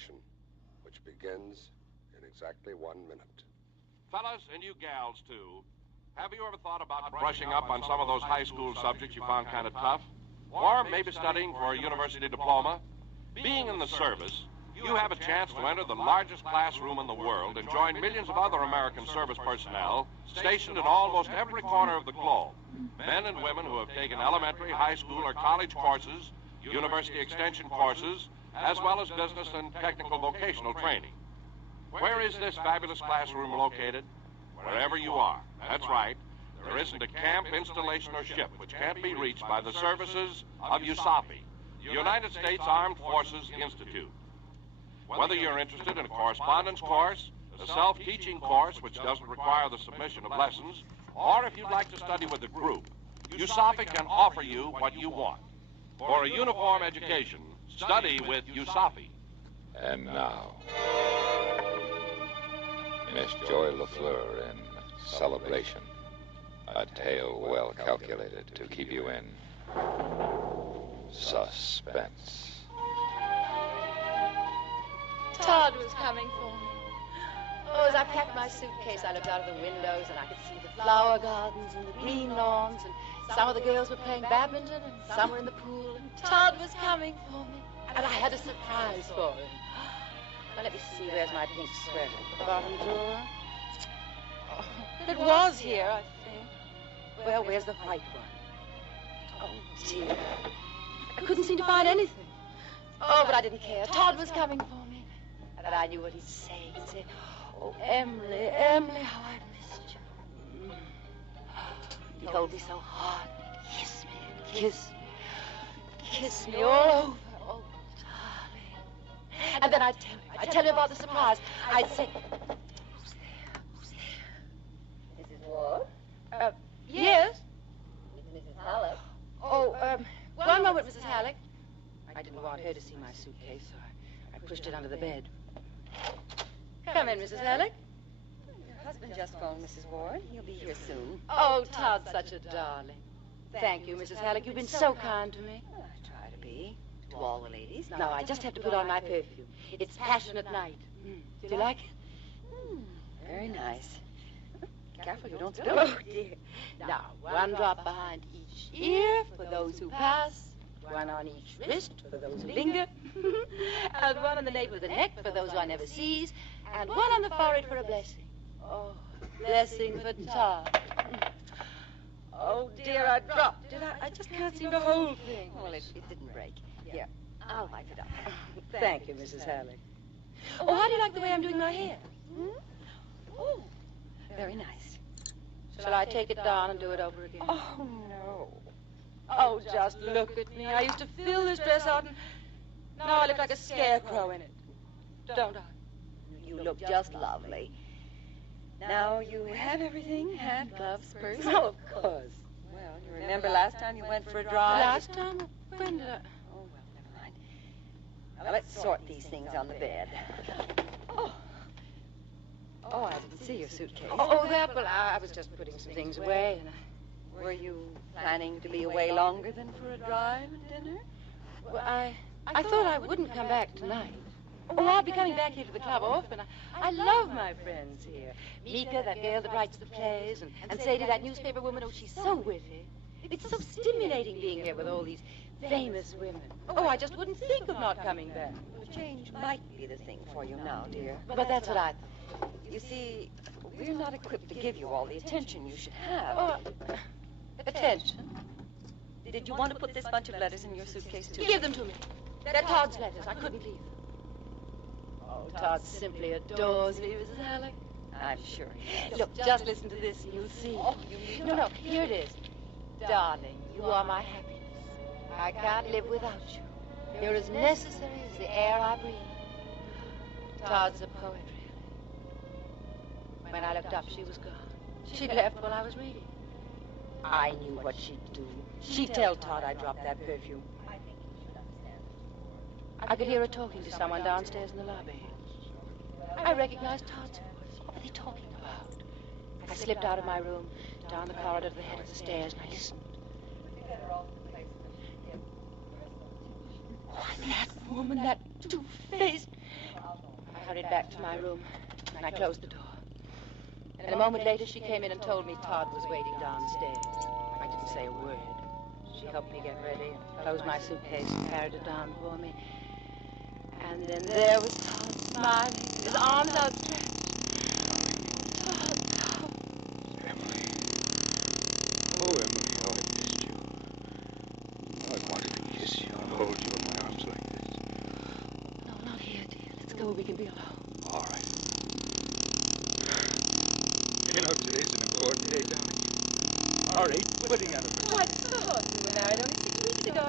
examination, which begins in exactly 1 minute. Fellas, and you gals, too, have you ever thought about brushing up on some of those high school subjects you found kind of tough? Or maybe studying for a university diploma? Being in the service, you have a chance to enter the largest classroom in the world and join millions of other American service personnel stationed in almost every corner of the globe. Men and women who have taken elementary, high school, or college courses, university extension courses, as well as business and technical vocational training. Where is this fabulous classroom located? Wherever you are. That's right. There isn't a camp, installation, or ship which can't be reached by the services of USAPI, the United States Armed Forces Institute. Whether you're interested in a correspondence course, a self-teaching course which doesn't require the submission of lessons, or if you'd like to study with a group, USAPI can offer you what you want. For a uniform education, study with USAPI. And now, Miss Joy LaFleur in Celebration, a tale well calculated to keep you in suspense. Todd was coming for me. Oh, as I packed my suitcase, I looked out of the windows and I could see the flower gardens and the green lawns, and some of the girls were playing badminton and some were in the pool, and Todd was coming for me. And I had a surprise for him. Now, let me see, where's my pink sweater? The bottom drawer? Oh, it was here, I think. Well, where's the white one? Oh, dear. I couldn't seem to find anything. Oh, but I didn't care. Todd was coming for me. And I knew what he'd say. He'd say, "Oh, Emily, Emily, how I missed you." He'd hold me so hard. He'd kiss me and kiss me. Kiss me all over. Oh, darling. And then I'd tell him about the surprise. I'd say, "Who's there? Who's there?" Mrs. Ward? Yes? It's Mrs. Halleck. Oh, one moment, Mrs. Halleck. I didn't want her to see my suitcase, so I pushed it under the bed. Come in, Mrs. Halleck. Your husband just phoned, Mrs. Ward. He'll be here soon. Oh, Todd's such a darling. Thank you, Mrs. Halleck. You've been so kind to me. Well, I try to be. To all the ladies. Now, I just have to put on my perfume. It's Passionate Night. Do you like it? Very nice. Careful you don't Oh, spill it. dear. Now, one drop behind each ear for those who pass, one on each wrist for those who linger, and one on the nape of the neck for those one never sees, and one on the forehead for a blessing. Oh, blessing for Todd. Oh, dear, I dropped it. I just can't seem to hold things. Well, it didn't break. Here, I'll wipe it up. Thank you, Mrs. Halleck. Oh, how do you like the way I'm doing my hair? Oh, very nice. Shall I take it down and do it over again? Oh, no. Oh, just look at me. I used to fill this dress out, and now I look like a scarecrow in it. Don't I? You look just lovely. Now, you have everything? Hat, gloves, purse? Oh, of course. Well, you remember last time you went for a drive? Last time? When did I? Oh, well, never mind. Now, let's sort these things on the bed. Oh, I didn't see your suitcase. Oh, that, well, I was just putting some things away, and Were you planning to be away longer than for a drive and dinner? well, I thought I wouldn't come back tonight. Oh, I'll be coming back here to the club often. I love my friends here. Mika, that girl that writes the plays, and Sadie, that newspaper woman. Oh, she's so witty. It's so stimulating being here with all these famous women. Oh, I just wouldn't think of not coming back. Change might be the thing for you now, dear. But that's what I thought. You see, we're not equipped to give you all the attention you should have. Oh, attention. Did you want to put this bunch of letters in your suitcase, too? Give them to me. They're Todd's letters. I couldn't leave them. Oh, Todd simply adores me, Mrs. Halleck. I'm sure he is. Look, just listen to this and you'll see. Oh, you mean... No, here it is. Darling, you are my happiness. I can't live without you. You're as necessary as the air I breathe. Todd's a poet, really. When I looked up, she was gone. She'd left while I was reading. I knew what she'd do. She'd tell Todd I dropped that perfume. I think you should understand. I could hear her talking to someone downstairs in the lobby. I recognized Todd's voice. What were they talking about? I slipped out of my room, down the corridor to the head of the stairs, and I listened. Why, that woman, that two-faced... hurried back to my room, and I closed the door. And a moment later, she came in and told me Todd was waiting downstairs. I didn't say a word. She helped me get ready and closed my suitcase and carried it down for me. And then there was Todd smiling, his arms outstretched. Todd. Emily. Oh, Emily, how I missed you. I wanted to kiss you and hold you in my arms like this. No, not here, dear. Let's go where we can be alone. All right. You know, today's an important day, darling. Our 8th wedding anniversary. Why, Todd, we were married only 6 weeks ago.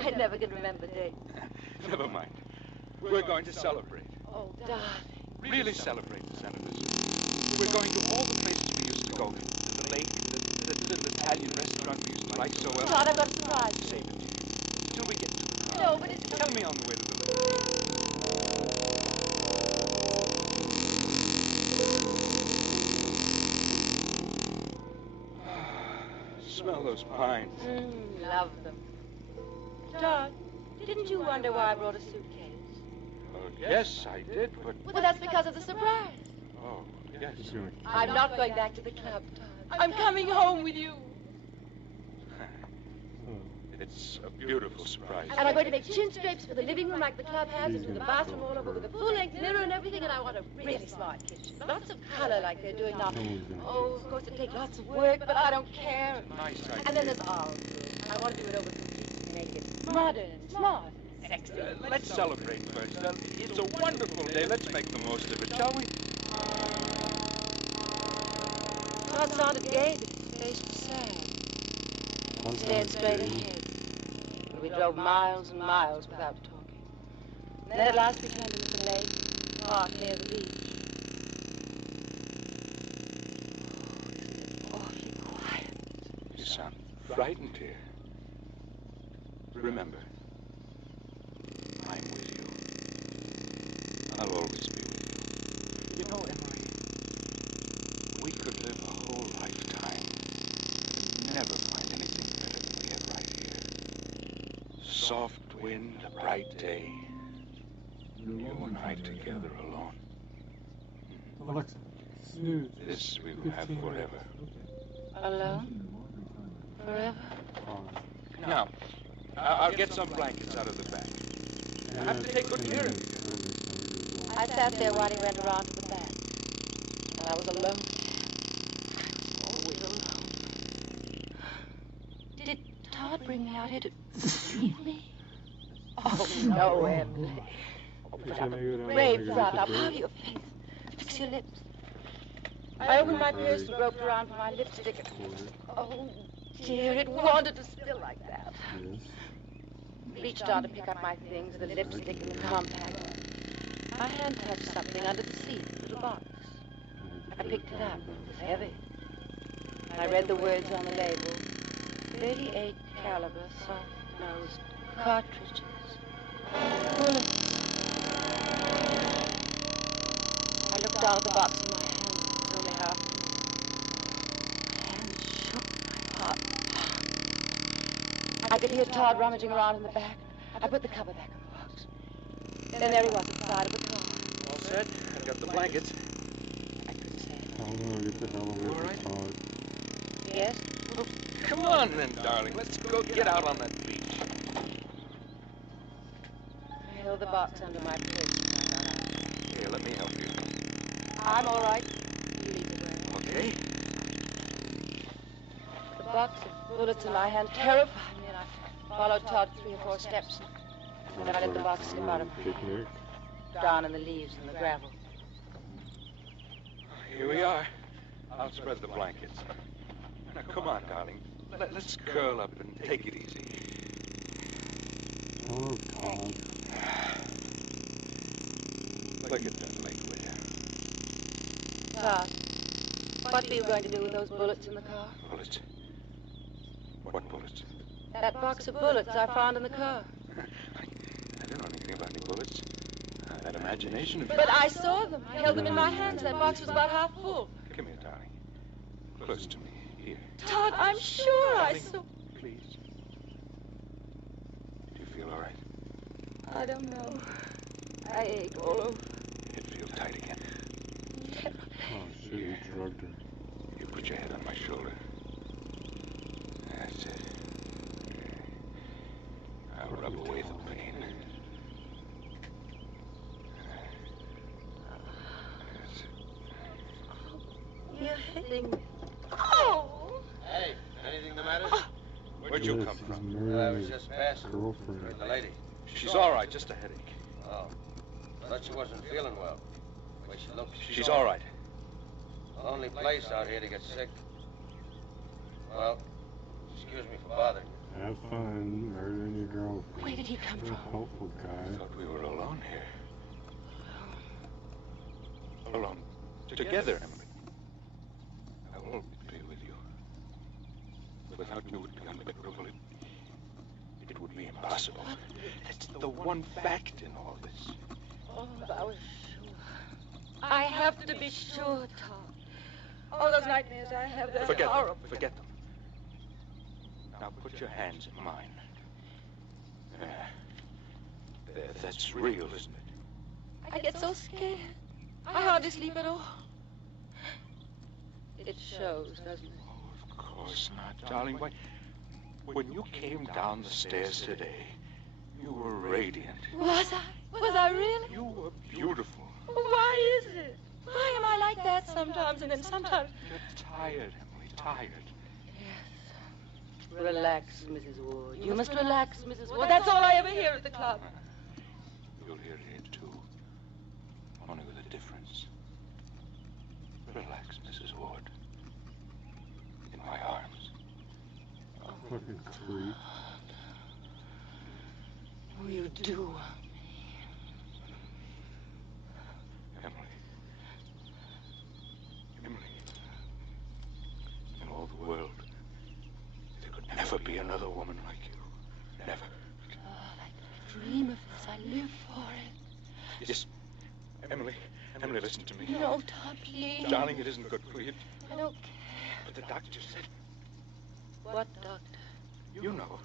I never can remember dates. Never mind. We're going to celebrate. Oh, darling. Really celebrate this anniversary. We're going to all the places we used to go. The lake, the little Italian restaurant we used to like so well. Todd, I've got a surprise. Save it to you. Till we get to the car. No, but it's... Tell me on the way to the lake. Smell those pines. Love them. Todd, didn't you wonder why I brought a suitcase? Oh, yes, I did, but... Well, that's because of the surprise. Oh, yes. I'm not going back to the club, Todd. I'm coming home with you. It's a beautiful surprise. And I'm going to make chin scrapes for the living room like the club has, and do the bathroom all over with a full-length mirror and everything, and I want a really smart kitchen. Lots of color like they're doing now. Oh, of course, it'll take lots of work, but I don't care. Nice idea. And then there's our room. I want to do it over completely, make it modern and smart, sexy. Let's celebrate first. It's a wonderful day. Let's make the most of it, shall we? Todd sounded gay, but his face was sad. He stared straight ahead. We drove miles and miles without talking. And then at last we turned into the lake, park near the beach. Oh, isn't it awfully quiet? You sound frightened here. Remember, I'm with you. I'll always be with you. You know, Emily, we could live a whole lifetime and never find anything better than we have right here. Soft wind, a bright day. You and I together alone. Alexa, snooze. This we will have forever. Alone? Forever? Now, I'll get some blankets out of the back. I have to take good care of you. I sat there while he went around to the back. And I was alone. I was always alone. Did Todd bring me out here to see me? Oh, no, Emily. Put up a brave front. Now powder your face. Fix your lips. I opened my purse and groped around for my lipstick. Oh, dear, it wanted to spill like that. Reached out to pick up my things, the lipstick and the compact. My hand touched something under the seat, a little box. I picked it up. It was heavy. I read the words on the label. 38 caliber, soft-nosed cartridges. Bullets. I looked down at the box in my hand. It was only half. My hand shook. My heart pounded. I could hear Todd rummaging around in the back. I put the cover back on the box. Then there he was inside of the car. All set? I've got the blankets. I couldn't say it. How long get the hell away All from right. Todd? Yes? Come on then, darling. Let's go get out on that beach. I held the box under my purse and I got out. Here, let me help you. I'm all right. You lead the way. Okay. The box of bullets in my hand terrified me, and I followed Todd 3 or 4 steps. And then I let the box slip out of my hand, Picnic. down in the leaves and the gravel. Here we are. I'll spread the blankets. Now, come on, darling. Let's curl up and take it easy. Oh, Todd. Look at that lake, will you? Todd, what were you going to do with those bullets in the car? Bullets. What bullets? That box of bullets I found in the car. I don't know anything about any bullets. That imagination of yours. But I saw them. I held them in my hands. That box was about half full. Come here, darling. Close to me. Here. Todd, I'm sure I Darling, saw... please. Do you feel all right? I don't know. I ache all over. It feels tight again. Oh, shit, he drugged her. You put your head on my shoulder. That's it. I'll rub away the pain. That's it. You're hitting me. Oh! Hey, anything the matter? Where'd you Yes, come he's from? I murdering was his just passing. girlfriend. The lady. She's all right, just a headache. Oh. Thought she wasn't feeling well. The way she looked. She's all right. Lonely place out here to get sick. Well, excuse me for bothering you. Have fun murdering your girlfriend. Where did he come What a from? helpful I guy. thought we were alone here. Alone. Together, Emily. I will always be with you. Without you, it would be unbearable. It would be impossible. That's the one fact in all this. Oh, if I was sure. I have to be sure, Tom. All those nightmares I have, they're Forget horrible. them. Forget them. Now put your hands in mine. That's real, isn't it? I get so scared. I hardly sleep at all. It shows, doesn't it? Oh, of course not, darling. Why, when you came down the stairs today, you were radiant. Was I? Was I really? You were beautiful. Why is it? Why am I like that sometimes and then sometimes? You're tired, Emily, tired. Yes. Relax, Mrs. Ward. You must relax, Mrs. Ward. That's all I ever hear at the club. You'll hear it here, too. Only with a difference. Relax, Mrs. Ward. In my arms. Fucking creep. Oh, you do. Emily. Emily. In all the world, there could never be another woman like you. Never. Oh, I dream of this. I live for it. Yes. Emily. Emily, listen to me. No, Tom, please. Darling, it isn't good for you. I don't care. But the doctor said, What doctor? you know,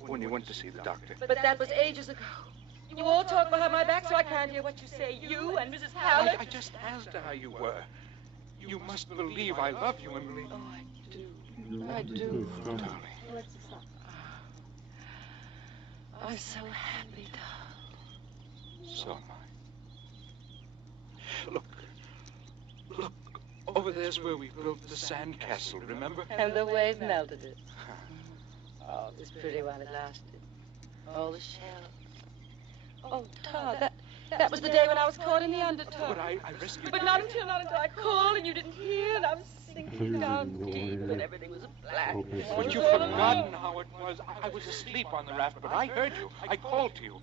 when you went to see the doctor. But that was ages ago. You all talk behind my back, so I can't hear what you say. You and Mrs. Hallett. I just asked her how you were. You must believe I love you, Emily. Oh, I do. You I do. Darling. I'm so happy, Tom. So am I. Look. Over there's where we built the sand castle, remember? And the wave melted it. Oh, it was pretty while it lasted. All the shells. Oh, Todd, that was the day when I was caught in the undertow. But I rescued But not until I called and you didn't hear, and I was sinking down deep, and everything was black. But you've forgotten how it was. I was asleep on the raft, but I heard you. I called to you.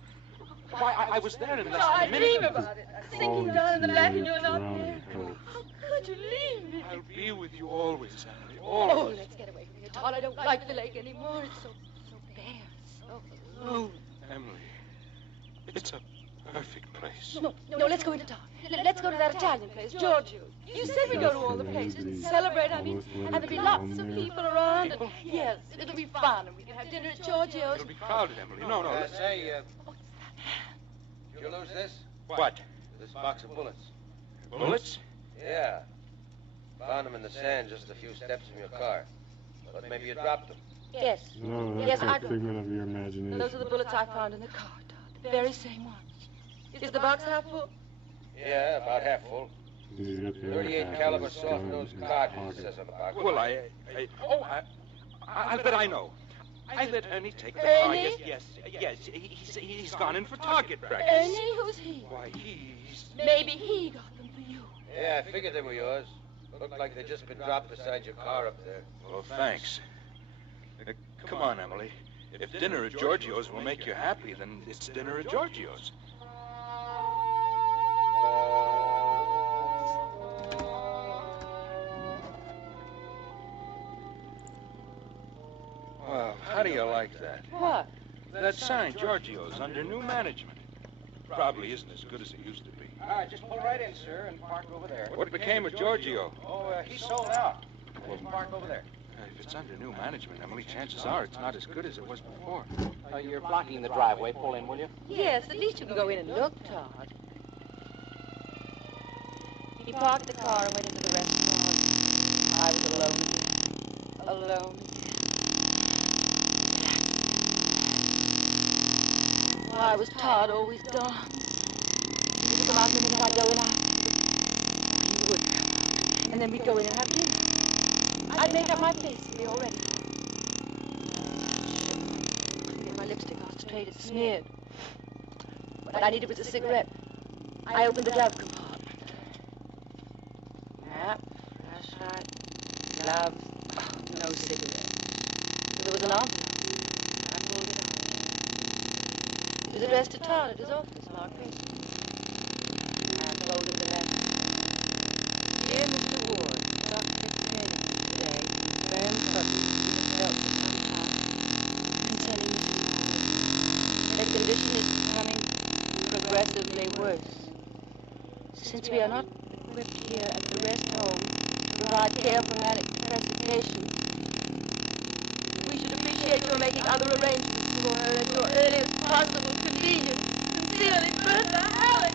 Why, I was there in less No, I than a minute. dream about it. I'm sinking down in the black, and you're not there. Drowning How could you leave me? I'll be with you always, Emily. Oh, Always. let's get away from here, Todd. I don't like the lake anymore. It's so bare, so alone. Emily, it's a perfect place. No, let's go into town. Let's go to that Italian place, Giorgio. You said we go to all the places and celebrate, I mean, and there'll be lots of people around. And yes, it'll be fun, and we can have dinner at Giorgio's. It'll be crowded, Emily. No. Say, Oh, it's that hand. did you lose this? What? This box of bullets. Bullets? Yeah. Found them in the sand just a few steps from your car. But maybe you dropped them. Yes, No, Yes, that's I a got- figment of your imagination. those are the bullets I found in the car, Todd. The very same ones. Is the box half full? Yeah, about half full. He's got the other 38 half caliber of his soft-nosed gun in his cartridge, it pocket. says on the box. Well, I bet I know. I let Ernie take the car. Ernie? Yes. He's gone in for target practice. Ernie, who's he? Why, he's... Maybe he got them for you. Yeah, I figured they were yours. Looked like they'd just been dropped beside your car up there. Well, thanks. Come on, Emily. If dinner at Giorgio's will make you happy, then it's dinner at Giorgio's. Well, how do you like that? What? That sign, Giorgio's, under new management. Probably isn't as good as it used to be. Just pull right in, sir, and park over there. What became of Giorgio? Oh, he sold out. Just park over there. If it's under new management, Emily, chances are it's not as good as it was before. You're blocking the driveway. Pull in, will you? Yes, at least you can go in and look, Todd. He parked the car and went into the restaurant. I was alone again. Alone again. Why was Todd always gone? He would come out the minute I'd go in after. He would come out. And then we'd go in and have dinner. I'd made up my face for me already. Get my lipstick all straight, it's smeared. What I needed was a cigarette. I opened the glove compartment. Map, flashlight, gloves, no cigarette. There was an envelope. I pulled it out. It was addressed to Todd at his office, marked Grace. I unfolded the letter. Dear Mr. Ward, Dr. Craig today confirmed publicly the felt for some time concerning Mr. Ward. Their condition is becoming progressively worse. Since we are not equipped here at the rest home to provide care for manic depressive patients, we should appreciate your making other arrangements for her at your earliest possible convenience. Sincerely, Bertha Halleck.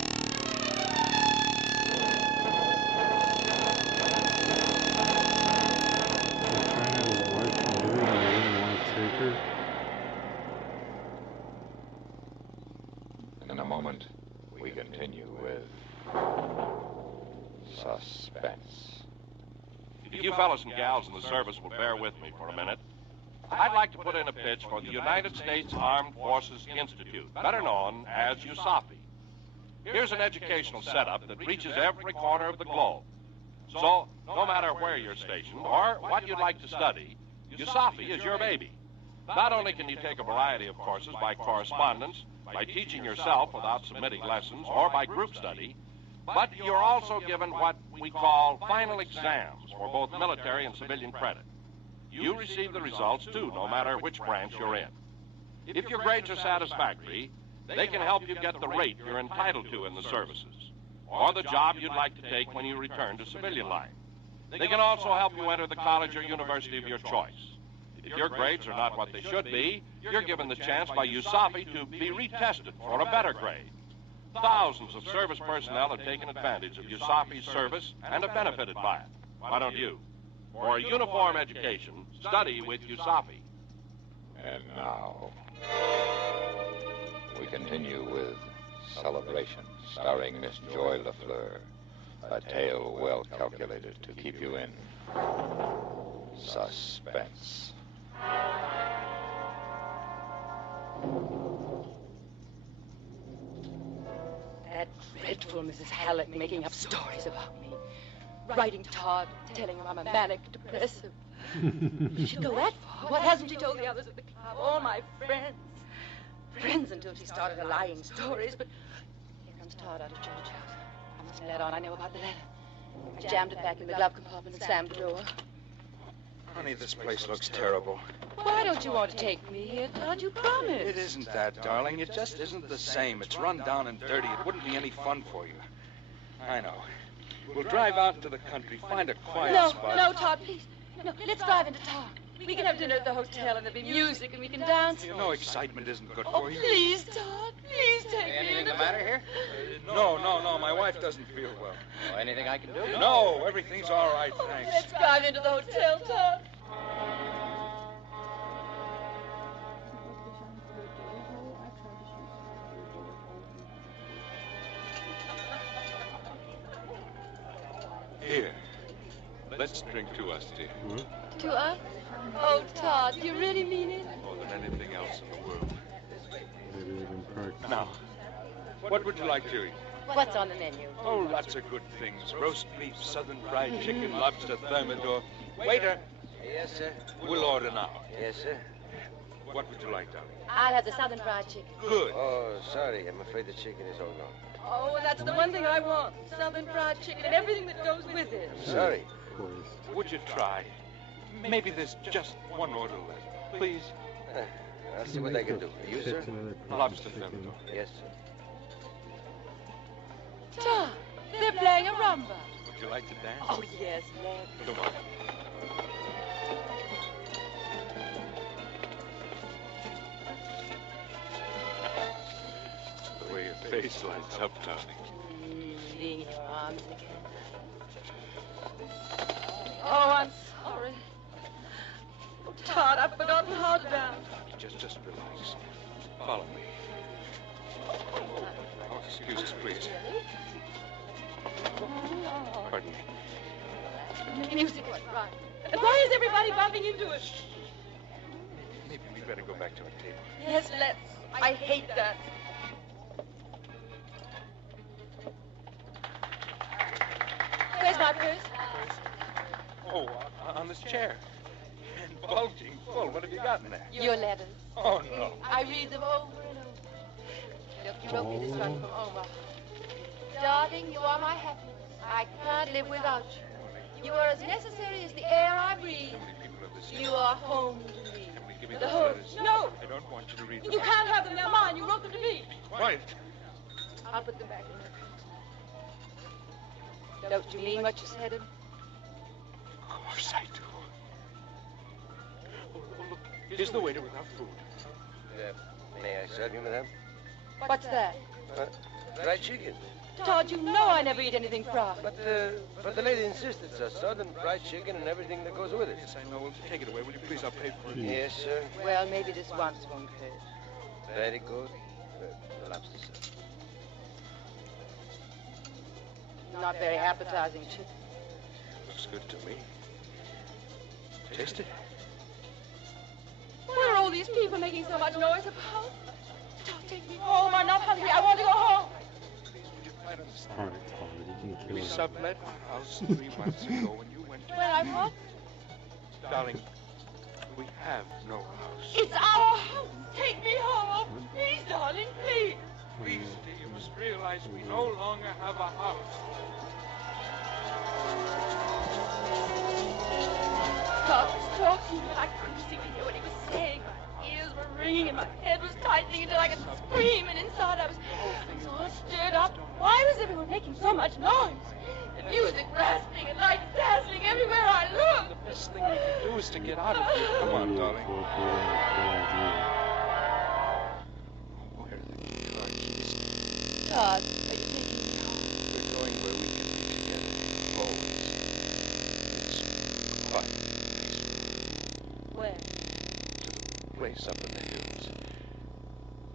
In a moment, we continue with suspense. If you fellas and gals in the service will bear with me for a minute, I'd like to put in a pitch for the United States Armed Forces Institute, better known as USAFI. Here's an educational setup that reaches every corner of the globe. So, no matter where you're stationed or what you'd like to study, USAFI is your baby. Not only can you take a variety of courses by correspondence, by teaching yourself without submitting lessons, or by group study, but you're also given what we call final exams for both military and civilian credit. You receive the results, too, no matter which branch you're in. If your grades are satisfactory, they can help you get the rate you're entitled to in the services, or the job you'd like to take when you return to civilian life. They can also help you enter the college or university of your choice. If your grades are not what they should be, you're given the chance by USAFI to be retested for a better grade. Thousands of service personnel have taken advantage of USAFI's service and have benefited by it. Why don't you? For a uniform education, study with USAFI. And now, we continue with Celebration, starring Miss Joy LaFleur. A tale well calculated to keep you in suspense. That dreadful Mrs. Halleck making up stories about me. Writing Todd, telling him I'm a manic depressive. She'd go that far. What hasn't she told the others at the club? All my friends. Friends until she started lying stories, but here comes Todd out of George's house. I mustn't let on I know about the letter. I jammed it back in the glove compartment and slammed the door. Honey, this place looks terrible. Why don't you want to take me here, Todd? You promised. It isn't that, darling. It just isn't the same. It's run down and dirty. It wouldn't be any fun for you. I know. We'll drive out into the country, find a quiet spot. No, Todd, please. No, let's drive into town. We can have dinner at the hotel, and there'll be music, and we can dance. You know excitement isn't good Oh, for you. please, Todd. Please take me. Anything the matter here? No. My wife doesn't feel well. Oh, anything I can do? No, everything's all right, Oh, thanks. let's drive into the hotel, Todd. Here. Let's drink to us, dear. What? To us? Oh, Todd, do you really mean it? More than anything else in the world. Maybe I can practice. Now, what would you like to eat? What's on the menu? Oh, lots of good things. Roast beef, southern fried chicken, lobster thermidor. Waiter, Yes, sir. we'll order now. Yes, sir. What would you like, darling? I'll have the southern fried chicken. Good. Oh, sorry. I'm afraid the chicken is all gone. Oh, well, that's the one thing I want. Southern fried chicken and everything that goes with it. Sorry. Of course. Would you try? Maybe there's just one order left. Please. I'll see what I can do. You, sir? Lobster thermidor. Yes, sir. Todd, they're playing a rumba. Would you like to dance? Oh, yes, let's. Come on. face lights up, darling. Being in your arms again. Oh, I'm sorry. Oh, Todd, I've forgotten how to dance. Just relax. Follow me. Oh, excuse us, please. Pardon me. The music is right. And why is everybody bumping into us? Maybe we better go back to our table. Yes, let's. I hate that. Where's my purse? Oh, on this chair. And bulging full. What have you got in there? Your letters. Oh, no. I read them over and over. Look, you wrote me this one from Omar. Darling, you are my happiness. I can't live without you. You are as necessary as the air I breathe. You are home to me. Emily, give me The those whole. letters. No! I don't want you to read them. You can't have them. They're mine. You wrote them to me. Quiet. I'll put them back in your trunk. Don't you mean what you said? Of course I do. Oh, look. Here's the waiter with our food. May I serve you, madame? What's that? Fried chicken. Todd, you know I never eat anything fried. But the lady insisted, sir. Southern fried chicken and everything that goes with it. Yes, I know. Well, take it away, will you please? I'll pay for it. Yes, sir. Well, maybe this once won't hurt. Very good. Lobster, sir. Not very appetizing chicken. Looks good to me. Taste it. What are all these people making so much noise about? Don't take me home. I'm not hungry. I want to go home. Right on the side. All right, Todd, you can kill We it. sublet our house 3 months ago when you went to... When I what? Darling, we have no house. It's our home. Take me home. Please, darling, please. Please, dear, you must realize we no longer have a house. Todd was talking, but I couldn't seem to hear what he was saying. My ears were ringing and my head was tightening until I could scream. And inside I was all stirred up. Why was everyone making so much noise? The music rasping and lights dazzling everywhere I looked. The best thing we can do is to get out of here. Come on, darling. Where are the car keys? Todd, are you taking me home? We're going where we can be together. Always. It's quiet, peaceful. Where? To the place up in the hills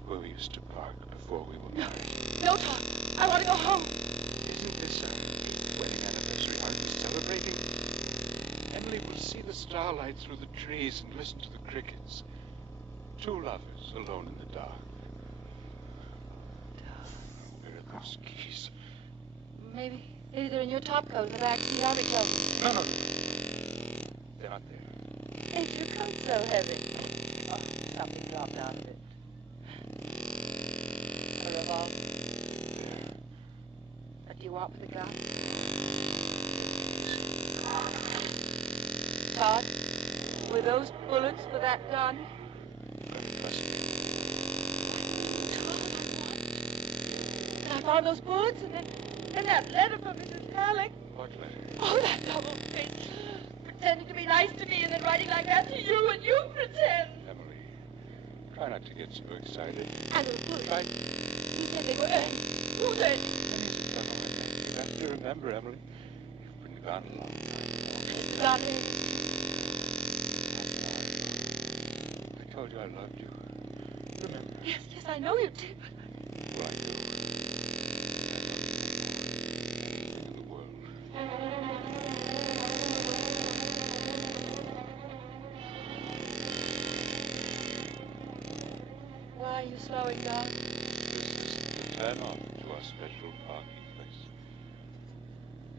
where we used to park before we were married. No, Todd. I want to go home. Isn't this our 8th wedding anniversary? Aren't we celebrating? Emily will see the starlight through the trees and listen to the crickets. 2 lovers alone in the dark. Where are those keys? Maybe they're in your top coat in the back seat. I'll be close. No. They're not there. Ain't your coat so heavy? Oh, something dropped out of it. A revolver. What do you want with the gun? Todd, were those bullets for that gun? Trust me. And I found those bullets and that letter from Mrs. Halleck. What letter? Oh, that double face. Pretending to be nice to me and then writing like that to you and you pretend. Emily, try not to get so excited. And those bullets. Try. Who said they were aimed? Who said? You have to remember, Emily. You've been gone a long time. Got him. I told you I loved you. Remember? Yes, I know you did, but... Well, I do. I love you more in the world. Why are you slowing down? This is the turn-off to our special parking place.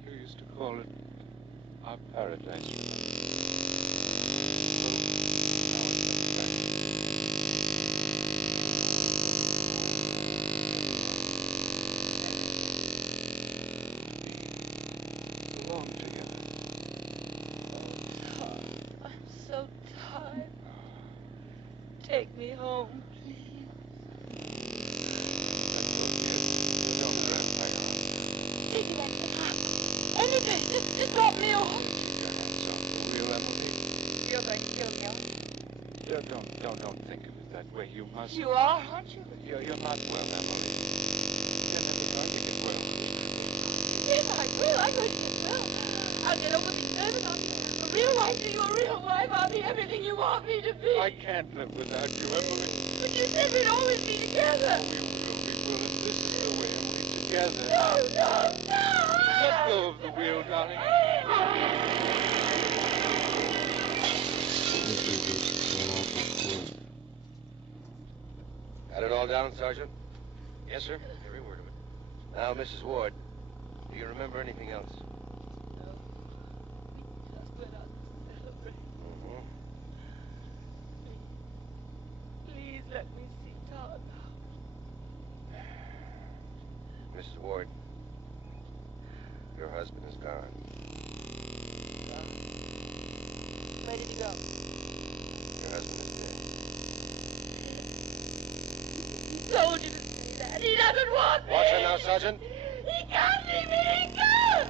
You used to call it our paradise. Alone together. I'm so tired. Take me home, please. Let go of me. Don't grab my arm. Take me back to the car. Anything. Just drop me off. Keep your hands off the wheel, Emily. You're going to kill me, aren't you? Don't think of it that that way. You must. You are, aren't you? You're not well, Emily. You're never going to get well. Yes, I will. I'm going to get well. I'll get over being nervous. I'll be a real wife to you, a real wife. I'll be everything you want me to be. I can't live without you, Emily. But you said we'd always be together. We will, and this is the way, Emily, together. No. Let go of the wheel, darling. Got it all down, Sergeant? Yes, sir. Every word of it. Now, Mrs. Ward, do you remember anything else? No. We just went out to celebrate. Mm-hmm. Please let me see Todd now. Mrs. Ward, your husband is gone. Where did he go? Your husband is dead. He told you to say that. He doesn't want me. Watch her now, Sergeant. He can't see me. He can't.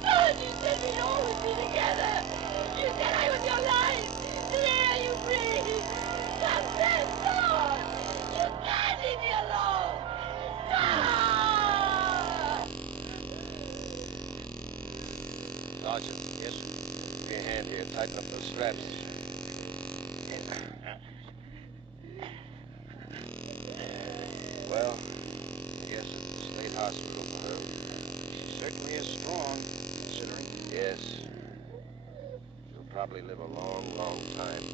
Todd, you said we'd always be together. You said I was your life. The air you breathe. Something, Todd. You can't leave me alone. Todd! Sergeant. Yes? Give me a hand here. Tighten up those straps. Well, yes, it's the state hospital for her. She certainly is strong, considering. Yes. She'll probably live a long, long time.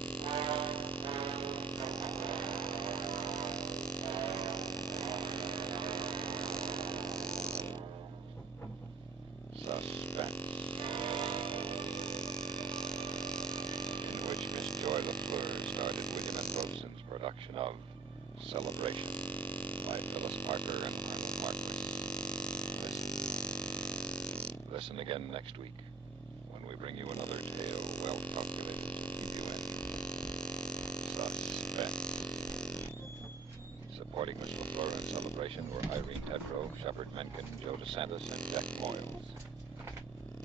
Suspense. In which Miss Joy LaFleur started William and Robeson's production of Celebration by Phyllis Parker and Arnold Marquis. Listen again next week when we bring you another tale well calculated to keep you in suspense. Supporting Miss LaFleur in Celebration were Irene Tedrow, Shepard Mencken, Joe DeSantis, and Jack Moyles.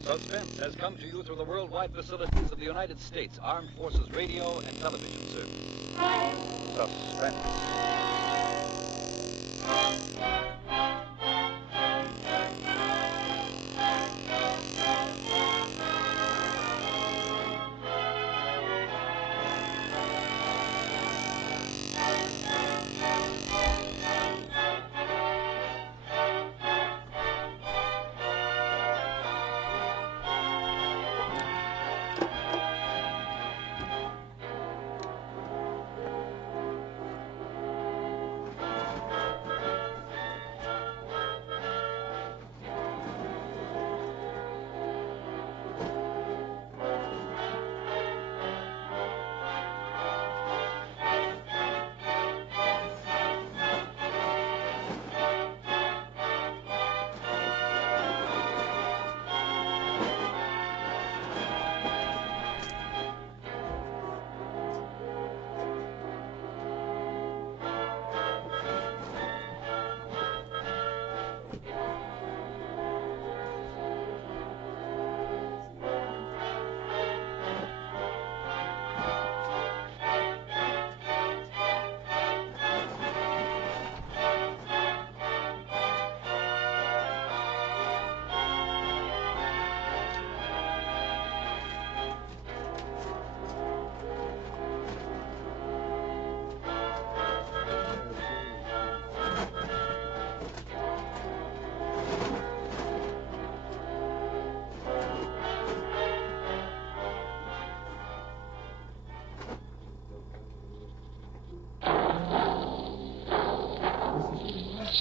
Suspense has come to you through the worldwide facilities of the United States Armed Forces Radio and Television Service. Suspense.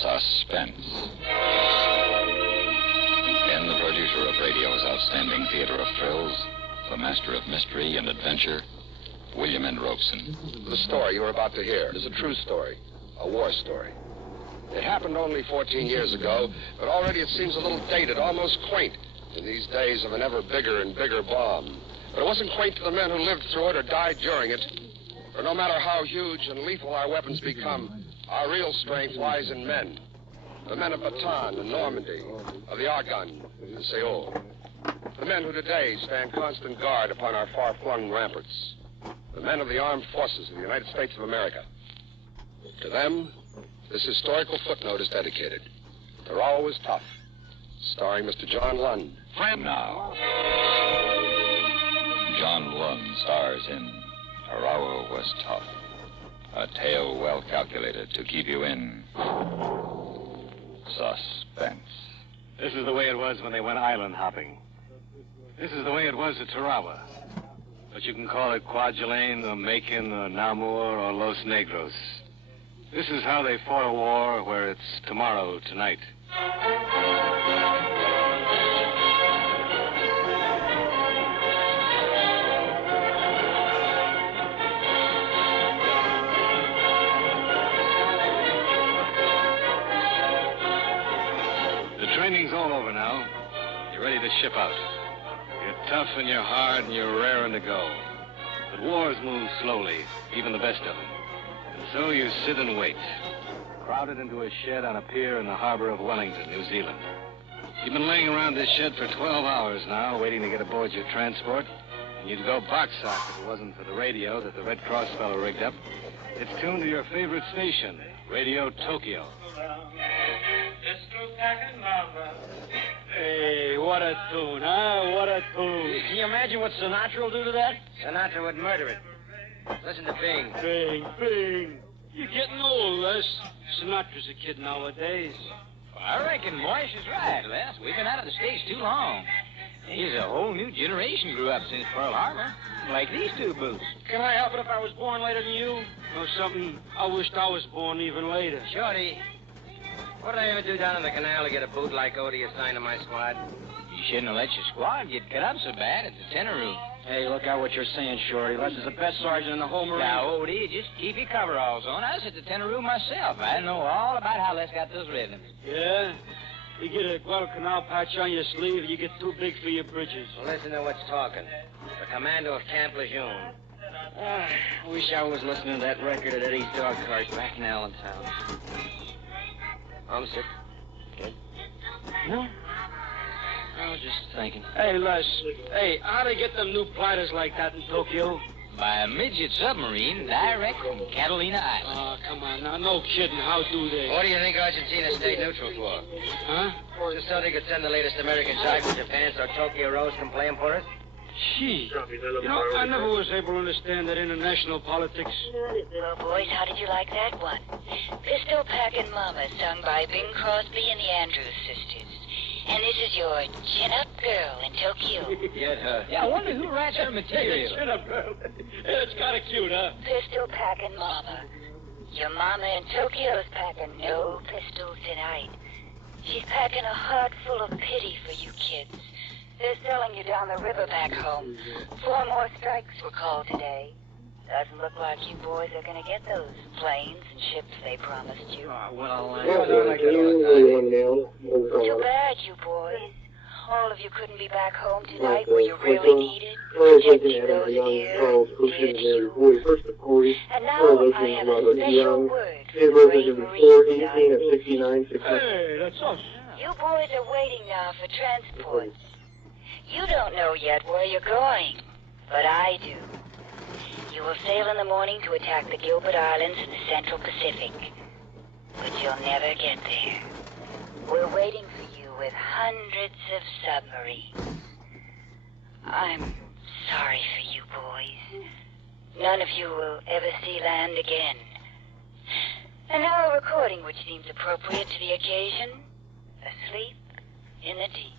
Suspense. In the producer of radio's outstanding theater of thrills, the master of mystery and adventure, William N. Robeson. The story you're about to hear is a true story, a war story. It happened only 14 years ago, but already it seems a little dated, almost quaint, in these days of an ever bigger and bigger bomb. But it wasn't quaint to the men who lived through it or died during it. For no matter how huge and lethal our weapons become, our real strength lies in men. The men of Bataan and Normandy, of the Argonne and Seoul. The men who today stand constant guard upon our far-flung ramparts. The men of the armed forces of the United States of America. To them, this historical footnote is dedicated. They're always tough. Starring Mr. John Lund. Friend now. John Lund stars in Tarawa Was Tough. A tale well calculated to keep you in suspense. This is the way it was when they went island hopping. This is the way it was at Tarawa. But you can call it Kwajalein or Macon or Namur or Los Negros. This is how they fought a war where it's tomorrow tonight. The training's all over now. You're ready to ship out. You're tough and you're hard and you're raring to go. But wars move slowly, even the best of them. And so you sit and wait, crowded into a shed on a pier in the harbor of Wellington, New Zealand. You've been laying around this shed for 12 hours now, waiting to get aboard your transport. And you'd go box-sock if it wasn't for the radio that the Red Cross fellow rigged up. It's tuned to your favorite station, Radio Tokyo. Hey, what a tune, huh? What a tune. Can you imagine what Sinatra will do to that? Sinatra would murder it. Listen to Bing. Bing, Bing. You're getting old, Les. Sinatra's a kid nowadays. Well, I reckon Moish is right, Les. We've been out of the States too long. He's a whole new generation grew up since Pearl Harbor. Like these two boots. Can I help it if I was born later than you? Or something, I wished I was born even later. Shorty, what did I ever do down in the canal to get a boot like Odie assigned to my squad? You shouldn't have let your squad get cut up so bad at the tenor room. Hey, look out what you're saying, Shorty. Les is the best sergeant in the whole Marine. Now, Odie, just keep your coveralls on. I was at the tenor room myself. I know all about how Les got those rhythms. Yeah? You get a Guadalcanal patch on your sleeve, you get too big for your britches. Well, listen to what's talking. The commando of Camp Lejeune. I wish I was listening to that record at Eddie's dog cart back in Allentown. I'm sick. Good. No? I was just thinking. Hey, Les. Hey, how'd they get them new platters like that in Tokyo? By a midget submarine direct from Catalina Island. Oh, come on now. No kidding. How do they? What do you think Argentina stayed neutral for? Huh? Just so they could send the latest American jive to Japan so Tokyo Rose can play 'em for us? Gee. You know, I never was able to understand that international politics. Well, boys, how did you like that one? Pistol Packin' Mama, sung by Bing Crosby and the Andrews Sisters. And this is your chin-up girl in Tokyo. Get her. Yeah, I wonder who writes her material. Chin-up girl. It's kind of cute, huh? Pistol Packin' Mama. Your mama in Tokyo's packing no pistols tonight. She's packing a heart full of pity for you kids. They're selling you down the river back home. 4 more strikes were called today. Doesn't look like you boys are going to get those planes and ships they promised you. Too bad, you boys. All of you couldn't be back home tonight where you really needed. Protecting those dear you. And now I have a special word for the brave Marines. Hey, that's us. You boys are waiting now for transports. You don't know yet where you're going, but I do. You will sail in the morning to attack the Gilbert Islands in the Central Pacific. But you'll never get there. We're waiting for you with hundreds of submarines. I'm sorry for you boys. None of you will ever see land again. And now a recording which seems appropriate to the occasion. Asleep in the deep.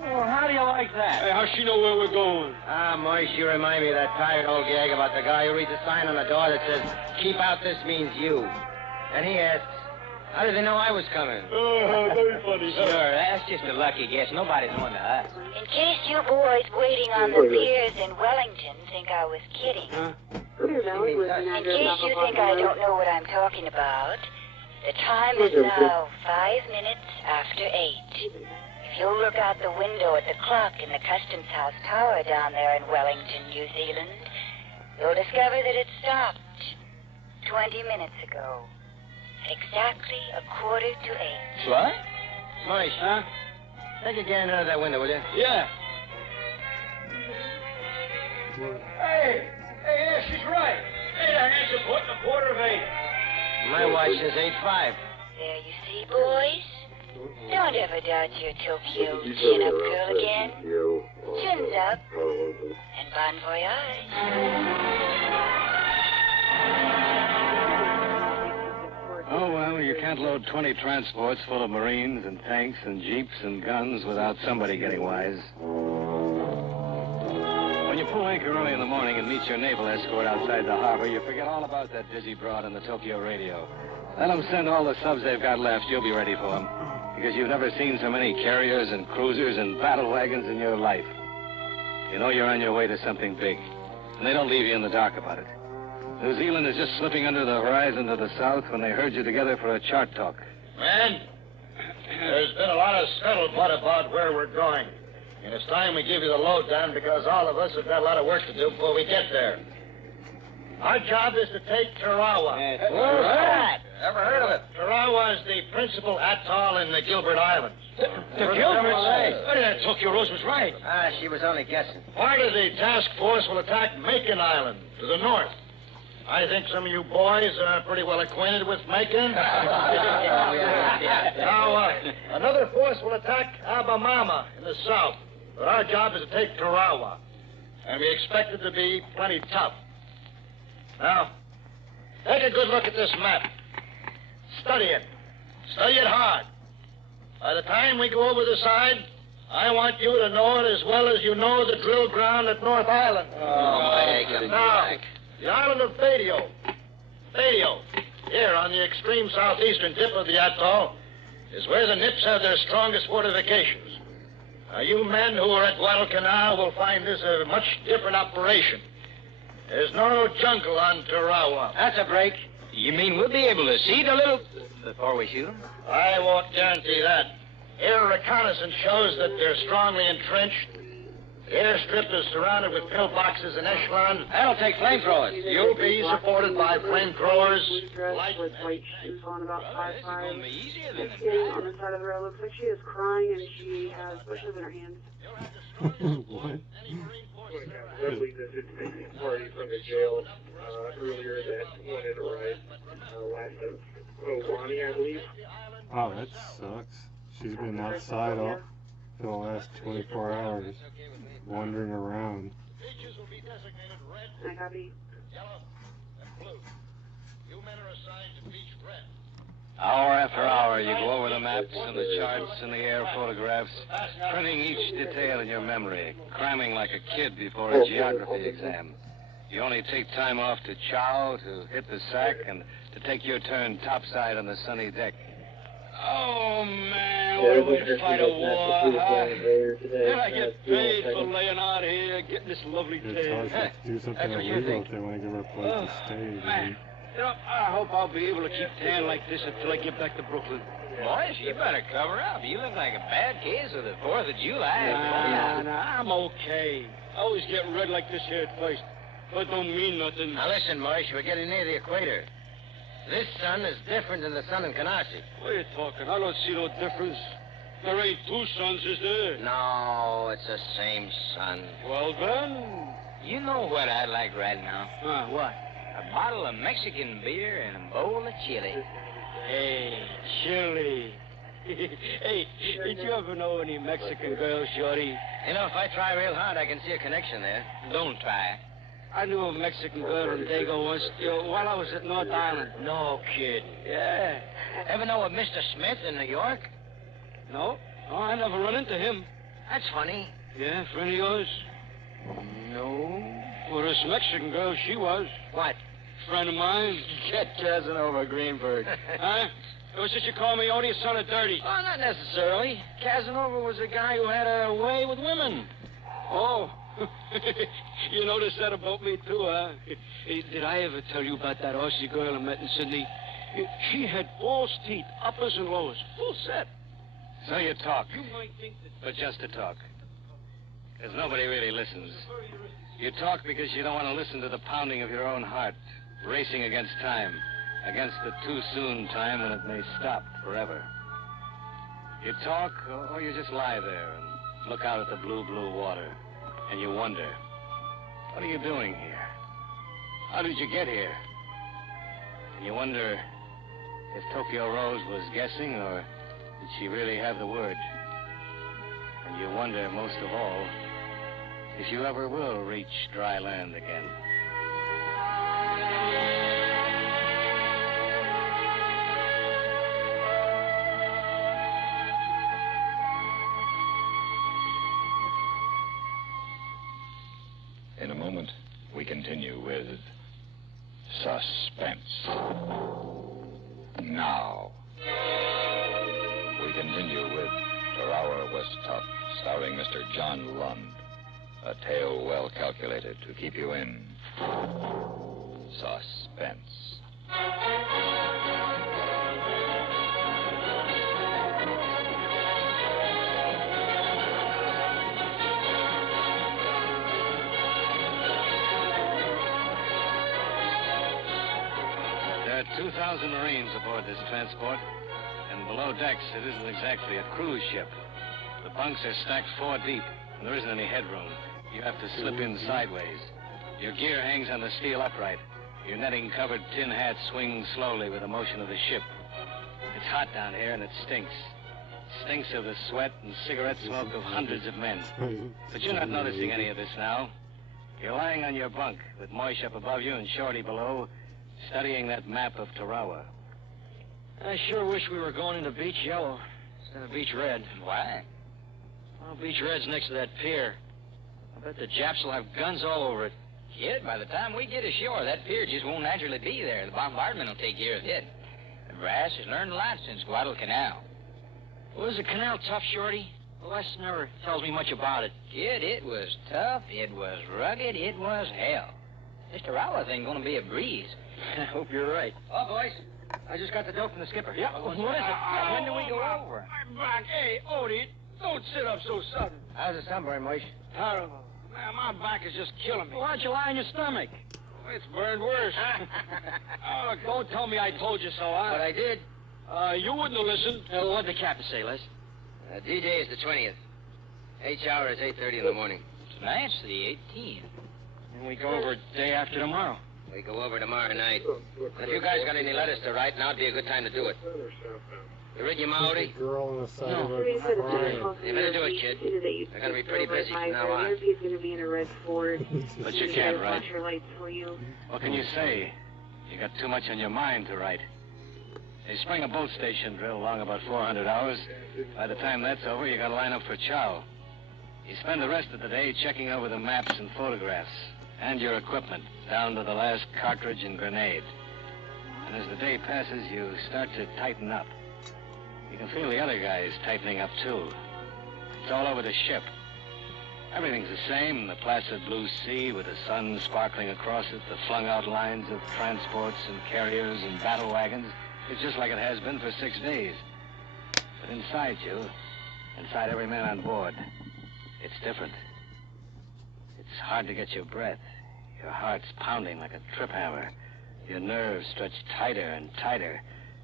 Well, how do you like that? Hey, how's she know where we're going? Ah, Moish, you remind me of that tired old gag about the guy who reads a sign on the door that says, "Keep out, this means you." And he asks, how did they know I was coming? Oh, very funny. Sure, that's just a lucky guess. Nobody's on to us. In case you boys waiting on the piers in Wellington think I was kidding. Huh? In case you think I don't know what I'm talking about, the time is now 5 minutes after 8. If you'll look out the window at the clock in the Customs House Tower down there in Wellington, New Zealand, you'll discover that it stopped 20 minutes ago. Exactly 7:45. What? Moish, Huh? take a gander out of that window, will you? Yeah. Hey, yeah, she's right. Hey, the hands are putting 7:45. My watch says 8:05. There you see, boys. Don't ever doubt your Tokyo chin-up girl again. Chins up. And bon voyage. Oh, well, you can't load 20 transports full of Marines and tanks and jeeps and guns without somebody getting wise. When you pull anchor early in the morning and meet your naval escort outside the harbor, you forget all about that busy broad on the Tokyo radio. Let them send all the subs they've got left. You'll be ready for them. Because you've never seen so many carriers and cruisers and battle wagons in your life. You know you're on your way to something big. And they don't leave you in the dark about it. New Zealand is just slipping under the horizon to the south when they herd you together for a chart talk. Man, there's been a lot of scuttlebutt about where we're going. And it's time we give you the lowdown because all of us have got a lot of work to do before we get there. Our job is to take Tarawa. Where's that? Ever heard of it? Tarawa is the principal atoll in the Gilbert Islands. The Gilberts? Oh, that Tokyo Rose was right. Ah, she was only guessing. Part of the task force will attack Macon Island to the north. I think some of you boys are pretty well acquainted with Macon. Now, another force will attack Abamama in the south. But our job is to take Tarawa. And we expect it to be plenty tough. Now, take a good look at this map. Study it. Study it hard. By the time we go over the side, I want you to know it as well as you know the drill ground at North Island. Now, the island of Badio. Badio, here on the extreme southeastern tip of the atoll, is where the Nips have their strongest fortifications. Now, you men who are at Guadalcanal will find this a much different operation. There's no jungle on Tarawa. That's a break. You mean we'll be able to see the little... before we shoot them? I won't guarantee that. Air reconnaissance shows that they're strongly entrenched. The airstrip is surrounded with pillboxes and echelons. That'll take flamethrowers. You'll be supported by flamethrowers. Dressed with white shoes on, about 5'5". Sitting on the side of the road. Looks like she is crying and she has bushes in her hands. What? Lovely visiting party from the jail earlier that wanted to ride last of Wani, I believe. Oh, that sucks. She's been outside all for the last 24 hours, wandering around. I copy. Hour after hour, you go over the maps and the charts and the air photographs, printing each detail in your memory, cramming like a kid before a geography exam. You only take time off to chow, to hit the sack, and to take your turn topside on the sunny deck. Oh, man, what a way to fight a war, huh? Then I get paid for laying out here, getting this lovely It's tail. hard to do something illegal if they want to give her a place to stay. Man, you know, I hope I'll be able to keep tan like this until I get back to Brooklyn. Boys, you better cover up. You look like a bad case of the 4th of July. Nah, I'm okay. I always get red like this here at first. But it don't mean nothing. Now listen, Morris, we're getting near the equator. This sun is different than the sun in Canarsie. What are you talking? I don't see no difference. There ain't two suns, is there? No, it's the same sun. Well, then... You know what I'd like right now? What? A bottle of Mexican beer and a bowl of chili. Hey, chili. Hey, did you ever know any Mexican girls, Shorty? You know, if I try real hard, I can see a connection there. Don't try. I knew a Mexican girl in Dago once, while I was at North Island. No kidding. Yeah. Ever know of Mr. Smith in New York? No. Oh, I never run into him. That's funny. Yeah, friend of yours? No. Well, this Mexican girl, she was. What? Friend of mine. Get Casanova Greenberg. Huh? It was just you call me Odie, son of dirty. Oh, not necessarily. Casanova was a guy who had a way with women. Oh. You noticed that about me, too, huh? Hey, did I ever tell you about that Aussie girl I met in Sydney? She had false teeth, uppers and lowers, full set. So you talk, You might think that... but just to talk. Because nobody really listens. You talk because you don't want to listen to the pounding of your own heart, racing against time, against the too-soon time when it may stop forever. You talk, or you just lie there and look out at the blue, blue water. And you wonder, what are you doing here? How did you get here? And you wonder, if Tokyo Rose was guessing or did she really have the word. And you wonder, most of all, if you ever will reach dry land again. In a moment, we continue with Suspense. Now, we continue with Tarawa was Tough, starring Mr. John Lund. A tale well calculated to keep you in suspense. There are 2,000 Marines aboard this transport, and below decks it isn't exactly a cruise ship. The bunks are stacked 4 deep, and there isn't any headroom. You have to slip in sideways. Your gear hangs on the steel upright. Your netting-covered tin hat swings slowly with the motion of the ship. It's hot down here, and it stinks. It stinks of the sweat and cigarette smoke of hundreds of men. But you're not noticing any of this now. You're lying on your bunk with Moish up above you and Shorty below, studying that map of Tarawa. I sure wish we were going into Beach Yellow instead of Beach Red. Why? Well, Beach Red's next to that pier. I bet the Japs will have guns all over it. Kid, by the time we get ashore, that pier just won't naturally be there. The bombardment will take care of it. The brass has learned a lot since Guadalcanal. Was the canal tough, Shorty? Les never tells me much about it. Kid, it was tough, it was rugged, it was hell. This Tarawa thing gonna be a breeze. I hope you're right. Oh, boys, I just got the dope from the skipper. Yeah, what is it? When do we go over? I'm back. Hey, Odie, don't sit up so sudden. How's the sunburn, Moish? Terrible. Man, my back is just killing me. Why don't you lie on your stomach? It's burned worse. Oh, don't tell me I told you so, huh? But I did. You wouldn't have listened. What'd the captain say, Les? D-Day is the 20th. H-hour is 8:30 in the morning. Tonight's the 18th. And we go over day after tomorrow. We go over tomorrow night. And if you guys got any letters to write, now'd be a good time to do it. You read your Maori? Girl on the side of No. a You better do it, kid. They're going to be pretty busy from now on. He's going to be in a red Ford. But you can't write. Flash your lights for you. What can you say? You got too much on your mind to write. They spring a boat station drill along about 400 hours. By the time that's over, you got to line up for chow. You spend the rest of the day checking over the maps and photographs and your equipment down to the last cartridge and grenade. And as the day passes, you start to tighten up. You can feel the other guys tightening up, too. It's all over the ship. Everything's the same, the placid blue sea with the sun sparkling across it, the flung-out lines of transports and carriers and battle wagons. It's just like it has been for 6 days. But inside you, inside every man on board, it's different. It's hard to get your breath. Your heart's pounding like a trip hammer. Your nerves stretch tighter and tighter.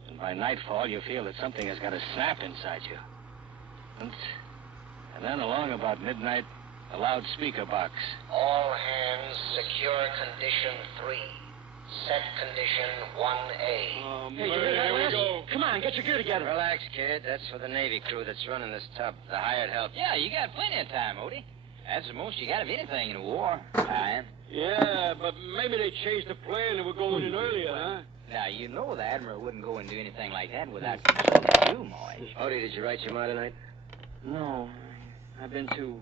And by nightfall, you feel that something has got to snap inside you. And then along about midnight, a loudspeaker box. All hands secure condition 3. Set condition 1A. Hey, here we go. Come on, get your gear together. Relax, kid. That's for the Navy crew that's running this tub, the hired help. Yeah, you got plenty of time, Odie. That's the most you got of anything in a war. Time. Yeah, but maybe they changed the plan and we're going in earlier, huh? Now, you know the Admiral wouldn't go and do anything like that without consulting you, Moy. Odie, did you write your mind tonight? No, I've been too...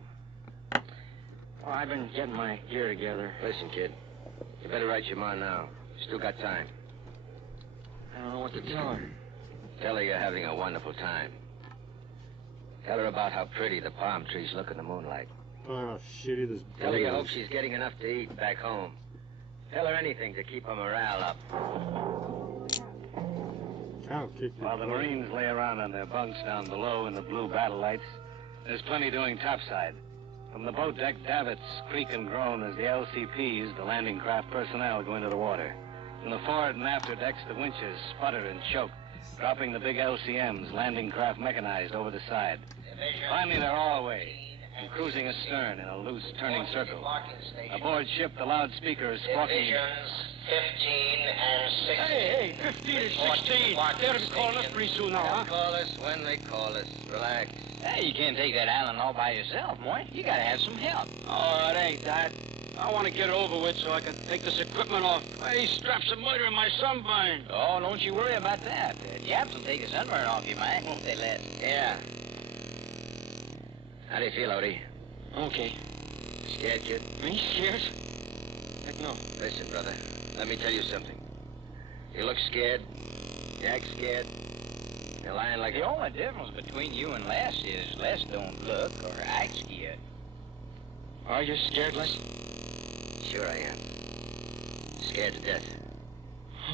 Oh, I've been getting my gear together. Listen, kid. You better write your mind now. You still got time. I don't know what to tell her. Tell her you're having a wonderful time. Tell her about how pretty the palm trees look in the moonlight. Oh, shitty this Tell her you hope is. she's getting enough to eat back home. Tell her anything to keep her morale up. While the Marines lay around on their bunks down below in the blue battle lights, there's plenty doing topside. From the boat deck, davits creak and groan as the LCPs, the landing craft personnel, go into the water. From the forward and after decks, the winches sputter and choke, dropping the big LCMs, landing craft mechanized, over the side. Finally, they're all away. and cruising astern in a loose turning circle. Aboard ship, the loudspeaker is squawking. Divisions 15 and 16. Hey, 15 and 16. They'll be calling us pretty soon now, huh? They'll call us when they call us. Relax. Hey, you can't take that island all by yourself, Mort. You gotta have some help. Oh, it ain't that. I want to get it over with so I can take this equipment off. These straps are murdering my sunburn. Oh, don't you worry about that. The Japs will take a sunburn off you, Mike, won't they, Les? Yeah. How do you feel, Odie? Okay. Scared, kid? Me scared? Heck no. Listen, brother. Let me tell you something. You look scared. You act scared. You're lying like The only difference between you and Les is Les don't look or act scared. Are you scared, Les? Sure I am. Scared to death.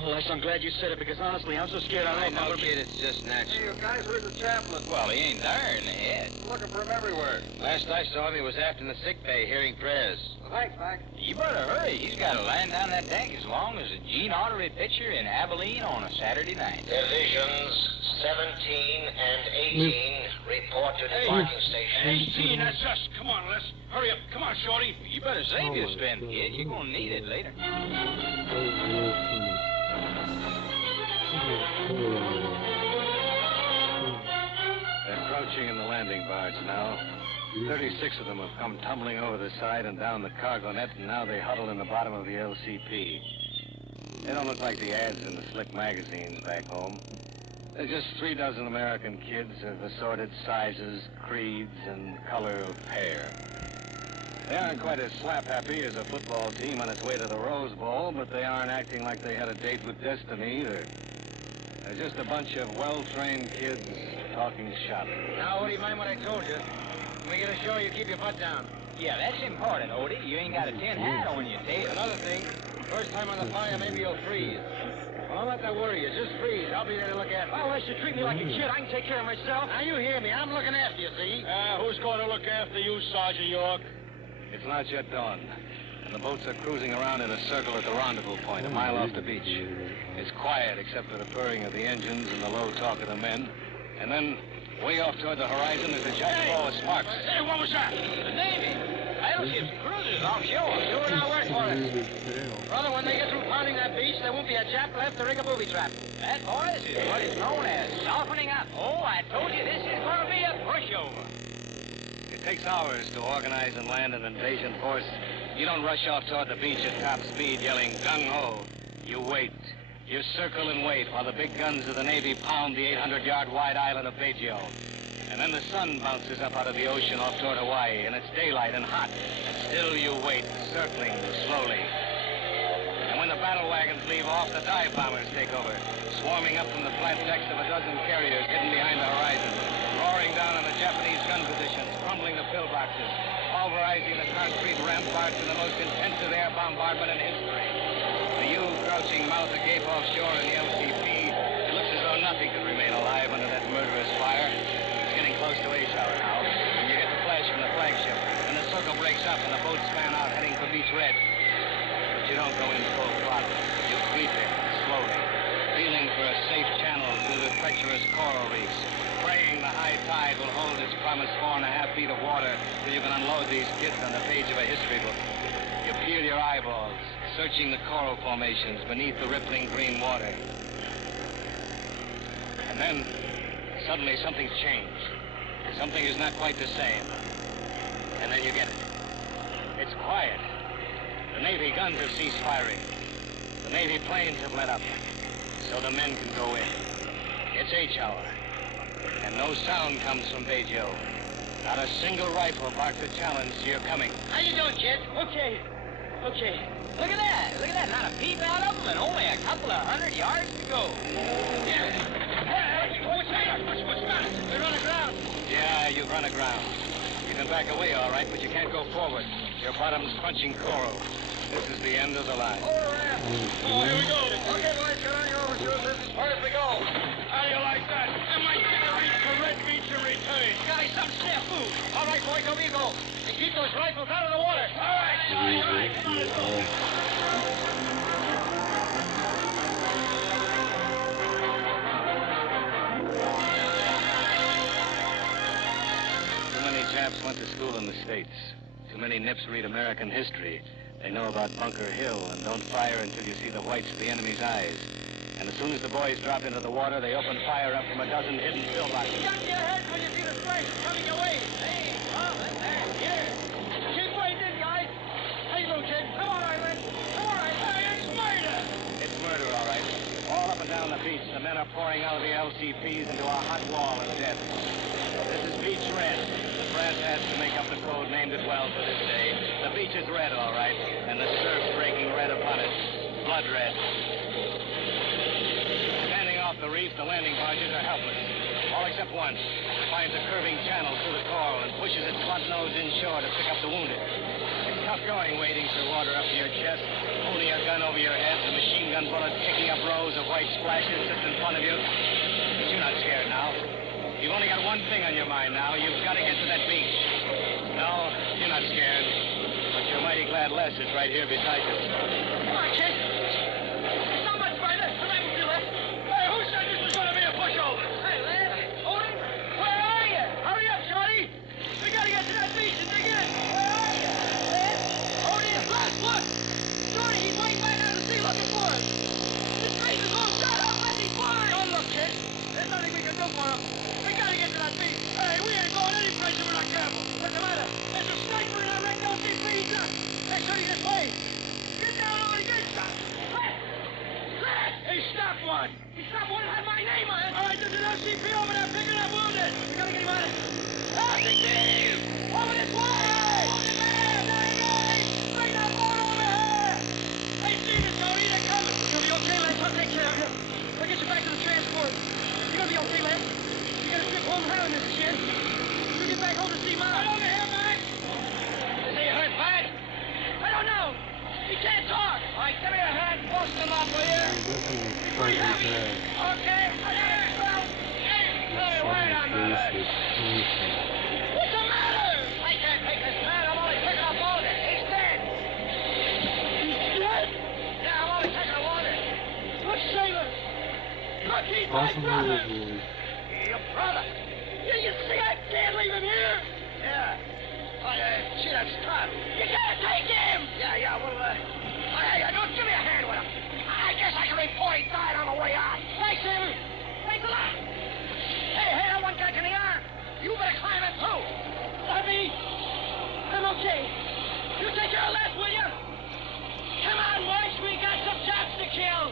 Oh, Les, I'm glad you said it, because honestly, I'm so scared I don't know. Kid, it's just natural. Hey, you guys, where's the chaplain? Well, he ain't there in the head. Looking for him everywhere. Last I saw him, he was aft in the sick bay hearing prayers. Well, thanks, Mac. You better hurry. He's got to land down that deck as long as a Gene Autry picture in Abilene on a Saturday night. Divisions 17 and 18 report to debarking station. 18, that's us. Come on, Les. Hurry up. Come on, Shorty. You better save your strength, kid. You're going to need it later. They're crouching in the landing barge now. 36 of them have come tumbling over the side and down the cargo net, and now they huddle in the bottom of the LCP. They don't look like the ads in the slick magazines back home. They're just 3 dozen American kids of assorted sizes, creeds, and color of hair. They aren't quite as slap-happy as a football team on its way to the Rose Bowl, but they aren't acting like they had a date with destiny either. They're just a bunch of well-trained kids talking shop. Now, Odie, mind what I told you. When we get ashore, you keep your butt down. Yeah, that's important, Odie. You ain't got a tin hat on your tail. Another thing, first time on the fire, maybe you'll freeze. Well, don't let that worry you. Just freeze. I'll be there to look after you. Oh, Les, you treat me like a kid. I can take care of myself. Now, you hear me. I'm looking after you, see? Who's going to look after you, Sergeant York? It's not yet dawn, and the boats are cruising around in a circle at the rendezvous point, a mile off the beach. It's quiet except for the purring of the engines and the low talk of the men. And then, way off toward the horizon, there's a giant ball of sparks. Hey, what was that? The Navy. Battleships and cruisers offshore. Doing our work for us. Brother, when they get through pounding that beach, there won't be a Jap left to rig a booby trap. That, boys, is what is known as softening up. Oh, I told you this is going to be a pushover. It takes hours to organize and land an invasion force. You don't rush off toward the beach at top speed yelling gung-ho. You wait. You circle and wait while the big guns of the Navy pound the 800-yard wide island of Baguio. And then the sun bounces up out of the ocean off toward Hawaii, and it's daylight and hot. And still you wait, circling slowly. And when the battle wagons leave off, the dive bombers take over, swarming up from the flat decks of a dozen carriers hidden behind the horizon, roaring down on the Japanese gun positions, crumbling the pillboxes, pulverizing the concrete ramparts in the most intensive air bombardment in history. For you, crouching mouth agape offshore in the LCP, it looks as though nothing could remain alive under that murderous fire. It's getting close to H-hour now, and you get the flash from the flagship, and the circle breaks up, and the boats fan out, heading for Beach Red. But you don't go in full throttle. You creep in, slowly, feeling for a safe channel through the treacherous coral reefs, praying the high tide will hold its promised 4.5 feet of water so you can unload these kids on the page of a history book. You peel your eyeballs, searching the coral formations beneath the rippling green water. And then, suddenly something's changed. Something is not quite the same. And then you get it. It's quiet. The Navy guns have ceased firing. The Navy planes have let up. So the men can go in. It's H-hour. And no sound comes from Baguio. Not a single rifle barked a challenge to your coming. How you doing, kid? Okay. Look at that. Look at that. Not a peep out of them and only a couple of 100 yards to go. Yeah. Hey, what's the matter? They run aground. Yeah, you've run aground. You can back away all right, but you can't go forward. Your bottom's crunching coral. This is the end of the line. Oh, here we go. Okay, boys, get on your overshoes. Where we go? How do you like that? Am I going to reach the Red Beach and return? Got some snafu. All right, boys, over you go. And keep those rifles out of the water. All right. Too many chaps went to school in the States. Too many nips read American history. They know about Bunker Hill and don't fire until you see the whites of the enemy's eyes. And as soon as the boys drop into the water, they open fire up from a dozen hidden pillboxes. Got your head when you see the flash coming your way. Hey, oh, that's there. Here. Keep waiting, guys. Hey, little kid. Come on, Island. Come on, Island. It's murder. It's murder, all right. All up and down the beach, the men are pouring out of the LCPs into a hot wall of death. This is Beach Red. The brass hats to make up the code named it well for this day. The beach is red, all right, and the surf breaking red upon it. Blood red. Standing off the reef, the landing barges are helpless. All except one. It finds a curving channel through the coral and pushes its front nose inshore to pick up the wounded. It's tough going wading through water up to your chest, holding your gun over your head, the machine gun bullets kicking up rows of white splashes just in front of you. But you're not scared now. You've only got one thing on your mind now. You've got to get to that beach. No, you're not scared. But you're mighty glad Les is right here beside you. Come on, kid. It's not much further. I'm able to do that. Hey, who said this was going to be a pushover? Hey, Les. Odin, where are you? Hurry up, Shorty. We got to get to that beach and dig in. Where are you? Les? Odin, Les, look. Shorty, he's way back out of the sea looking for us. This place is all shut up. Let's be fine. Don't look, kid. There's nothing we can do for him. We got to get to that beach. Hey, we ain't going any place if we're not careful. What's the matter? There's a sniper in our wrecked LCP. Hey, Shorty, this way. Get down over the gate, stop. Les! He stopped one. He stopped one that had my name on it. All right, there's an LCP over there picking up wounded. We got to get him out of here. LCP! Over this way! Wounded man! Bring that boat over here! Hey, Steven, Shorty, they're coming. You're going to be okay, Les? I'll take care of you. I'll get you back to the transport. You're going to be okay, Les? You got to trip home having this shit. You get back home to see Mom. Right over here, Max. Is he hurt bad? I don't know. He can't talk. All right, give me your hand. Post him up, will you? Pretty heavy. Okay. Hey, wait a minute. What's the matter? I can't take this man. I'm only picking up wounded. He's dead. He's dead? Yeah, I'm only taking a wounded. Look, Sailor. Look, he's my brother. Your brother? You see, I can't leave him here. Yeah. Oh, gee, that's tough. You gotta take him. Yeah, well, hey, don't give me a hand with him. I guess I can report he died on the way out. Thanks, Sailor. Thanks a lot. Hey, that one got you in the arm. You better climb it, too. I'm okay. You take care of Les, will you? Come on, boys, we got some jobs to kill.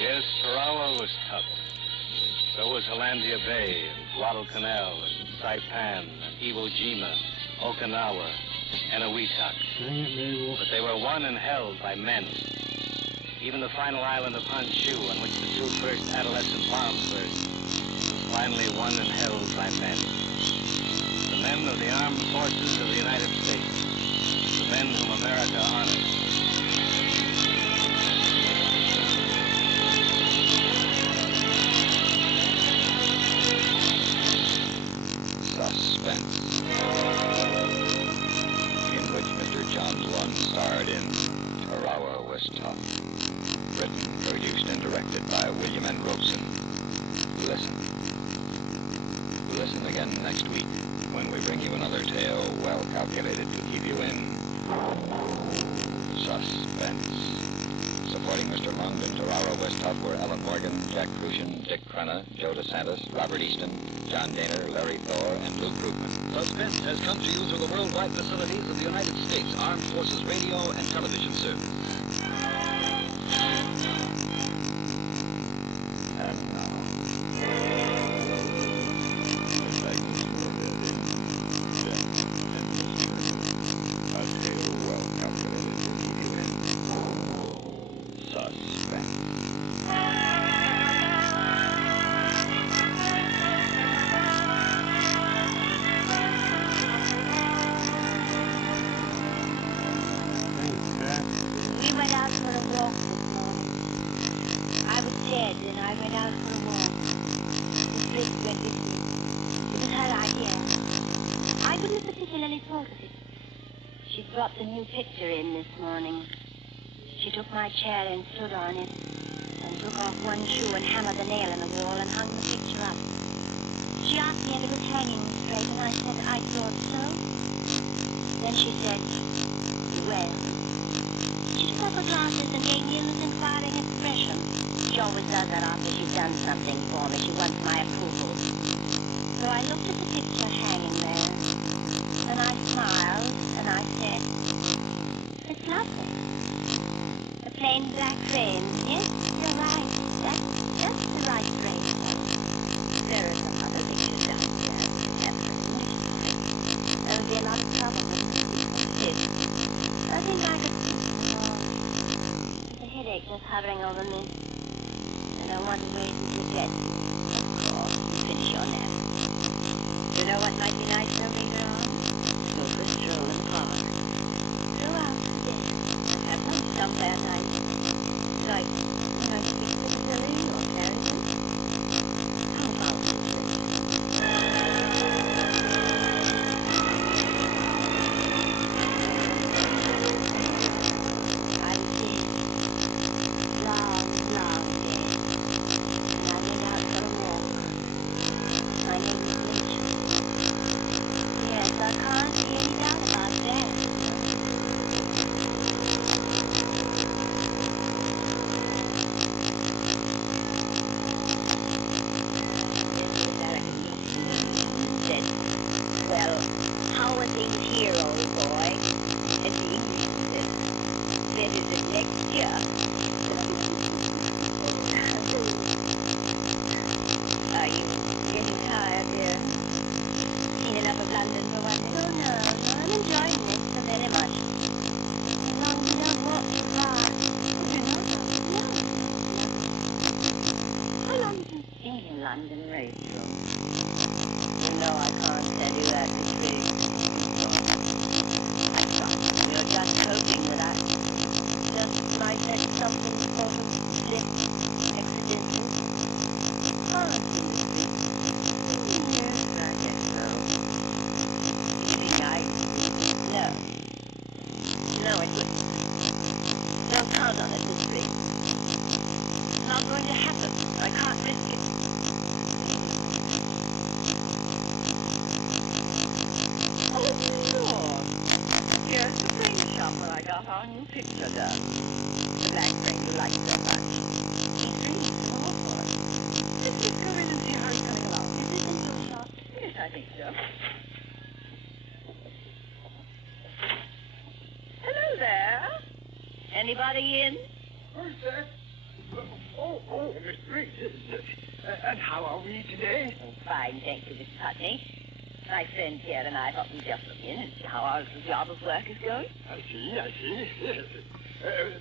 Yes, Tarawa was tough. So was Hollandia Bay, and Guadalcanal, and Saipan, and Iwo Jima, Okinawa, and Eniwetok. But they were won and held by men. Even the final island of Honshu, on which the two first adolescent bombs burst, was finally won and held by men. The men of the armed forces of the United States. The men whom America honors. Suspense, in which Mr. John Lund starred in Tarawa Was Tough. Written, produced, and directed by William N. Robeson. Listen. Listen again next week when we bring you another tale well calculated to keep you in suspense. Supporting Mr. Lund in Tarawa Was Tough were Ellen Morgan, Jack Crucian, Dick Crenna, Joe DeSantis, Robert Easton, John Daner, Larry Thor, and Lou Krugman. Suspense has come to you through the worldwide facilities of the United States Armed Forces Radio and Television Service. And now, a tale well calculated to keep you in suspense. We went out for a walk this morning. I was dead, and I went out for a walk. Miss Bliss went with me. It was her idea. I wouldn't have particularly any fault with it. She brought the new picture in this morning. She took my chair and stood on it, and took off one shoe and hammered the nail in the wall and hung the picture up. She asked me if it was hanging straight, and I said I thought so. Then she said, well. She took off her glasses and gave me an inquiring expression. She always does that after she's done something for me. She wants my approval. So I looked at the picture hanging there, and I smiled, and I said, it's lovely. A plain black frame. Yes, you're right. That's just the right frame. There are some other pictures out there. There'll be a lot of trouble with this. I think I could sleep some more. There's a headache just hovering over me. And I want to wait until bed. Of course, you finish your nap. You know what might be nice for later on? Go for a stroll in the park. Go out today. Have lunch somewhere nice. Like Piccadilly or Paris. How about this? I was in long day. And I went out for a walk. My name is Rachel. Yes, I can't see any doubt about that. Said, well, how are things here, old boy? And the Englishman said, better than next year. Are you getting tired, dear? Seen enough of London for one day? Oh, no, I'm enjoying this so very much. As long as you don't walk too far. No. How long have you been in London, Rachel? You know I can't tell you that this week. I thought you're just coping with that. Just might let something sort of slip accidentally. Can't you? Yes, I guess so. You think I... No. No, it wouldn't. Don't count on it this week. It's not going to happen. I can't risk it. Oh, Lord. Here's the frame shop where I got our new picture done. The black frame you like so much. He's bringing some more for us. Let's just go in and see how he's coming along. Is this in your shop? Yes, I think so. Hello there. Anybody in? Who's that? Oh, Miss Briggs. And how are we today? Oh, fine, thank you, Miss Putney. My friend here and I thought we'd just look in and see how our little job of work is going. I see. Yes.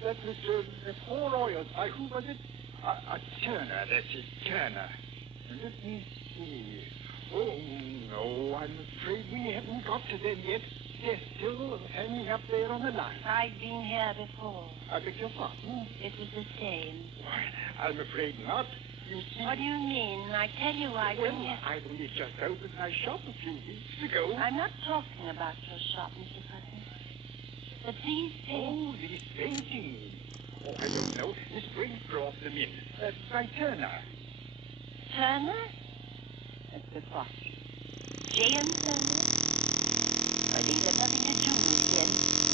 That was Four Royals. By who was it? Turner, that's it, Turner. Let me see. Oh, no, I'm afraid we haven't got to them yet. They're still hanging up there on the line. I've been here before. I beg your pardon? It was the same. Why, I'm afraid not. You see... What do you mean? I tell you I've been here. I've only just opened my shop a few weeks ago. I'm not talking about your shop, Mr. Putney. But these paintings... Oh, these paintings. Oh, I don't know. Miss Briggs brought them in. By Turner. Turner? That's preposterous. J.M. Turner? Well, these have nothing to do with him.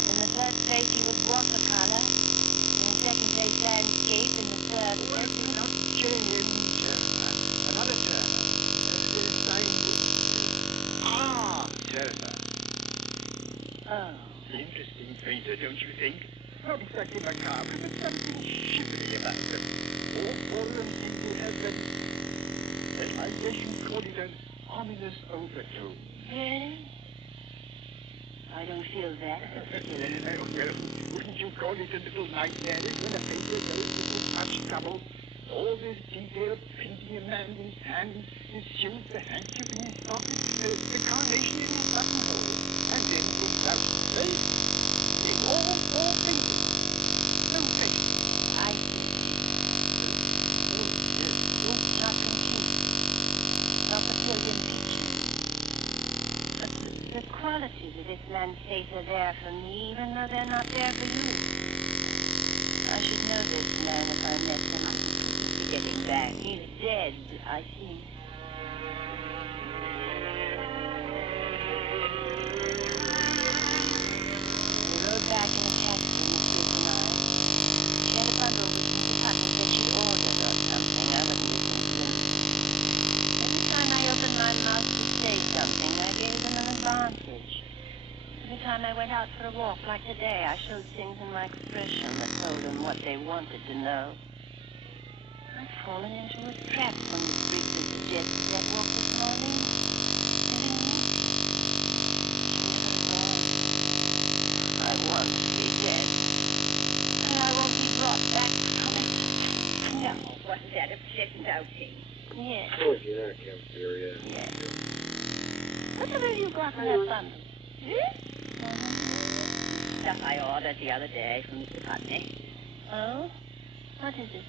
In the first place, he was watercolor. In the second place, landscape. In the third place... Well, not J.M. Turner. Another Turner. Turner. Oh. Interesting painter, don't you think? Not exactly macabre, but something shivery about them. Or he has that, I guess you'd call it an ominous overtone. Really? I don't feel that. Well, wouldn't you call it a little nightmare when a painter goes to too much trouble? All this detailed painting a man in his hand, his shoes, the handkerchief in his pocket, the carnation in his buttonhole, and then puts out face. It's all painting. No face. I see. Not complete. Not the brilliant picture. But the qualities of this man's face are there for me, even though they're not there for you. I should know this man if I met him. He's getting back. He's dead, I think. We rode back in a taxi, Miss Ruth and I. She had a bundle which Mrs. Hutton said she'd ordered or something. I wasn't listening to him. Every time I opened my mouth to say something, I gave them an advantage. Every time I went out for a walk, like today, I showed things in my expression that told them what they wanted to know. I'd fallen into a trap when Miss Briggs had suggested that walk this morning. I want to be dead. And I won't be brought back from it. No, wasn't that a pleasant outing? Yes. Oh, yeah, cafeteria. Yes. What the hell you got in that bundle? This? Stuff I ordered the other day from Mr. Putney. Oh? What is it?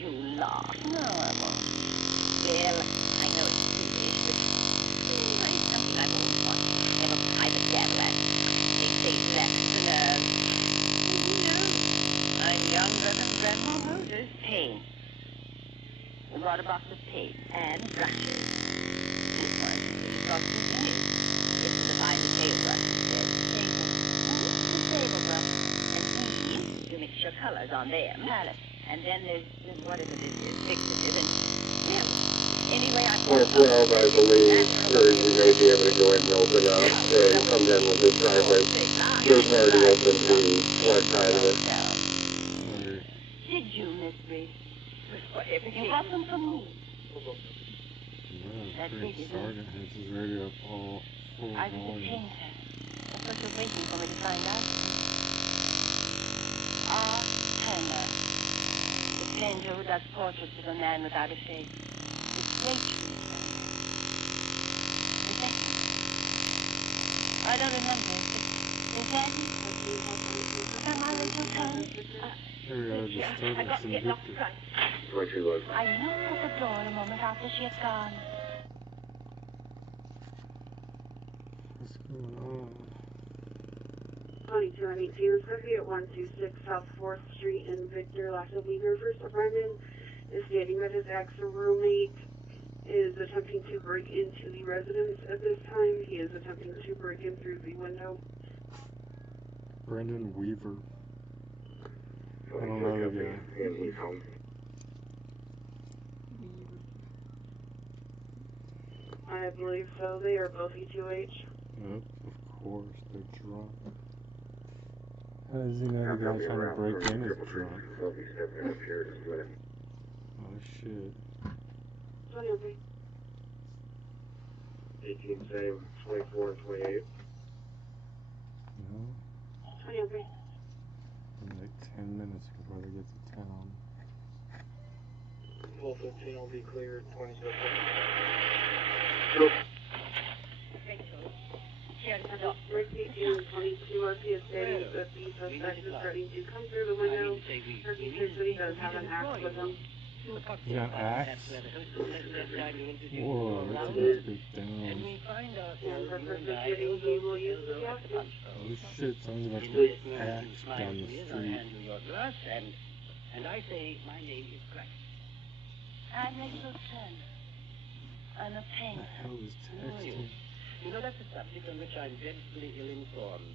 You laugh. No, I won't. Well, I know it's foolish, but anyway, it's something I've always wanted. Have a private dabble at. They say that's the nerve. Who knows? I'm younger than Grandma Moses. Paint. We bought a box of paint and brushes. This one cost me pennies. This is a fine sailbrush, he said. It's a table brush. And these, you mix your colors on them. Palette. And then there's whatever this is, fixative, and, well, anyway, I Or 12, I believe, or you may be able to go in and open up, and come down with this driveway. There's already opened the flat side of it. Did you, Miss Briggs? Whatever you got them from me. Yeah, Great Sergeant has his radio up all full I was a volume. painter. That's what you're waiting for me to find out. Ah, Turner. The painter who does portraits of a man without a face. It's great. Is that him? I don't remember. Is that him? Am I little Turner? Here we are, disturbance in Victor. I knocked at the door a moment after she had gone. What's going on? 22 and 18 is Sophie at 126 South 4th Street in Victor. Last week, her first Brendan is stating that his ex-roommate is attempting to break into the residence at this time. He is attempting to break in through the window. Brendan Weaver. I don't know the guy. I believe so. They are both E2H. Yep, of course, they're drunk. How does he know the guy trying to break in is drunk? Oh shit. 18, same, 24 and 28. No? 20 okay. In like 10 minutes before they get to town. Full 15 will be cleared, 27. Rick 18 and 22 RP is stating that the suspect is starting to come through the window. Turkey says that he does have an axe with him. He's got an axe? Whoa, that's a bit down. And for purpose getting, he will use the hostage. Oh shit, someone's about to get axed down the street. And I say my name is Christ. I'm Rachel Turner. I'm a painter. What the hell is texting? You know, that's a subject on which I'm dreadfully ill-informed.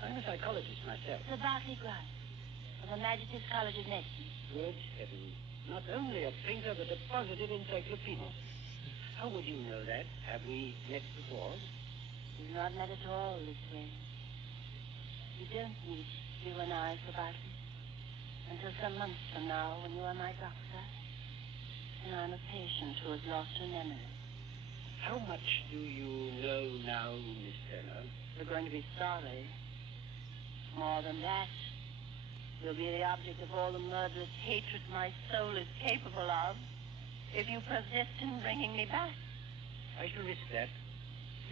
I'm a psychologist myself. Sir Bartley Grant, of the Majesty's College of Medicine. Good heavens. Not only a painter, but a positive encyclopedia. How would you know that? Have we met before? We've not met at all this way. We don't meet, you and I, Sir Bartley, until some months from now when you are my doctor, and I'm a patient who has lost her memory. How much do you know now, Miss Turner? You're going to be sorry. More than that. You'll be the object of all the murderous hatred my soul is capable of if you persist in bringing me back. I shall risk that.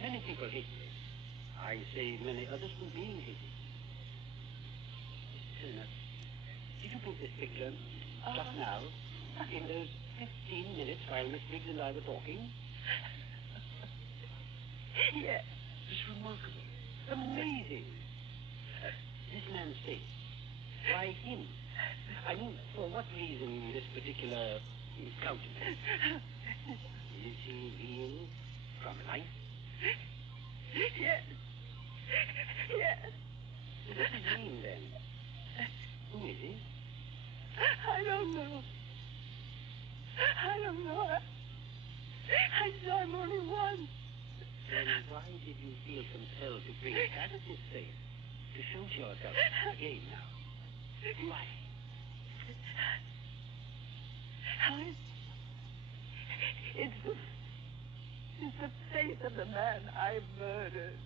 Many people hate me. I say many others from being hated. Miss Turner, did you paint this picture just now, in those 15 minutes while Miss Briggs and I were talking? Yes. This remarkable. Amazing. This man's face. Why him? I mean, for what reason this particular countenance? Is he real from life? Yes. Yes. What's his name, then? Who is he? I don't know. I don't know. I saw him only once. Then why did you feel compelled to bring back his face? To shoot yourself again now? Why? It's the face of the man I murdered.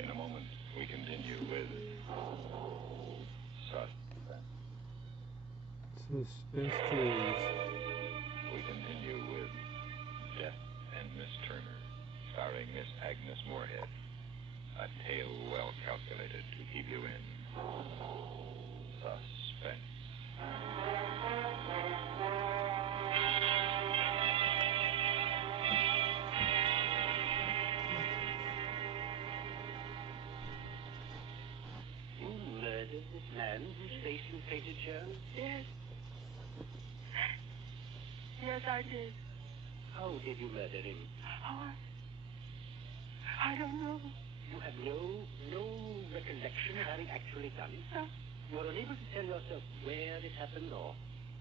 In a moment, we continue with Suspense. Suspense clues. We continue with Death and Miss Turner, starring Miss Agnes Moorehead. A tale well calculated to keep you in suspense. You murdered this man whose face you painted, Sharon? Yes. Yes, I did. How did you murder him? Oh, I don't know. You have no recollection of having actually done it? No. You are unable to tell yourself where it happened or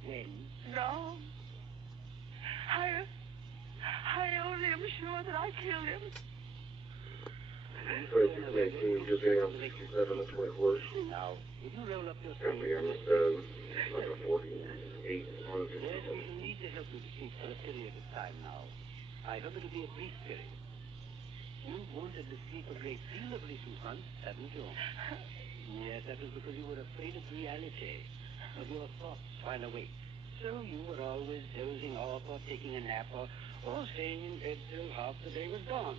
when? No. I only am sure that I killed him. 19, just getting on 67 to 24. Now, would you roll up your Got me sleeves? almost, like a 48 on Yes, we shall need to help you to sleep for a period of time now. I hope it'll be a brief period. You've wanted to sleep a great deal of recent months, haven't you? Yes, that was because you were afraid of reality, of your thoughts while awake. So you were always dozing off or taking a nap or staying in bed till half the day was gone.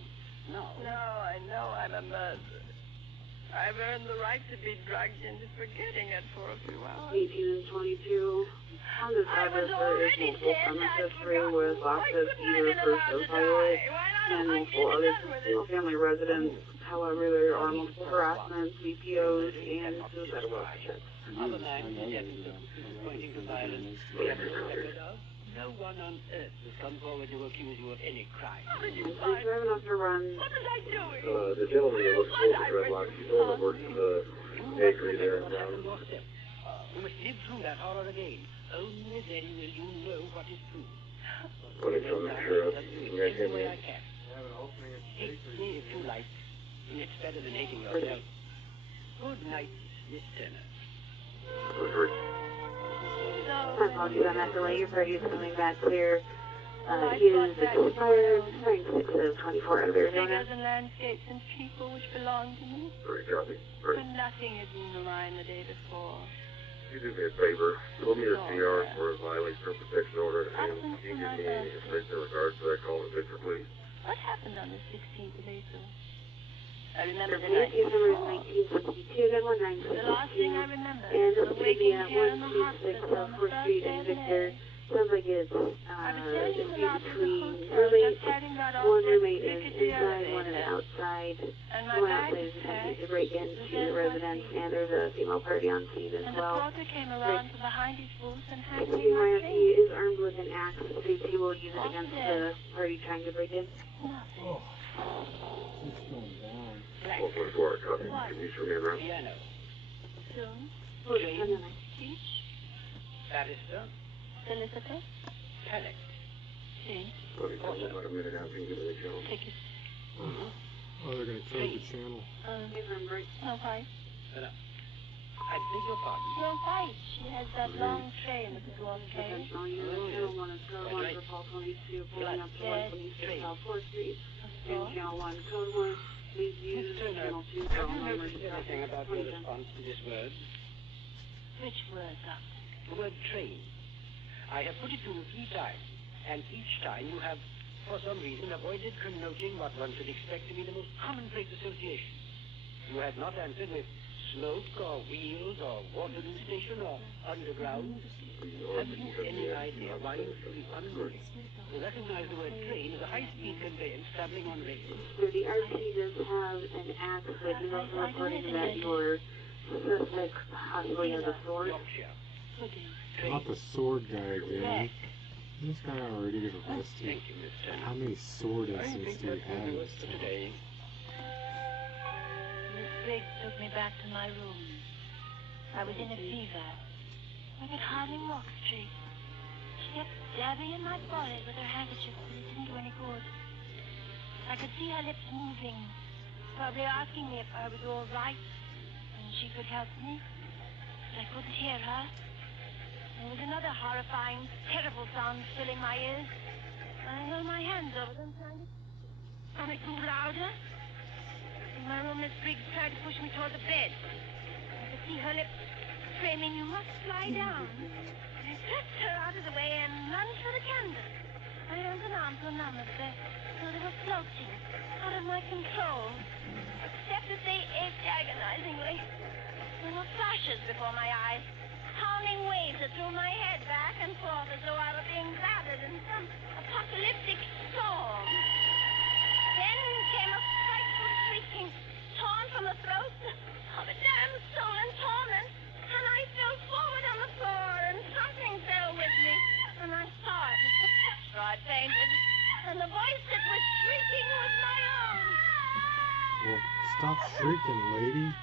Now... No, I know I'm a murderer. I've earned the right to be drugged into forgetting it for a few hours. 18 and 22. On this address, there is multiple premises free with access either First Coast Highway and multiple other single-family residents. However, there are multiple harassments, VPOs, and suicide watch checks. Other man whose episode is pointing to violence we have no record of. No one on earth has come forward to accuse you of any crime. Please drive enough to run. What was I doing? The gentleman that looks close to dreadlocks, he's the one that works in the bakery there in town. You must live through that horror again. Only then will you know what is true. When it comes to Sheriff, you guys Every can way I can. Hate me if you like. It's better than hating yourself. Good night, Miss Turner. My apologies on that delay. Your party is coming back clear. He is expired 96 of 24 out of Arizona. Figures and landscapes and people which belong to me. Very copy. For nothing had been mine the day before. You do me a favor. Pull me your CR for a violation or protection order, and you give me information in regards to that call to Victor, please. What happened on the 16th of April? I remember the Case night number before. is 1962, then 1962. The last thing I remember And was it's waking at here in the 126 hospital South on the 4th first Street day in of Victor. May. Sounds like it's I was standing in the lobby of the between hotel, roommates. just heading right off One the roommate is rickety inside, one is elevator. outside. And my One bag outside was is attempting packed. to break into the residence, and there's a female party on scene as And the well. porter came around from behind his booth and handed me Excuse my me, he drink. is armed with an axe. States he will use it against the party trying to break in. Nothing. It's going down. 1.4, copy. Can you show me around? Piano. Soon. Jane. Peach. Barrister. Solicitor. Panic. Jane. Okay, come about a minute out and give it a go. Take it. Oh, they're going to close the channel. Snow White. I beg your pardon. Snow White. She has that long train with the dwarf cage. Attention all units, channel 1 is code 1 for Paul 22, pulling up to 126 South 4th Street. And channel 1, code 1, please use Miss Turner, channel 2 for have all you numbers. noticed anything about your response to this word? Which word, Doctor? The word train. I have put it to you 3 times, and each time you have, for some reason, avoided connoting what one should expect to be the most commonplace association. You have not answered with smoke or wheels or Waterloo Station or underground. Have you any idea why you should be unwilling to recognize the word train as a high-speed conveyance traveling on rails. So the RT does have an axe, but you also reporting that your suspect possibly has a sword. Not the sword guy again. This guy already got arrested. How many sword incidents do we have in this town? Miss Briggs took me back to my room. I was in a fever. I could hardly walk straight. She kept dabbing in my forehead with her handkerchief, but it didn't do any good. I could see her lips moving, probably asking me if I was all right, and she could help me. But I couldn't hear her. There was another horrifying, terrible sound filling my ears. I held my hands over them, trying to... And it grew louder. In my room, Miss Briggs tried to push me toward the bed. I could see her lips screaming, "You must lie down." I pressed her out of the way and lunged for the candle. My hands and arms were numb as though they were floating, out of my control. Except that they ached agonizingly. There were flashes before my eyes, howling waves that threw my head back and forth as though I were being battered in some apocalyptic storm. Then came a frightful shrieking, torn from the throat of a damned soul in torment, and I fell forward on the floor, and something fell with me, and I saw it as the picture I painted, and the voice that was shrieking was my own. Well, stop shrieking, lady.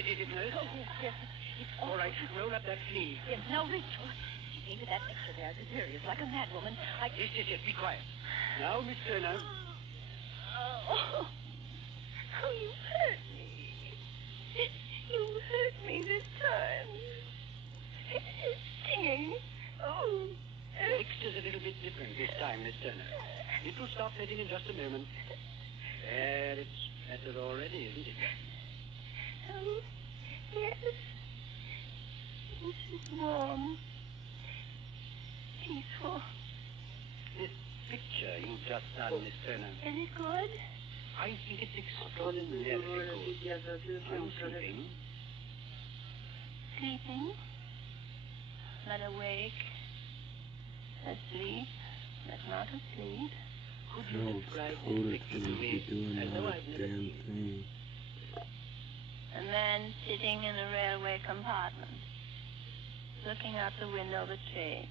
Is it nurse? Yes. All right, roll up that sleeve. Yes, no, Rachel. She painted that picture there, delirious, like a madwoman. Yes, be quiet. Now, Miss Turner. Oh, you hurt me. You hurt me this time. It's stinging. Oh. The picture's a little bit different this time, Miss Turner. It will stop hurting in just a moment. There, it's better already, isn't it? Oh, yes. This is warm. Peaceful. This picture you've just done, Miss Turner. Is it good? I think it's extraordinarily good. I'm sleeping. Sleeping? But awake. Asleep, but not asleep. No, it's Dakota shouldn't be doing that damn thing. A man sitting in a railway compartment, looking out the window of a train.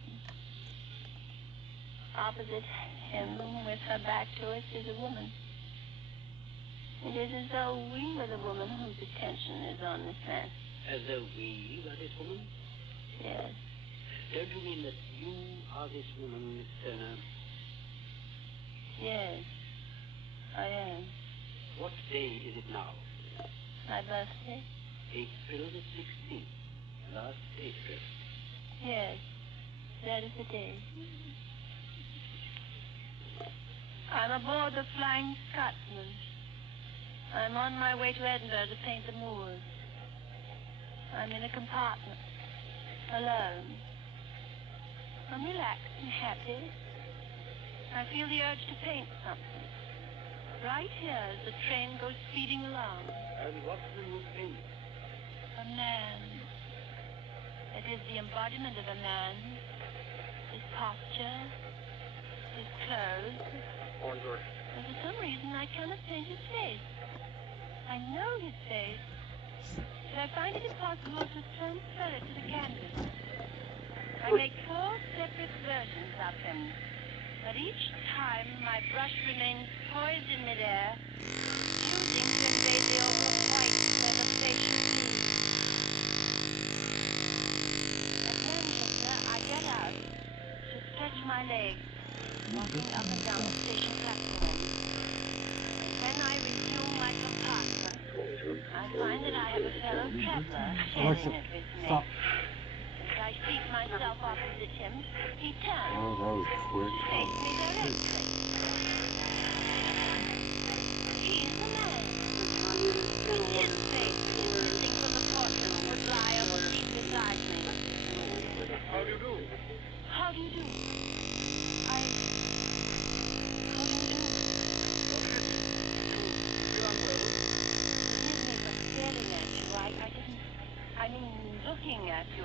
Opposite him, with her back to us, is a woman. It is as though we were the woman whose attention is on this man. As though we were this woman? Yes. Don't you mean that you are this woman, Miss Turner? Yes, I am. What day is it now? My birthday? April the 16th. Last April. Yes, that is the day. I'm aboard the Flying Scotsman. I'm on my way to Edinburgh to paint the moors. I'm in a compartment, alone. I'm relaxed and happy. I feel the urge to paint something. Right here as the train goes speeding along. And what's the new paint? A man. It is the embodiment of a man. His posture, his clothes. And for some reason I cannot paint his face. I know his face, but I find it impossible to transfer it to the canvas. I make 4 separate versions of him, but each time my brush remains poised in midair, choosing to invade the oval white of a facial scene. At Manchester, I get out to stretch my legs, walking up and down the station platform. And when I resume my compartment, I find that I have a fellow traveler sharing it with me. I seat myself opposite him, he turns. Oh, that was quick. To face me directly. He's the man. It's his face that is missing from the portrait that would lie on the seat beside me. How do you do? How do you do?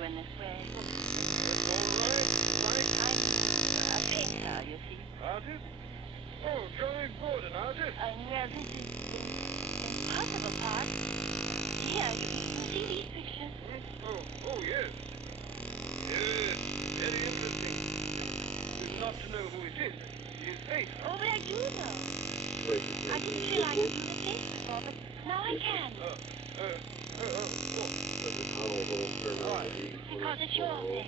in this way. All right. I'm a painter, you see. Artist? Oh, jolly good, an artist. Well, this is the impossible part. Here, you see these pictures? Oh, yes. Yes, very interesting. Not to know who it is. His face. Oh, but I do know. I didn't feel I could do the face before, but now I can. Because it's your face.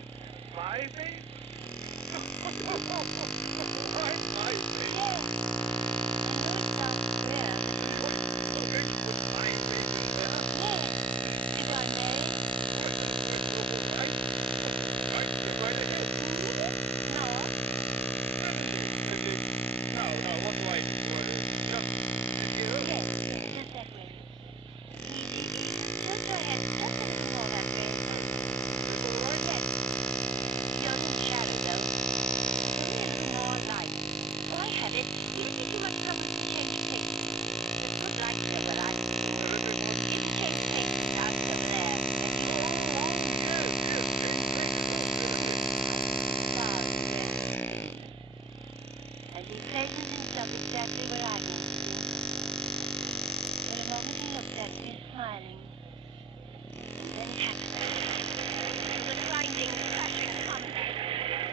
My face? My face? Yes. I know it sounds queer, but... Okay, put my face in there? Yes. If I may. All right. Right, go right ahead. No. Now, what do I do? Just here? Yes, just that way. Easy. Just go ahead. Just a little more that way. All right? Yes. You're in shadow, though. Only a little more light. Oh, I have it. Will it be too much trouble to change place? There's good light here, but I... If you change places, I'll be over there. And he places himself exactly where I want to be. For a moment he looks at me, smiling. And then taps me. It was a grinding, crashing combat.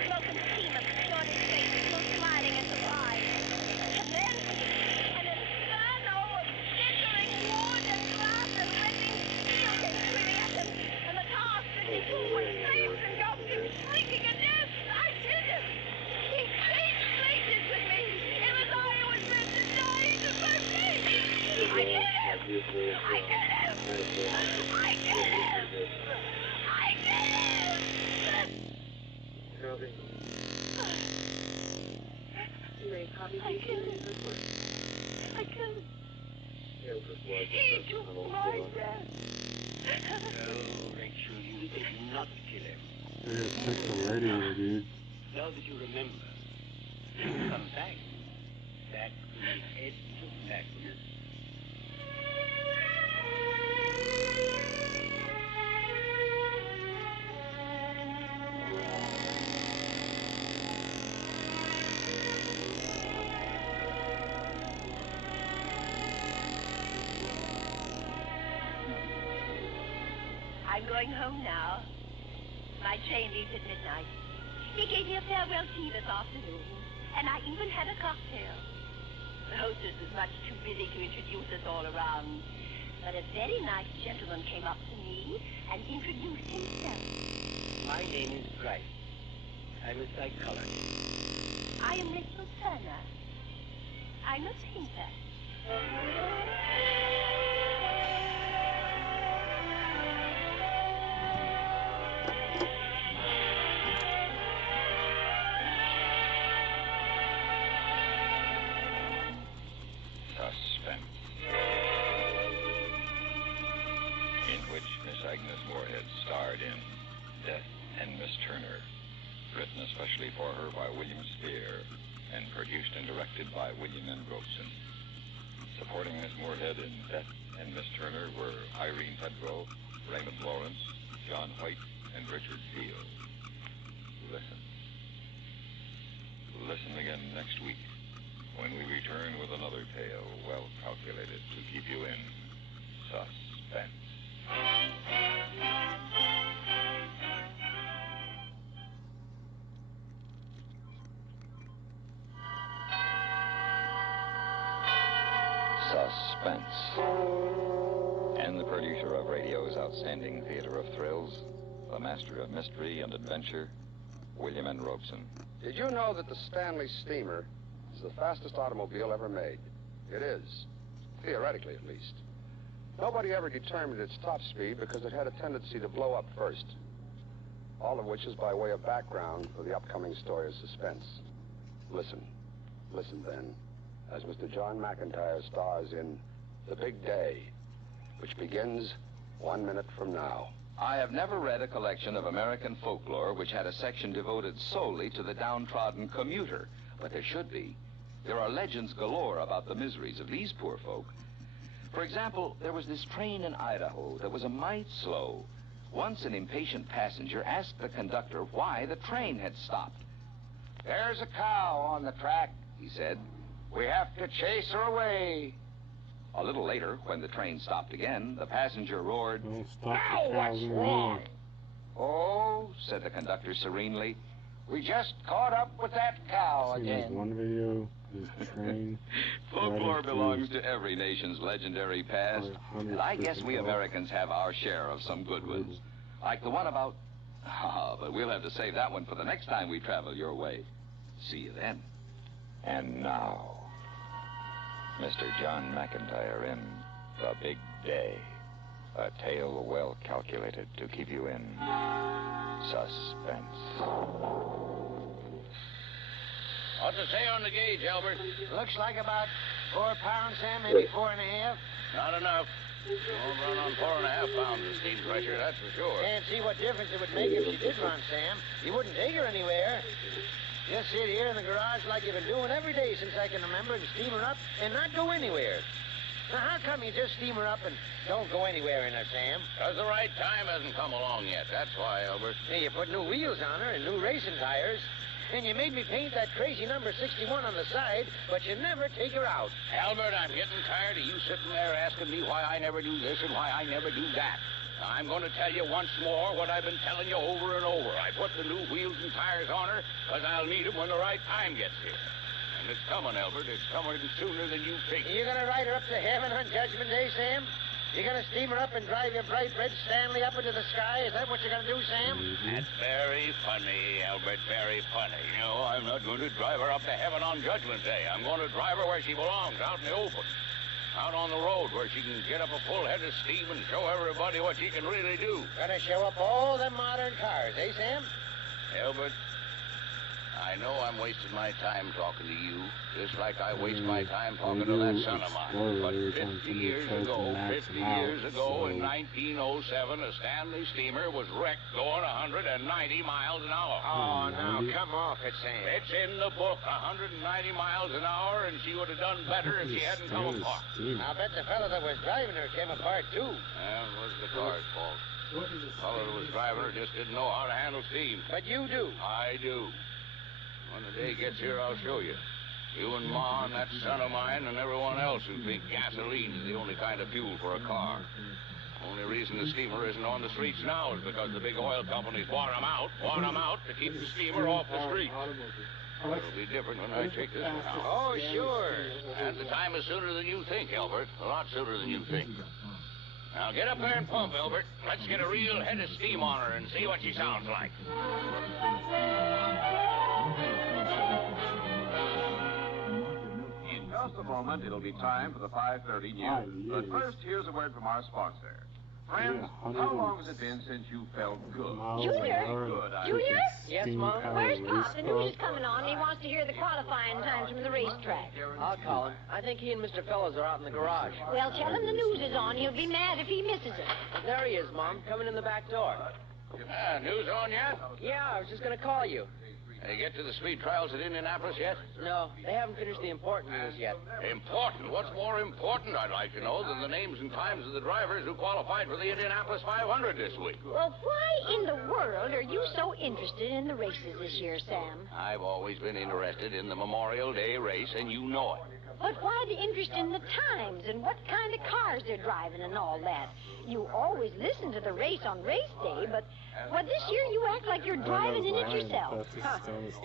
Smoke and steam obscured his face, still smiling at the rise. And then inferno of glittering wood and glass and rending steel came screaming at him. And the car split in two with flames engulfed him, shrieking and yes, I did it! He changed places with me. It was I who was meant to die to my place. I did it! I did it! I did it! I did it! Copy. They copy I killed him. I killed him. He took my death. No, Rachel, you did not kill him. They got check the radio, dude. Now that you remember, you come back. Back to the edge of madness. I'm going home now. My train leaves at midnight. He gave me a farewell tea this afternoon, and I even had a cocktail. The hostess was much too busy to introduce us all around, but a very nice gentleman came up to me and introduced himself. My name is Bryce. I'm a psychologist. I am Rachel Turner. I'm a painter. Suspense. In which Miss Agnes Moorehead starred in Death and Miss Turner, written especially for her by William Spear, and produced and directed by William N. Robeson. Supporting Miss Moorehead in Death and Miss Turner were Irene Pedro, Raymond Lawrence, John White, and Richard Field. Listen. Listen again next week when we return with another tale well calculated to keep you in suspense. Suspense. And the producer of radio's outstanding theater of thrills, the master of mystery and adventure, William N. Robeson. Did you know that the Stanley Steamer is the fastest automobile ever made? It is. Theoretically, at least. Nobody ever determined its top speed because it had a tendency to blow up first. All of which is by way of background for the upcoming story of suspense. Listen. Listen, then, as Mr. John McIntyre stars in The Big Day, which begins 1 minute from now. I have never read a collection of American folklore which had a section devoted solely to the downtrodden commuter, but there should be. There are legends galore about the miseries of these poor folk. For example, there was this train in Idaho that was a mite slow. Once an impatient passenger asked the conductor why the train had stopped. There's a cow on the track, he said. We have to chase her away. A little later, when the train stopped again, the passenger roared, Now what's wrong? Oh, said the conductor serenely, we just caught up with that cow again. One video is train. Folklore belongs to every nation's legendary past, and I guess we Americans have our share of some good ones. Like the one about... but we'll have to save that one for the next time we travel your way. See you then. And now, Mr. John McIntyre in The Big Day. A tale well calculated to keep you in suspense. What's it say on the gauge, Albert? Looks like about 4 pounds, Sam, maybe 4.5. Not enough. You won't run on 4.5 pounds of steam pressure, that's for sure. Can't see what difference it would make if she did run, Sam. You wouldn't take her anywhere. Just sit here in the garage like you've been doing every day since I can remember and steam her up and not go anywhere. Now, how come you just steam her up and don't go anywhere in her, Sam? Because the right time hasn't come along yet, that's why, Albert. Yeah, you put new wheels on her and new racing tires. And you made me paint that crazy number 61 on the side, but you never take her out. Albert, I'm getting tired of you sitting there asking me why I never do this and why I never do that. Now, I'm going to tell you once more what I've been telling you over and over. I put the new wheels and tires on her because I'll need them when the right time gets here. And it's coming, Albert. It's coming sooner than you think. You gonna ride her up to heaven on Judgment Day, Sam? You gonna steam her up and drive your bright red Stanley up into the sky? Is that what you're gonna do, Sam? That's very funny, Albert, very funny. No, I'm not going to drive her up to heaven on Judgment Day. I'm going to drive her where she belongs, out in the open. Out on the road where she can get up a full head of steam and show everybody what she can really do. Gonna show up all them modern cars, eh, Sam? Albert, I know I'm wasting my time talking to you, just like I waste my time talking to that son of mine. But 50 years ago, in 1907, a Stanley steamer was wrecked going 190 miles an hour. Oh, now, come off it, Sam. It's in the book, 190 miles an hour, and she would have done better if she hadn't come apart. I'll bet the fellow that was driving her came apart, too. It was the car's fault. The fellow that was driving her just didn't know how to handle steam. But you do. I do. When the day gets here, I'll show you. You and Ma and that son of mine and everyone else who think gasoline is the only kind of fuel for a car. Only reason the steamer isn't on the streets now is because the big oil companies want them out to keep the steamer off the streets. It'll be different when I take this one out. Oh, sure. And the time is sooner than you think, Albert. A lot sooner than you think. Now, get up there and pump, Albert. Let's get a real head of steam on her and see what she sounds like. In just a moment, it'll be time for the 5:30 news. But first, here's a word from our sponsor. Friends, how long has it been since you felt good? Junior? Good, Junior? Yes, Mom? Where's Pop? The news is coming on, and he wants to hear the qualifying times from the racetrack. I'll call him. I think he and Mr. Fellows are out in the garage. Well, tell him the news is on. He'll be mad if he misses it. There he is, Mom, coming in the back door. News on yet? Yeah, I was just going to call you. They get to the speed trials at Indianapolis yet? No, they haven't finished the important news yet. Important? What's more important, I'd like to know, than the names and times of the drivers who qualified for the Indianapolis 500 this week? Well, why in the world are you so interested in the races this year, Sam? I've always been interested in the Memorial Day race, and you know it. But why the interest in the times and what kind of cars they're driving and all that? You always listen to the race on race day, but this year you act like you're driving in it yourself.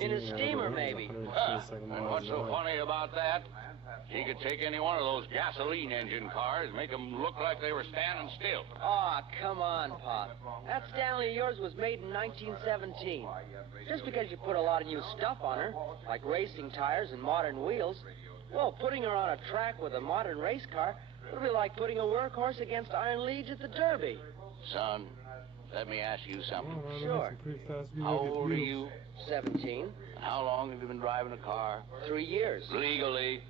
In a steamer, maybe. And what's so funny about that? He could take any one of those gasoline engine cars, make them look like they were standing still. Oh, come on, Pop. That Stanley of yours was made in 1917. Just because you put a lot of new stuff on her, like racing tires and modern wheels, well, putting her on a track with a modern race car would be like putting a workhorse against Iron Leeds at the Derby. Son, let me ask you something. Sure. How old are you? 17. How long have you been driving a car? 3 years. Legally?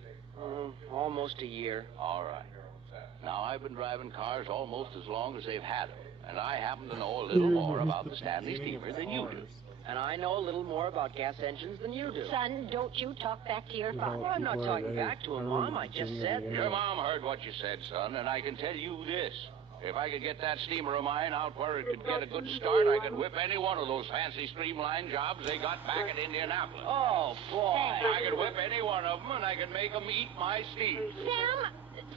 Almost a year. All right. Now, I've been driving cars almost as long as they've had them, and I happen to know a little more about the Stanley steamer than you do. And I know a little more about gas engines than you do. Son, don't you talk back to your father. I'm not talking back to him, Mom. I just said... Your mom heard what you said, son, and I can tell you this. If I could get that steamer of mine out where it could get a good start, I could whip any one of those fancy streamline jobs they got back at Indianapolis. Oh, boy. I could whip any one of them, and I could make them eat my steam. Sam,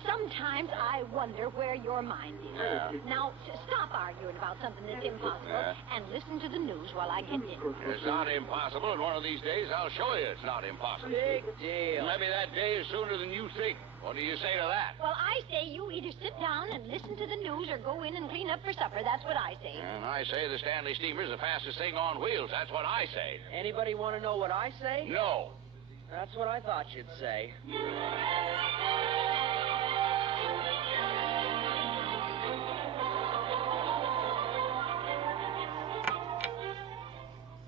sometimes I wonder where your mind is. Yeah. Now, stop arguing about something that's impossible and listen to the news while I get dinner. It's not impossible, and one of these days I'll show you it's not impossible. Big deal. Maybe that day is sooner than you think. What do you say to that? Well, I say you either sit down and listen to the news or go in and clean up for supper. That's what I say. And I say the Stanley steamer's the fastest thing on wheels. That's what I say. Anybody want to know what I say? No. That's what I thought you'd say.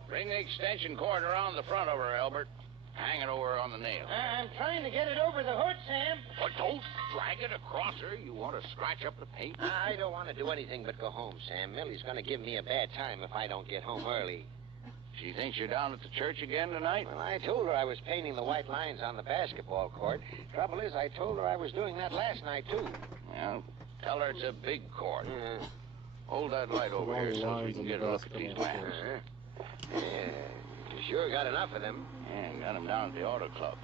Bring the extension cord around the front over, Albert. Hang it over on the nail. I'm trying to get it over the hood, Sam. But don't drag it across her. You want to scratch up the paint? I don't want to do anything but go home, Sam. Millie's going to give me a bad time if I don't get home early. She thinks you're down at the church again tonight? Well, I told her I was painting the white lines on the basketball court. Trouble is, I told her I was doing that last night, too. Well, tell her it's a big court. Hold that light over here so we can get a look at these maps. Yeah, you sure got enough of them. Yeah, got them down at the auto club.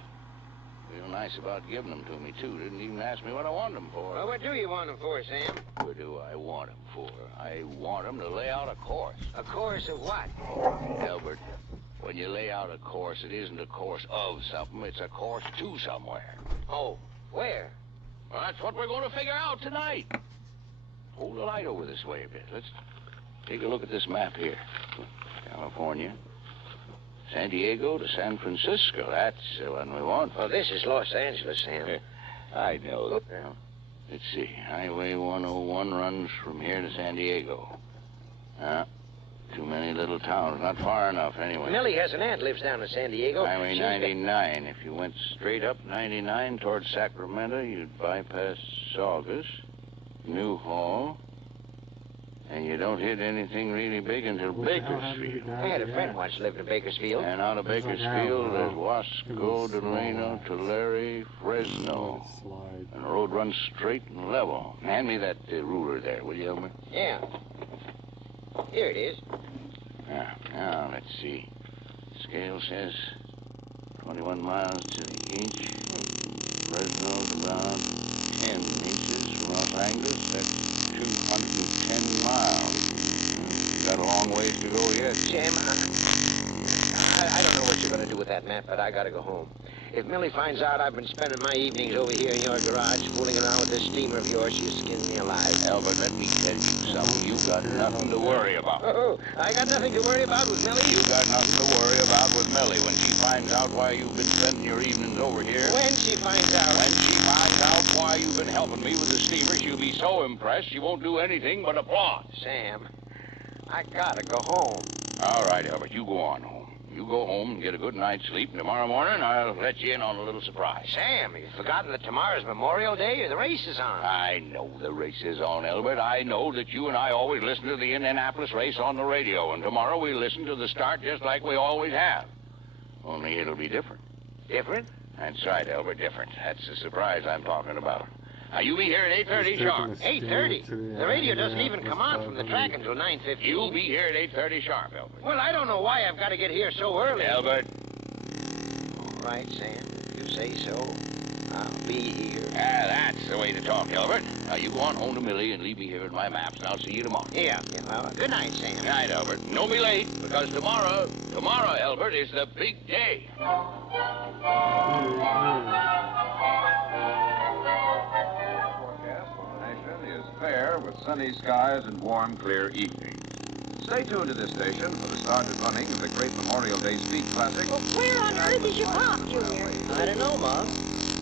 Real nice about giving them to me, too. Didn't even ask me what I wanted them for. Well, what do you want them for, Sam? What do I want them for? I want them to lay out a course. A course of what? Albert, when you lay out a course, it isn't a course of something. It's a course to somewhere. Oh, where? Well, that's what we're going to figure out tonight. Hold the light over this way a bit. Let's take a look at this map here. California. San Diego to San Francisco. That's the one we want. Well, this is Los Angeles, Sam. I know. Well, let's see. Highway 101 runs from here to San Diego. Too many little towns. Not far enough, anyway. Millie has an aunt lives down in San Diego. Highway 99. If you went straight up 99 towards Sacramento, you'd bypass Saugus, Newhall, and you don't hit anything really big until Bakersfield. I had a friend once lived in Bakersfield. And out of Bakersfield, there's Wasco, Delano, Tulare, Fresno. And the road runs straight and level. Hand me that ruler there, will you, Elmer? Yeah. Here it is. Now, let's see. Scale says 21 miles to the inch. Fresno's about 10 inches from Los Angeles. That's 210 miles. You got a long ways to go yet. Sam, I don't know what you're going to do with that map, but I got to go home. If Millie finds out I've been spending my evenings over here in your garage fooling around with this steamer of yours, she'll skin me alive. Albert, let me tell you something. You got nothing to worry about. Oh, I got nothing to worry about with Millie? You got nothing to worry about with Millie. When she finds out why you've been spending your evenings over here. When she finds out? When she finds out why you've been helping me with the steamer, she'll be so impressed she won't do anything but applaud. Sam, I gotta go home. All right, Albert, you go on home. You go home and get a good night's sleep, and tomorrow morning I'll let you in on a little surprise. Sam, you've forgotten that tomorrow's Memorial Day? The race is on. I know the race is on, Albert. I know that you and I always listen to the Indianapolis race on the radio, and tomorrow we'll listen to the start just like we always have. Only it'll be different. Different? That's right, Albert, different. That's the surprise I'm talking about. Now, you be here at 8:30 sharp. 8:30? The radio doesn't even come on from the track until 9:15. You'll be here at 8:30 sharp, Albert. Well, I don't know why I've got to get here so early. Albert. All right, Sam. If you say so, I'll be here. That's the way to talk, Albert. Now, you go on home to Millie and leave me here with my maps, and I'll see you tomorrow. Yeah. Well, good night, Sam. Good night, Albert. And don't be late, because tomorrow, Albert, is the big day. Fair with sunny skies and warm, clear evenings. Stay tuned to this station for the started running of the great Memorial Day Speech Classic. Well, where on earth is your pop, Junior? I don't know, Mom.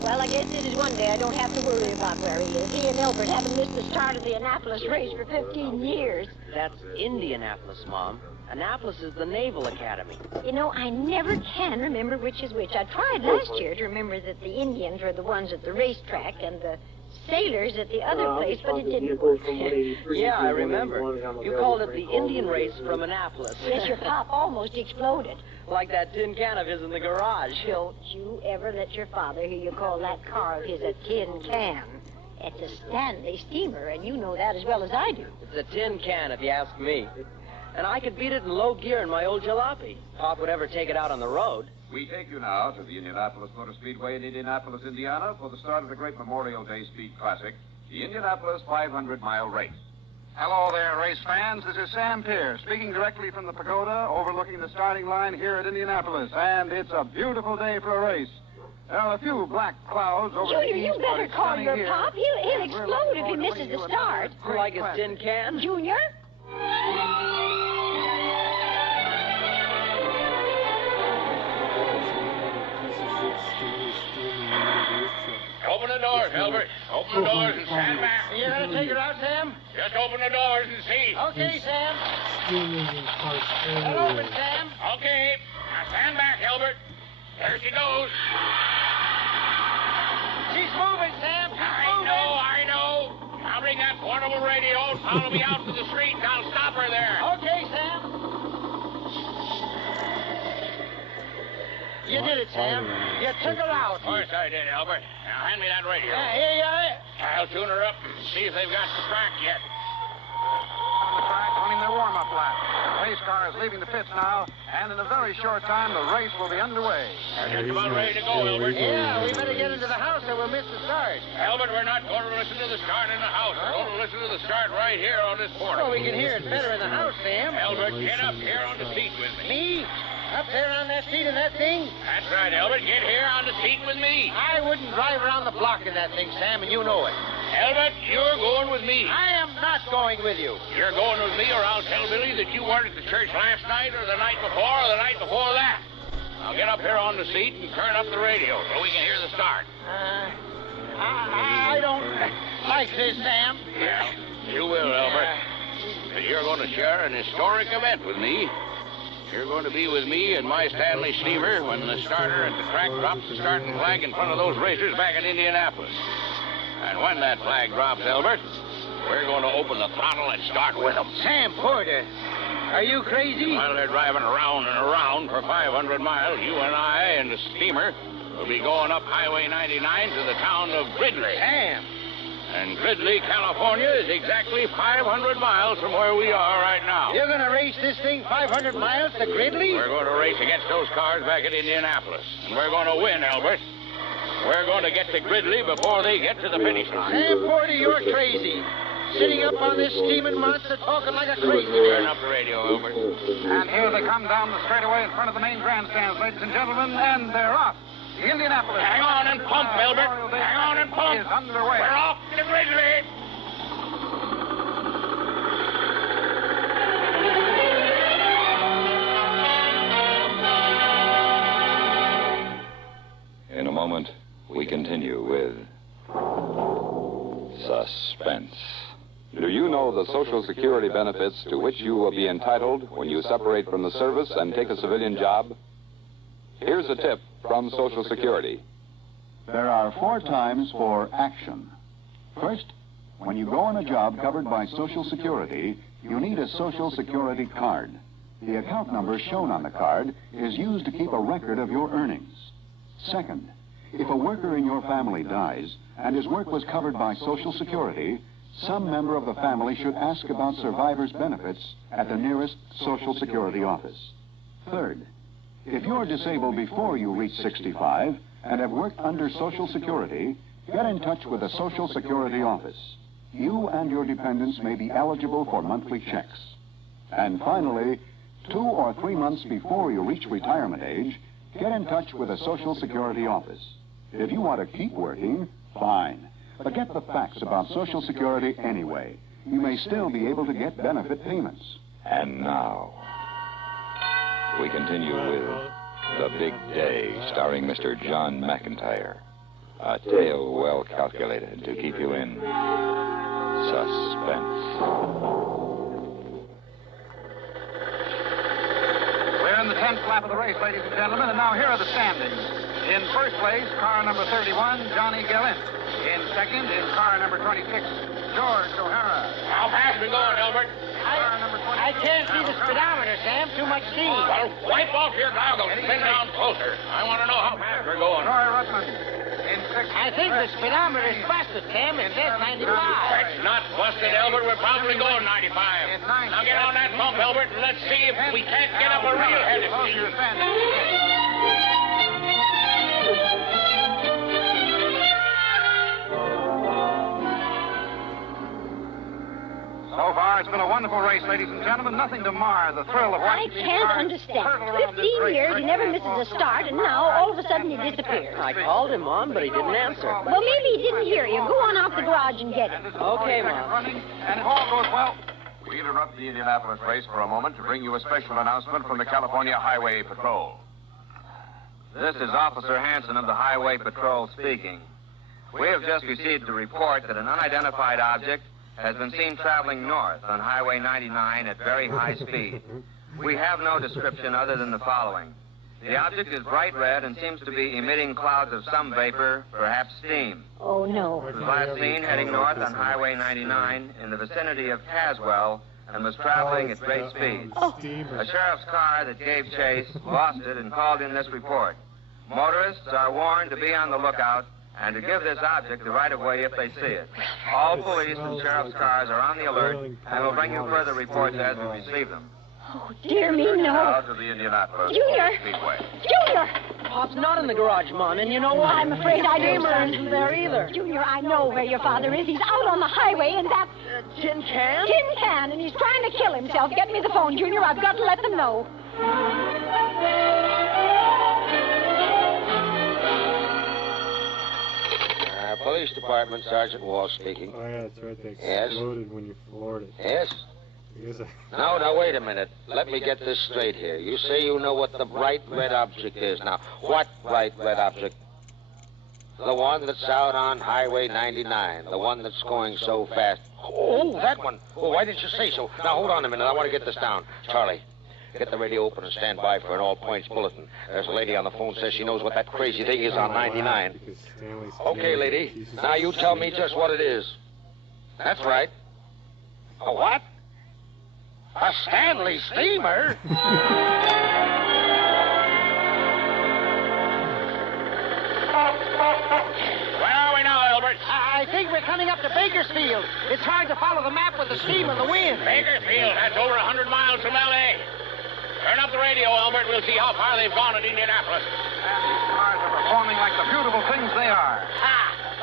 Well, I guess it is one day I don't have to worry about where he is. He and Albert haven't missed the start of the Annapolis race for 15 years. That's Indianapolis, Mom. Annapolis is the Naval Academy. You know, I never can remember which is which. I tried last year to remember that the Indians were the ones at the racetrack and the sailors at the other place, but it didn't work. Yeah, I remember. You called it the Indian race from Annapolis. Yes, your pop almost exploded. Like that tin can of his in the garage. Don't you ever let your father hear you call that car of his a tin can. It's a Stanley steamer, and you know that as well as I do. It's a tin can, if you ask me. And I could beat it in low gear in my old jalopy. Pop would ever take it out on the road. We take you now to the Indianapolis Motor Speedway in Indianapolis, Indiana, for the start of the great Memorial Day Speed Classic, the Indianapolis 500-mile race. Hello there, race fans. This is Sam Pierce, speaking directly from the pagoda overlooking the starting line here at Indianapolis. And it's a beautiful day for a race. There are a few black clouds over the Junior, east, you but better it's call sunny your here. Pop. He'll explode if he misses the start. Like a tin can? Junior? Open the doors, Albert. Open the doors and stand back. You gonna take her out, Sam? Just open the doors and see. Okay, Sam. Hello, Open, Sam. Okay. Now stand back, Albert. There she goes. She's moving, Sam. I know. Now bring that portable radio and follow me out to the street and I'll stop her there. Okay, Sam. You did it, Sam. You took her out. Of course I did, Albert. Now hand me that radio. Here you are. I'll tune her up and see if they've got the track yet. On the track, running their warm-up lap. The race car is leaving the pits now, and in a very short time, the race will be underway. They're just about ready to go, Albert. Yeah, we better get into the house or we'll miss the start. Albert, we're not going to listen to the start in the house. We're going to listen to the start right here on this portal. Well, we can hear it better in the house, Sam. Albert, get up here on the seat with me. Me? Up there on that seat in that thing? That's right, Albert. Get here on the seat with me. I wouldn't drive around the block in that thing, Sam, and you know it. Albert, you're going with me. I am not going with you. You're going with me, or I'll tell Billy that you weren't at the church last night, or the night before, or the night before that. Now get up here on the seat and turn up the radio so we can hear the start. I don't like this, Sam. Yeah, you will, Albert. But you're going to share an historic event with me. You're going to be with me in my Stanley steamer when the starter at the track drops the starting flag in front of those racers back in Indianapolis. And when that flag drops, Albert, we're going to open the throttle and start with them. Sam Porter, are you crazy? While they're driving around and around for 500 miles, you and I and the steamer will be going up Highway 99 to the town of Gridley. Sam! And Gridley, California is exactly 500 miles from where we are right now. You're going to race this thing 500 miles to Gridley? We're going to race against those cars back at Indianapolis. And we're going to win, Albert. We're going to get to Gridley before they get to the finish line. Sam Porter, you're crazy. Sitting up on this steaming monster talking like a crazy Turn man. up the radio, Albert. And here they come down the straightaway in front of the main grandstands, ladies and gentlemen, and they're off. The Indianapolis. Hang on and pump, Albert. Hang on and pump. Is underway. We're off to Gridley. In a moment, we continue with suspense. Do you know the Social Security benefits to which you will be entitled when you separate from the service and take a civilian job? Here's a tip from Social Security. There are 4 times for action. First, when you go on a job covered by Social Security, you need a Social Security card. The account number shown on the card is used to keep a record of your earnings. Second, if a worker in your family dies and his work was covered by Social Security, some member of the family should ask about survivor's benefits at the nearest Social Security office. Third, if you're disabled before you reach 65 and have worked under Social Security, get in touch with the Social Security office. You and your dependents may be eligible for monthly checks. And finally, 2 or 3 months before you reach retirement age, get in touch with the Social Security office. If you want to keep working, fine. But get the facts about Social Security anyway. You may still be able to get benefit payments. And now, we continue with The Big Day, starring Mr. John McIntyre. A tale well calculated to keep you in suspense. We're in the 10th lap of the race, ladies and gentlemen, and now here are the standings. In first place, car number 31, Johnny Gillint. In second is car number 26, George O'Hara. How fast are we going, Albert? I can't see the speedometer, Sam. Too much steam. Well, wipe off your goggles and bend down closer. I want to know how fast we're going. Roy Ruttman. In sixth I I think the speedometer is busted, Sam. It says 95. It's not busted, Albert. We're probably going 95. Now get on that pump, Albert, and let's see if we can't get up a real heavy speed. So far, it's been a wonderful race, ladies and gentlemen. Nothing to mar the thrill of I watching these can't cars understand. hurtle around this 15 great years, he never misses a start, and now, all of a sudden, he disappears. I called him, Mom, but he didn't answer. Well, maybe he didn't hear you. Go on out the garage and get him. Okay, Mom. And it all goes well. We interrupt the Indianapolis race for a moment to bring you a special announcement from the California Highway Patrol. This is Officer Hanson of the Highway Patrol speaking. We have just received a report that an unidentified object has been seen traveling north on Highway 99 at very high speed. We have no description other than the following. The object is bright red and seems to be emitting clouds of some vapor, perhaps steam. Oh, no. It was last seen heading north on Highway 99 in the vicinity of Caswell and was traveling at great speed. A sheriff's car that gave chase lost it and called in this report. Motorists are warned to be on the lookout and to give this object the right-of-way if they see it. All police and sheriff's cars are on the alert and will bring you further reports as we receive them. Oh, dear me, no. Now to the Indianapolis Junior! Speedway. Junior! Pop's not in the garage, Mom, and you know what? I'm afraid I don't. Steamer isn't there either. Junior, I know where your father is. He's out on the highway in that... tin can? Tin can, and he's trying to kill himself. Get me the phone, Junior. I've got to let them know. Police Department, Sergeant Wall speaking. Oh, yeah, that's right. They Yes? exploded when you floored it. Yes? No, wait a minute. Let me get this straight here. You say you know what the bright red object is. Now, what bright red object? The one that's out on Highway 99. The one that's going so fast. Oh, that one. Oh, why didn't you say so? Now, hold on a minute. I want to get this down. Charlie, get the radio open and stand by for an all-points bulletin. There's a lady on the phone says she knows what that crazy thing is on 99. Okay, lady. Now you tell me just what it is. That's right. A what? A Stanley steamer? Where are we now, Albert? I think we're coming up to Bakersfield. It's hard to follow the map with the steam and the wind. Bakersfield, that's over 100 miles from L.A. Turn up the radio, Albert. We'll see how far they've gone at Indianapolis. And these cars are performing like the beautiful things they are.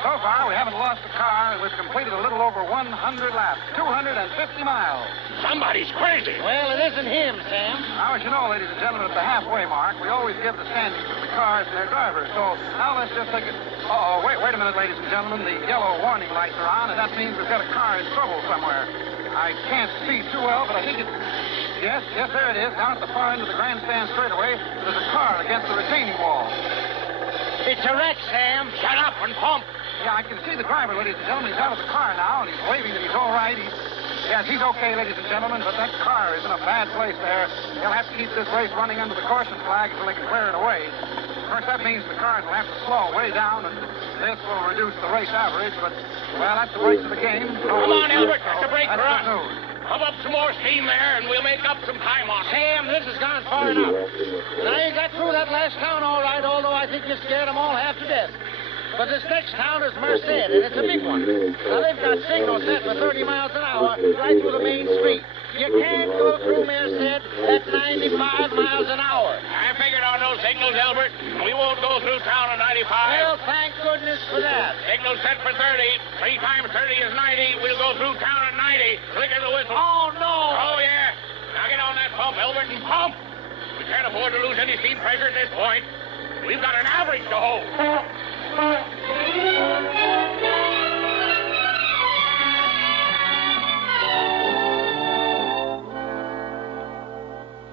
So far, we haven't lost a car, and we've completed a little over 100 laps, 250 miles. Somebody's crazy. Well, it isn't him, Sam. Now, as you know, ladies and gentlemen, at the halfway mark, we always give the standings to the cars and their drivers. So now let's just take it. Uh-oh, wait a minute, ladies and gentlemen. The yellow warning lights are on, and that means we've got a car in trouble somewhere. I can't see too well, but I think it's... Yes, there it is. Down at the far end of the grandstand straightaway, there's a car against the retaining wall. It's a wreck, Sam. Shut up and pump. Yeah, I can see the driver, ladies and gentlemen. He's out of the car now, and he's waving that he's all right. Yes, he's okay, ladies and gentlemen, but that car is in a bad place there. They'll have to keep this race running under the caution flag until they can clear it away. Of course, that means the cars will have to slow way down, and this will reduce the race average, but, well, that's the race of the game. Come on, Albert. That's a break for us. That's good news. Pump up some more steam there, and we'll make up some time on it. Sam, this has gone far enough. Now, you got through that last town all right, although I think you scared them all half to death. But this next town is Merced, and it's a big one. Now, they've got signals set for 30 miles an hour right through the main street. You can't go through Merced at 95 miles an hour. I figured on those signals, Albert. We won't go through town at 95. Well, thank goodness for that. Signal set for 30. 3 times 30 is 90. We'll go through town at 90. Click of the whistle. Oh, no. Oh, yeah. Now get on that pump, Albert, and pump. We can't afford to lose any steam pressure at this point. We've got an average to hold.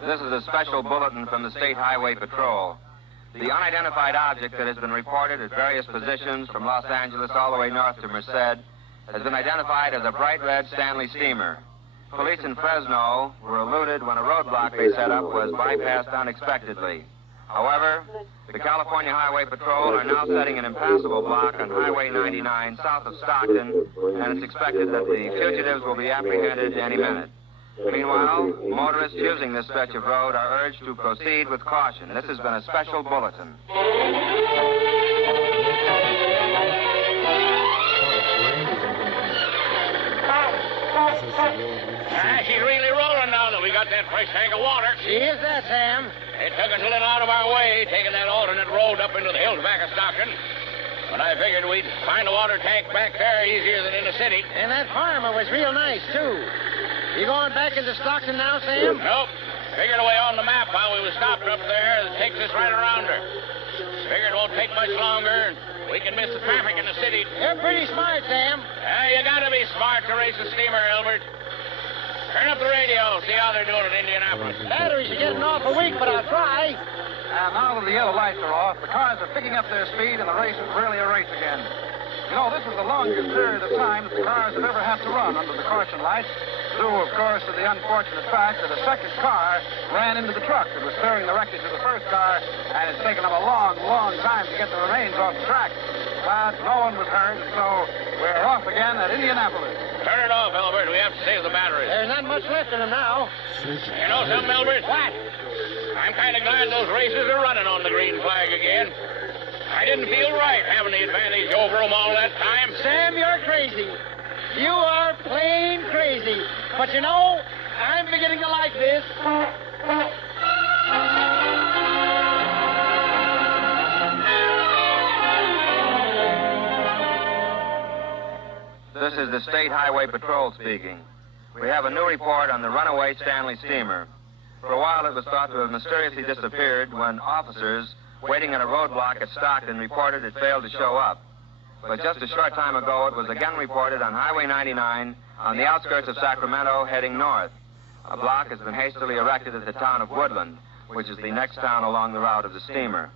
This is a special bulletin from the State Highway Patrol. The unidentified object that has been reported at various positions from Los Angeles all the way north to Merced has been identified as a bright red Stanley steamer. Police in Fresno were eluded when a roadblock they set up was bypassed unexpectedly. However, the California Highway Patrol are now setting an impassable block on Highway 99 south of Stockton, and it's expected that the fugitives will be apprehended any minute. Meanwhile, motorists using this stretch of road are urged to proceed with caution. This has been a special bulletin. that fresh tank of water. She is that, Sam. It took us a little out of our way, taking that alternate road up into the hills back of Stockton. But I figured we'd find a water tank back there easier than in the city. And that farmer was real nice, too. You going back into Stockton now, Sam? Nope. Figured away on the map how we was stopped up there that takes us right around her. Figured it won't take much longer, and we can miss the traffic in the city. You're pretty smart, Sam. You gotta be smart to race a steamer, Albert. Turn up the radio, see how they're doing at Indianapolis. Batteries are getting awful weak, but I'll try. Now that the yellow lights are off, the cars are picking up their speed, and the race is really a race again. You know, this is the longest period of time that the cars have ever had to run under the caution lights, due, of course, to the unfortunate fact that a second car ran into the truck that was clearing the wreckage of the first car, and it's taken them a long, long time to get the remains off the track. But no one was hurt, and so we're off again at Indianapolis. Turn it off, Albert. We have to save the batteries. There's not much left in them now. You know something, Albert? What? I'm kind of glad those races are running on the green flag again. I didn't feel right having the advantage over them all that time. Sam, you're crazy. You are plain crazy. But you know, I'm beginning to like this. This is the State Highway Patrol speaking. We have a new report on the runaway Stanley steamer. For a while, it was thought to have mysteriously disappeared when officers waiting at a roadblock at Stockton reported it failed to show up. But just a short time ago, it was again reported on Highway 99 on the outskirts of Sacramento heading north. A block has been hastily erected at the town of Woodland, which is the next town along the route of the steamer.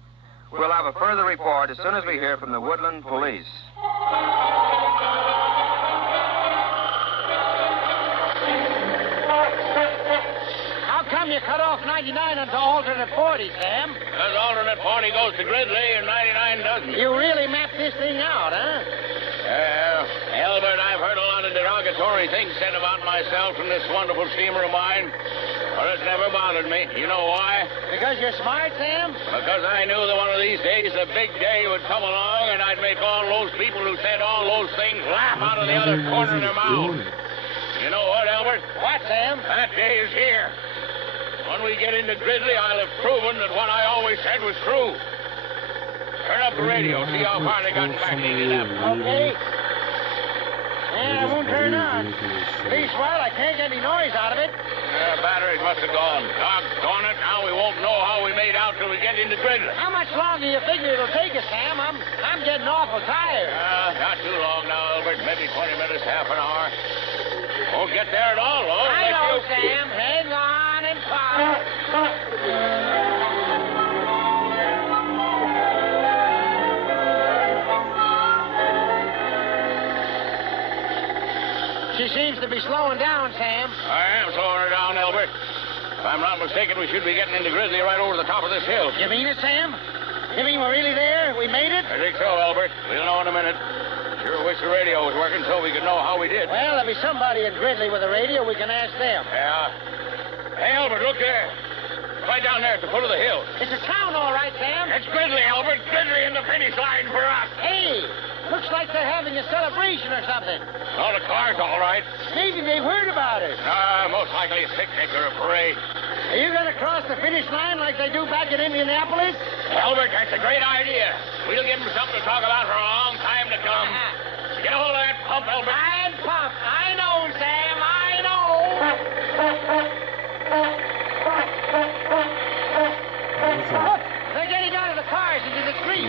We'll have a further report as soon as we hear from the Woodland police. How come you cut off 99 onto alternate 40, Sam? Because alternate 40 goes to Gridley and 99 doesn't. You really mapped this thing out, huh? Albert, I've heard a lot of derogatory things said about myself from this wonderful steamer of mine, but it's never bothered me. You know why? Because you're smart, Sam? Because I knew that one of these days the big day would come along and I'd make all those people who said all those things laugh out of the other corner of their mouth. You know what, Albert? What, Sam? That day is here. When we get into Gridley, I'll have proven that what I always said was true. Turn up the radio, see how far they got back to Indianapolis. Okay. Yeah, it won't turn on. Least while, I can't get any noise out of it. Batteries must have gone. Doggone it, now we won't know how we made out till we get into Gridley. How much longer do you figure it'll take us, Sam? I'm getting awful tired. Not too long now, Albert. Maybe 20 minutes, half an hour. Won't get there at all, though. I know, Sam. Hang on and pop. She seems to be slowing down, Sam. I am slowing her down, Albert. If I'm not mistaken, we should be getting into Gridley right over the top of this hill. You mean it, Sam? You mean we're really there? We made it? I think so, Albert. We'll know in a minute. Sure wish the radio was working so we could know how we did. Well, there'll be somebody in Gridley with a radio. We can ask them. Yeah. Hey, Albert, look there. Right down there at the foot of the hill. It's a town, all right, Sam. It's Gridley, Albert. Gridley in the finish line for us. Hey, looks like they're having a celebration or something. Oh, the car's all right. Maybe they've heard about it. Most likely a picnic or a parade. Are you going to cross the finish line like they do back in Indianapolis? Albert, that's a great idea. We'll give them something to talk about for a long time to come. Get a hold of that pump, Albert. And pump. I know, Sam. I know. Look, they're getting out of the cars into the street.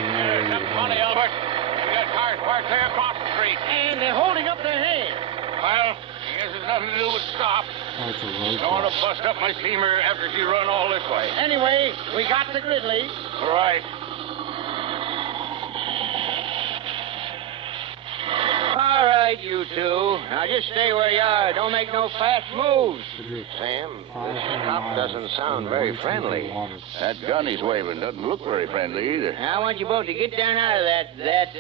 Something funny, Albert. We got cars parked there across the street. And they're holding up their hands. Well, I guess there's nothing to do but stop. Oh, it's a road I don't want to bust up my steamer after she run all this way. Anyway, we got to Gridley. Right. All right, you two. Now just stay where you are. Don't make no fast moves. Sam, this cop doesn't sound very friendly. That gun he's waving doesn't look very friendly either. I want you both to get down out of that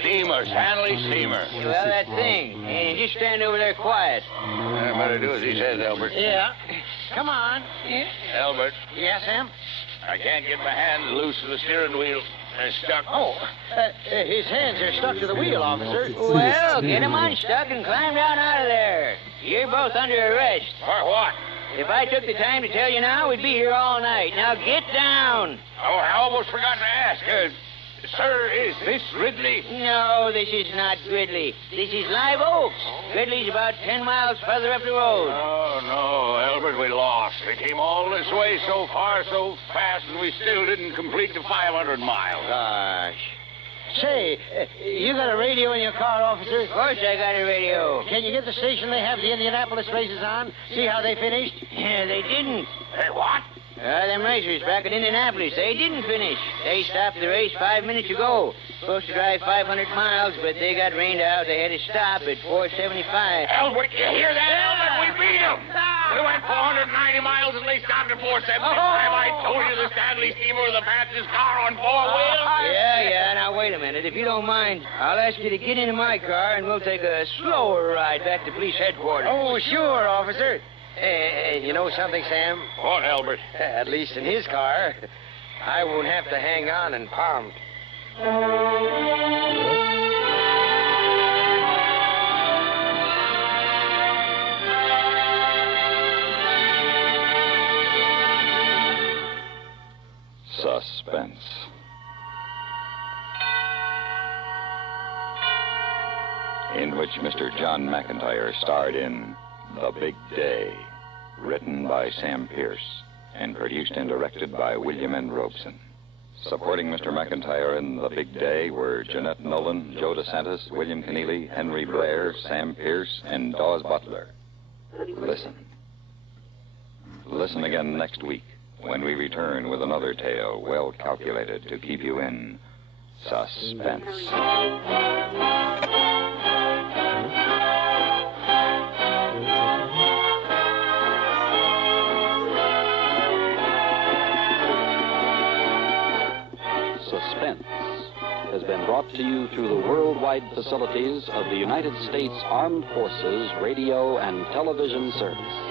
Steamer, Stanley steamer. Well, that thing. And just stand over there quiet. I better do as he says, Albert. Yeah. Come on. Yeah. Albert. Yeah, Sam? I can't get my hands loose to the steering wheel. They're stuck. Oh, his hands are stuck to the wheel, officer. Well, get him unstuck and climb down out of there. You're both under arrest. For what? If I took the time to tell you now, we'd be here all night. Now get down. Oh, I almost forgot to ask. Sir, is this Gridley? No, this is not Gridley. This is Live Oaks. Gridley's about 10 miles further up the road. Oh, no, Albert, we lost. We came all this way so far, so fast, and we still didn't complete the 500 miles. Gosh. Say, you got a radio in your car, officer? Of course I got a radio. Can you get the station they have the Indianapolis races on? See how they finished? Yeah, they didn't. Hey, what? Them racers back in Indianapolis, they didn't finish. They stopped the race 5 minutes ago. Supposed to drive 500 miles, but they got rained out. They had to stop at 475. Albert, you hear that, Albert? We beat them. We went 490 miles and they stopped at 475. I told you the Stanley steamer was the fastest car on 4 wheels. Yeah. Now, wait a minute. If you don't mind, I'll ask you to get into my car and we'll take a slower ride back to police headquarters. Oh, sure, officer. You know something, Sam? What, Albert? At least in his car, I won't have to hang on and pump. Suspense. In which Mr. John McIntyre starred in The Big Day, written by Sam Pierce and produced and directed by William N. Robeson. Supporting Mr. McIntyre in The Big Day were Jeanette Nolan, Joe DeSantis, William Keneally, Henry Blair, Sam Pierce, and Dawes Butler. Listen. Listen again next week when we return with another tale well calculated to keep you in suspense. Suspense has been brought to you through the worldwide facilities of the United States Armed Forces Radio and Television Service.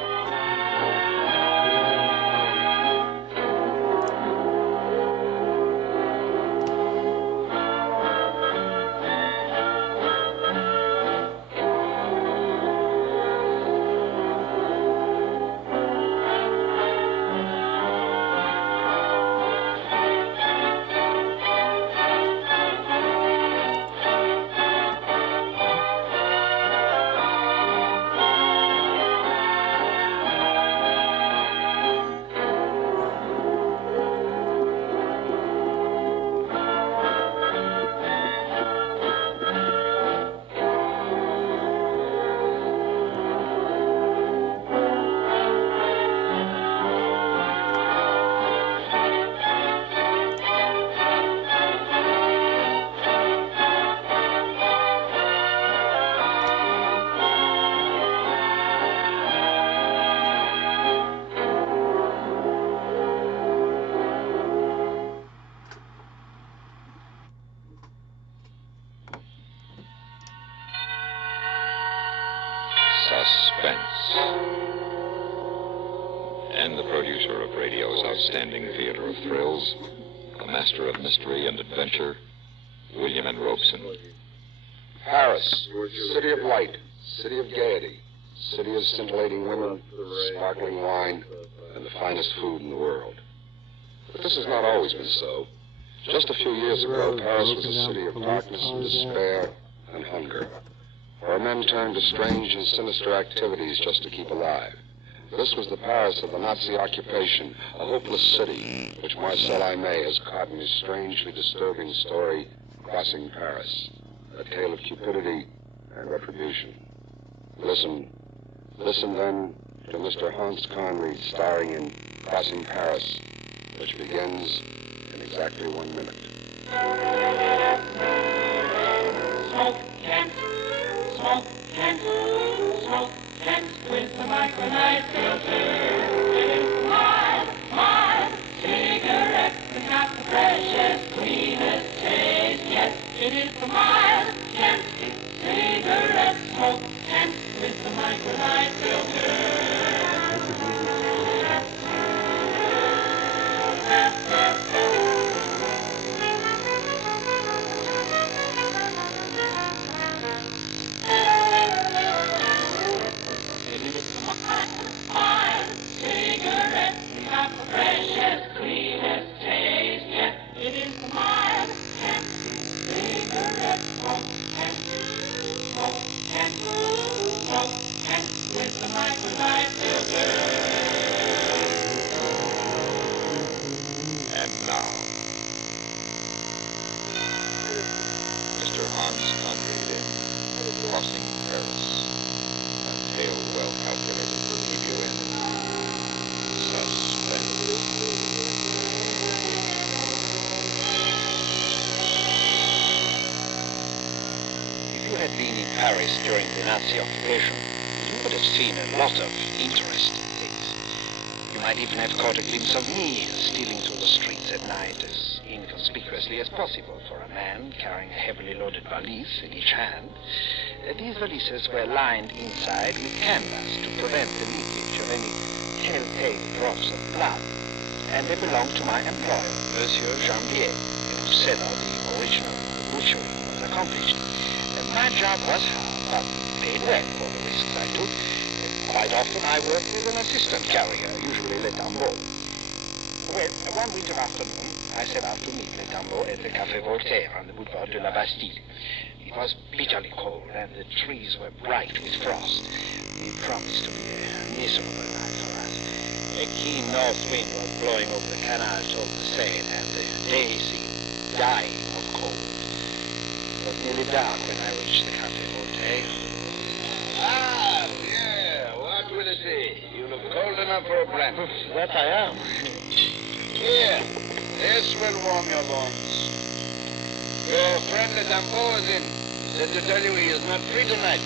Suspense. And the producer of radio's outstanding theater of thrills, the master of mystery and adventure, William N. Robeson. Paris, city of light, city of gaiety, city of scintillating women, sparkling wine, and the finest food in the world. But this has not always been so. Just a few years ago, Paris was a city of darkness and despair and hunger, where men turned to strange and sinister activities just to keep alive. This was the Paris of the Nazi occupation, a hopeless city, which Marcel Aimé has caught in his strangely disturbing story, Crossing Paris, a tale of cupidity and retribution. Listen then to Mr. Hans Conried starring in Crossing Paris, which begins in exactly 1 minute. Smoke Kent, smoke Kent, smoke Kent with the micronite filter. It is mild cigarette with not the freshest, cleanest taste yet. It is the mild Kent cigarette, smoke Kent with the micronite filter. And now, Mr. Hans Conrad in Crossing Paris, a tale well calculated to keep you in suspense. If you had been in Paris during the Nazi occupation, you would have seen a lot of interesting things. You might even have caught a glimpse of me stealing through the streets at night as inconspicuously as possible for a man carrying a heavily loaded valise in each hand. These valises were lined inside with canvas to prevent the leakage of any telltale drops of blood, and they belonged to my employer, Monsieur Janvier, whose cellar the original butchery was accomplished. My job was hard, but paid well for the risks I took. Quite often I worked with an assistant carrier, usually Le Tambo. Well, one winter afternoon, I set out to meet Le Tambo at the Café Voltaire on the Boulevard de la Bastille. It was bitterly cold, and the trees were bright with frost. It promised to be a miserable night for us. A keen north wind was blowing over the canals of the Seine, and the day seemed dying of cold. It was nearly dark when I reached the Café Voltaire. Ah, yeah, what will it be? You look cold enough for a brandy. That I am. Here, this will warm your bones. Your friend Le Tambo is in. He said to tell you he is not free tonight.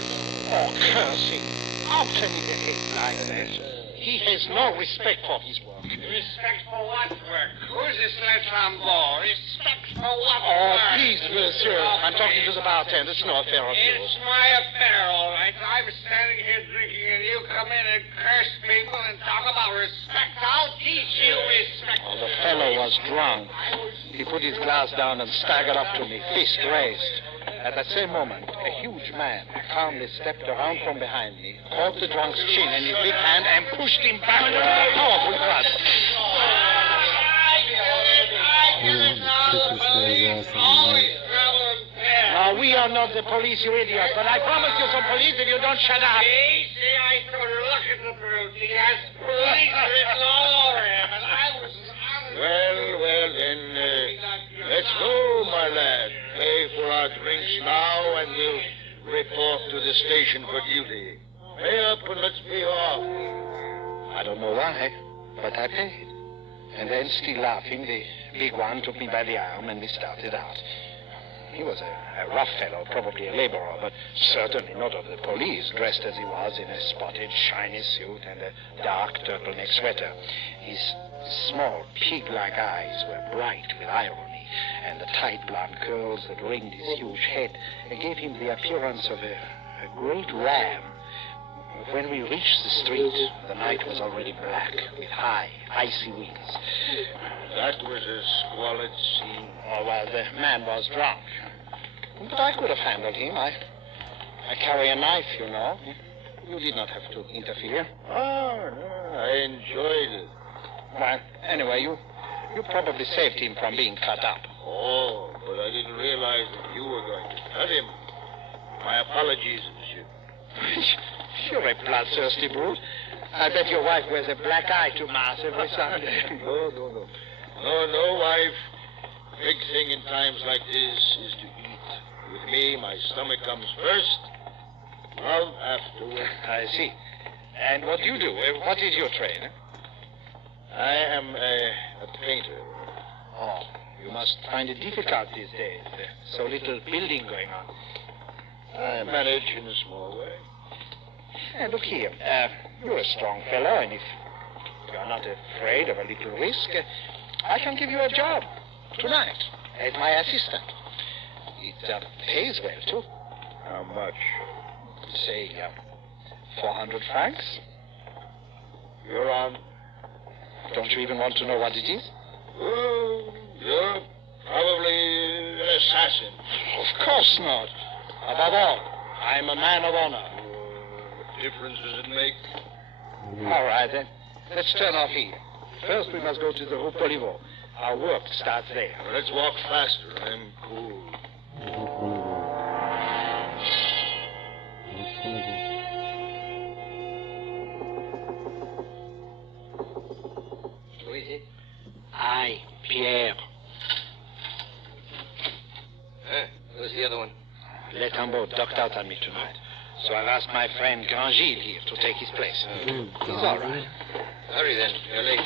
Oh, curse him. How can he behave like that? He has no respect for his work. Respect for what work? Who's this Le Tambo? Respect for what Oh, work? please, monsieur. I'm talking to the bartender. It's no affair of yours. It's my affair, all right. I'm standing here drinking, and you come in and curse people and talk about respect. I'll teach you respect. Oh, the fellow was drunk. He put his glass down and staggered up to me, fist raised. At that same moment, a huge man calmly stepped around from behind me, caught the drunk's chin in his big hand, and pushed him backward with a powerful thrust. Now, we are not the police, you idiot, but I promise you some police if you don't shut up. See, I could look at the brute. He has police written all over him, and I was Well, then, let's go, my lad. Pay for our drinks now, and we'll report to the station for duty. Pay up and let's be off. I don't know why, but I paid. And then, still laughing, the big one took me by the arm and we started out. He was a rough fellow, probably a laborer, but certainly not of the police, dressed as he was in a spotted, shiny suit and a dark turtleneck sweater. His small, pig-like eyes were bright with irony, and the tight blonde curls that ringed his huge head gave him the appearance of a great ram. When we reached the street, the night was already black, with high, icy winds. That was a squalid scene. Oh, well, the man was drunk. But I could have handled him. I carry a knife, you know. You did not have to interfere. Oh, no, I enjoyed it. Well, anyway, you probably saved him from being cut up. Oh, but I didn't realize that you were going to cut him. My apologies, monsieur. You're a bloodthirsty brute. I bet your wife wears a black eye to Mass every Sunday. No, wife. Big thing in times like this is to eat. With me, my stomach comes first, love afterward. I see. And what do you do? What is your trade? I am a painter. Oh, you must find it difficult these days. So little building going on. I manage in a small way. Look here, you're a strong fellow, and if you're not afraid of a little risk, I can give you a job tonight as my assistant. It pays well, too. How much? Say, 400 francs. You're on. Don't you even want to know what it is? Oh, you're probably an assassin. Of course not. Above all, I'm a man of honor. What difference does it make? All right, then. Let's turn off here. First, we must go to the Rue Poliveau. Our work starts there. Well, let's walk faster. I'm cool. Le Tambo ducked out on me tonight. So I've asked my friend Grangil here to take his place. He's all right. Hurry then, you're late.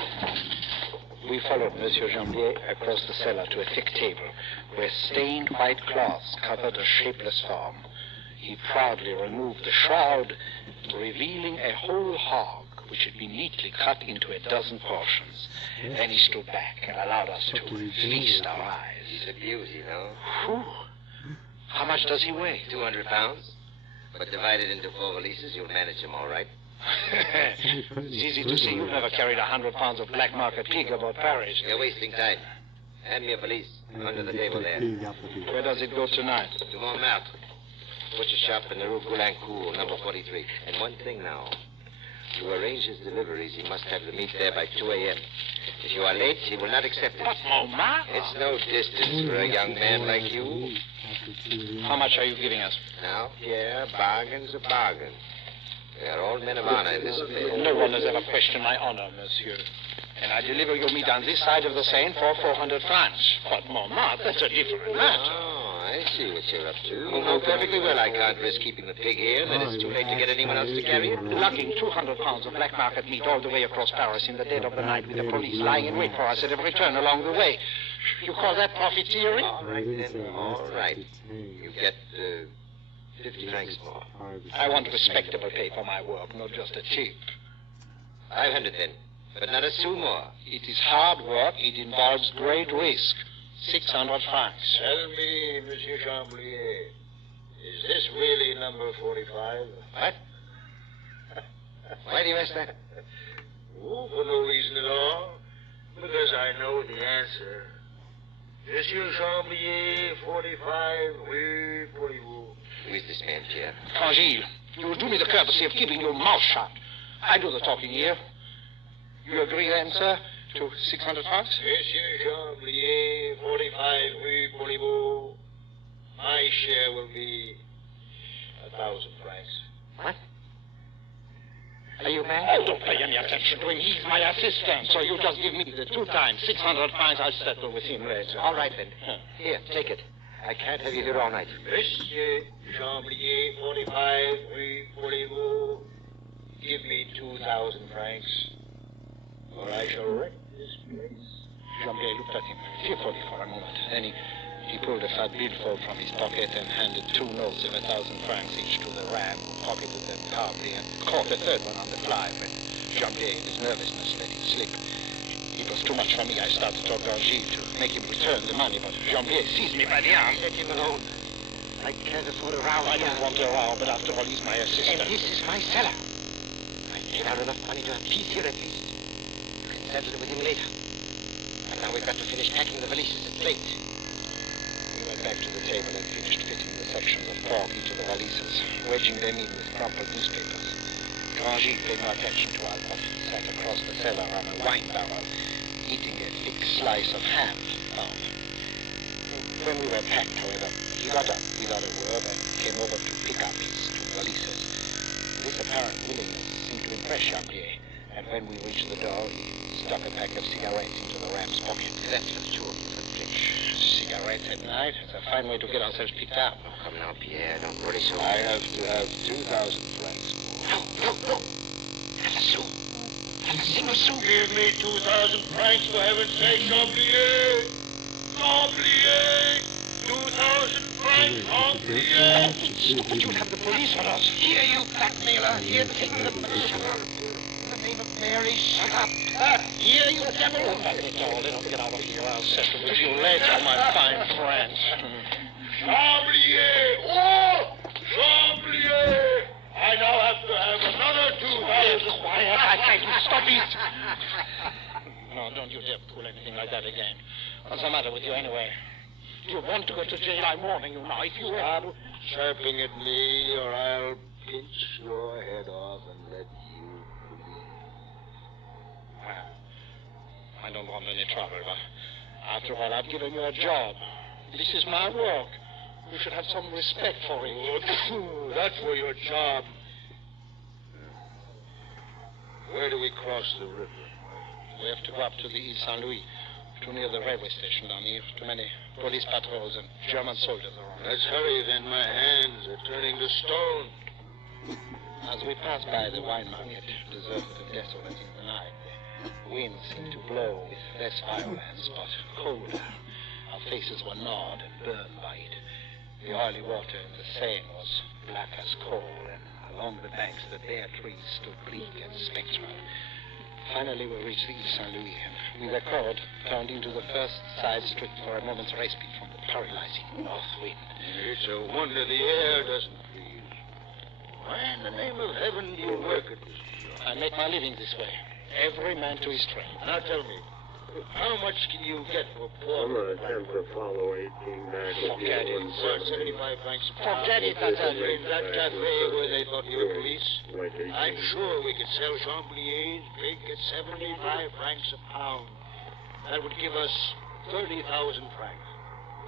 We followed Monsieur Jambier across the cellar to a thick table where stained white cloths covered a shapeless form. He proudly removed the shroud, revealing a whole hog which had been neatly cut into a dozen portions. Then he stood back and allowed us to feast our eyes. He's a beauty, you know. Whew. How much does he weigh? 200 pounds. But divided into 4 valises, you'll manage him all right. It's easy to see you've never carried 100 pounds of black market pig about Paris. You're wasting time. Hand me a valise. Under the table there. Where does it go tonight? To Montmartre. Butcher shop in the Rue Coulancourt, number 43. And one thing now. To arrange his deliveries, he must have the meat there by 2 a.m. If you are late, he will not accept it. But Montmartre? It's no distance for a young man like you. How much are you giving us? Now, Pierre, bargain's a bargain. We are all men of honor in this affair. No one has ever questioned my honor, monsieur. And I deliver your meat on this side of the Seine for 400 francs. But Montmartre, that's a different matter. Oh, I see what you're up to. You know perfectly well I can't risk keeping the pig here, and that it's too late to get anyone else to carry it. Lugging 200 pounds of black market meat all the way across Paris in the dead of the night with the police lying in wait for us at every turn along the way. You call that profiteering? All right, then. All right. You get 50 francs more. I want respectable pay for my work, not just a tip. 500 then, but not a sou more. It is hard work. It involves great risk. 600 francs. Tell me, Monsieur Chamblier, is this really number 45? What? Why do you ask that? Oh, for no reason at all. Because I know the answer. Monsieur Chamblier, 45, oui, pour vous. Who is this man, Pierre? Grangil, you will do me the courtesy of keeping your mouth shut. I do the talking here. You agree then, sir, to 600 francs? Monsieur Chamblier, 45, oui, pour vous. My share will be 1,000 francs. What? Are you mad? Oh, don't pay any attention to him. He's my assistant. So you just give me the 2 times 600 francs. I'll settle with him later. All right, then. Here, take it. I can't have you here all night. Monsieur Chamblier, 45, oui, pour vous. Give me 2,000 francs, or I shall wreck this place. Chamblier looked at him fearfully for a moment. Then he pulled a fat billfold from his pocket and handed 2 notes of 1,000 francs each to the ram, who pocketed them calmly and caught a third one on the fly when Chamblier, in his nervousness, let it slip. It was too much for me. I started to talk Grangil to make him return the money, but Chamblier seized me by the arm. Let him alone. I can't afford a row. I don't want a row, but after all, he's my assistant. And this is my cellar. I paid out enough money to have peace here at least. You can settle it with him later. And now we've got to finish packing the valises. It's late. We went back to the table and finished fitting the sections of pork into the valises, wedging them in with crumpled newspapers. Grangil paid no attention to us, but sat across the cellar on a wine barrel, eating a thick slice of ham he found. When we were packed, however, he got up without a word and came over to pick up his 2 valises. This apparent willingness seemed to impress Chamblier, and when we reached the door, he stuck a pack of cigarettes into the ram's pocket. That's for the 2 of you for the drink. Cigarettes at night? It's a fine way to get ourselves picked up. Oh, come now, Pierre. Don't worry so. I have to have 2,000 francs more. No. Not a sou. Not a single sou. Give me 2,000 francs, for heaven's sake, Chamblier. Chamblier. 2,000 francs, Chamblier. Stupid, you'll have the police on us. Here, you blackmailer. Here, take the police. In the name of Mary, shut up. Here, you devil. Oh, not at all. Let us get out of here. I'll settle with you later, my fine friend. Chamblier! Oh! Chamblier! I now have to have another 2,000. Quiet, I thank you. Stop it. No, don't you dare pull anything like that again. What's the matter with you anyway? You want to go to jail, I'm warning you now. If you stop chirping at me, or I'll pinch your head off and let you bleed. I don't want any trouble, but after all, I've given you a job. This is my work. You should have some respect for it. Oh, that's for your job. Where do we cross the river? We have to go up to the Ile Saint-Louis. too near the railway station down here. Too many police patrols and German soldiers around. Let's hurry, then. My hands are turning to stone. As we passed by the wine market, deserted and desolate in the night, the wind seemed to blow with less violence, but colder. Our faces were gnawed and burned by it. The oily water in the Seine was black as coal, and along the banks the bare trees stood bleak and spectral. Finally, we reached the Ile Saint-Louis, and with a cord, turned into the first side street for a moment's respite from the paralyzing north wind. It's a wonder the air doesn't freeze. Why in the name of heaven do you work at this job? I make my living this way. Every man to his trade. Now tell me, how much can you get for I'm going to attempt to follow 18 back with Forget it. you. 75 francs a pound. Forget it, I tell you. In that cafe where they thought you were police, I'm sure we could sell Champlier's pig at 75 francs a pound. That would give us 30,000 francs.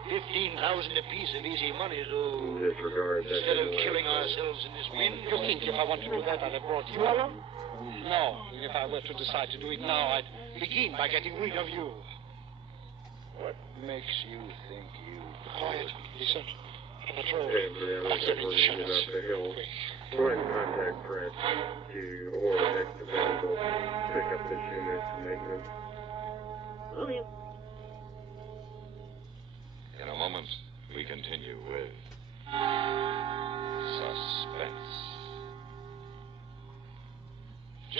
15,000 apiece of easy money, so Disregard that. instead of killing ourselves in this wind. You think if I want to do that, I'd have brought you along? No. If I were to decide to do it now, I'd begin by getting rid of you. What makes you think you... Quiet. Listen. A patrol. Hey, Up there in the shadows. up the hill. Go ahead and contact Fred. Or next available. Pick up this unit to maintenance. Okay. In a moment, we continue with Suspense.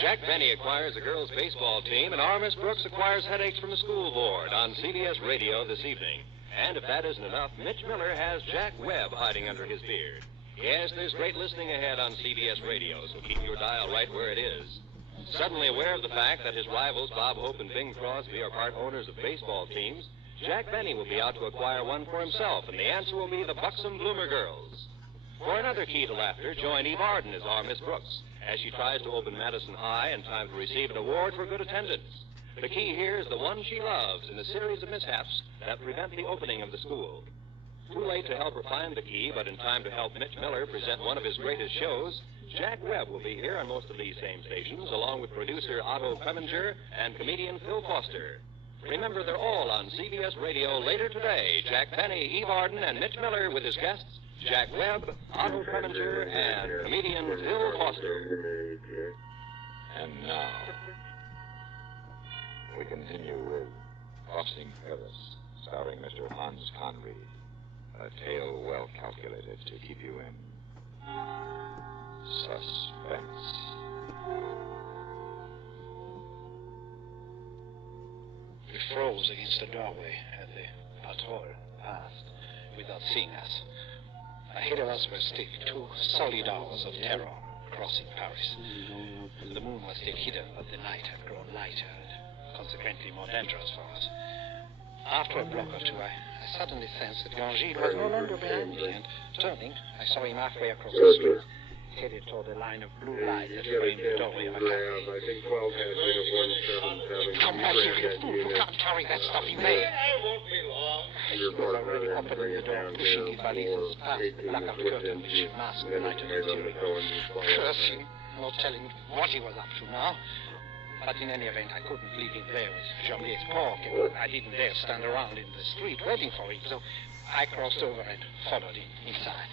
Jack Benny acquires a girls' baseball team, and Armis Brooks acquires headaches from the school board on CBS Radio this evening. And if that isn't enough, Mitch Miller has Jack Webb hiding under his beard. Yes, there's great listening ahead on CBS Radio, so keep your dial right where it is. Suddenly aware of the fact that his rivals Bob Hope and Bing Crosby are part owners of baseball teams, Jack Benny will be out to acquire one for himself, and the answer will be the Buxom Bloomer Girls. For another key to laughter, join Eve Arden as our Miss Brooks, as she tries to open Madison High in time to receive an award for good attendance. The key here is the one she loves in a series of mishaps that prevent the opening of the school. Too late to help her find the key, but in time to help Mitch Miller present one of his greatest shows, Jack Webb will be here on most of these same stations, along with producer Otto Preminger and comedian Phil Foster. Remember, they're all on CBS Radio later today. Jack Benny, Eve Arden, and Mitch Miller with his guests, Jack Webb, Otto Preminger, and comedian Phil Foster. And now, we continue with Crossing Paris, starring Mr. Hans Conried. A tale well calculated to keep you in suspense. We froze against the doorway, and the patrol passed without seeing us. Ahead of us were still 2 solid hours of terror crossing Paris. The moon was still hidden, but the night had grown lighter and consequently more dangerous for us. After a block or two, I suddenly sensed that Grangy was no longer behind me, and turning, I saw him halfway across the street, headed toward a line of blue light that framed the doorway of a cafe. I think 12 has uniform 7. Come back here, you fool! You can't carry that stuff in there! I won't be long. He was already opening the door, pushing his valises past the blackout curtain which masked the night of the interior. Curse him, not telling what he was up to now. But in any event, I couldn't leave him there with Jamier's pork, and I didn't dare stand around in the street waiting for him, so I crossed over and followed him inside.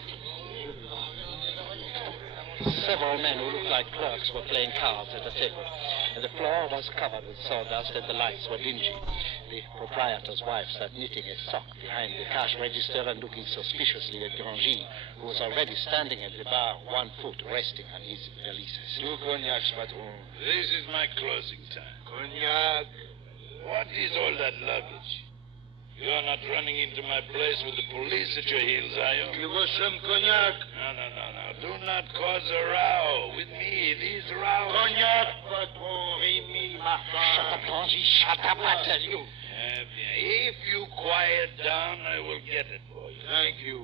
Several men who looked like clerks were playing cards at a table, and the floor was covered with sawdust and the lights were dingy. The proprietor's wife sat knitting a sock behind the cash register and looking suspiciously at Grangy, who was already standing at the bar, 1 foot resting on his valises. 2 cognacs, patron. This is my closing time. Cognac? What is all that luggage? You're not running into my place with the police at your heels, are you? Give us some cognac. No. Do not cause a row. With me, these rows... Cognac, patron, Rémi, Martin. Shut up, Grangy, shut up, I tell you. If you quiet down, I will get it for you. Thank you,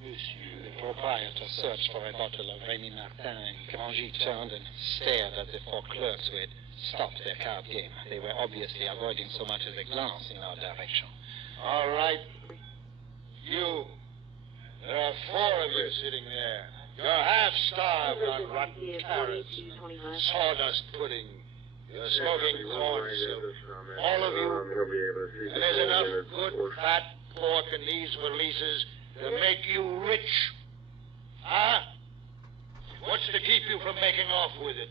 monsieur. The proprietor searched for a bottle of Rémi Martin, and Grangy turned and stared at the 4 clerks who had stopped their card game. They were obviously avoiding so much as a glance in our direction. All right. You. There are 4 of you sitting there. You're half starved on rotten carrots, sawdust pudding. You're smoking corn silk. All of you. And there's enough good, fat pork in these valises to make you rich. Huh? What's to keep you from making off with it?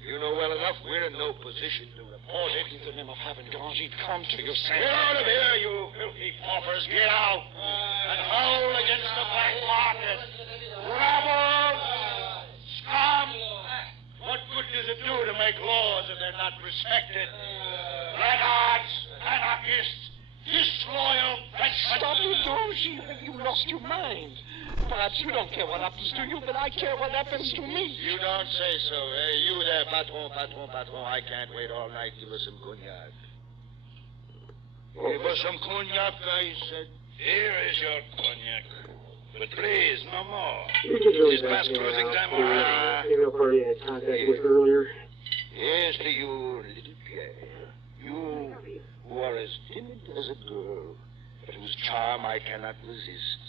You know well enough we're in no position to report it. In the name of heaven, Grangy, come to your senses. Get out of here, you filthy paupers. Get out. And howl against the black market. Rabble! Scum! What good does it do to make laws if they're not respected? Blackguards! Anarchists! Disloyal Frenchmen! Stop it, Grangy. You lost your mind. Perhaps you don't care what happens to you, but I care what happens to me. You don't say so, eh? You there, patron. I can't wait all night. Give us some cognac. Give us some cognac, I said. Here is your cognac. But please, no more. It's past closing time already. Female party I had contact with earlier. Here's to you, little Pierre. You who are as timid as a girl, but whose charm I cannot resist.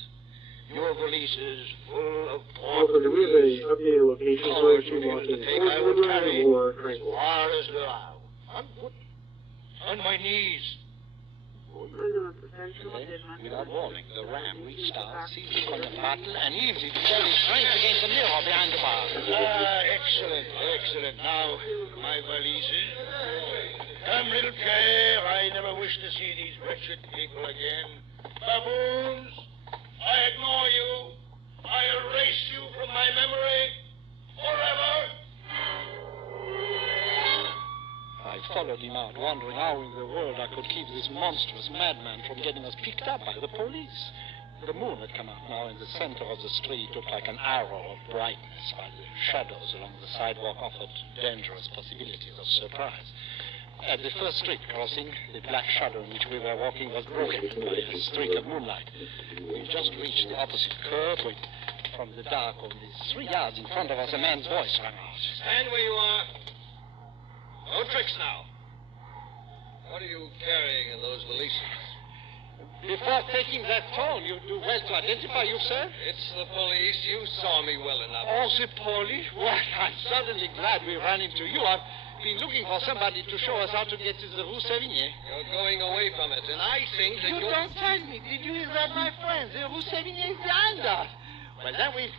Your valise is full of pork. Also, do we have an updated location for us to walk in I would carry or as far as the aisle. On foot. On my knees. Without warning, the ram reached out, seized the cognac bottle, and heaved it with all his strength against the mirror behind the bar. Excellent. Now, my valises. Come, little Pierre. I never wish to see these wretched people again. Baboons, I ignore you. I erase you from my memory forever. I followed him out, wondering how in the world I could keep this monstrous madman from getting us picked up by the police. The moon had come out now, and the center of the street looked like an arrow of brightness, while the shadows along the sidewalk offered dangerous possibilities of surprise. At the first street crossing, the black shadow in which we were walking was broken by a streak of moonlight. We just reached the opposite curve when, from the dark only 3 yards in front of us, a man's voice rang out. Stand where you are. No tricks now. What are you carrying in those valises? Before taking that tone, you do well to identify yourself. It's the police. You saw me well enough. Oh, the police? Well, I'm suddenly glad we ran into you. I've been looking for somebody to show us how to get to the Rue Sévigné. You're going away from it, and I think that You don't tell me. Did you hear that, my friend? The Rue Sévigné is behind us. Well, then we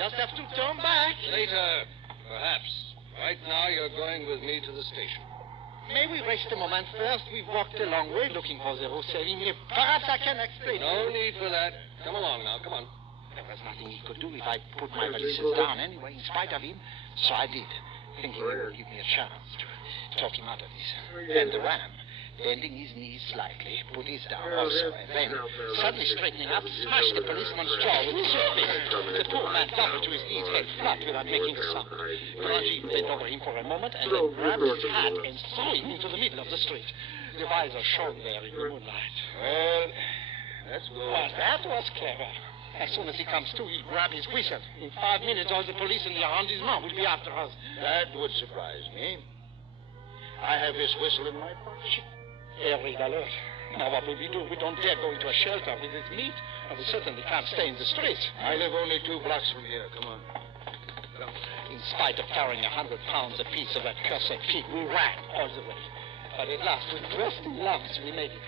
just have to turn back. Later, perhaps. Right now, you're going with me to the station. May we rest a moment first? We've walked a long way looking for the Rue Sévigné. Perhaps I can explain. No need for that. Come along now, come on. There was nothing he could do if I put my valises down anyway, in spite of him. So I did, thinking he would give me a chance to talk him out of this. And the ram, bending his knees slightly, put his down also, and then, suddenly straightening up, smashed the policeman's jaw with his fist. The poor man doubled to his knees, head flat without making a sound. Grangy bent over him for a moment and then grabbed his hat and threw him into the middle of the street. The visor shone there in the moonlight. Well, that's good. Well, that was clever. As soon as he comes to, he'll grab his whistle. In 5 minutes, all the police in the arrondissement will be after us. That would surprise me. I have this whistle in my pocket. Every alert. Now, what will we do? We don't dare go into a shelter with this meat, and we certainly can't stay in the streets. I live only 2 blocks from here. Come on. Come. In spite of carrying 100 pounds apiece of that cursed pig, we ran all the way. But at last, with bursting lungs, we made it.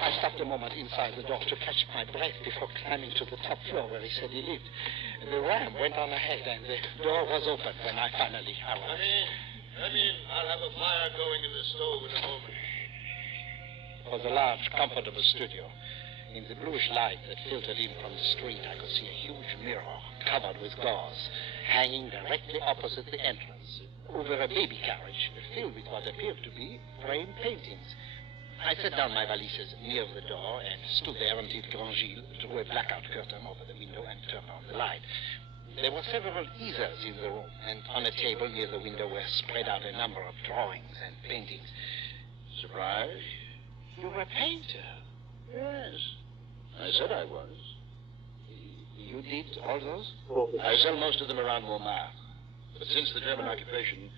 I stopped a moment inside the door to catch my breath before climbing to the top floor where he said he lived. The ram went on ahead, and the door was open when I finally arrived. Come in. I'll have a fire going in the stove in a moment. It was a large, comfortable studio. In the bluish light that filtered in from the street, I could see a huge mirror covered with gauze, hanging directly opposite the entrance, over a baby carriage filled with what appeared to be framed paintings. I set down my valises near the door and stood there until Grangy drew a blackout curtain over the window and turned on the light. There were several easels in the room, and on a table near the window were spread out a number of drawings and paintings. Surprise? You're a painter? Yes. I said I was. You did all those? I sell most of them around Montmartre. But since the German occupation,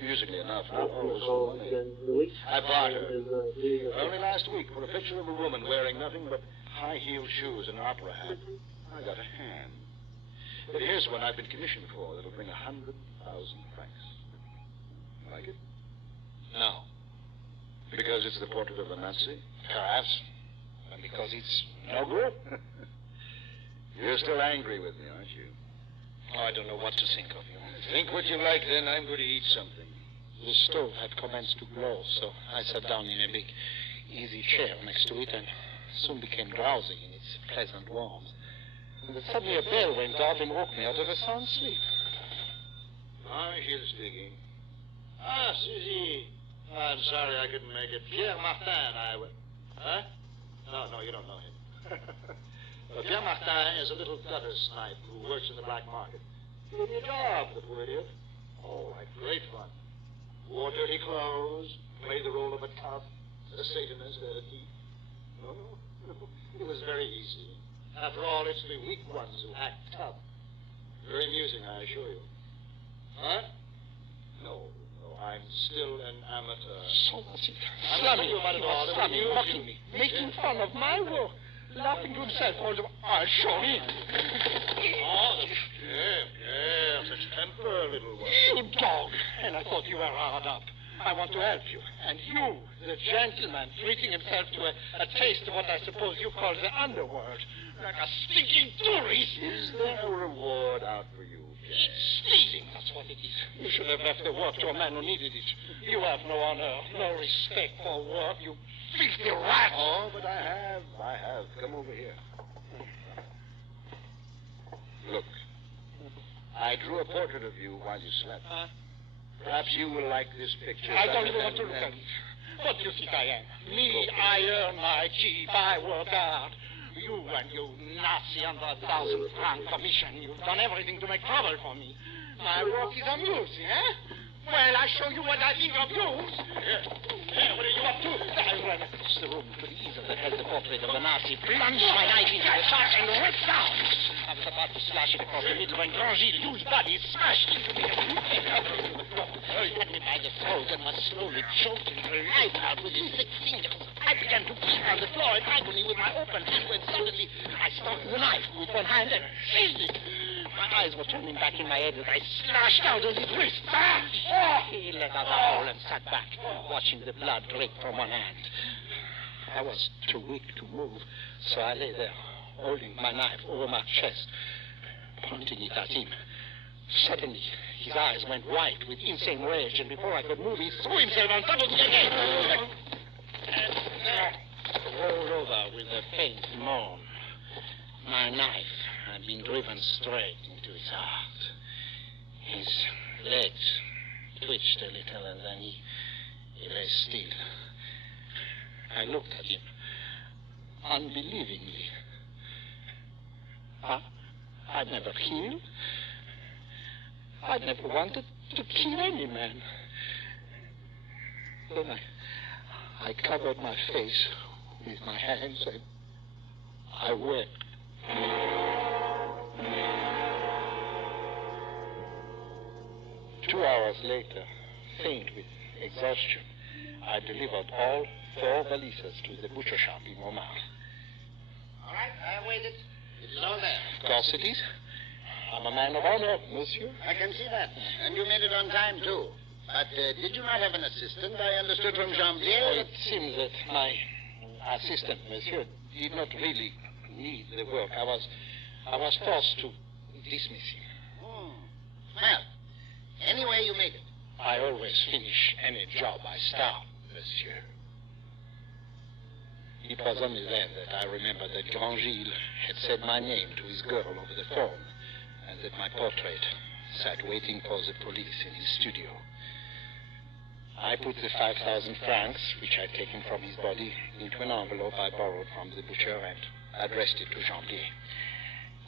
musically enough, not always for money. I barter. Only last week, for a picture of a woman wearing nothing but high-heeled shoes and an opera hat, I got a hand. But here's one I've been commissioned for that'll bring 100,000 francs. Like it? No. Because it's the portrait of a Nazi? Perhaps. And because it's no good. You're still angry with me, aren't you? Oh, I don't know what to think of you. Think what you like, then. I'm going to eat something. The stove had commenced to glow, so I sat down in a big, easy chair next to it and soon became drowsy in its pleasant warmth. And then suddenly a bell went off and woke me out of a sound sleep. Gilles speaking. Ah, Suzy. I'm sorry I couldn't make it. Pierre Martin, Huh? No, you don't know him. Pierre Martin is a little gutter snipe who works in the black market. He gave me a job, the poor idiot. Oh, like great fun. Wore dirty clothes, played the role of a tough, a Satanist, a thief. No. It was very easy. After all, it's the weak ones who act tough. Very amusing, I assure you. Huh? No, I'm still an amateur. So was it. Slamming, mocking me, making fun of my work, laughing to himself all the while. I'll show him. Oh, Pierre, such temper, little one. You dog! And I thought you were hard up. I want to help you. And you, the gentleman, treating himself to a taste of what I suppose you call the underworld. Like a stinking tourist. Is there a reward out for you, Pierre? It's stealing, that's what it is. You should have left the work to a man who needed it. You have no honor, no respect for work, you filthy rat. Oh, but I have. Come over here. Look, I drew a portrait of you while you slept. Perhaps you will like this picture. I don't even want to look at it. What do you think I am? Me, I earn my keep, I work hard. You and you Nazi under 1,000-franc commission. You've done everything to make trouble for me. My work is amusing, eh? Well, I show you what I think of you. Here, what are you up to? I ran across the room to the easel that held the portrait of a Nazi, plunged my knife into the top, and ripped down. I was about to slash it across the middle when Grangis, whose body smashed into me and hurled to the floor. He had me by the throat and was slowly choking the life out with his thick fingers. I began to beat on the floor in agony with my open hand when suddenly I started the knife with one hand and seized it. My eyes were turning back in my head as I slashed out at his wrist. He let out a howl and sat back, watching the blood drip from one hand. I was too weak to move, so I lay there, holding my knife over my chest, pointing it at him. Suddenly, his eyes went white with insane rage, and before I could move, he threw himself on top of me again. Rolled over with a faint moan. My knife had been driven straight into his heart. His legs twitched a little, and then he lay still. I looked at him unbelievingly. I'd never killed. I'd never wanted to kill any man. Then I covered my face with my hands and I wept. 2 hours later, faint with exhaustion, I delivered all 4 valises to the butcher shop in Montmartre. All right, I waited. It is all there. Of course it is. I'm a man of honor, monsieur. I can see that. And you made it on time, too. But did you not have an assistant? I understood from Jean-Pierre. It seems that my assistant, monsieur, did not really need the work. I was forced to dismiss him. Well, anyway, you made it. I always finish any job I start, monsieur. It was only then that I remembered that Grangis had said my name to his girl over the phone, and that my portrait sat waiting for the police in his studio. I put the 5,000 francs, which I'd taken from his body, into an envelope I borrowed from the butcher and addressed it to Jean-Pierre.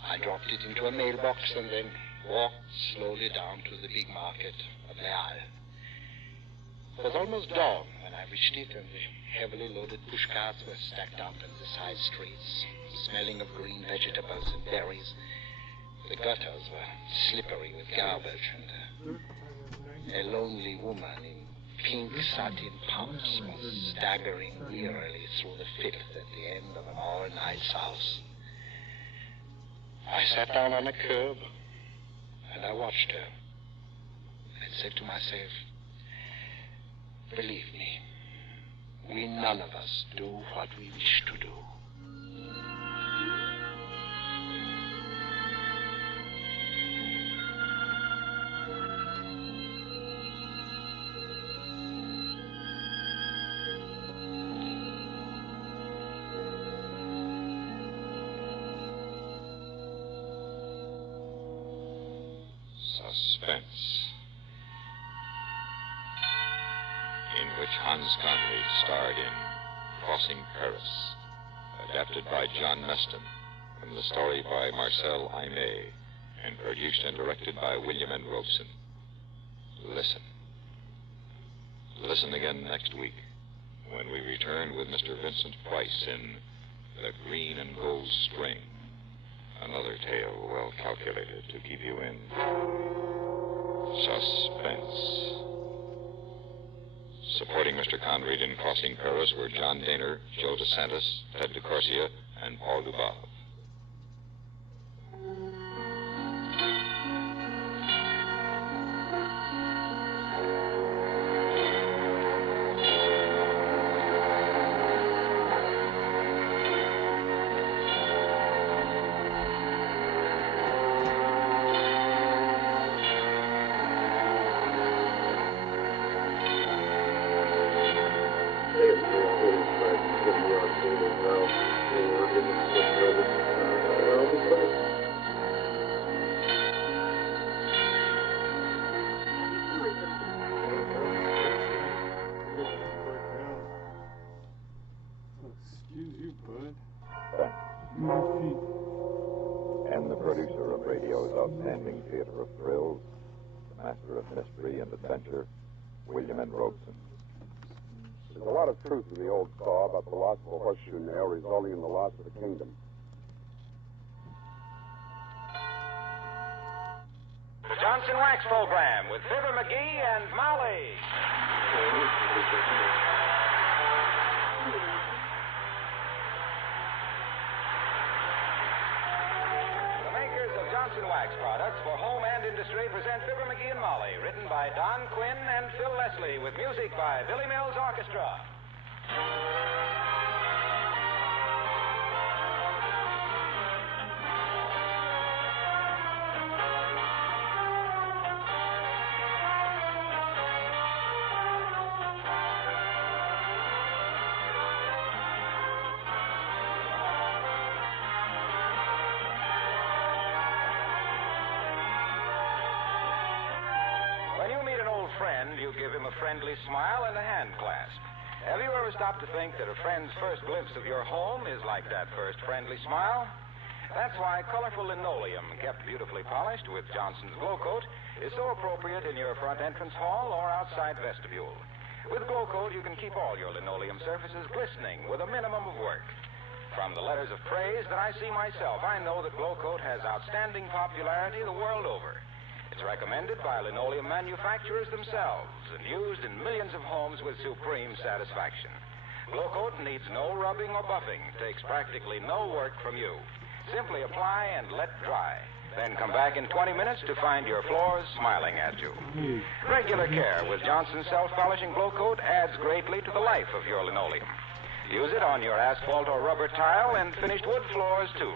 I dropped it into a mailbox and then walked slowly down to the big market of Les Halles. It was almost dawn when I reached it, and the heavily loaded pushcarts were stacked up in the side streets, smelling of green vegetables and berries. The gutters were slippery with garbage, and a lonely woman in pink satin pumps was staggering wearily through the filth at the end of an all-night house. I sat down on a curb, and I watched her, and said to myself, Believe me, we none of us do what we wish to do. Suspense, in which Hans Conried starred in Crossing Paris, adapted by John Meston from the story by Marcel Aimé, and produced and directed by William N. Robeson. Listen. Listen again next week when we return with Mr. Vincent Price in The Green and Gold String, another tale well calculated to keep you in suspense. Supporting Mr. Conried in Crossing Paris were John Daner, Joe DeSantis, Ted DeCorsia, and Paul Dubov. Excuse you, bud. And the producer of radio's outstanding theater of thrills, the master of mystery and adventure, William N. Robeson. There's a lot of truth in the old saw about the loss of a horseshoe nail resulting in the loss of a kingdom. The Johnson Wax Program with Fibber McGee and Molly. The makers of Johnson Wax products for home and industry present Fibber McGee and Molly, written by Don Quinn and Phil Leslie, with music by Billy Mills Orchestra. When you meet an old friend, you give him a friendly smile and a hand clasp. Have you ever stopped to think that a friend's first glimpse of your home is like that first friendly smile? That's why colorful linoleum, kept beautifully polished with Johnson's Glow Coat, is so appropriate in your front entrance hall or outside vestibule. With Glow Coat, you can keep all your linoleum surfaces glistening with a minimum of work. From the letters of praise that I see myself, I know that Glow Coat has outstanding popularity the world over. It's recommended by linoleum manufacturers themselves and used in millions of homes with supreme satisfaction. Glow Coat needs no rubbing or buffing, takes practically no work from you. Simply apply and let dry. Then come back in 20 minutes to find your floors smiling at you. Regular care with Johnson's self-polishing Glow Coat adds greatly to the life of your linoleum. Use it on your asphalt or rubber tile and finished wood floors, too.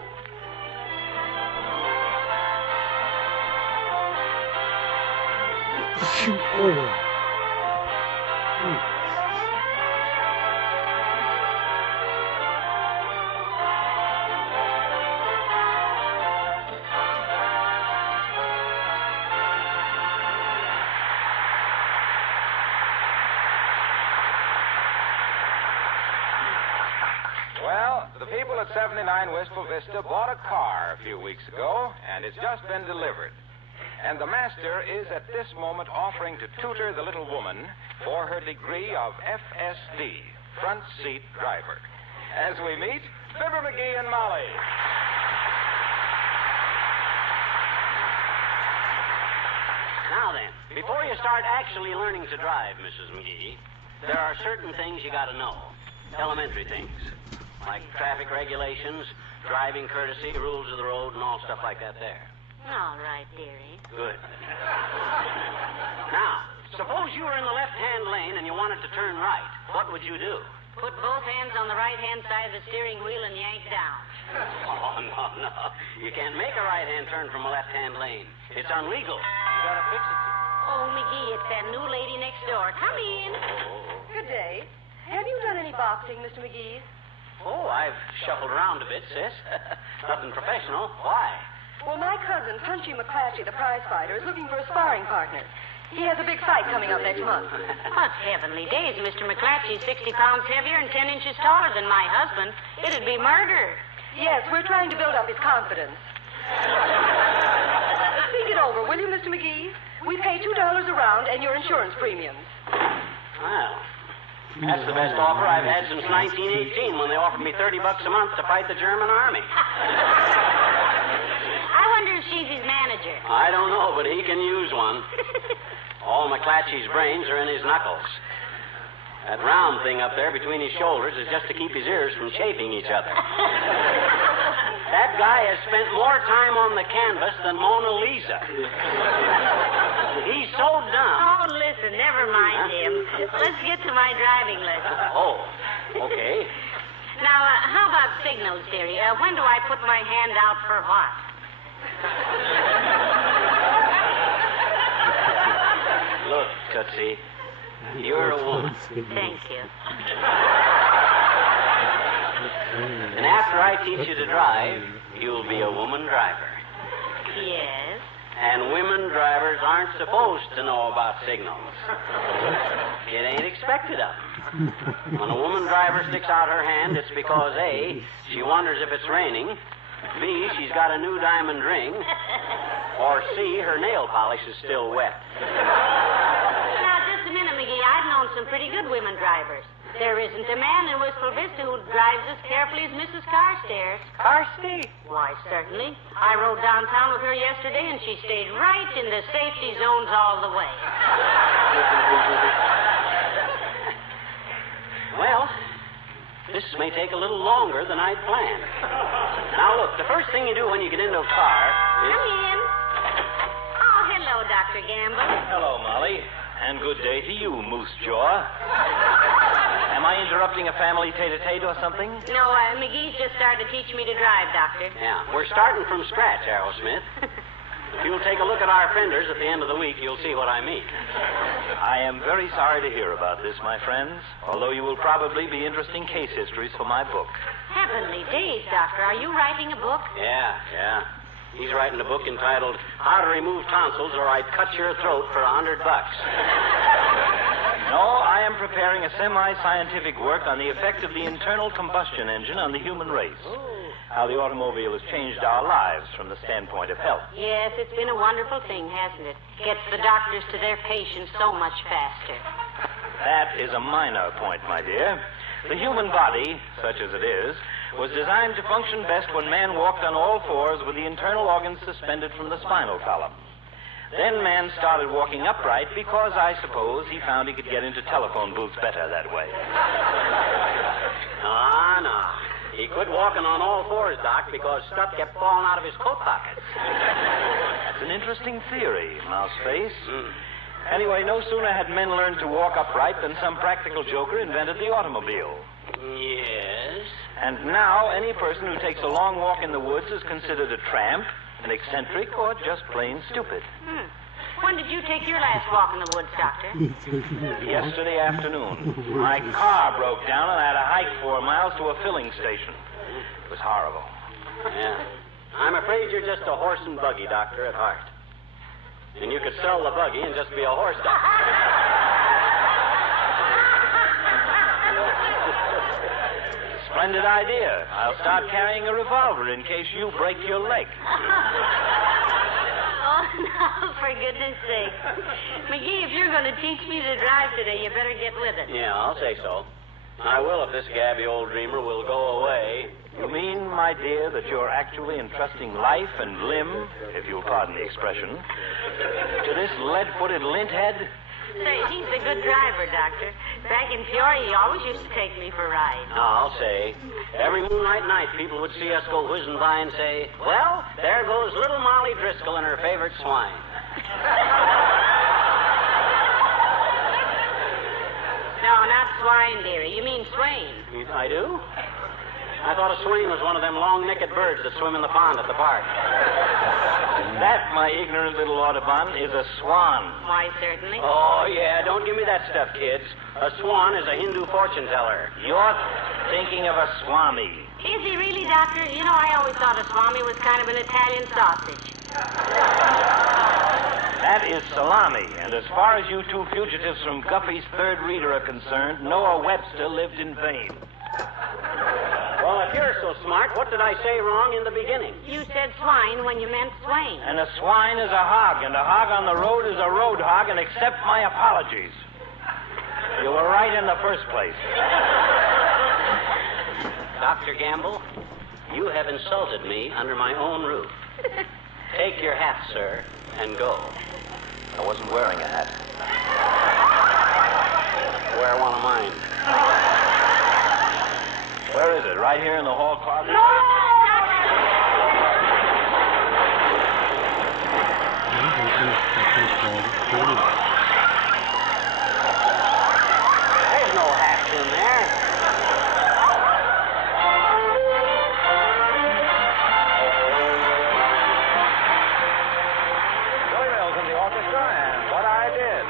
Well, the people at 79 Wistful Vista bought a car a few weeks ago, and it's just been delivered. And the master is at this moment offering to tutor the little woman for her degree of FSD, front seat driver. As we meet, Fibber McGee and Molly. Now then, before you start actually learning to drive, Mrs. McGee, there are certain things you got to know. Elementary things, like traffic regulations, driving courtesy, rules of the road, and all stuff like that there. All right, dearie. Good. Now, Suppose you were in the left-hand lane and you wanted to turn right. What would you do? Put both hands on the right-hand side of the steering wheel and yank down. Oh, no. You can't make a right-hand turn from a left-hand lane. It's illegal. You gotta fix it. Oh, McGee, it's that new lady next door. Come in. Good day. Have you done any boxing, Mr. McGee? Oh, I've shuffled around a bit, sis. Nothing professional. Why? Well, my cousin, Punchy McClatchy, the prize fighter, is looking for a sparring partner. He has a big fight coming up next month. What heavenly days. Mr. McClatchy's 60 pounds heavier and 10 inches taller than my husband. It'd be murder. Yes, we're trying to build up his confidence. Think it over, will you, Mr. McGee? We pay $2 a round and your insurance premiums. Well, that's the best offer I've had since 1918 when they offered me $30 a month to fight the German army. I wonder if she's his manager. I don't know, but he can use one. All McClatchy's brains are in his knuckles. That round thing up there between his shoulders is just to keep his ears from chafing each other. That guy has spent more time on the canvas than Mona Lisa. He's so dumb. Oh, listen, never mind him. Let's get to my driving lesson. Oh, okay. Now, how about signals, dearie? When do I put my hand out for what? Look, Tootsie, you're a woman. Thank you. And after I teach you to drive, you'll be a woman driver. Yes? And women drivers aren't supposed to know about signals. It ain't expected of them. When a woman driver sticks out her hand, it's because A, she wonders if it's raining, B, she's got a new diamond ring, or C, her nail polish is still wet. Now, just a minute, McGee. I've known some pretty good women drivers. There isn't a man in Wistful Vista who drives as carefully as Mrs. Carstairs. Carstairs? Why, certainly. I rode downtown with her yesterday, and she stayed right in the safety zones all the way. Well, this may take a little longer than I'd planned. Now, look, the first thing you do when you get into a car is... Come in. Oh, hello, Dr. Gamble. Hello, Molly. And good day to you, Moose Jaw. Am I interrupting a family tete-a-tete or something? No, McGee's just started to teach me to drive, Doctor. Yeah, we're starting from scratch, Arrowsmith. If you'll take a look at our fenders at the end of the week, you'll see what I mean. I am very sorry to hear about this, my friends, although you will probably be interesting case histories for my book. Heavenly days, Doctor. Are you writing a book? Yeah. He's writing a book entitled How to Remove Tonsils or I'd Cut Your Throat for $100. No, I am preparing a semi-scientific work on the effect of the internal combustion engine on the human race. How the automobile has changed our lives from the standpoint of health. Yes, it's been a wonderful thing, hasn't it? Gets the doctors to their patients so much faster. That is a minor point, my dear. The human body, such as it is, was designed to function best when man walked on all fours with the internal organs suspended from the spinal column. Then man started walking upright because, I suppose, he found he could get into telephone booths better that way. No. He quit walking on all fours, Doc, because stuff kept falling out of his coat pockets. That's an interesting theory, Mouseface. Anyway, no sooner had men learned to walk upright than some practical joker invented the automobile. Yes? And now any person who takes a long walk in the woods is considered a tramp, an eccentric, or just plain stupid. When did you take your last walk in the woods, Doctor? Yesterday afternoon. My car broke down and I had to hike 4 miles to a filling station. It was horrible. Yeah. I'm afraid you're just a horse and buggy doctor at heart. And you could sell the buggy and just be a horse doctor. Splendid idea. I'll start carrying a revolver in case you break your leg. Oh, no, for goodness sake. McGee, if you're going to teach me to drive today, you better get with it. Yeah, I'll say so. I will if this gabby old dreamer will go away. You mean, my dear, that you're actually entrusting life and limb, if you'll pardon the expression, to this lead-footed linthead? Say, he's a good driver, Doctor. Back in Peoria, he always used to take me for rides. I'll say. Every moonlight night, people would see us go whizzing by and say, well, there goes little Molly Driscoll and her favorite swine. swine, dearie. You mean swain. I do? I thought a swain was one of them long-necked birds that swim in the pond at the park. That, my ignorant little Audubon, is a swan. Why, certainly. Oh, yeah, don't give me that stuff, kids. A swan is a Hindu fortune teller. You're thinking of a swami. Is he really, Doctor? You know, I always thought a swami was kind of an Italian sausage. That is salami, and as far as you two fugitives from Guffey's Third Reader are concerned, Noah Webster lived in vain. Well, if you're so smart, what did I say wrong in the beginning? You said swine when you meant swain. And a swine is a hog, and a hog on the road is a road hog, and accept my apologies. You were right in the first place. Dr. Gamble, you have insulted me under my own roof. Take your hat, sir, and go. I wasn't wearing a hat. Wear one of mine. Where is it? Right here in the hall closet? There's no hats in there. Joey Mills in the orchestra and What I Did.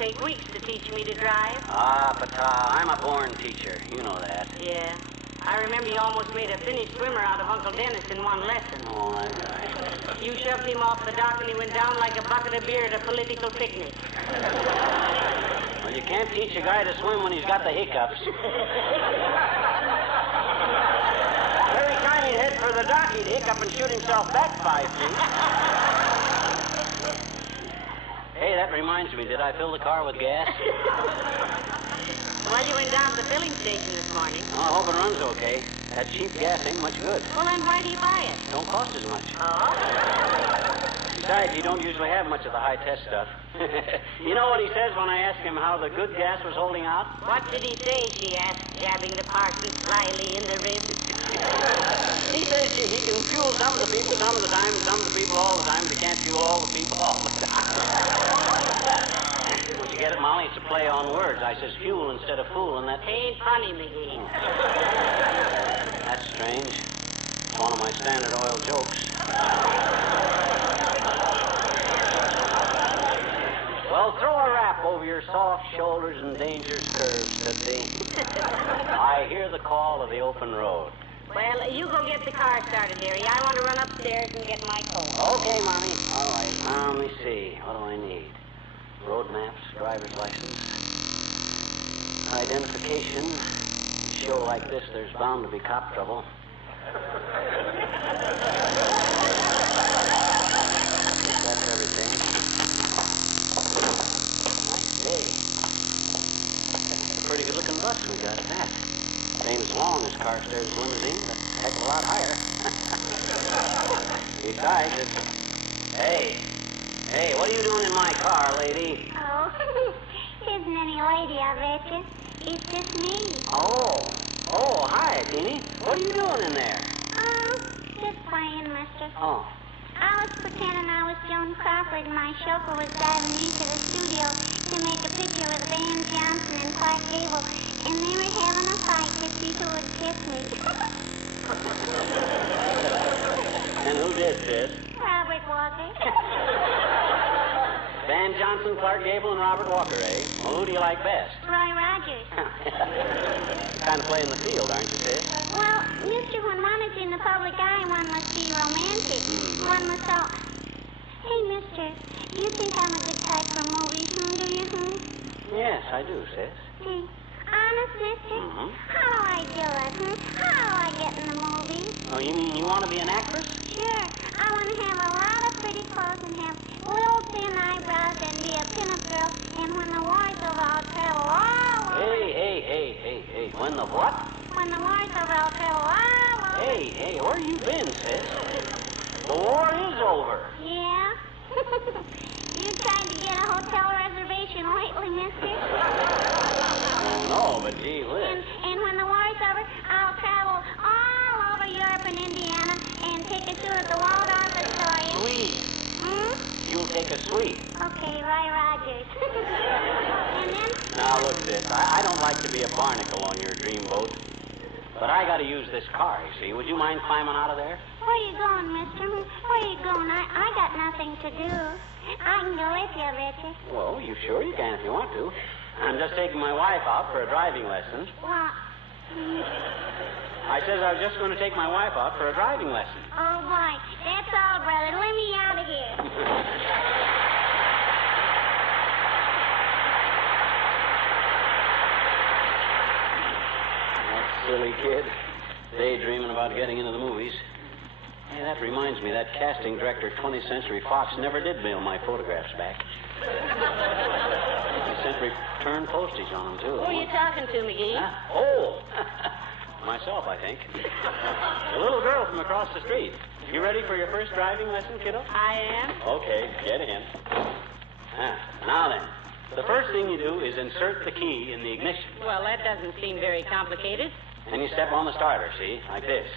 take weeks to teach me to drive. Ah, Pata, I'm a born teacher. You know that. Yeah. I remember you almost made a finished swimmer out of Uncle Dennis in one lesson. Oh, that's right. You shoved him off the dock and he went down like a bucket of beer at a political picnic. Well, you can't teach a guy to swim when he's got the hiccups. Every time he'd head for the dock, he'd hiccup and shoot himself back 5 feet. Hey, that reminds me. Did I fill the car with gas? Well, you went down to the filling station this morning. Oh, I hope it runs okay. That cheap gas ain't much good. Well, then why do you buy it? Don't cost as much. Oh? Besides, you don't usually have much of the high-test stuff. You know what he says when I ask him how the good gas was holding out? What did he say, she asked, jabbing the parson slyly in the ribs. He says he can fuel some of the people some of the time, and some of the people all the time, but he can't fuel all the people all the time. Don't you get it, Molly? It's a play on words. I says fuel instead of fool, and that... Ain't funny, McGee. That's strange. It's one of my Standard Oil jokes. Well, throw a wrap over your soft shoulders and dangerous curves, Tootsie. I hear the call of the open road. Well, you go get the car started, dearie. I want to run upstairs and get my coat. Okay, Mommy. All right. Now, let me see. What do I need? Road maps, driver's license, identification. In a show like this, there's bound to be cop trouble. That's everything. Nice day. That's a pretty good-looking bus we got at that. Ain't as long as Carstairs' limousine, but a heck of a lot higher. Besides, it's... Hey, what are you doing in my car, lady? Oh, isn't any lady, I bet you. It's just me. Oh, hi, Teeny. What are you doing in there? Oh, just playing, mister. Oh. I was pretending I was Joan Crawford and my chauffeur was driving me to the studio to make a picture with Van Johnson and Clark Gable, and they were having a fight to see who would kiss me. And who did, sis? Robert Walker. Van Johnson, Clark Gable, and Robert Walker, eh? Well, who do you like best? Roy Rogers. You're kind of playing the field, aren't you, sis? Well, mister, when one is in the public eye, one must be romantic. One must all... Hey, mister, you think I'm a good type for movies, do you, Yes, I do, sis. See, honest, mister? How do I do it, How do I get in the movies? Oh, you mean you want to be an actress? Sure. I want to have a lot of pretty clothes and have little thin eyebrows and be a pinup girl. And when the war's over, I'll travel all over. Hey. When the what? When the war's over, I'll travel all over. Hey, where you been, sis? The war is over. Yeah? You tried to get a hotel reservation lately, mister? Oh, no, but gee whiz. And when the war's over, I'll travel all over Europe and Indiana and take a suite at the Waldorf Astoria. Sweet. You'll take a suite. Okay, Roy Rogers. And then... Now, look, sis, I don't like to be a barnacle on your dreamboat, but I got to use this car, you see. Would you mind climbing out of there? Where you going, mister? Where you going? I got nothing to do. I can go with you, I bet you. Well, you sure you can if you want to. I'm just taking my wife out for a driving lesson. Well... I says I was just going to take my wife out for a driving lesson. Oh, boy. That's all, brother. Let me out of here. That silly kid. Daydreaming about getting into the movies. Hey, that reminds me, that casting director, 20th Century Fox, never did mail my photographs back. He sent return postage on them, too. Who are you talking to, McGee? Huh? Oh! Myself, I think. The little girl from across the street. You ready for your first driving lesson, kiddo? I am. Okay, get in. Now then, the first thing you do is insert the key in the ignition. Well, that doesn't seem very complicated. And you step on the starter, see? Like this.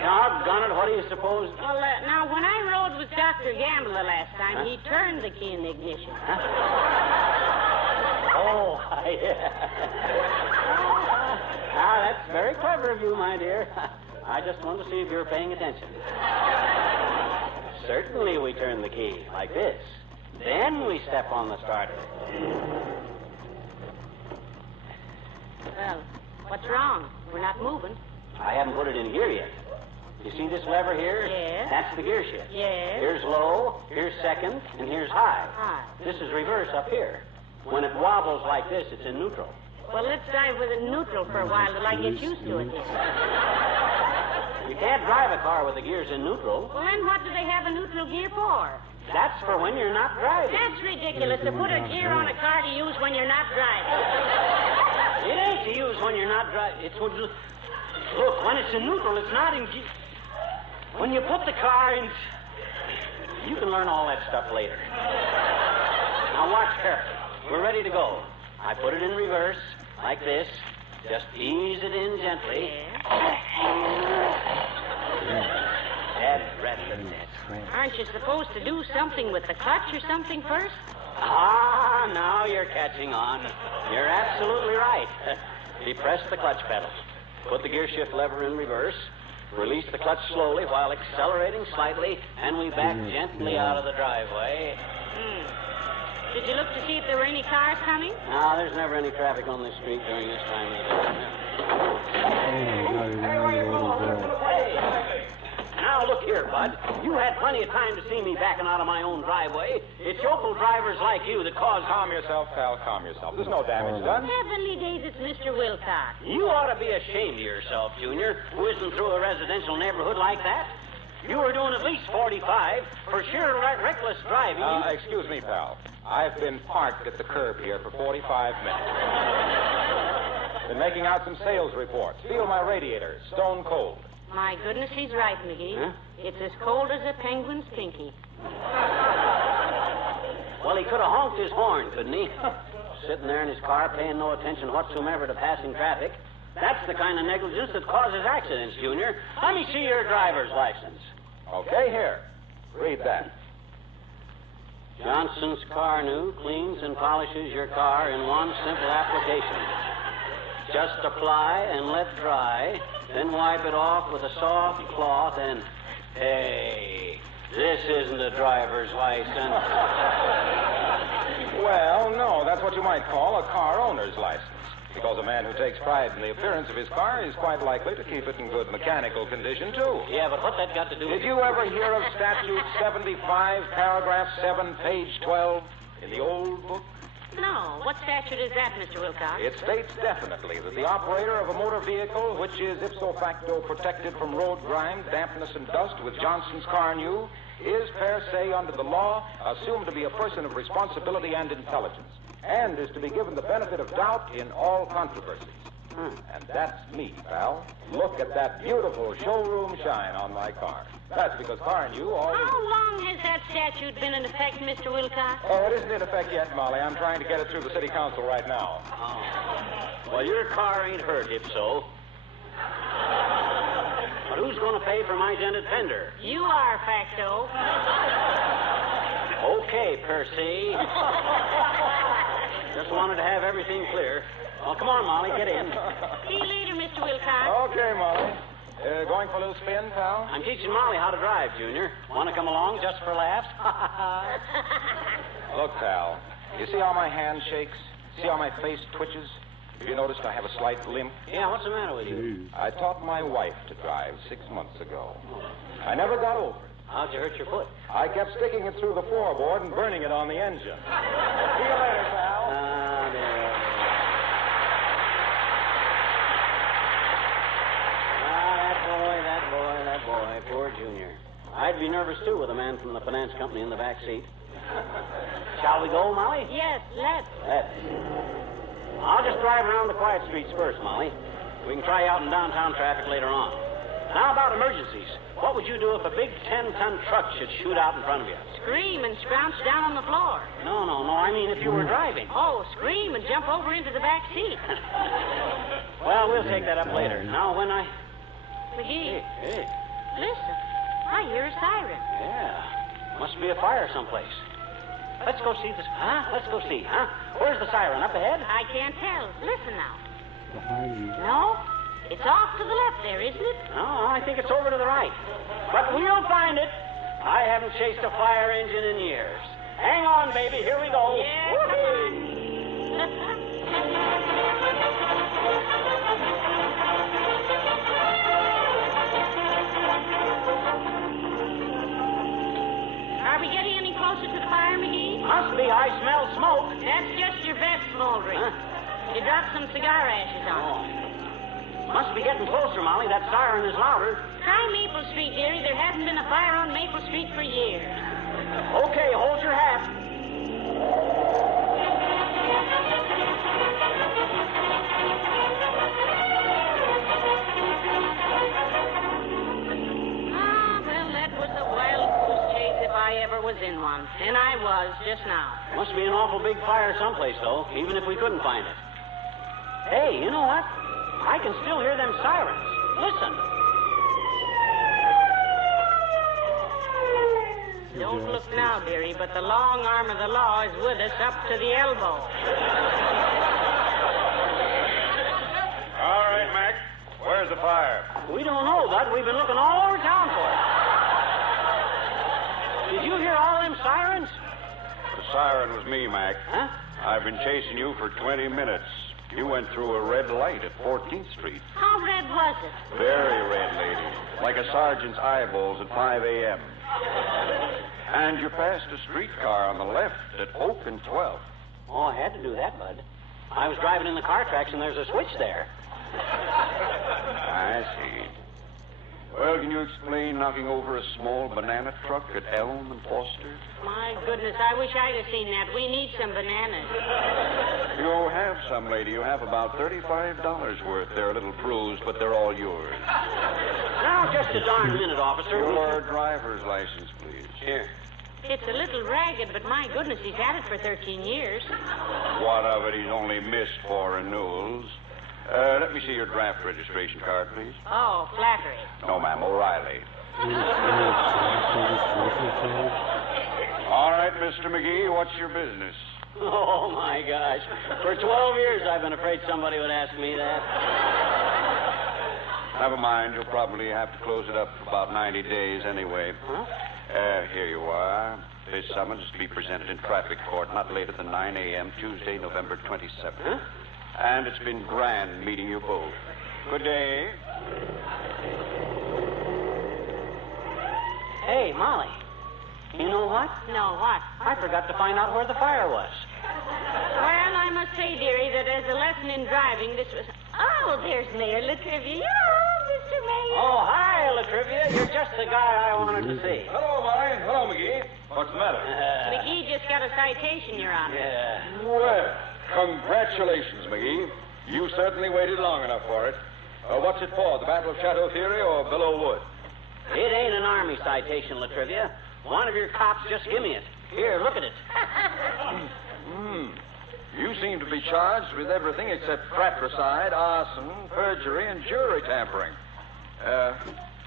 Doggone it, what do you suppose? Well, now, when I rode with Dr. Gamble the last time, he turned the key in the ignition. Oh, yeah. Now, that's very clever of you, my dear. I just wanted to see if you were paying attention. Certainly we turn the key, like this. Then we step on the starter. Well, what's wrong? We're not moving. I haven't put it in gear yet. You see this lever here? Yes. That's the gear shift. Yes. Here's low, here's second, and here's high. High. This is reverse up here. When it wobbles like this, it's in neutral. Well, let's drive with it neutral for a while till I get used to it. You can't drive a car with the gears in neutral. Well, then what do they have a neutral gear for? That's for when you're not driving. That's ridiculous to put a gear on a car to use when you're not driving. It ain't to use when you're not driving. It's when... Look, when it's in neutral, it's not in gear. When you put the car in... You can learn all that stuff later. Now watch carefully. We're ready to go. I put it in reverse, like this. Just ease it in gently. Aren't you supposed to do something with the clutch or something first? Ah, now you're catching on. You're absolutely right. Depress the clutch pedal. Put the gear shift lever in reverse. Release the clutch slowly while accelerating slightly, and we back gently out of the driveway. Did you look to see if there were any cars coming? No, there's never any traffic on this street during this time of the day. Hey, now look here, Bud. You had plenty of time to see me backing out of my own driveway. It's yokel drivers like you that cause... Calm yourself, pal. Calm yourself. There's no damage done. Heavenly days, it's Mr. Wilcox. You ought to be ashamed of yourself, Junior, whizzing through a residential neighborhood like that. You were doing at least 45 for sheer reckless driving. Excuse me, pal. I've been parked at the curb here for 45 minutes. Been making out some sales reports. Feel my radiator, stone cold. My goodness, he's right, McGee. Huh? It's as cold as a penguin's pinky. Well, he could have honked his horn, couldn't he? Sitting there in his car, paying no attention whatsoever to passing traffic. That's the kind of negligence that causes accidents, Junior. Let me see your driver's license. Okay, here. Read that. Johnson's Car New cleans and polishes your car in one simple application. Just apply and let dry, then wipe it off with a soft cloth and... Hey, this isn't a driver's license. Well, no, that's what you might call a car owner's license. Because a man who takes pride in the appearance of his car is quite likely to keep it in good mechanical condition, too. Yeah, but what that got to do with... Did you ever hear of Statute 75, Paragraph 7, page 12 in the old book? No. What statute is that, Mr. Wilcox? It states definitely that the operator of a motor vehicle, which is ipso facto protected from road grime, dampness, and dust with Johnson's Car New, is per se under the law assumed to be a person of responsibility and intelligence, and is to be given the benefit of doubt in all controversies. And that's me, pal. Look at that beautiful showroom shine on my car. That's because Car New always... How long has that statute been in effect, Mr. Wilcox? Oh, it isn't in effect yet, Molly. I'm trying to get it through the city council right now. Oh. Well, your car ain't hurt, if so. But who's going to pay for my dented fender? You are, Facto. Okay, Percy. Just wanted to have everything clear. Well, come on, Molly, get in. See you later, Mr. Wilcox. Okay, Molly. Going for a little spin, pal? I'm teaching Molly how to drive, Junior. Want to come along just for laughs? Look, pal, you see how my hand shakes? See how my face twitches? Have you noticed I have a slight limp? Yeah, what's the matter with you? I taught my wife to drive 6 months ago. I never got over it. How'd you hurt your foot? I kept sticking it through the floorboard and burning it on the engine. See you later, pal. That boy, poor Junior. I'd be nervous, too, with a man from the finance company in the back seat. Shall we go, Molly? Yes, let's. I'll just drive around the quiet streets first, Molly. We can try you out in downtown traffic later on. Now about emergencies. What would you do if a big 10-ton truck should shoot out in front of you? Scream and scrounge down on the floor. No. I mean if you were driving. Oh, scream and jump over into the back seat. Well, we'll take that up later. Now, when I... McGee. Hey. Listen. I hear a siren. Yeah. Must be a fire someplace. Let's go see this. Huh? Let's go see, huh? Where's the siren? Up ahead? I can't tell. Listen now. Behind you. No? It's off to the left there, isn't it? No, I think it's over to the right. But we'll find it. I haven't chased a fire engine in years. Hang on, baby. Here we go. Yeah, come on. Are we getting any closer to the fire, McGee? Must be. I smell smoke. That's just your vest smoldering. Huh? You dropped some cigar ashes on it. Must be getting closer, Molly. That siren is louder. Try Maple Street, dearie. There hasn't been a fire on Maple Street for years. Okay, hold your hat. Well, that was a wild goose chase if I ever was in one. And I was just now. Must be an awful big fire someplace, though, even if we couldn't find it. Hey, you know what? I can still hear them sirens. Listen. Don't look now, dearie, but the long arm of the law is with us up to the elbow. All right, Mac. Where's the fire? We don't know, Bud. We've been looking all over town for it. Did you hear all them sirens? The siren was me, Mac. Huh? I've been chasing you for 20 minutes. You went through a red light at 14th Street. How red was it? Very red, lady. Like a sergeant's eyeballs at 5 a.m. And you passed a streetcar on the left at Oak and 12th. Oh, I had to do that, Bud. I was driving in the car tracks, and there's a switch there. I see. Well, can you explain knocking over a small banana truck at Elm and Foster? My goodness, I wish I'd have seen that. We need some bananas. You have some, lady. You have about $35 worth. They're a little bruised, but they're all yours. Now, just a darn minute, officer. Your driver's license, please. Here. It's a little ragged, but my goodness, he's had it for 13 years. What of it? He's only missed 4 renewals. Let me see your draft registration card, please. Oh, flattery. No, ma'am, O'Reilly. All right, Mr. McGee, what's your business? Oh, my gosh. For 12 years, I've been afraid somebody would ask me that. Never mind. You'll probably have to close it up for about 90 days anyway. Huh? Here you are. This summons is to be presented in traffic court not later than 9 a.m. Tuesday, November 27th. Huh? And it's been grand meeting you both. Good day. Hey, Molly. You know what? No, what? I forgot to find out where the fire was. Well, I must say, dearie, that as a lesson in driving, this was... Oh, there's Mayor Latrivia. Oh, Mr. Mayor. Oh, hi, Latrivia. You're just the guy I wanted to see. Hello, Molly. Hello, McGee. What's the matter? McGee just got a citation, Your Honor. Yeah. Well, congratulations, McGee. You certainly waited long enough for it. What's it for, the Battle of Chateau Thierry or Billow Wood? It ain't an Army citation, Latrivia. One of your cops just give me it. Here, look at it. You seem to be charged with everything except fratricide, arson, perjury, and jury tampering.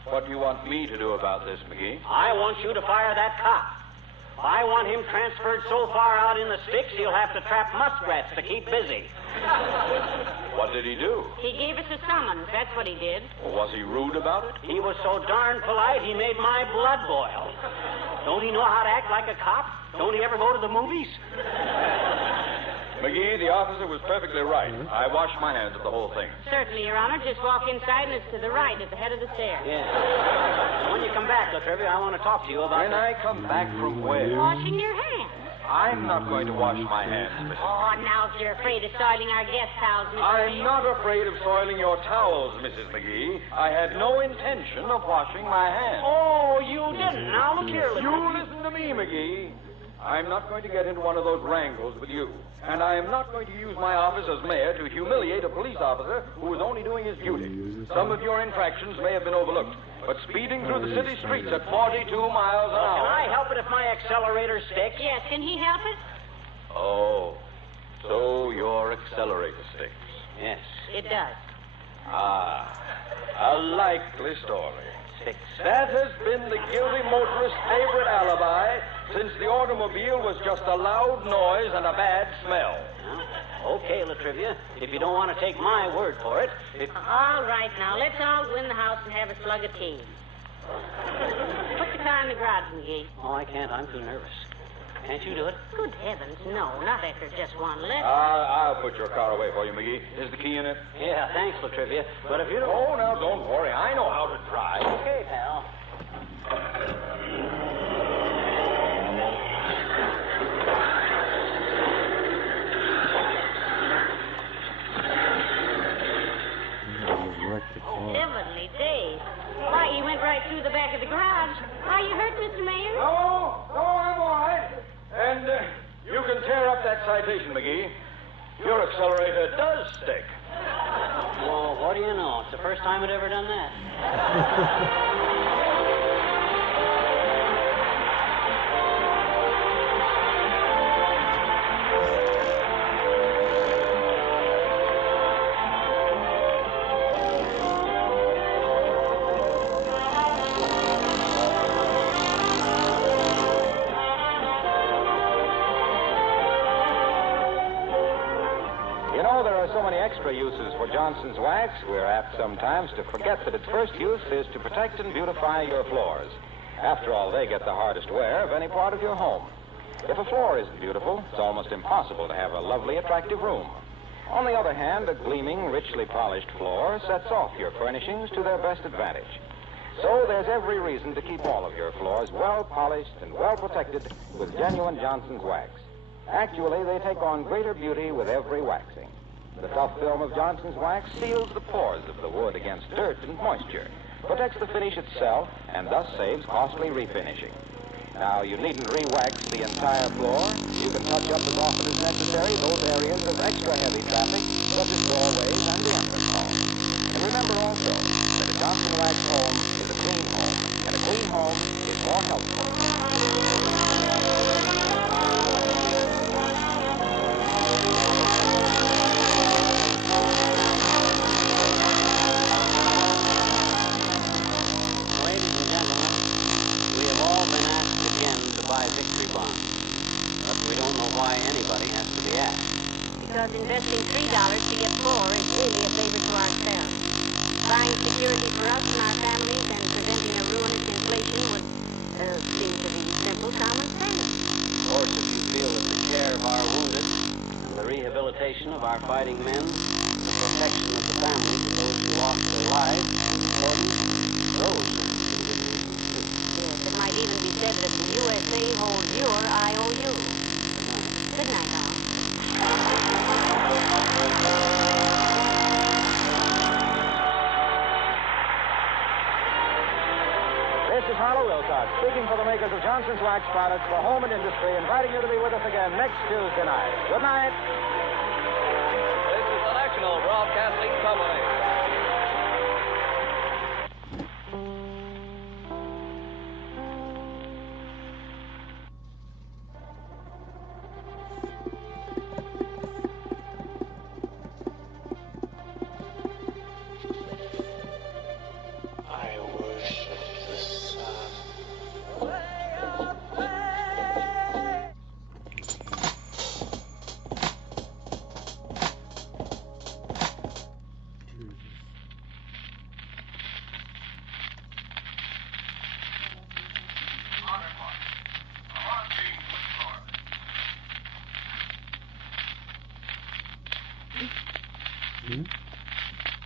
What do you want me to do about this, McGee? I want you to fire that cop. I want him transferred so far out in the sticks he'll have to trap muskrats to keep busy. What did he do? He gave us a summons. That's what he did. Was he rude about it? He was so darn polite, he made my blood boil. Don't he know how to act like a cop? Don't he ever go to the movies? McGee, the officer was perfectly right. I washed my hands of the whole thing. Certainly, Your Honor. Just walk inside, and it's to the right at the head of the stairs. Yeah. When you come back, Latrivia, I want to talk to you about... When I come back from where? Washing your hands. I'm not going to wash my hands, Mrs. Oh, now if you're afraid of soiling our guest towels, Mr. I'm Mayor. not afraid of soiling your towels, Mrs. McGee. I had no intention of washing my hands. Oh, you didn't. Now look here, You listen to me, McGee. I'm not going to get into one of those wrangles with you. And I am not going to use my office as mayor to humiliate a police officer who was only doing his duty. Some of your infractions may have been overlooked, but speeding through the city streets at 42 miles an hour... Can I help it if my accelerator sticks? Yes, can he help it? Oh, so your accelerator sticks. Yes. It does. Ah, a likely story. That has been the guilty motorist's favorite alibi since the automobile was just a loud noise and a bad smell. Okay, Latrivia, if you don't want to take my word for it... All right, now, let's all go in the house and have a slug of tea. Put the car in the garage, McGee. Oh, I can't. I'm too nervous. Can't you do it? Good heavens, no. Not after just one lesson. I'll put your car away for you, McGee. Is the key in it? Yeah, thanks, Latrivia. But if you don't... Oh, now, don't worry. I know how to drive. Okay, pal. Heavenly days. Why, he went right through the back of the garage. Are you hurt, Mr. Mayor? No, I'm all right. And you can tear up that citation, McGee. Your accelerator does stick. Well, what do you know? It's the first time I'd ever done that. Extra uses for Johnson's wax, we're apt sometimes to forget that its first use is to protect and beautify your floors. After all, they get the hardest wear of any part of your home. If a floor isn't beautiful, it's almost impossible to have a lovely, attractive room. On the other hand, a gleaming, richly polished floor sets off your furnishings to their best advantage. So there's every reason to keep all of your floors well polished and well protected with genuine Johnson's wax. Actually, they take on greater beauty with every waxing. The tough film of Johnson's wax seals the pores of the wood against dirt and moisture, protects the finish itself, and thus saves costly refinishing. Now, you needn't re-wax the entire floor. You can touch up as often as necessary those areas of extra heavy traffic, such as doorways and the entrance hall. And remember also that a Johnson Wax home is a clean home, and a clean home is more healthful. Buy victory bonds. But we don't know why anybody has to be asked. Because investing $3 to get $4 is really a favor to ourselves. Buying security for us and our families and preventing a ruinous inflation would seem to be simple common sense. Of course, if you feel that the care of our wounded and the rehabilitation of our fighting men, the protection of the families of those who lost their lives is important, those might even be said that the USA holds your IOU. Good night, Al. This is Harlow Wilcox, speaking for the makers of Johnson's Wax products for home and industry, inviting you to be with us again next Tuesday night. Good night. This is the National Broadcasting Company.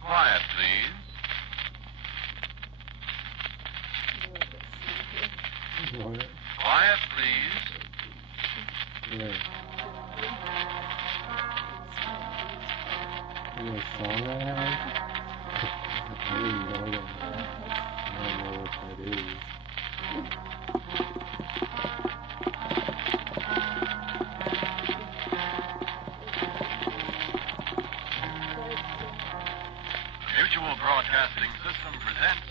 Quiet, please. What? Quiet, please. Yeah. Is that a song I have? I didn't know that. I don't know what that is. Mutual Broadcasting System presents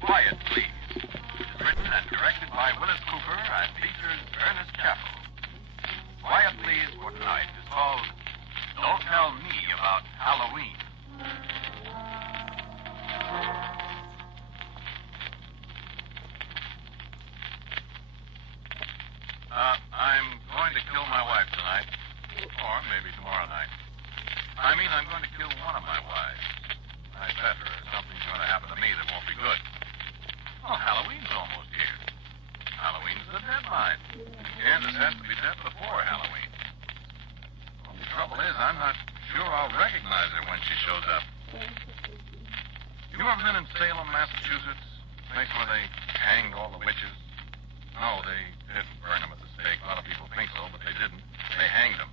Quiet, Please. It's written and directed by Willis Cooper and features Ernest Chappell. Quiet, Please for tonight is called Don't Tell Me About Halloween. I'm going to kill my wife tonight. Or maybe tomorrow night. I mean, I'm going to kill one of my wives. I bet her something's going to happen to me that won't be good. Well, Halloween's almost here. Halloween's the deadline. Kansas has to be dead before Halloween. Well, the trouble is, I'm not sure I'll recognize her when she shows up. You ever been in Salem, Massachusetts? Place where they hanged all the witches? No, they didn't burn them at the stake. A lot of people think so, but they didn't. They hanged them.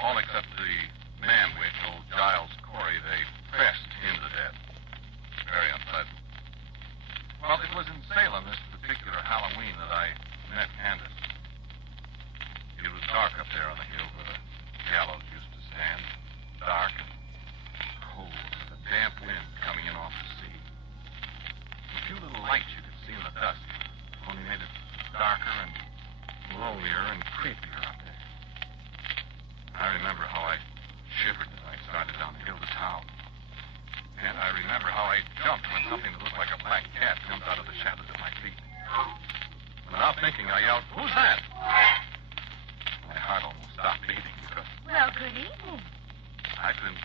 All except the man witch, old Giles Corey, they pressed into death. Very unpleasant. Well, it was in Salem this particular Halloween that I met Candace. It was dark up there on the hill where the gallows used to stand. Dark and cold, with a damp wind coming in off the sea. A few little lights you could see in the dusk, only made it darker and lonelier and creepier up there. I remember how I shivered as I started down the hill to town. And I remember how I jumped when something that looked like a black cat jumped out of the shadows at my feet. Without thinking, I yelled, "Who's that?" My heart almost stopped beating because Well, good evening. I'd been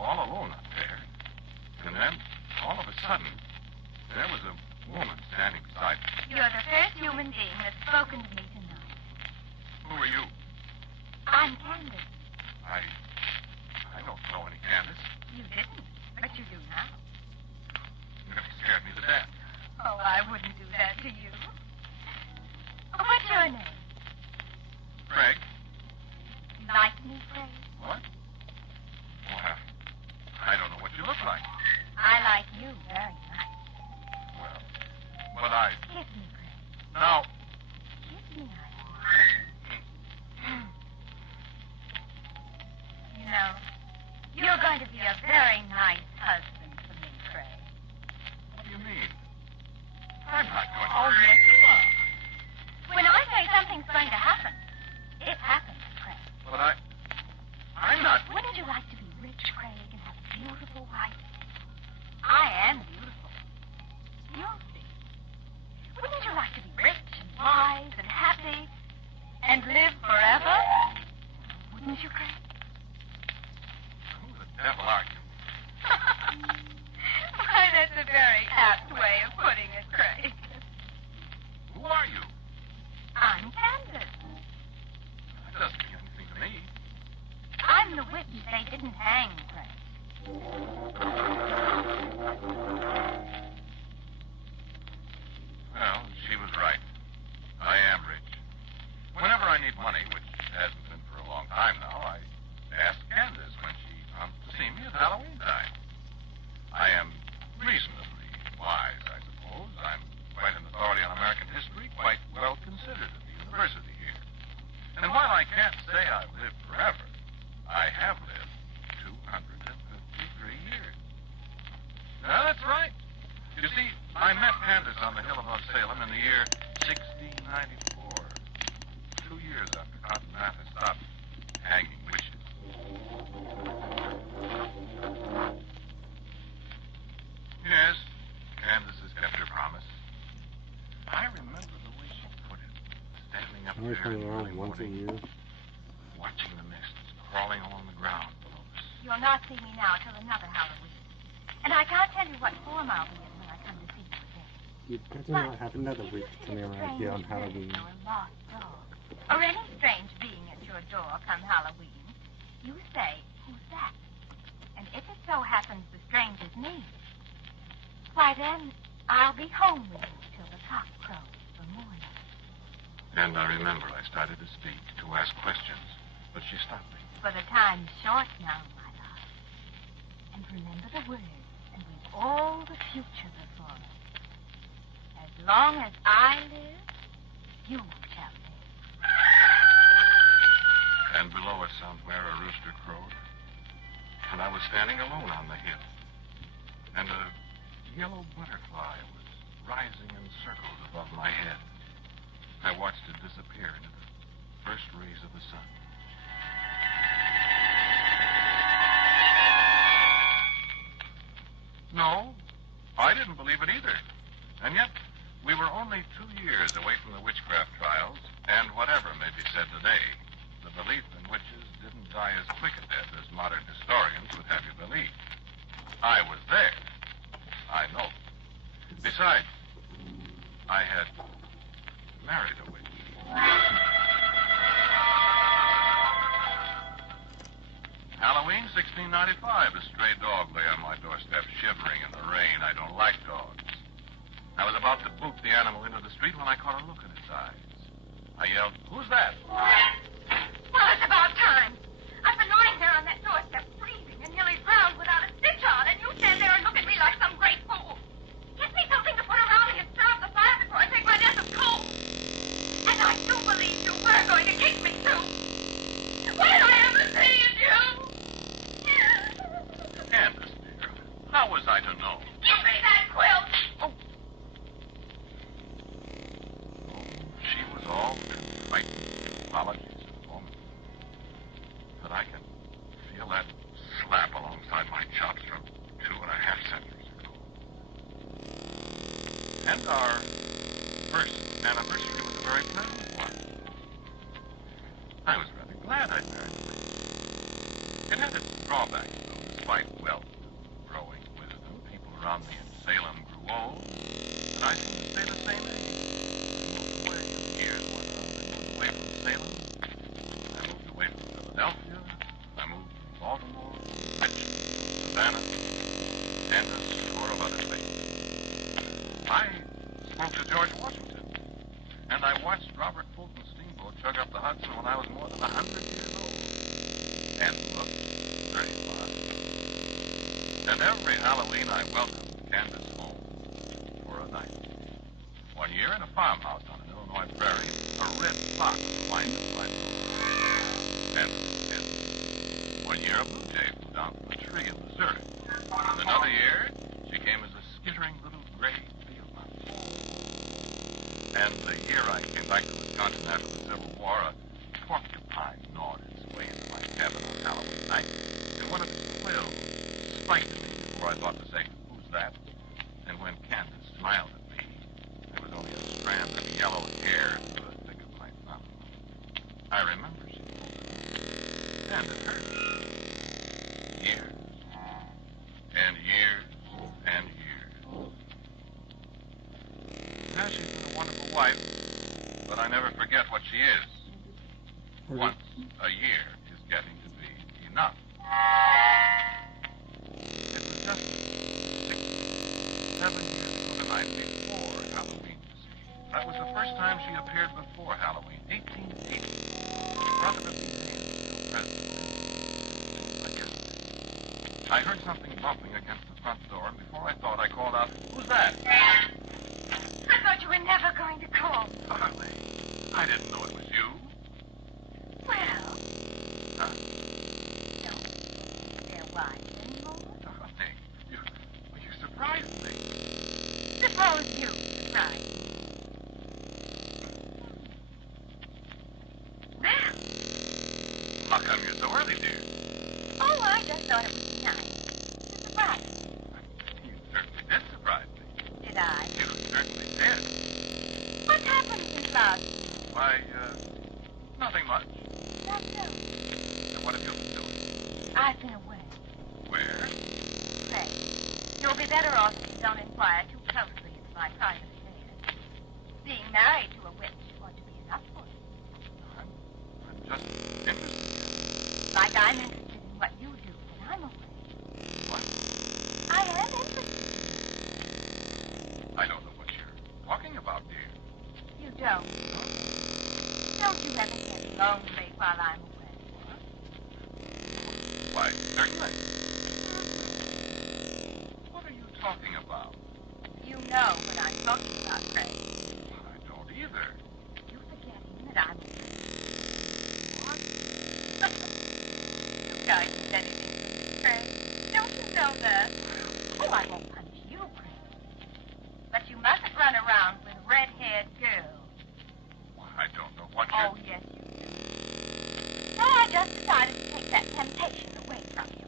all alone up there. And then, all of a sudden, there was a woman standing beside me. You're the first human being that's spoken to me tonight. Who are you? I'm Candace. I I don't know any Candace. You didn't, but you do now. You really scared me to death. Oh, I wouldn't do that to you. What's your name? Craig? You like me, Craig? What? Well, I don't know what you look like. I like you very much. Well, but I... Kiss me, Craig. Now... Kiss me, You know, you're going to be a very nice husband to me, Craig. What do you mean? I'm not going to... Oh, yes, you are. When I say something's going to happen, it happens, Craig. But I'm not... Wouldn't you like to be rich, Craig, and have a beautiful wife? I am beautiful. You'll see. Wouldn't you like to be rich and wise and happy and live forever? Wouldn't you, Craig? Who the devil are you? Why, that's a very apt way of putting it, Craig. Who are you? I'm Candace. That doesn't mean anything to me. I'm the witness they didn't hang, Craig. Well, she was right. I am rich. Whenever I need money, which hasn't been for a long time now, I ask Candace when she comes to see me at Halloween time. I am reasonably wise, I suppose. I'm quite an authority on American history, quite well considered at the university here. And while I can't say I've lived forever, I have lived 253 years. Now, that's right. You see, I met Candace on the hill above Salem in the year 1694. 2 years after Cotton Mather stopped hanging witches. Yes, Candace has kept her promise. I remember the way she put it, standing up there in the early morning, watching the mists crawling along the ground below us. You'll not see me now till another Halloween. And I can't tell you what form I'll be in when I come to see you again. You better not have another week coming around here on Halloween. Or a lost dog, or any strange being at your door come Halloween, you say, who's that? And if it so happens the stranger's me, why then, I'll be home with you till the cock crows for morning. And I remember I started to speak, to ask questions, but she stopped me. For the time's short now, my love. And remember the words, and we've all the future before us. As long as I live, you shall live. And below us somewhere a rooster crowed. And I was standing alone on the hill. And a yellow butterfly was rising in circles above my head. I watched it disappear into the first rays of the sun. No, I didn't believe it either. And yet, we were only 2 years away from the witchcraft trials, and whatever may be said today, the belief in witches didn't die as quick a death as modern historians would have you believe. I was there. I know. Besides, I had married a witch. Halloween, 1695. A stray dog lay on my doorstep, shivering in the rain. I don't like dogs. I was about to boot the animal into the street when I caught a look in its eyes. I yelled, "Who's that?" Well, it's about time. I've been lying there on that doorstep, freezing and nearly drowned without a stitch on, and you stand there and look at me like some great fool. Get me something to put around me and stir up the fire before I take my death of cold. And I do believe you were going to kick me, too. What did I ever say to you? Candace, dear, how was I to know? Give me that quilt! Oh, she was all too frightened. Apologies at the moment. But I can feel that slap alongside my chops from 2.5 centuries ago. And our first anniversary was a very pleasant one. I was rather glad I'd married a witch. It had its drawbacks, though, despite wealth and growing wisdom. People around me in Salem grew old, but I seemed to stay the same age. I moved away as the years went on. I moved away from Salem. I moved away from Philadelphia. I moved from Baltimore. Santa, and a score of other things. I spoke to George Washington, and I watched Robert Fulton's steamboat chug up the Hudson when I was more than 100 years old, and looked very fine. And every Halloween I welcomed Candace home for a night. One year in a farmhouse on an Illinois prairie, a red fox whined at my door. Candace was dead. One year a blue jay flew down from a tree in Missouri. And another year, she came as a skittering little gray field mouse. And the year I came back to Wisconsin after the Civil War, a porcupine gnawed its way into my cabin on Halloween night, and one of its quills spiked at me before I thought to say, "Who's that?" And when Candace smiled at me, there was only a strand of yellow hair through the thick of my thumb. I remember she told me, and it hurt. Years and years and years. Now, she's been a wonderful wife, but I never forget what she is. Once a year is getting to be enough. It was just 7 years ago tonight before Halloween, you see. That was the first time she appeared before Halloween, 1880. In front of a museum, still present. I heard something bumping against the front door, and before I thought, I called out, "Who's that?" I thought you were never going to call. Harley, I didn't know it was you. Well. Huh? Don't think they're wise anymore. Harley, you surprised me. Suppose you surprised me. Well. How come you're so early, dear? Oh, I just thought it was nice to surprise me. You certainly did surprise me. Did I? You certainly did. What's happened since last week? Why, nothing much. That's so. And what have you been doing? I've been away. Where? Pray, you'll be better off if you don't inquire too closely into my private affairs. Being married to a witch ought to be enough for you. I'm just interested. Like I'm interested in what you do when I'm away. What? I am interested. I don't know what you're talking about, dear. You don't? Don't you ever get lonely while I'm away? Why, certainly. What are you talking about? You know what I'm talking about, Fred. I don't either. You forgetting that I'm away. What? You guys did anything for me, Fred. Don't you know that? Oh, I won't punish you, Fred. But you mustn't run around with red-haired girls. Why, I don't know what you're... Oh, yes, you do. So I just decided to take that temptation away from you.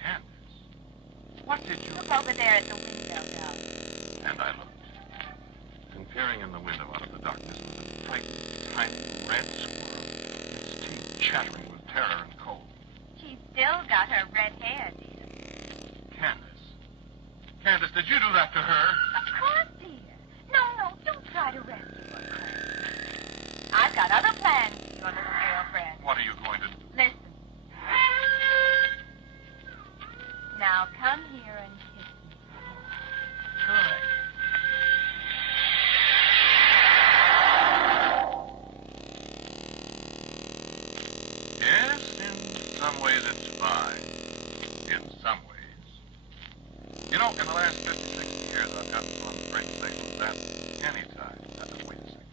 Candace, what did you... Look over there at the window, darling. And I looked. And peering in the window out of the darkness was a frightened, tiny red squirrel, its teeth chattering with terror and cold. She's still got her red hair, dear. Candace. Candace, did you do that to her? Of course, dear. No, don't try to rescue her, Fred. I've got other plans for your little girlfriend. What are you going to do? Listen. Now come here and kiss me. Good. Yes, in some ways it's fine. In some ways. You know, in the last 50, 60 years, I've gotten so afraid to say that anytime. Wait a second.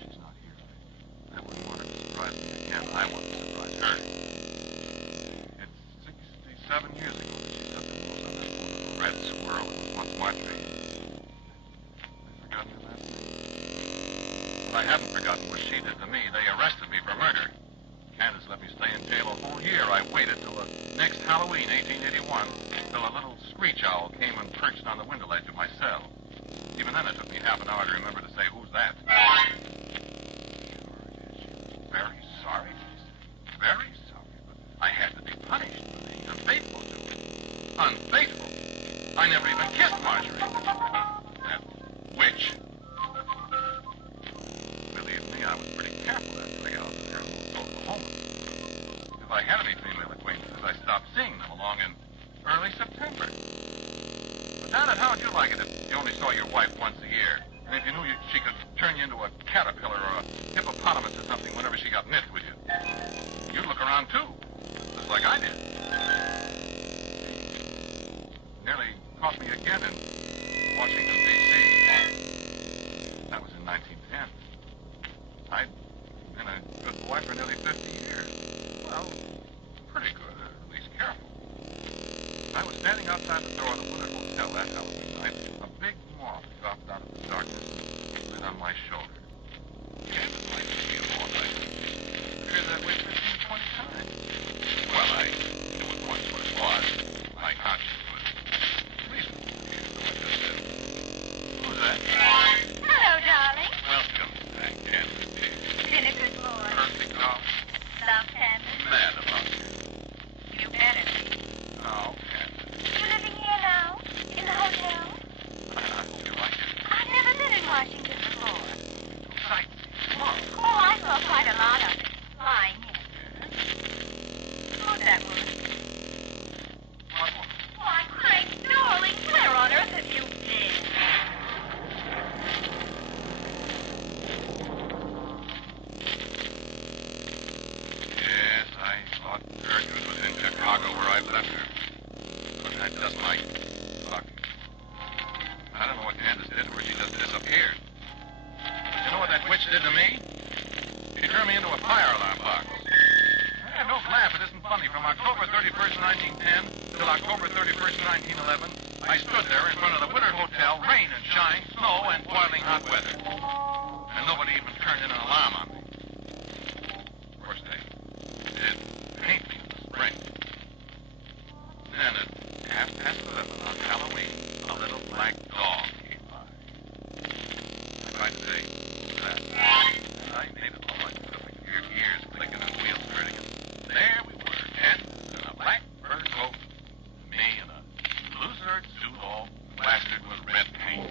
She's not here. I wouldn't want her to surprise me again. I want to surprise her. It's 67 years ago that she set the rules on that poor little red squirrel that was once my tree. I've forgotten her last name. What I haven't forgotten what she did to me. They arrested me for murder. Candace let me stay in jail a whole year. I waited till the next Halloween, 1881, till a little screech owl came and perched on the window ledge of my cell. Even then, it took me half an hour to remember to say, "Who's that?" She was very sorry. Very sorry, but I had to be punished for being unfaithful to her. Unfaithful? I never even kissed Marjorie. That witch. Believe me, I I was pretty careful after I got out there in Oklahoma. If I had any female acquaintances, I stopped seeing them along in early September. But, Janet, how would you like it if you only saw your wife once a year? And if you knew she could turn you into a caterpillar or a hippopotamus or something whenever she got miffed with you? You'd look around, too, just like I did. Nearly caught me again in Washington, D.C. That was in 1910. I'd been a good boy for nearly 50 years. Well, pretty good, or at least careful. I was standing outside the door of the Willard Hotel that Halloween night. A big moth dropped out of the darkness and lit on my shoulder. Candace liked to be a moth. I appeared that way 15, 20 times. Well, I knew at once what it was. My conscience was reasonable. So I just said, "Who's that?" Hello, darling. Welcome back, Candace. Been a good boy. Perfect dog. Love Candace. Mad about you. You better be. No, Candace. You living here now? In the hotel? I hope you like it. I've never been in Washington before. Sight. Come on. Oh, I saw quite a lot of it. Flying in. Who's that woman? What woman? Why, great darling, where on earth have you been? Yes, I thought Gertrude was in Chicago where I left her. But that does my luck. I don't know what Candace did to her. She just disappeared. But you know what that witch did to me? She turned me into a fire alarm box. Hey, don't laugh. It isn't funny. From October 31st, 1910 till October 31st, 1911, I stood there in front of the Willard Hotel, rain and shine, snow and boiling hot weather. And nobody even turned in an alarm on me. Of course, they did paint me in the spring. Then at 11:30 on Halloween, a little black dog came by. I tried to say, "Who's that?" And I made it all I could up. I could hear gears clicking and wheels turning. And there we were, Candace in a black fur coat, and me in a blue serge suit all plastered with red paint.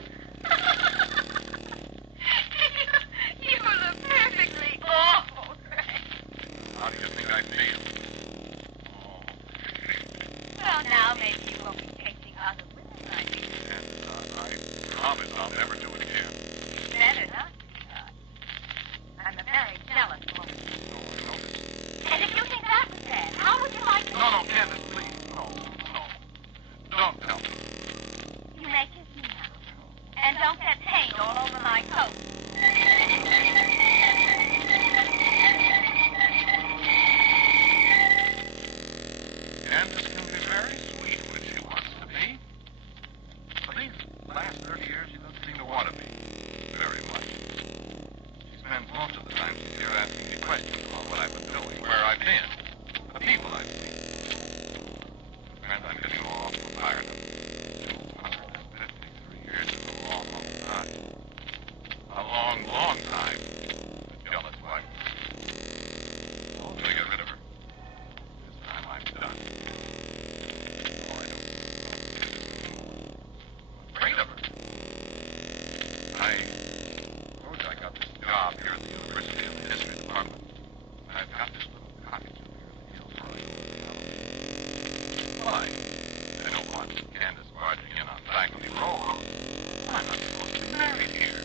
You look perfectly awful, Greg. How do you think I feel? Oh. Well, now maybe you won't be tasting other women like me. And I promise I'll never do it again. Better not, sweetheart. I'm a very jealous woman. Oh, I know this. And if you think that was bad, how would you like to... No, Candace, please. No. Don't tell me. You may kiss me now. And don't get paint all over my coat. Candace can be very sweet when she wants to be. But these last 30 years, she doesn't seem to want to be very much. She spends most of the time she's here asking me questions about what I've been doing, where I've been, the people I've seen. Friends, I'm getting awful tired of 253 years is a long, long time. A long, long time. A jealous wife. I'm going to get rid of her. This time I'm done. Oh, I don't know. I'm afraid of her. I told you I got this job here at the university in the history department. I've got this little cottage up here in the hills where I go. Well, I don't want Candace barging in on faculty roll. I'm not supposed to be married here.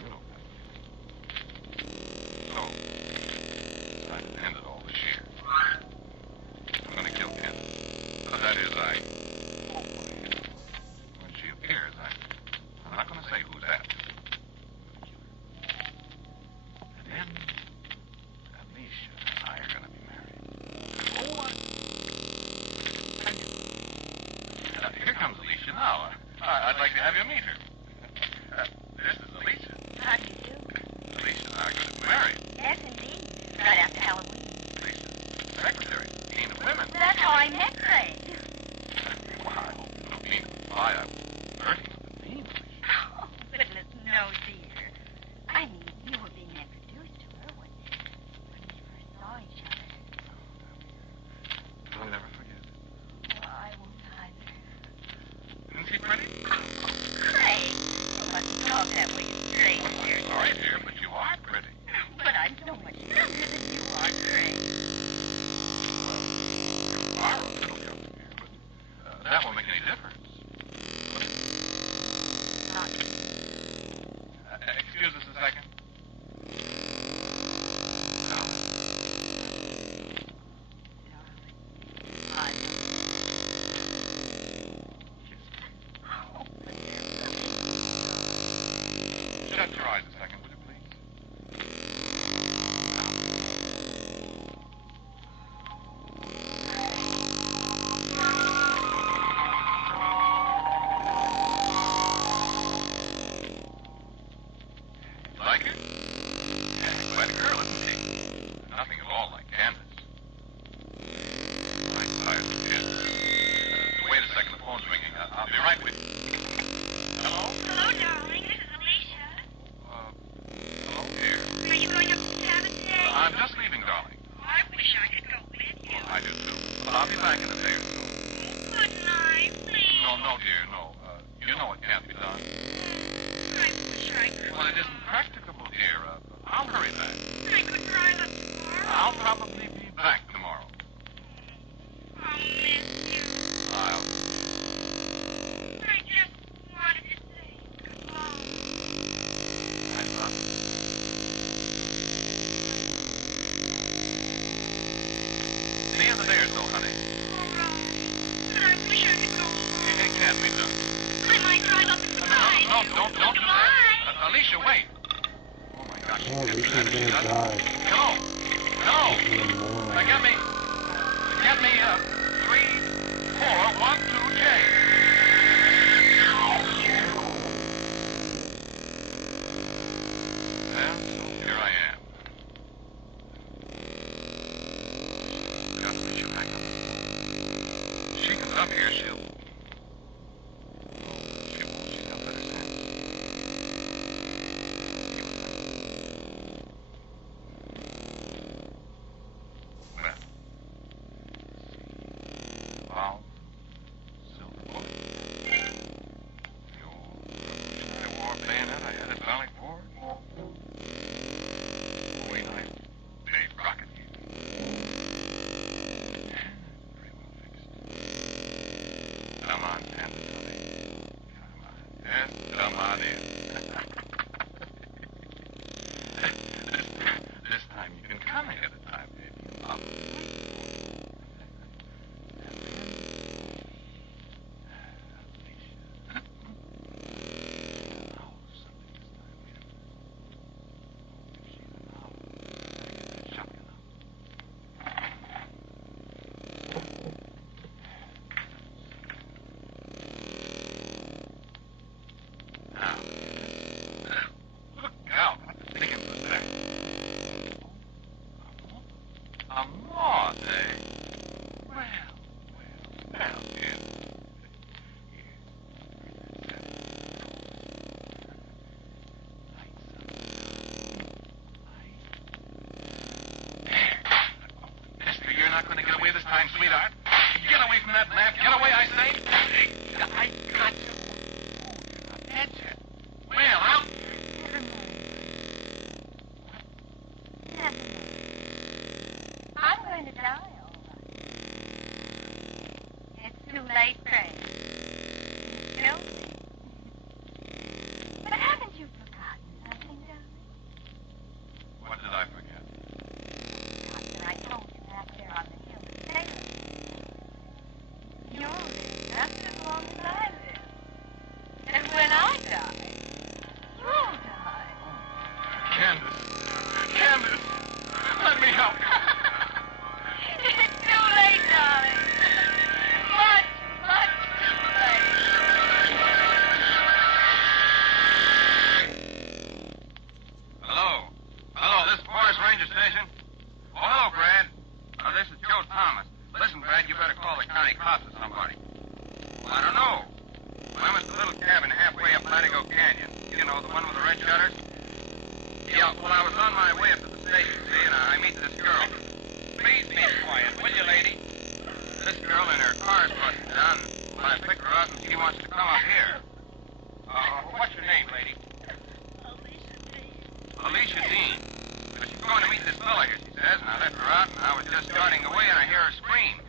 You know that. So, I ended all this year. I'm going to kill Candace. But that is, when she appears, I'm not going to say who's that. And then, Alicia and I are going to be married. Oh, here comes Alicia now. I'd like to have you meet her. This is Alicia. How do you do? Alicia and I are going to be married. Yes, indeed. Right after Halloween. Alicia's secretary, Dean of Women. That's how I met Craig. Well, I hope you don't mean why I was flirting with the Dean, Alicia. Oh, goodness, no, dear. I mean, you were being introduced to her when we first saw each other. I'll never forget it. Well, I won't either. Isn't she pretty? Oh, Craig, you mustn't talk that way to strangers. Sorry, dear, but you are pretty. younger than you are, Craig. You are a little younger, dear, but that won't make any difference. Not. Excuse us a second. Shut your eyes a second, would you please? Like it? Yeah, quite a girl, isn't she? Nothing at all like Candace. I'm tired of it. Wait a second, the phone's ringing. I'll be right with you. Hello? Hello, darling. This is Alicia. Hello, dear. Are you going up to the cabin today? I'm just leaving, darling. Oh, I wish I could go with you. I do too. But I'll be back in a day or so. Good night, please. No, dear, no. You know it can't be done. I wish I could. Well, it isn't practicable, dear. I'll hurry back. I could drive up tomorrow. I'll probably be back tomorrow. I'll miss you. I'll... I just wanted to say goodbye. I love you. See you in the day or so, honey. All right. But I wish I could go home. It can't be done. I might drive up and surprise No, you. don't do that. Alicia, wait. Oh, my gosh. Oh, Alicia's gonna die. Hello. Now get me 3412J. Well, so here I am. Got Alicia back on the phone. She comes up here, she'll... No, she won't. She's got better sense. Well, Bound, silver bullet. The old Revolutionary War bayonet I had at Valley Forge. Bowie knife, big rocket here. Pretty well fixed. Come on, Candace, honey. Come on. Yes, come on in. This time you can come ahead of time, baby. I'll be waiting for you. And then... Alicia. Oh, something this time. Wait a minute. If she's in the house, I better get that shotgun out. Now, look out. What the dickens was that? A moth, eh? Well, kid. Mister, you're not going to get away this time, sweetheart. Get away from that lamp. Get away, I say. I got you. Oh, you're not dead yet. Well, I'll... I'm going to die, all right. It's too late, Craig. You killed me. But haven't you forgotten something, darling? What did I forget? Not that I told you back there on the hill in Salem. You'll live just as long as I live. And when I die, you'll die. Candace, let me help you. It's too late, darling. Much, much too late. Hello, this is Forest Ranger Station. Oh, hello, Brad. This is Joe Thomas. Listen, Brad, you better call the county cops or somebody. Well, I don't know. I'm at the little cabin halfway up Latigo Canyon. You know, the one with the red shutters? Yeah, well, I was on my way up to the station, see, and I meet this girl. Please be quiet, will you, lady? This girl in her car's busted down. When I pick her up, and she wants to come up here. What's your name, lady? Alicia Dean. Does she going to meet this fella here, she says, and I let her out, and I was just starting away, and I hear her scream.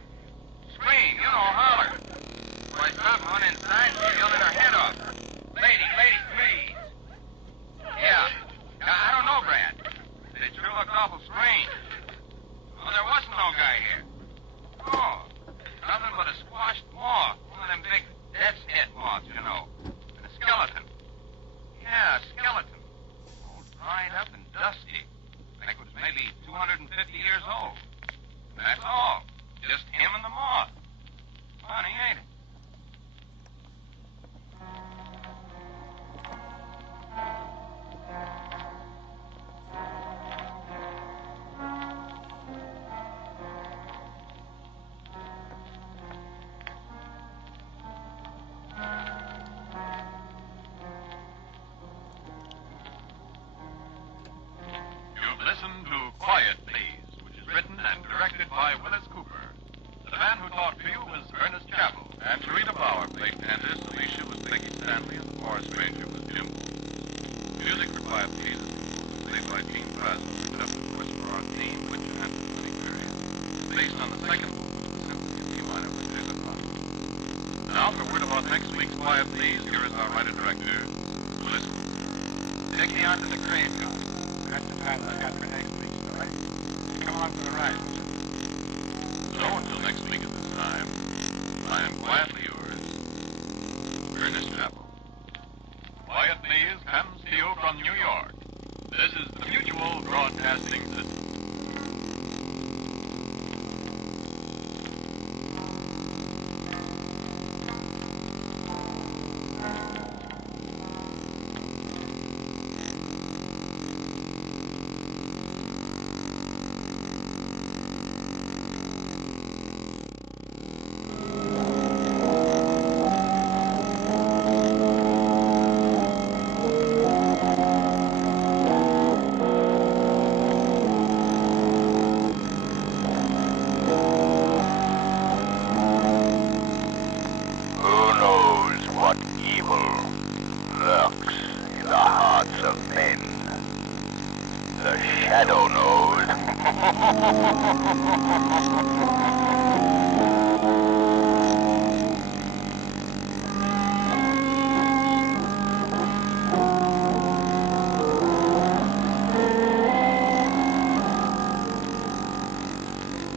Scream, you know, holler. So I stop and run inside, and she's yelling her head off. Lady, please. Yeah. I don't know, Brad. It sure looked awful strange. Oh, there wasn't no guy here. Oh, nothing but a squashed moth. One of them big death's head moths, you know. And a skeleton. Yeah, a skeleton. All dried up and dusty. Like it was maybe 250 years old. And that's all. Just him and the moth. Funny, ain't it? Listen to Quiet Please, which is written and directed by Willis Cooper. The man who talked to you was Ernest Chappell. And Rita Bauer played Candace, Alicia was Peggy Stanley, and the forest ranger was Jim. Music for Quiet Please was played by Gene Crosby, who up, of course, for our theme, which had the funny period. Based on the second movement of the Symphony of D minor by David Crosby. Now, for word about next week's Quiet Please, here is our writer-director, Willis Cooper. Take me out to the graveyard. That's the time I got for next week's story. Come on for the ride. So until next week at this time, I am quietly yours, Ernest Chappell. Quiet Please comes to you from New York. This is the Mutual Broadcasting System.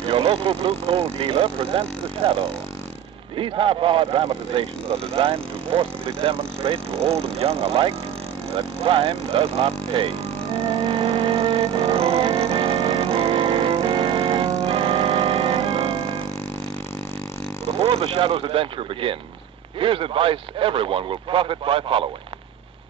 Your local blue coal dealer presents The Shadow. These half-hour dramatizations are designed to forcibly demonstrate to old and young alike that crime does not pay. Before The Shadow's adventure begins, here's advice everyone will profit by following.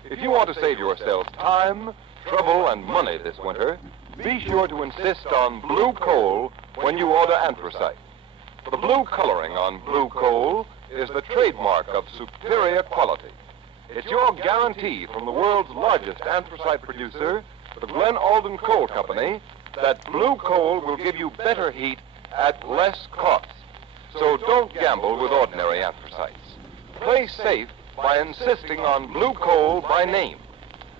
If you want to save yourselves time, trouble, and money this winter, be sure to insist on blue coal when you order anthracite. The blue coloring on blue coal is the trademark of superior quality. It's your guarantee from the world's largest anthracite producer, the Glen Alden Coal Company, that blue coal will give you better heat at less cost. So don't gamble with ordinary anthracites. Play safe by insisting on blue coal by name.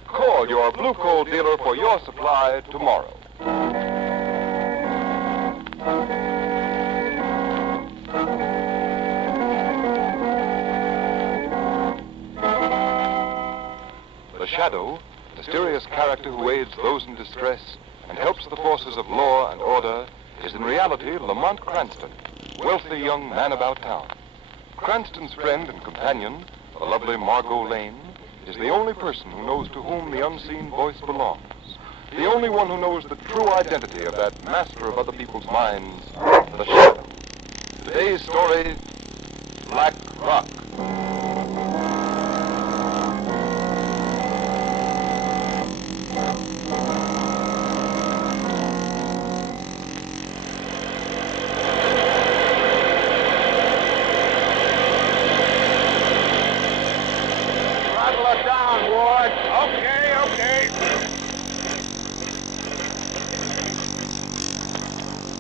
Call your blue coal dealer for your supply tomorrow. The Shadow, mysterious character who aids those in distress and helps the forces of law and order, is in reality Lamont Cranston, wealthy young man about town. Cranston's friend and companion, the lovely Margot Lane, is the only person who knows to whom the unseen voice belongs. The only one who knows the true identity of that master of other people's minds, the Shadow. Today's story, Black Rock.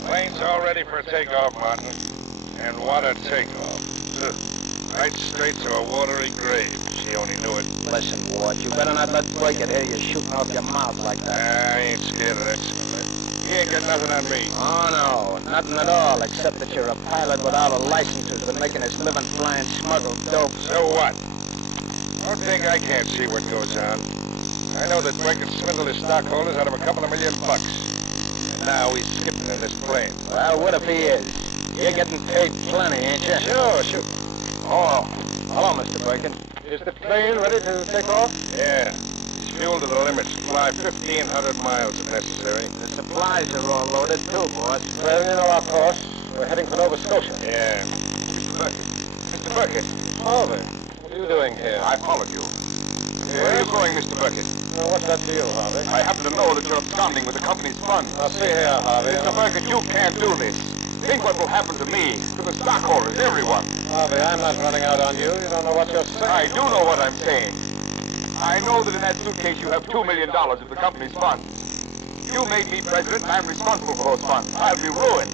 Plane's all ready for takeoff, Martin. And what a takeoff. Right straight to a watery grave. She only knew it. Listen, Ward, you better not let Burkett hear you shooting off your mouth like that. I ain't scared of that son of a You ain't got nothing on me. Oh, no, nothing at all, except that you're a pilot without a license who's been making his living flying smuggled dope. So what? Don't think I can't see what goes on. I know that Burkett swindled his stockholders out of a couple of $1 million. And now he's skipping in this plane. Well, what if he is? You're getting paid plenty, ain't you? Sure. Oh, hello, Mr. Burkett. Is the plane ready to take off? Yeah. It's fuel to the limits. Fly 1,500 miles if necessary. The supplies are all loaded, too, boss. Well, you know our course. We're heading for Nova Scotia. Yeah. Mr. Burkett. Harvey, what are you doing here? I followed you. Where are you going, Mr. Burkett? What's that to you, Harvey? I happen to know that you're absconding with the company's funds. Now, see here, Harvey. Mr. Burkett, you can't do this. Think what will happen to me, to the stockholders, everyone. Harvey, I'm not running out on you. You don't know what you're saying. I do know what I'm saying. I know that in that suitcase you have $2 million of the company's funds. You made me president, and I'm responsible for those funds. I'll be ruined.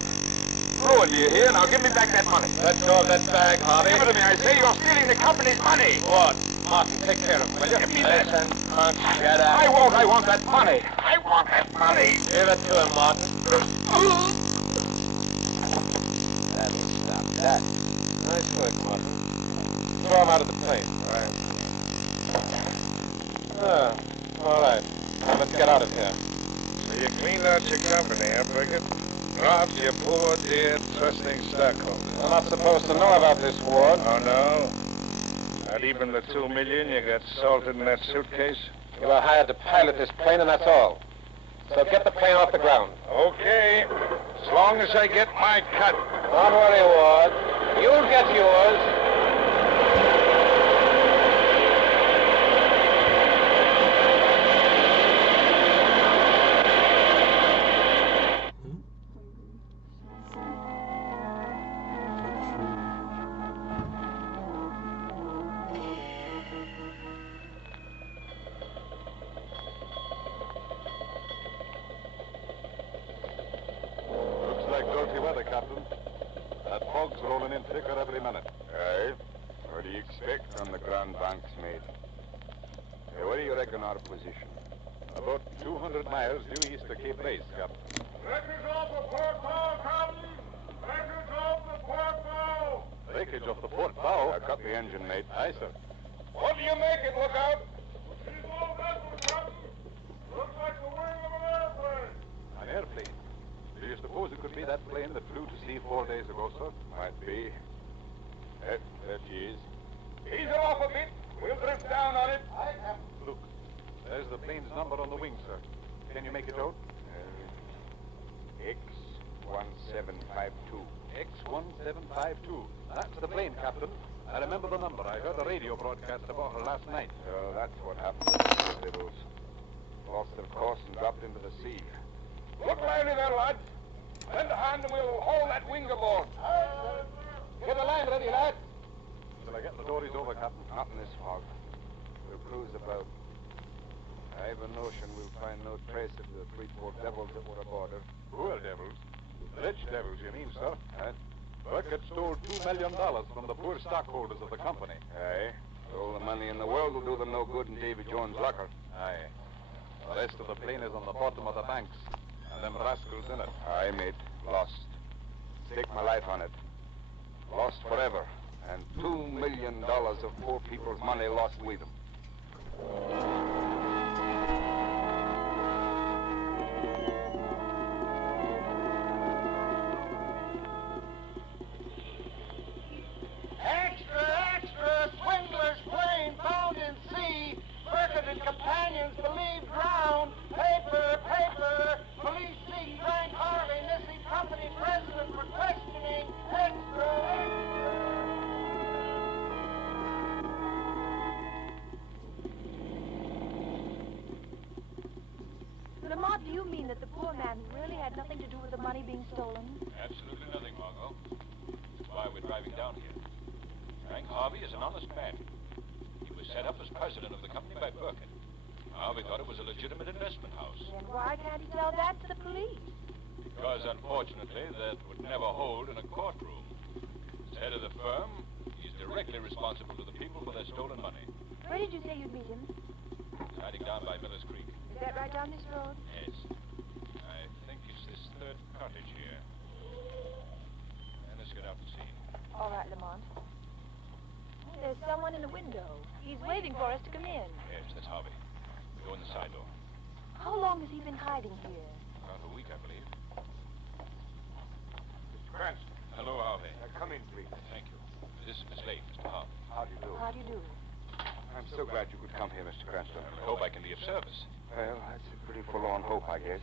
Ruined, do you hear? Now give me back that money. Let go of that bag, Harvey. Give it to me. I say you're stealing the company's money. What? Martin, take care of him, will you? Give me that. Listen, punk, shut up. I want that money. I want that money. Give it to him, Martin. That'll stop that. Nice work, Martin. Throw him out of the plane. All right. Now, let's get out of here. So you cleaned out your company, huh, Burkett? Dropped your poor, dear, trusting stockholders. We're not supposed to know about this, Ward. Oh, no? Not even the $2 million you got salted in that suitcase? You were hired to pilot this plane, and that's all. So get the plane off the ground. Okay. As long as I get my cut. Don't worry, Ward. You'll get yours. Looks like dirty weather, Captain. That fog's rolling in thicker every minute. Aye. What do you expect on the Grand Banks, mate? Hey, what do you reckon our position? About 200 miles due east of Cape Race, Captain. Breakers off the port bow, Captain! Breakers off the port bow! Breakage off the port bow. Cut the engine, mate. Aye, sir. What do you make it? Look out! She's all vessels, Captain! Looks like the wing of an airplane! An airplane? Do you suppose it could be that plane that flew to sea 4 days ago, sir? Might be. There she is. Ease her off a bit. We'll drift down on it. Aye, Captain. Look, there's the plane's number on the wing, sir. Can you make it out? X1752. X1752. That's the plane, Captain. I remember the number. I heard a radio broadcast about her last night. So that's what happened to the Littles. Lost their course and dropped into the sea. Look lively there, lads. Lend a hand and we'll haul that wing aboard. Get the line ready, lad. Shall I get the dories over, Captain? Not in this fog. We'll cruise about. I've a notion we'll find no trace of the 3-4 devils that were aboard her. Poor devils. Rich devils, you mean, sir? Burkett stole $2 million from the poor stockholders of the company. Aye. All the money in the world will do them no good in Davy Jones' locker. Aye. The rest of the plane is on the bottom of the banks, and them rascals in it. Aye, mate. Lost. Stake my life on it. Lost forever. And $2 million of poor people's money lost with them. Extra! Swindler's plane found in sea. Burkett and companions believed drowned. Paper! Police seek Frank Harvey, missing company president for questioning. Extra! Lamont, do you mean that the poor man really had nothing to do with the money being stolen? Absolutely nothing, Margot. That's why we're driving down here. Frank Harvey is an honest man. He was set up as president of the company by Burkett. Harvey thought it was a legitimate investment house. Then why can't he tell that to the police? Because, unfortunately, that would never hold in a courtroom. As head of the firm, he's directly responsible to the people for their stolen money. Where did you say you'd meet him? He's hiding down by Miller's Creek. Is that right down this road? Yes. I think it's cottage here. And let's get out and see. All right, Lamont. There's someone in the window. He's waving for us to come in. Yes, that's Harvey. We go in the side door. How long has he been hiding here? About a week, I believe. Mr. Cranston. Hello, Harvey. Come in, please. Thank you. This is Miss Lake, Mr. Harvey. How do you do? How do you do? I'm so glad you could come here, Mr. Cranston. I hope I can be of service. Well, that's a pretty forlorn hope, I guess.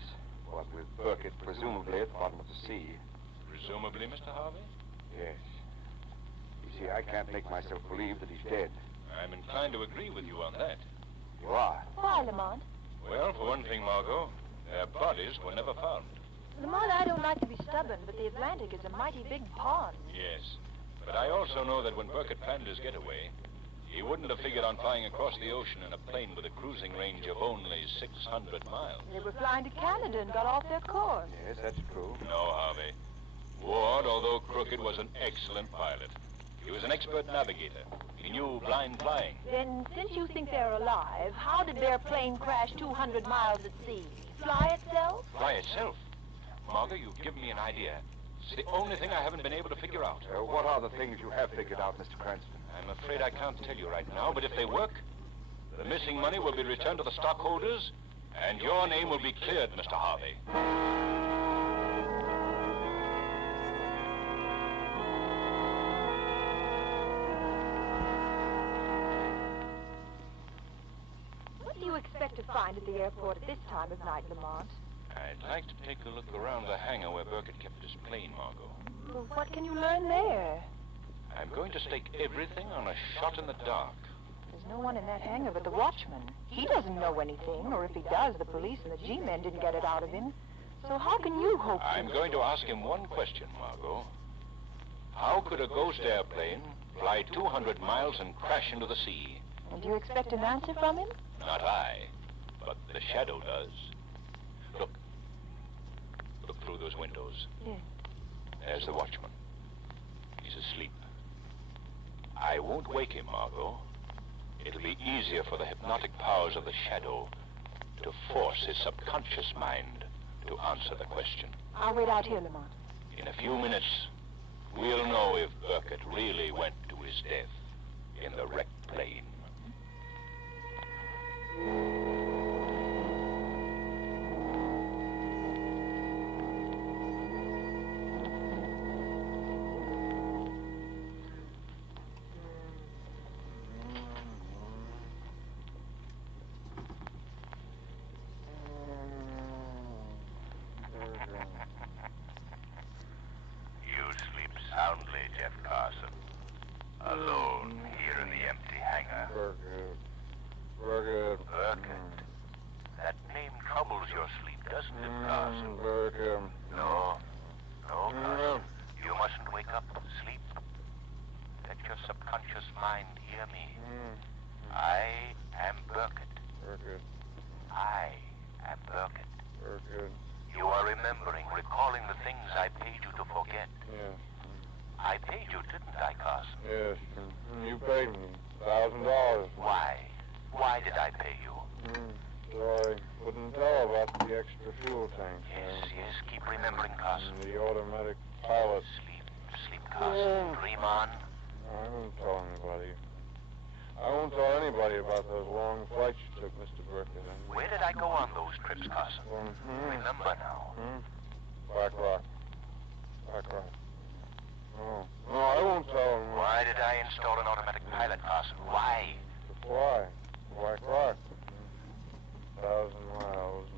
What with Burkett presumably at the bottom of the sea. Presumably, Mr. Harvey? Yes. You see, I can't make myself believe that he's dead. I'm inclined to agree with you on that. You are? Why, Lamont? Well, for one thing, Margot, their bodies were never found. Lamont, I don't like to be stubborn, but the Atlantic is a mighty big pond. Yes. But I also know that when Burkett planned his getaway, he wouldn't have figured on flying across the ocean in a plane with a cruising range of only 600 miles. They were flying to Canada and got off their course. Yes, that's true. No, Harvey. Ward, although crooked, was an excellent pilot. He was an expert navigator. He knew blind flying. Then, since you think they're alive, how did their plane crash 200 miles at sea? Fly itself? Fly itself? Margot, you've given me an idea. It's the only thing I haven't been able to figure out. What are the things you have figured out, Mr. Cranston? I'm afraid I can't tell you right now, but if they work, the missing money will be returned to the stockholders, and your name will be cleared, Mr. Harvey. What do you expect to find at the airport at this time of night, Lamont? I'd like to take a look around the hangar where Burkett kept his plane, Margot. Well, what can you learn there? I'm going to stake everything on a shot in the dark. There's no one in that hangar but the watchman. He doesn't know anything, or if he does, the police and the G-men didn't get it out of him. So how can you hope to... I'm going to ask him one question, Margot. How could a ghost airplane fly 200 miles and crash into the sea? And do you expect an answer from him? Not I, but the shadow does. Look. Look through those windows. Yes. There's the watchman. He's asleep. I won't wake him, Margot. It'll be easier for the hypnotic powers of the shadow to force his subconscious mind to answer the question. I'll wait out here, Lamont. In a few minutes, we'll know if Burkett really went to his death in the wrecked plane. You sleep soundly, Jeff Carson. Alone here in the empty hangar. Burkett. Burkett. That name troubles your sleep, doesn't it, Carson? Burkett. No. No, Carson. You mustn't wake up. Sleep. Let your subconscious mind hear me. I am Burkett. Burkett. I am Burkett. Burkett. You are remembering, recalling the things I paid you to forget. Yes. I paid you, didn't I, Carson? Yes. You paid me $1,000. Why? Why did I pay you? So I couldn't tell about the extra fuel tanks. Yes, keep remembering, Carson. The automatic pilot. Sleep, Carson. Dream on. I won't tell anybody. I won't tell anybody about those long flights you took, Mr. Burkett. Where did I go on those trips, Carson? Remember now. Black Rock. Black Rock. No, I won't tell them. Why did I install an automatic pilot, Carson? Why? To fly. Black Rock. 1,000 miles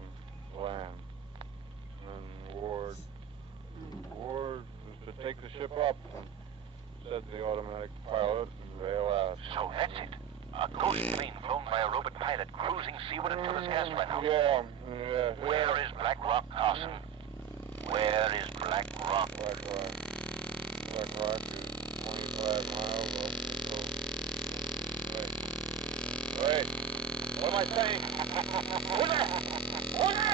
and land. And Ward was to take the ship up and set the automatic pilot and bail out. So that's it. A ghost plane flown by a robot pilot cruising seaward until this gas ran out. Yeah. Where is Black Rock, Carson? Where is Black Rock? Black Rock. Black Rock is 25 miles off the coast. Wait. What am I saying? Hold it! Hold it!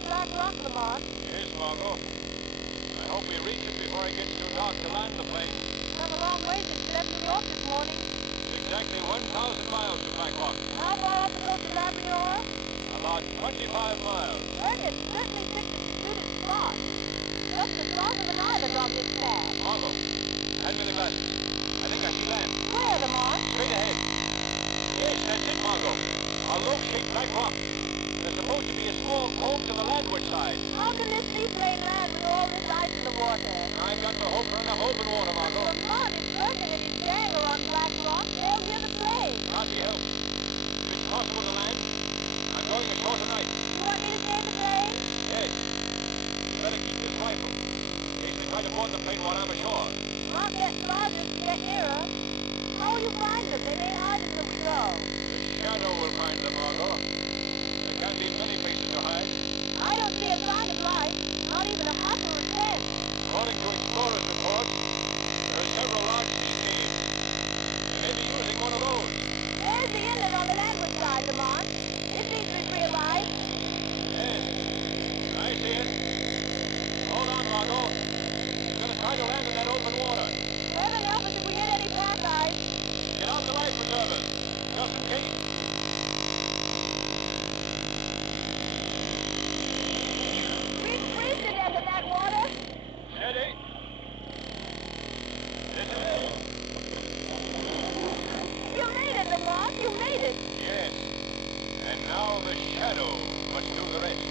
near Black Rock, Lamont. Yes, Margot. I hope we reach it before it gets too dark to land the plane. We've come a long way since we left New York this morning. Exactly 1,000 miles to Black Rock. How far off the coast of Labrador? About 25 miles. Burkett certainly picked a secluded spot. Just the south of an island on this map. Margot, hand me the glasses. I think I see land. Where, Lamont? Straight ahead. Yes, that's it, Margot. A low-shaped Black Rock. There's supposed to be a small cove to the landward side. How can this seaplane land with all this ice in the water? I've got to hope for enough open water, Margot. Lamont, if Burkett and his gang are on Black Rock, they'll hear the plane. Can't be helped. If it's possible to land, I'm going ashore tonight. You want me to stay at the plane? Yes. You better keep this rifle. In case they try to board the plane while I'm ashore. Rock gets larger as we get nearer. How will you find them? They may hide until we go. The shadow will find them, Margot. There can't be many places to hide. I don't see a sign of life, not even a hut or a tent. According to explorers' reports, there are several large sea caves. They may be using one of those. There's the inlet on the landward side, Lamont. It seems to be free of ice. Yes, I see it. Hold on, Margot. We're going to try to land in that open water. Heaven help us if we hit any pack ice. Get out the life preservers, just in case. We've freezed to death in that water. Steady. This is it. You made it, Lamont. You made it. Yes. And now the shadow must do the rest.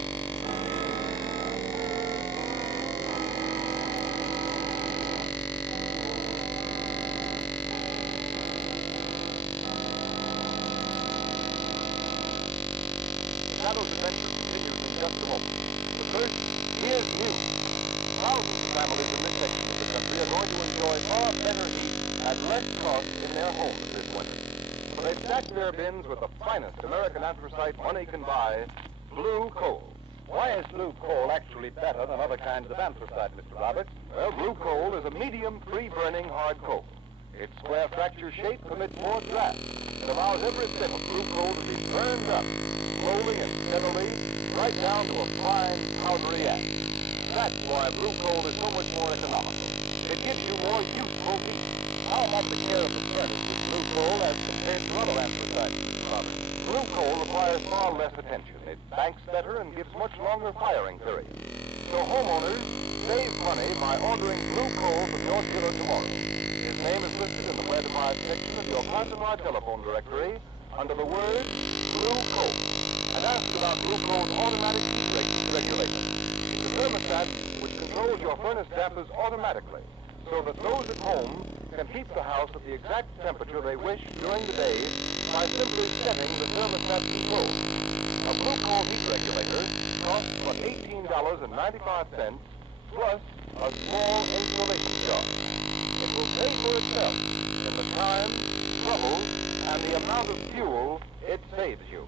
Shadow's adventure continues in just a moment. But first, here's news. Thousands of families in this section of the country are going to enjoy far better heat at less cost in their homes this winter. So they've stacked their bins with the finest American anthracite money can buy, blue coal. Why is blue coal actually better than other kinds of anthracite, Mr. Roberts? Well, blue coal is a medium free-burning hard coal. Its square fracture shape permits more draft. It allows every bit of blue coal to be burned up, slowly and steadily, right down to a fine, powdery ash. That's why blue coal is so much more economical. It gives you more useful heat. How about the care of the furnace with blue coal as compared to other anthracite, Mr. Roberts? Blue coal requires far less attention. It banks better and gives much longer firing periods. So homeowners, save money by ordering blue coal from your dealer tomorrow. His name is listed in the Where to Buy section of your customer telephone directory under the word blue coal. And ask about blue coal's automatic heat regulator. It's a thermostat which controls your furnace dampers automatically, so that those at home can keep the house at the exact temperature they wish during the day by simply setting the thermostat control. A blue coal heat regulator costs but $18.95 plus a small installation charge. It will pay for itself in the time, trouble, and the amount of fuel it saves you.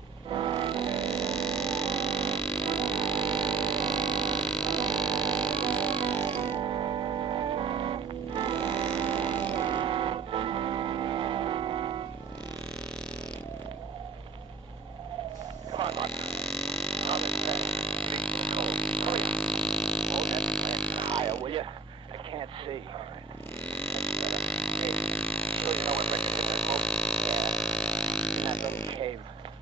Come on, Mark. On this thing. Hurry. Hold that lantern higher, will you? I can't see. All right. That's better. Hey, sure you know what direction is that boat? Yeah. In that little cave,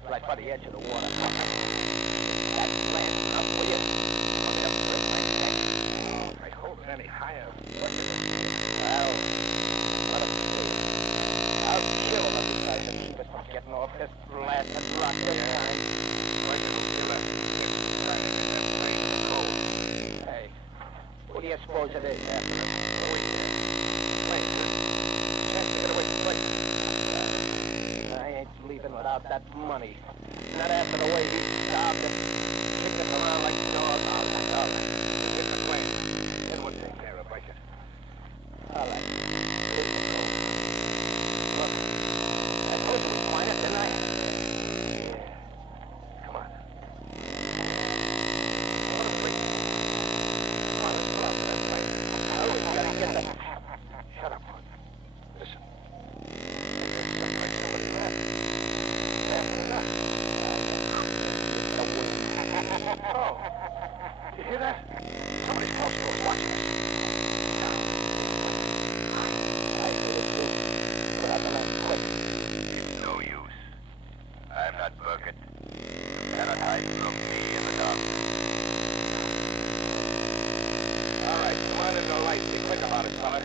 right by the edge of the water. That lantern up, will you? Hold it up for a minute. If I hold it any higher, what is it? Well, let us see. I'll kill him if he tries to keep us from getting off this blasted rock this time. Why don't you let me get trying to get that plane in the cold? Hey, who do you suppose it is after us? Oh, yeah. Plane, chance to get away quick. I ain't leaving without that money. Not after the way he starved us, kicking us around like dogs. All right. Get the plane. Then we'll take care of Breaker. All right. Here's the cold. Look, I told you we'd find it, didn't I? Yeah. Come on. What are we waiting for? Come on, let's go out to that plane. Hurry, we gotta get the... Shut up, Mark. Listen. There's someplace somebody left. After enough. Oh. hear that? Somebody's close to us, watching us. I heard it too. Put out the lamp, quick. It's no use. I'm not Burkett. You cannot hide from me in the dark. All right, come on into the light. Be quick about it, fella.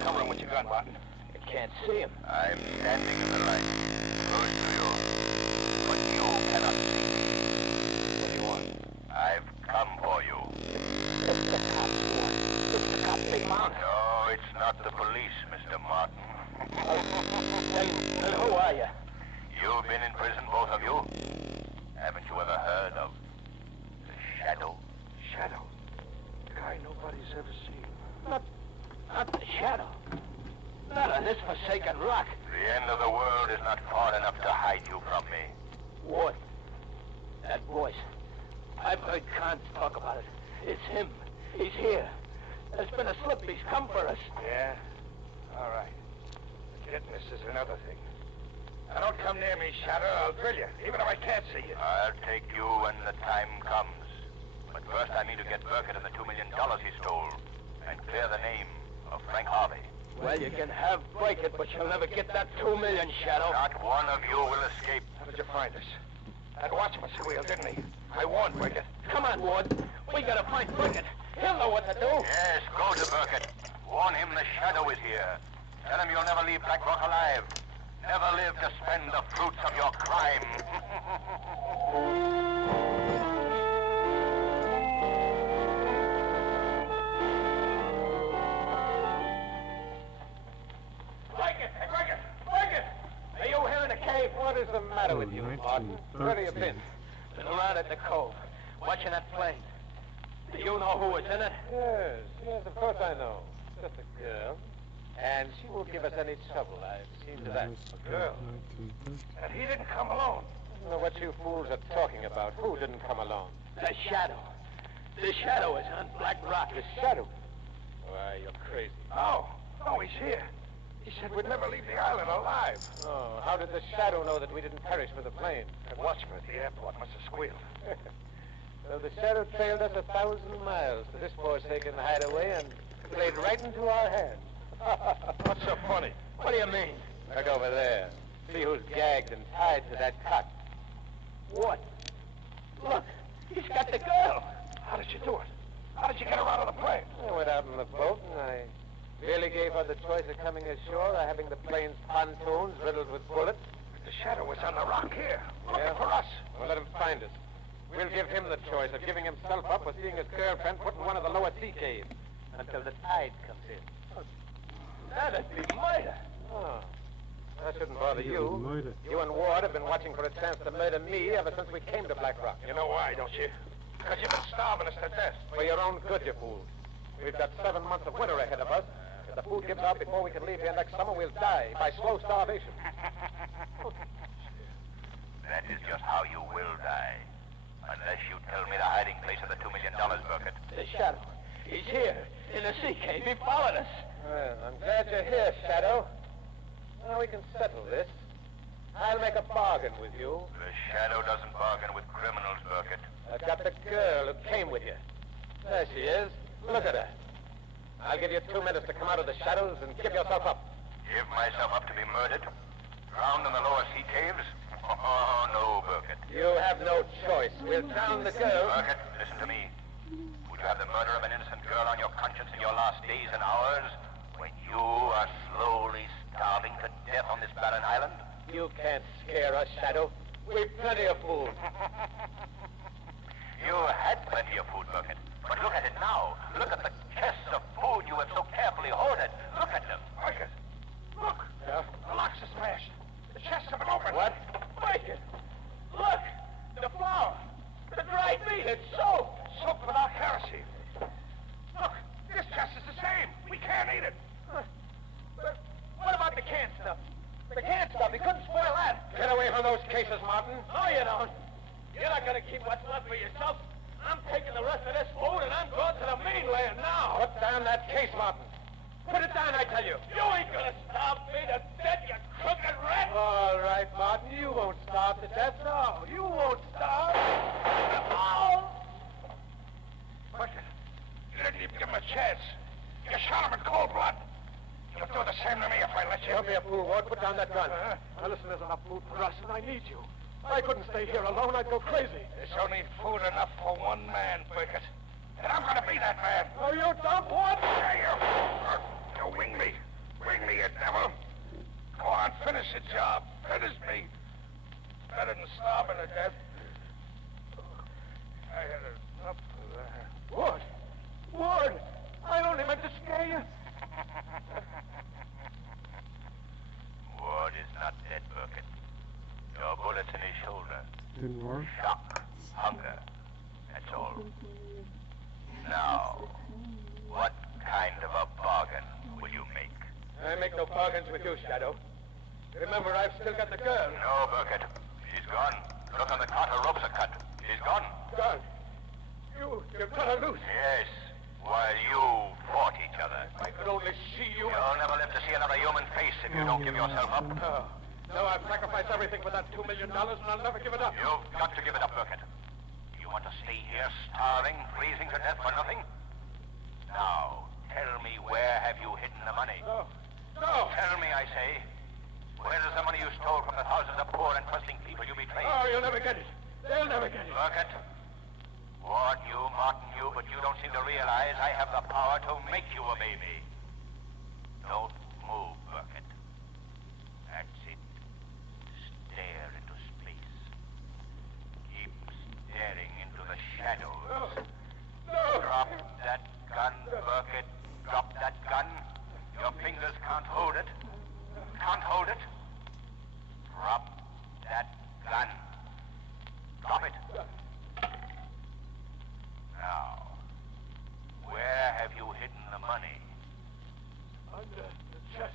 Cover him with your gun, Martin. You can't see him. I'm standing in the light, close to you. But you cannot see me. What do you want? I've come for you. It's the cops, Ward. It's the cops they found. No, it's not the police, Mr. Martin. Then who are you? You've been in prison, both of you. Haven't you ever heard of the Shadow? Shadow? Guy nobody's ever seen. Not the Shadow. Not on this forsaken rock. The end of the world is not far enough to hide you from me. Ward. That voice. I've heard Khan talk about it. It's him. He's here. There's been a slip. He's come for us. Yeah? All right. Getting this is another thing. Now, don't come near me, Shadow. I'll drill you, even if I can't see you. I'll take you when the time comes. But first I mean to get Burkett and the $2 million he stole and clear the name of Frank Harvey. Well, you can have Burkett, but you'll never get that $2 million, Shadow. Not one of you will escape. How did you find us? That watchman squealed, didn't he? I warned Burkett. Come on, Ward. We gotta find Burkett. He'll know what to do. Yes, go to Burkett. Warn him the Shadow is here. Tell him you'll never leave Black Rock alive. Never live to spend the fruits of your crime. Burkett! Hey, Burkett! Burkett! Are you here in the cave? What is the matter with you, Martin? Where have you been? Been around at the cove, watching that plane. Do you know who was in it? Yes, of course I know. Just a girl. And she won't give us any trouble. I've seen to that. A girl. And he didn't come alone. I don't know what you fools are talking about. Who didn't come alone? The Shadow. The Shadow is on Black Rock. The Shadow? Why, you're crazy. Oh, he's here. He said we'd never leave the island alive. Oh, how did the Shadow know that we didn't perish with the plane? The watchman at the airport must have squealed. So the Shadow trailed us 1,000 miles to this forsaken hideaway and played right into our hands. What's so funny? What do you mean? Look over there. See who's gagged and tied to that cot. What? Look, he's got the girl. How did you do it? How did you get her out of the plane? I went out in the boat and I merely gave her the choice of coming ashore or having the plane's pontoons riddled with bullets. The Shadow was on the rock here, looking Yeah? for us. Well, let him find us. We'll give him the choice of giving himself up or seeing his girlfriend put in one of the lower sea caves until the tide comes in. That'd be murder. Oh, that shouldn't bother you. You and Ward have been watching for a chance to murder me ever since we came to Black Rock. You know why, don't you? Because you've been starving us to death. For your own good, you fools. We've got 7 months of winter ahead of us. If the food gives out before we can leave here next summer, we'll die by slow starvation. That is just how you will die. Unless you tell me the hiding place of the $2 million, Burkett. The Shadow. He's here, in the sea cave. He followed us. Well, I'm glad you're here, Shadow. Now we can settle this. I'll make a bargain with you. The Shadow doesn't bargain with criminals, Burkett. I've got the girl who came with you. There she is. Look at her. I'll give you 2 minutes to come out of the shadows and give yourself up. Give myself up to be murdered? Drowned in the lower sea caves? Oh, no, Burkett. You have no choice. We'll drown the girl. Burkett, listen to me. Would you have the murder of an innocent girl on your conscience in your last days and hours when you are slowly starving to death on this barren island? You can't scare us, Shadow. We've plenty of food. You had plenty of food, Burkett. But look at it now. Look at the chests of food you have so carefully hoarded. Look at them. Burkett, look. Yeah? The locks are smashed. The chests have been opened. What? Burkett, look. The flour. The dried meat. It's soaked. Soaked without kerosene. Look, this chest is the same. We can't eat it. But what about the canned stuff? The canned stuff. He couldn't spoil that. Get away from those cases, Martin. No, you don't. You're not going to keep what's left for yourself. I'm taking the rest of this food and I'm going to the mainland now. Put down that case, Martin. Put it down, I tell you. You ain't going to starve me to death, you crooked rat. All right, Martin. You won't starve to death. No, you won't starve. Oh! Burkett, didn't even give him a chance. You shot him in cold blood. You'll do the same to me if I let you. Don't be a fool, Ward. Put down that gun. Now, listen, there's enough food for us, and I need you. I couldn't stay here alone. I'd go crazy. There's only food enough for one man, Burkett. And I'm going to be that man. Oh, you dumb one! You wing me. Wing me, you devil. Go on, finish the job. Finish me. Better than starving to death. I had enough of that. Ward! Ward! I only meant to scare you. Ward is not dead, Burkett. Your bullet's in his shoulder. Didn't work? Shock. Hunger. That's all. Now, what kind of a bargain will you make? I make no bargains with you, Shadow. Remember, I've still got the girl. No, Burkett. She's gone. Look on the cart, her ropes are cut. She's gone. Gone? You've cut her loose. Yes, while you fought each other. I could only see you. You'll never live to see another human face if you don't give yourself up. No. No, I've sacrificed everything for that $2 million, and I'll never give it up. You've got to give it up, Burkett. You want to stay here starving, freezing to death for nothing? Now, tell me, where have you hidden the money? No. No! Tell me, I say. Where is the money you stole from the thousands of poor and trusting people you betrayed? Oh, you'll never get it. They'll never get it. Burkett. Warn you, Martin, you, but you don't seem to realize I have the power to make you obey me. Don't move, Burkett. That's it. Stare into space. Keep staring into the shadows. No. No. Drop that gun, Burkett. Drop that gun. Your fingers can't hold it. Can't hold it. Drop that gun. Drop it. Now, where have you hidden the money? Under the chest.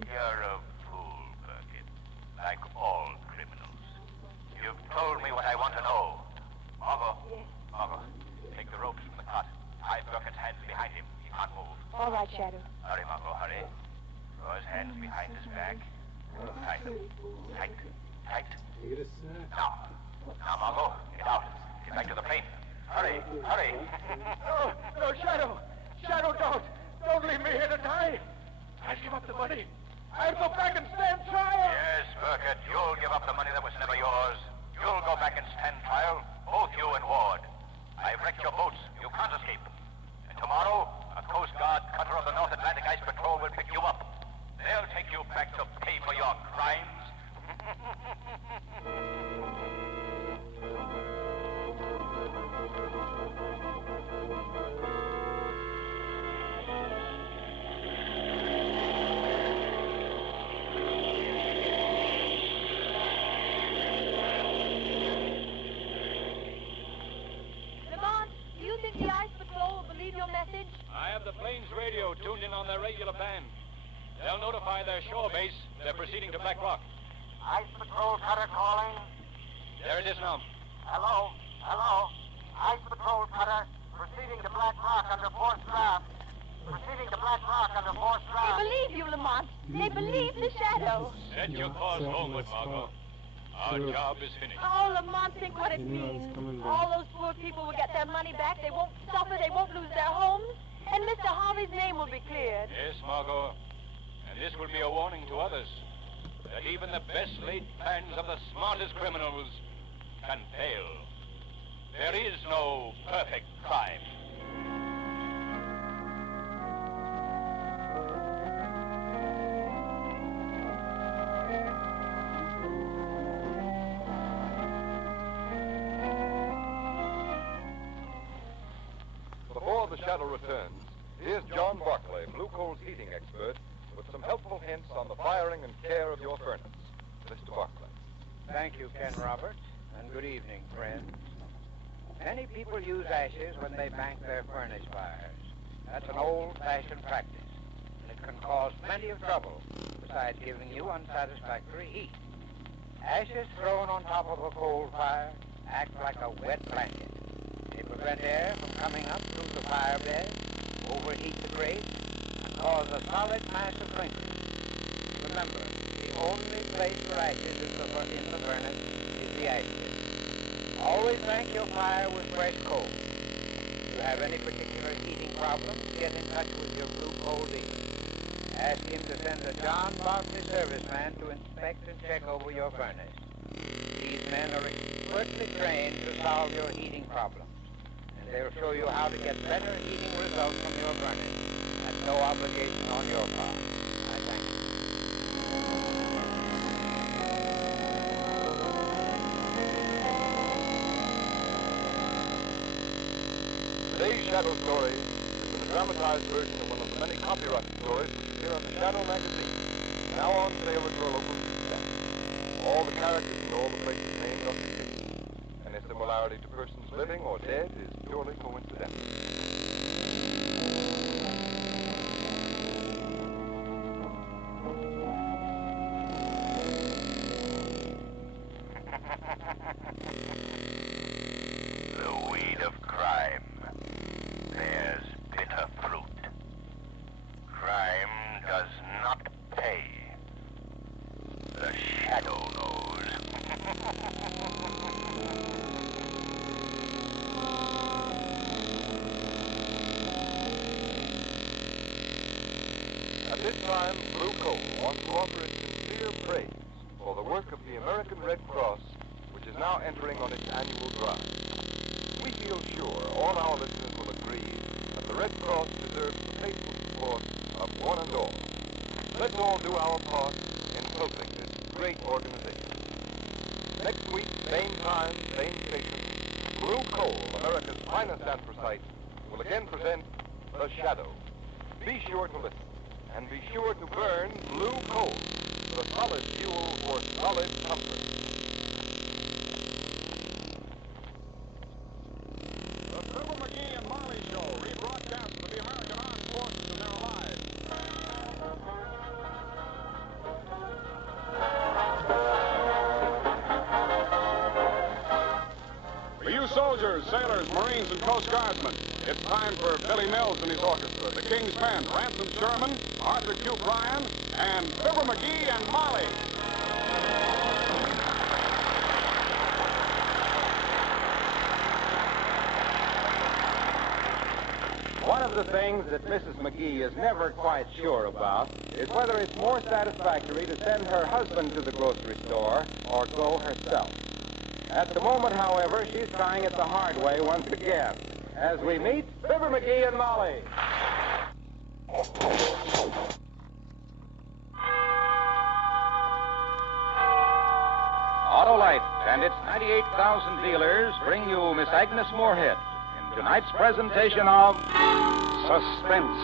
You're a fool, Burkett. Like all criminals. You've told me what I want to know. Margot. Yes. Margot, take the ropes from the cart. Tie Burkett's hands behind him. He can't move. All right, Shadow. Hurry, Margot, hurry. Throw his hands behind his back. Tight them. Tight. Tight. Get a snack. Now, Margot, get out. Get back to the plane. Hurry, hurry. No, Shadow. Shadow, don't. Don't leave me here to die. I'll give up the money. I'll go back and stand trial. Yes, Burkett, you'll give up the money that was never yours. You'll go back and stand trial, both you and Ward. I've wrecked your boats. You can't escape. And tomorrow, a Coast Guard cutter of the North Atlantic Ice Patrol will pick you up. They'll take you back to pay for your crimes. Lamont, do you think the Ice Patrol will believe your message? I have the plane's radio tuned in on their regular band. They'll notify their shore base they're proceeding to Black Rock. Ice Patrol cutter calling. There it is now. Hello? Hello? Ice Patrol cutter proceeding to Black Rock under forced draft. Proceeding to Black Rock under forced draft. They believe you, Lamont. They believe the Shadow. Set your course homeward, Margot. Our job is finished. Oh, Lamont, think what it means. All those poor people will get their money back. They won't suffer. They won't lose their homes. And Mr. Harvey's name will be cleared. Yes, Margot. And this will be a warning to others that even the best laid plans of the smartest criminals can fail. There is no perfect crime. Before the shadow returns, here's John Barclay, Blue Coal's heating expert, with some helpful hints on the firing and care of your furnace. Mr. Barclay. Thank you, Ken Roberts, and good evening, friends. Many people use ashes when they bank their furnace fires. That's an old-fashioned practice, and it can cause plenty of trouble, besides giving you unsatisfactory heat. Ashes thrown on top of a coal fire act like a wet blanket. They prevent air from coming up through the fire bed, overheat the grate, and cause a solid mass of crinkling. Remember, the only place for ashes in the furnace is the ash pit. Always bank your fire with fresh coal. you have any particular heating problems, get in touch with your Blue Coal dealer. Ask him to send a John Barkley serviceman to inspect and check over your furnace. These men are expertly trained to solve your heating problems, and they'll show you how to get better heating results from your furnace at no obligation on your part. I thank you. Today's Shadow story has been a dramatized version of one of the many copyrighted stories which appear on the Shadow magazine, now on sale at your local bookstore. All the characters and all the places named are fictitious. Any similarity to persons living or dead is purely coincidental. The weed of crime bears bitter fruit. Crime does not pay. The Shadow knows. At this time, Blue Coal wants to offer its sincere praise for the work of the American Red Cross, which is now entering on its annual drive. We feel sure all our listeners will agree that the Red Cross deserves the faithful support of one and all. Let's all do our part in helping this great organization. Next week, same time, same station, Blue Coal, America's finest anthracite, will again present The Shadow. Be sure to listen, and be sure to burn Blue Coal, the solid fuel for solid comfort. The Fibber McGee and Marley Show, rebroadcast for the American Armed Forces in their lives. For you soldiers, sailors, Marines, and Coast Guardsmen, it's time for Billy Mills and his orchestra, the King's Band, Ransom Sherman, Arthur Q. Bryan, and Fibber McGee and Molly. One of the things that Mrs. McGee is never quite sure about is whether it's more satisfactory to send her husband to the grocery store or go herself. At the moment, however, she's trying it the hard way once again as we meet Fibber McGee and Molly. Autolite and its 98,000 dealers bring you Miss Agnes Moorehead in tonight's presentation of Suspense.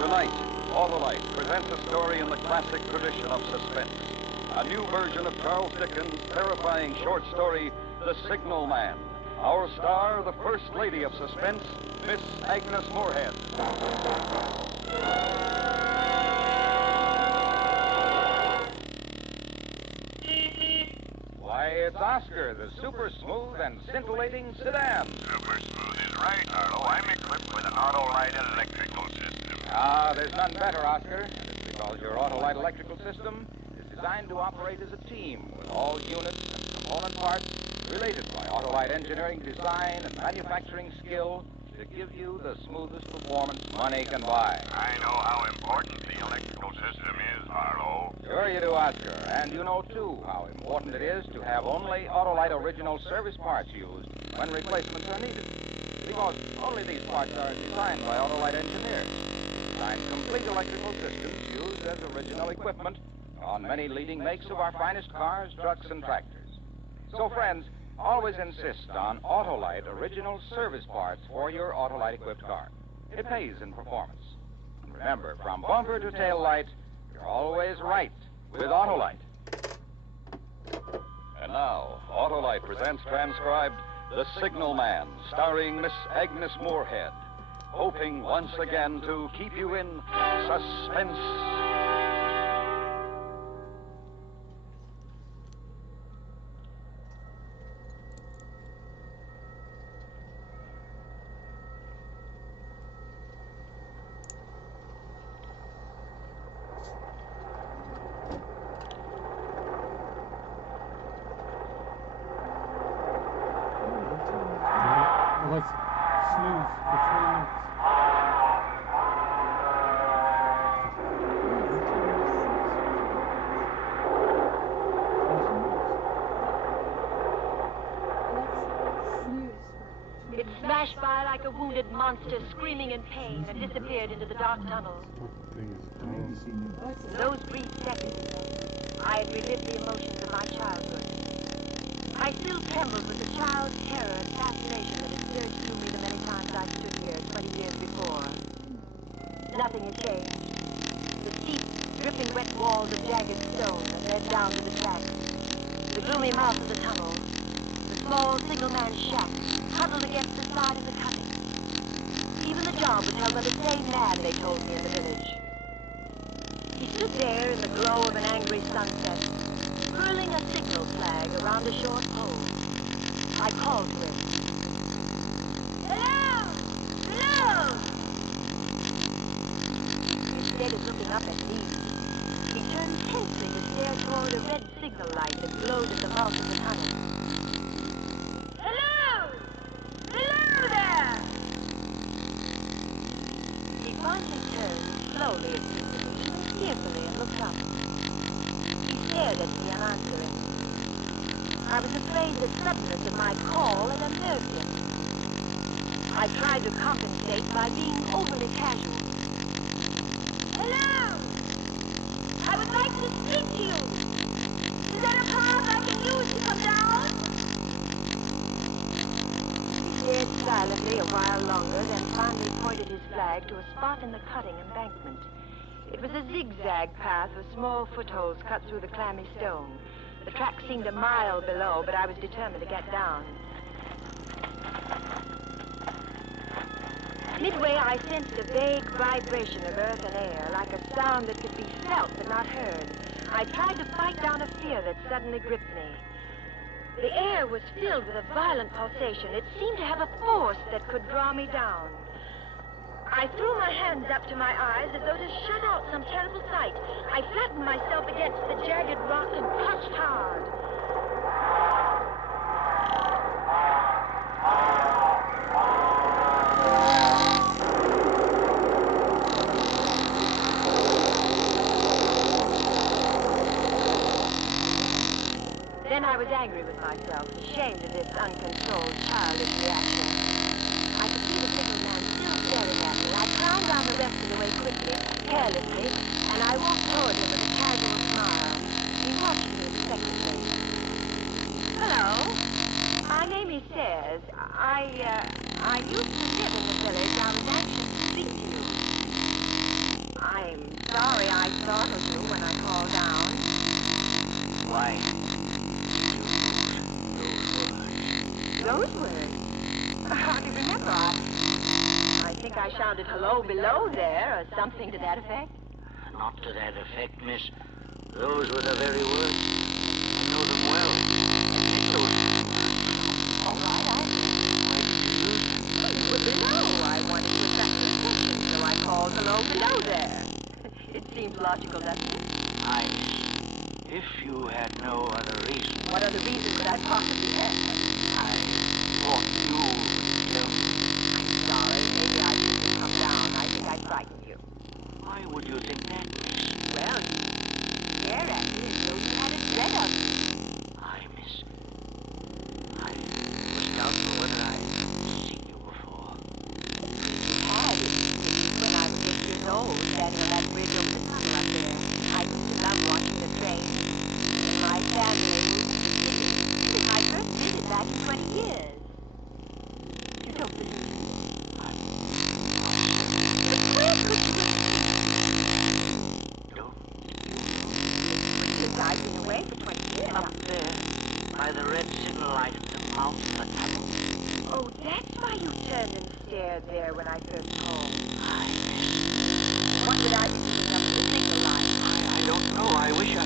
Tonight, Autolite presents a story in the classic tradition of suspense. A new version of Charles Dickens' terrifying short story, The Signal Man. Our star, the First Lady of Suspense, Miss Agnes Moorehead. Why, it's Oscar, the super smooth and scintillating sedan. Super smooth is right, Arlo. I'm equipped with an Autolite electrical system. Ah, there's none better, Oscar. And it's because your Autolite electrical system is designed to operate as a team with all units and component parts related by Autolite engineering design and manufacturing skill to give you the smoothest performance money can buy. I know how important the electrical system is, Arlo. Sure you do, Oscar. And you know, too, how important it is to have only Autolite original service parts used when replacements are needed. Because only these parts are designed by Autolite engineers. Design complete electrical systems used as original equipment on many leading makes of our finest cars, trucks, and tractors. So, friends, always insist on Autolite original service parts for your Autolite-equipped car. It pays in performance. And remember, from bumper to tail light, you're always right with Autolite. And now, Autolite presents transcribed The Signal Man, starring Miss Agnes Moorehead, hoping once again to keep you in suspense. like a wounded monster screaming in pain and disappeared into the dark tunnel. Those brief seconds, I had relived the emotions of my childhood. I still trembled with the child's terror and fascination that had surged through me the many times I stood here 20 years before. Nothing had changed. The steep, dripping wet walls of jagged stone that led down to the tracks. The gloomy mouth of the tunnel. The small signalman's shack, huddled against the side of the cutting. Even the job was held by the same man, they told me, in the village. He stood there in the glow of an angry sunset, furling a signal flag around a short pole. I called to him. Hello! Hello! Instead of looking up at me, he turned tensely to stare toward a red signal light that glowed at the mouth of the tunnel. Hello! Hello there! He finally turned slowly at me, even fearfully, and looked up. He stared at me unanswering. I was afraid the suddenness of my call had unnerved him. I tried to compensate by being overly casual. Hello! I would like to speak to you. Is there a path I can use to come down? He stared silently a while longer, then finally pointed his flag to a spot in the cutting embankment. It was a zigzag path with small footholds cut through the clammy stone. The track seemed a mile below, but I was determined to get down. Midway, I sensed a vague vibration of earth and air, like a sound that could be felt but not heard. I tried to fight down a fear that suddenly gripped me. The air was filled with a violent pulsation. It seemed to have a force that could draw me down. I threw my hands up to my eyes as though to shut out some terrible sight. I flattened myself against the jagged rock and clutched hard. Then I was angry with myself, ashamed of this uncontrolled, childish reaction. I could see the signalman still staring at me. I climbed down the rest of the way quickly, carelessly, and I walked toward him with a casual smile. He watched me expectantly. Hello. My name is Sayers. I used to live in the village. I was anxious to speak to you. I'm sorry I startled you when I called down. Why? Those words? I hardly remember. I think I shouted hello below there, or something to that effect. Not to that effect, miss. Those were the very words. I know them well. All right, you were below. I wanted to attract your attention, so I called hello below there. It seems logical, doesn't it? If you had no other reason. What other reason could I possibly have? I thought you would tell me. I'm sorry. Maybe I shouldn't come down. I think I frightened you. Why would you think that, miss? Well, you stared at me as though you had a dread of me. Miss. I was doubtful whether I'd seen you before. You had. When I was 8 years old, standing on that bridge over the tunnel up there. I used to love watching the trains. And my family used to visit. It was my first visit back in 20 years. You don't believe me? But where could you have been? Don't Since I've been away for 20 years. Up there, by the red signal light at the mouth of the tunnel. Oh, that's why you turned and stared there when I first called. What would I be doing up at the signal line? I don't know. I wish I...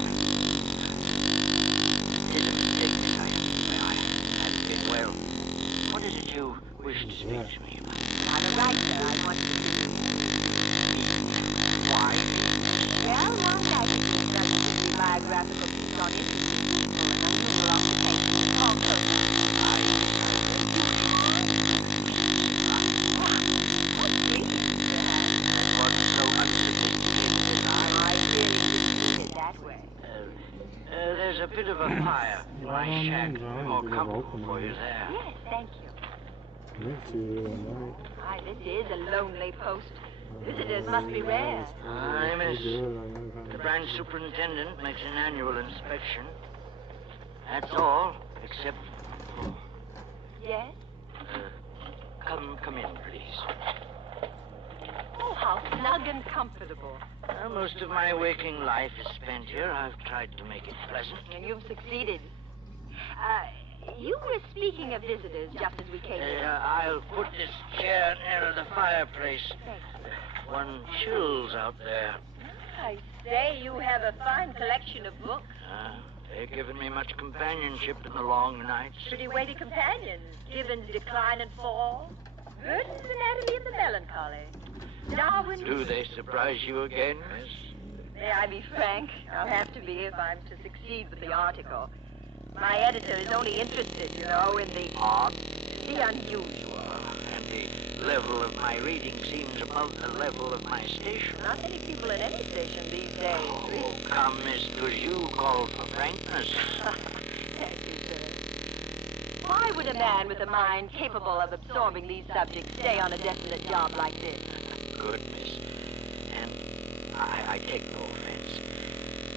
It is a mistake, miss. I haven't been well. What is it you wish to speak to me about? I'm a writer. I want to speak. Why? Well, one magazine runs a biographical piece on interesting people and unusual occupations called Coda. There's a bit of a fire in my shack. More comfortable for you there. Yes, thank you. Why, this is a lonely post. Visitors must be rare. Hi, miss. The branch superintendent makes an annual inspection. That's all, except... Yes? Come in, please. Oh, how snug and comfortable. Most of my waking life is spent here. I've tried to make it pleasant. And you've succeeded. You were speaking of visitors just as we came in. I'll put this chair near the fireplace. One chills out there. I say, you have a fine collection of books. They've given me much companionship in the long nights. Pretty weighty companions. Gibbon's Decline and Fall. Burton's Anatomy of the Melancholy. Darwin's... Do they surprise you again, miss? May I be frank? I'll have to be if I'm to succeed with the article. My editor is only interested, you know, in the odd, the unusual. And the level of my reading seems above the level of my station. Not many people in any station these days. Oh, come, miss, 'twas you called for frankness. Thank you, sir. Why would a man with a mind capable of absorbing these subjects stay on a desolate job like this? Good, miss. And I take no offense.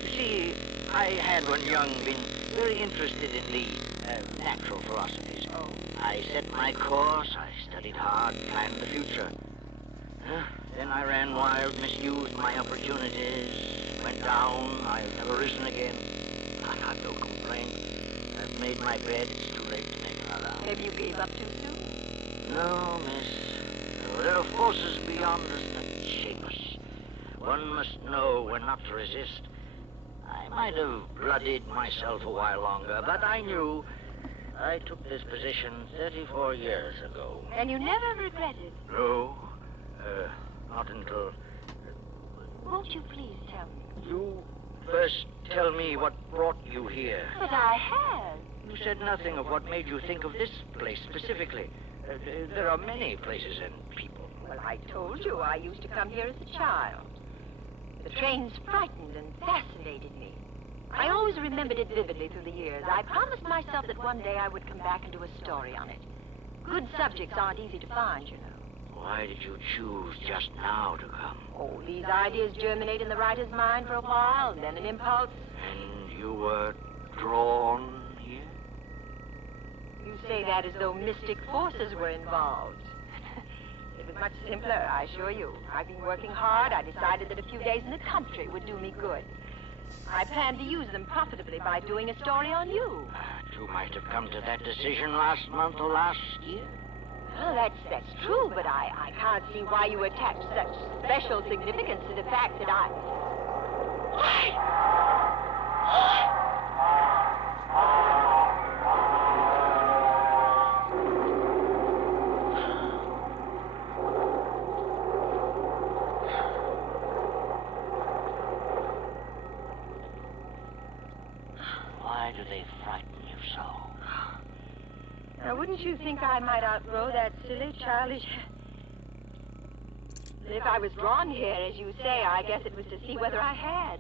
You see, I had when young been very interested in the natural philosophies. Oh. I set my course, I studied hard, planned the future. Then I ran wild, misused my opportunities, went down, I've never risen again. I have no complaint. I've made my bed, it's too late to make another. Maybe you gave up too soon? No, miss. There are forces beyond us that shape us. One must know when not to resist. I might have bloodied myself a while longer, but I knew I took this position 34 years ago. And you never regretted? No, not until... Won't you please tell me? You first tell me what brought you here. But I have. You said nothing of what made you think of this place specifically. There are many places and people. Well, I told you I used to come here as a child. The trains frightened and fascinated me. I always remembered it vividly through the years. I promised myself that one day I would come back and do a story on it. Good subjects aren't easy to find, you know. Why did you choose just now to come? Oh, these ideas germinate in the writer's mind for a while, and then an impulse. And you were drawn here? You say that as though mystic forces were involved. It was much simpler, I assure you. I've been working hard. I decided that a few days in the country would do me good. I planned to use them profitably by doing a story on you. You might have come to that decision last month or last year. Well, that's true, but I can't see why you attach such special significance to the fact that I... Why do they frighten you so? Now, wouldn't you think I might outgrow that silly, childish... If I was drawn here, as you say, I guess it was to see whether I had.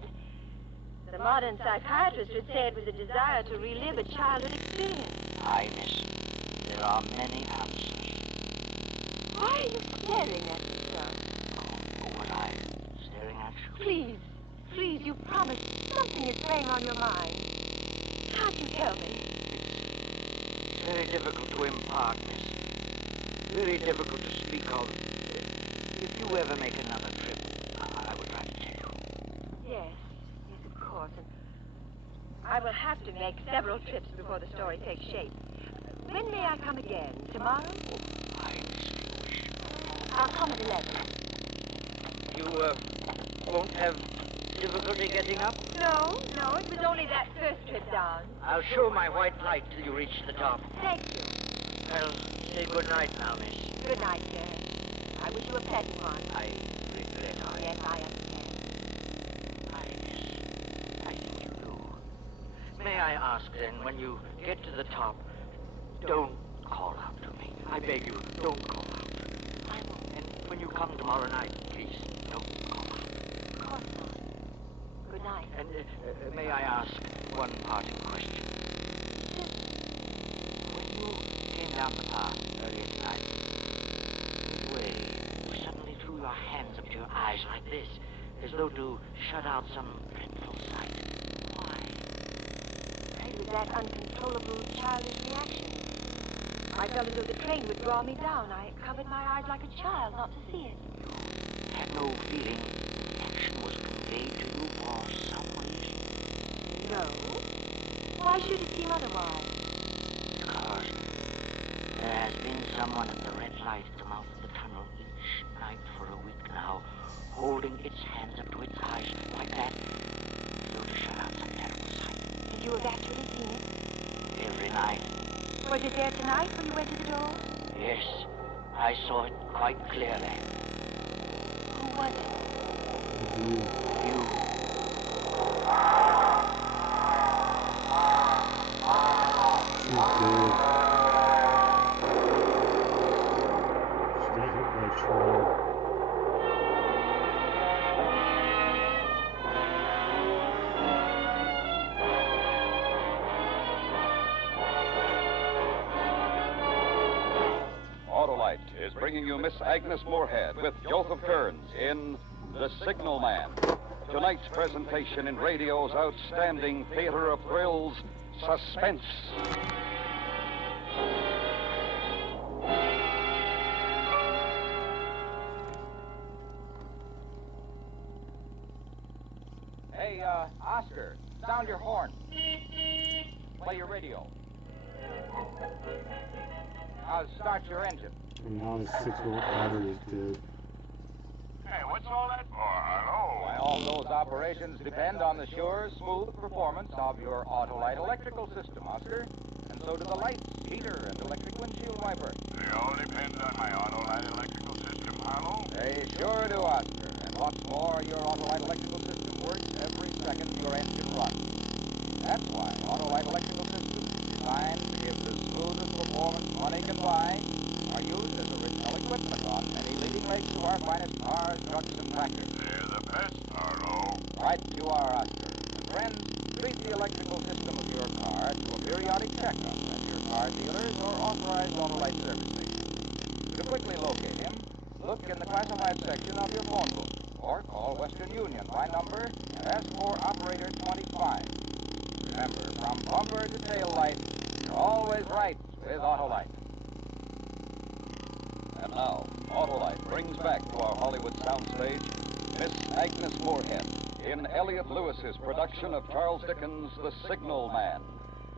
The modern psychiatrist would say it was a desire to relive a childhood experience. Aye, miss. There are many answers. Why are you staring at me, sir? Oh, was I staring at you? Please, you promised something is playing on your mind. Can't you tell me? It's very difficult to impart, miss. Very difficult to speak of. If you ever make another trip, I would try to tell you. Yes, of course. And I will have to make several trips before the story takes shape. When may I come again? Tomorrow? Oh, I miss if you wish. I'll come at 11. You, won't have difficulty getting up? No, it was only that first trip down. I'll show my white light till you reach the top. Thank you. Well, say good night now, miss. Good night, sir. I wish you a pleasant one. I regret I... Yes, I understand. I miss. I think you do. May I ask, then, when you get to the top, don't call out to me. I beg you, don't call out. I won't. And when you come tomorrow night, please, don't call out. Of course not. Good night. And may I ask one parting question? When you came down the path earlier tonight, your eyes like this, as though to shut out some dreadful sight. Why? It was that uncontrollable childish reaction. I felt as though the train would draw me down. I covered my eyes like a child not to see it. You had no feeling the action was conveyed to you for some reason? No. Why should it seem otherwise? Because there has been someone at the red light at the mouth of the tunnel each night for a week now, holding its hands up to its eyes like that, as though to shut out some terrible sight. And you have actually seen it? Every night. Was it there tonight when you went to the door? Yes, I saw it quite clearly. Who was it? You. She got hit by a train. Autolite is bringing you Miss Agnes Moorehead with Joseph Kearns in The Signal Man. Tonight's presentation in radio's outstanding theater of thrills, Suspense. Hey, Oscar, sound your horn. Play your radio. Now start your engine. And now his 6-volt battery is dead. Hey, what's all that for? Hello? Why, all those operations depend on the sure, smooth performance of your Autolite electrical system, Oscar. And so do the lights, heater, and electric windshield wiper. They all depend on my Autolite electrical system, Harlow? They sure do, Oscar. And what's more, your Autolite electrical system works every second your engine runs. That's why Autolite electrical systems, designed to give the smoothest performance money can buy, are used as original equipment on many leading makes of our finest cars, trucks, and tractors. They're the best, Harlow. Right you are, Oscar. And friends, treat the electrical system of your car to a periodic checkup at your car dealers or authorized Autolite service stations. To quickly locate him, look in the classified section of your phone book, or call Western Union by number and ask for Operator 25. Remember, from bumper to tail light, you're always right with Autolite. And now, Autolite brings back to our Hollywood soundstage Miss Agnes Moorehead in Elliot Lewis's production of Charles Dickens' The Signal Man,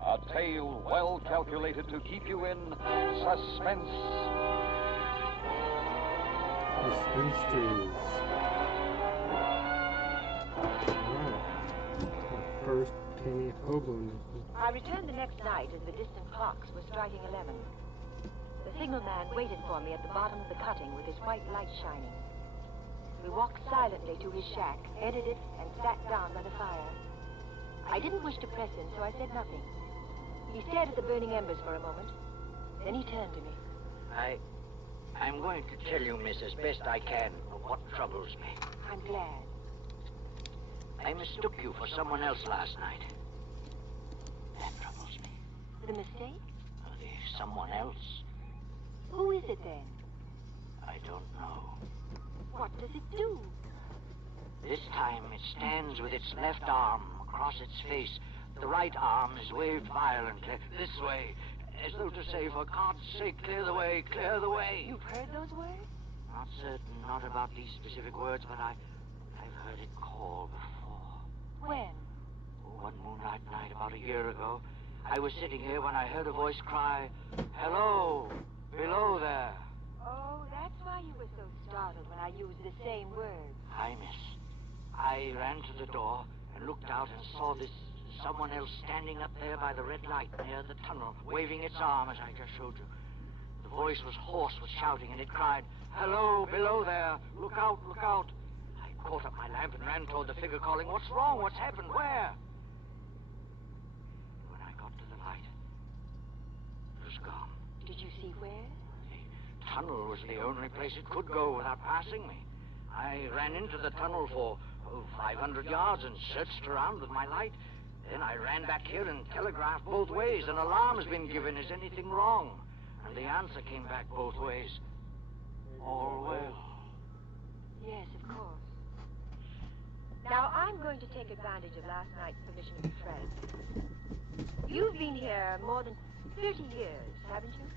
a tale well calculated to keep you in suspense. The Spinsters. Alright. Our first Penny Oberlin. I returned the next night as the distant clocks were striking 11. The signalman waited for me at the bottom of the cutting with his white light shining. We walked silently to his shack, entered it, and sat down by the fire. I didn't wish to press him, so I said nothing. He stared at the burning embers for a moment. Then he turned to me. I'm going to tell you, miss, as best I can, what troubles me. I'm glad. I mistook you for someone else last night. That troubles me. The mistake? The someone else. Who is it then? I don't know. What does it do? This time it stands with its left arm across its face. The right arm is waved violently this way, as though to say, for God's sake, clear the way, clear the way. You've heard those words? Not certain, not about these specific words, but I've heard it call before. When? One moonlight night about a year ago. I was sitting here when I heard a voice cry, "Hello, below there." Oh, that's why you were so startled when I used the same words. Hi, miss. I ran to the door and looked out and saw this someone else standing up there by the red light near the tunnel, waving its arm as I just showed you. The voice was hoarse with shouting, and it cried, "Hello, below there! Look out, look out!" I caught up my lamp and ran toward the figure, calling, "What's wrong? What's happened? Where?" When I got to the light, it was gone. Did you see where? The tunnel was the only place it could go without passing me. I ran into the tunnel for 500 yards and searched around with my light. Then I ran back here and telegraphed both ways. An alarm has been given. Is anything wrong? And the answer came back both ways. All well. Yes, of Now, I'm going to take advantage of last night's permission to be frank. You've been here more than 30 years, haven't you?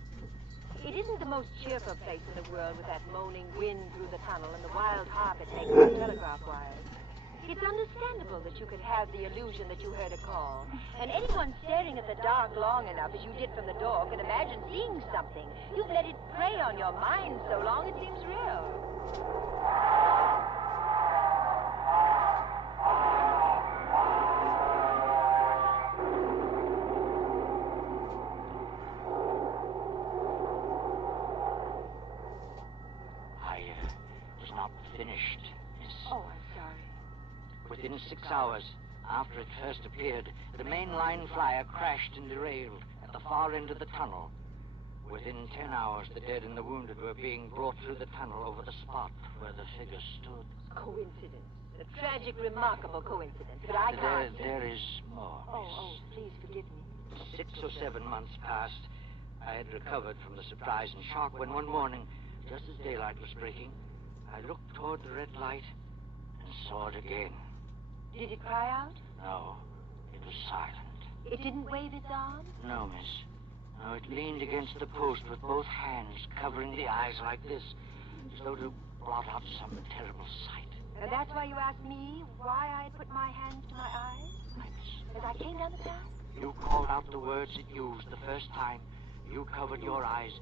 It isn't the most cheerful place in the world with that moaning wind through the tunnel and the wild harp it makes on the telegraph wires. It's understandable that you could have the illusion that you heard a call. And anyone staring at the dark long enough, as you did from the door, could imagine seeing something. You've let it prey on your mind so long it seems real. It was not finished, Miss. Oh, I'm sorry. Within 6 hours after it first appeared, the main line flyer crashed and derailed at the far end of the tunnel. Within 10 hours, the dead and the wounded were being brought through the tunnel over the spot where the figure stood. Coincidence. A tragic, remarkable coincidence. But I can't... There is more, Miss. Oh, please forgive me. 6 or 7 months passed. I had recovered from the surprise and shock when one morning, just as daylight was breaking, I looked toward the red light and saw it again. Did it cry out? No, it was silent. It didn't wave its arm? No, miss. No, it leaned against the post with both hands covering the eyes like this, as though to blot out some terrible sight. And that's why you asked me why I had put my hands to my eyes? As I came down the path? You called out the words it used the first time. You covered your eyes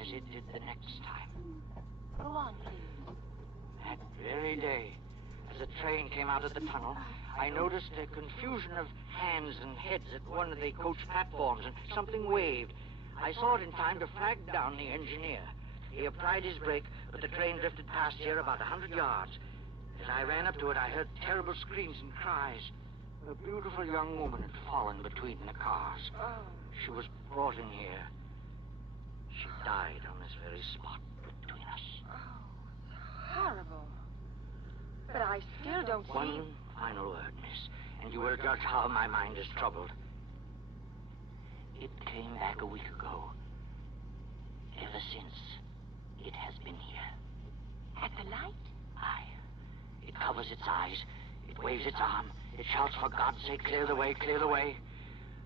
as it did the next time. Go on, please. That very day, as a train came out of the tunnel, I noticed a confusion of hands and heads at one of the coach platforms, and something waved. I saw it in time to flag down the engineer. He applied his brake, but the train drifted past here about 100 yards. As I ran up to it, I heard terrible screams and cries. A beautiful young woman had fallen between the cars. Oh. She was brought in here. She died on this very spot between us. Oh, horrible. But I still don't see... One final word, miss, and you will judge how my mind is troubled. It came back a week ago. Ever since, it has been here. At the light? Aye. It covers its eyes. It waves its arm. It shouts, for God's sake, clear the way, clear the way.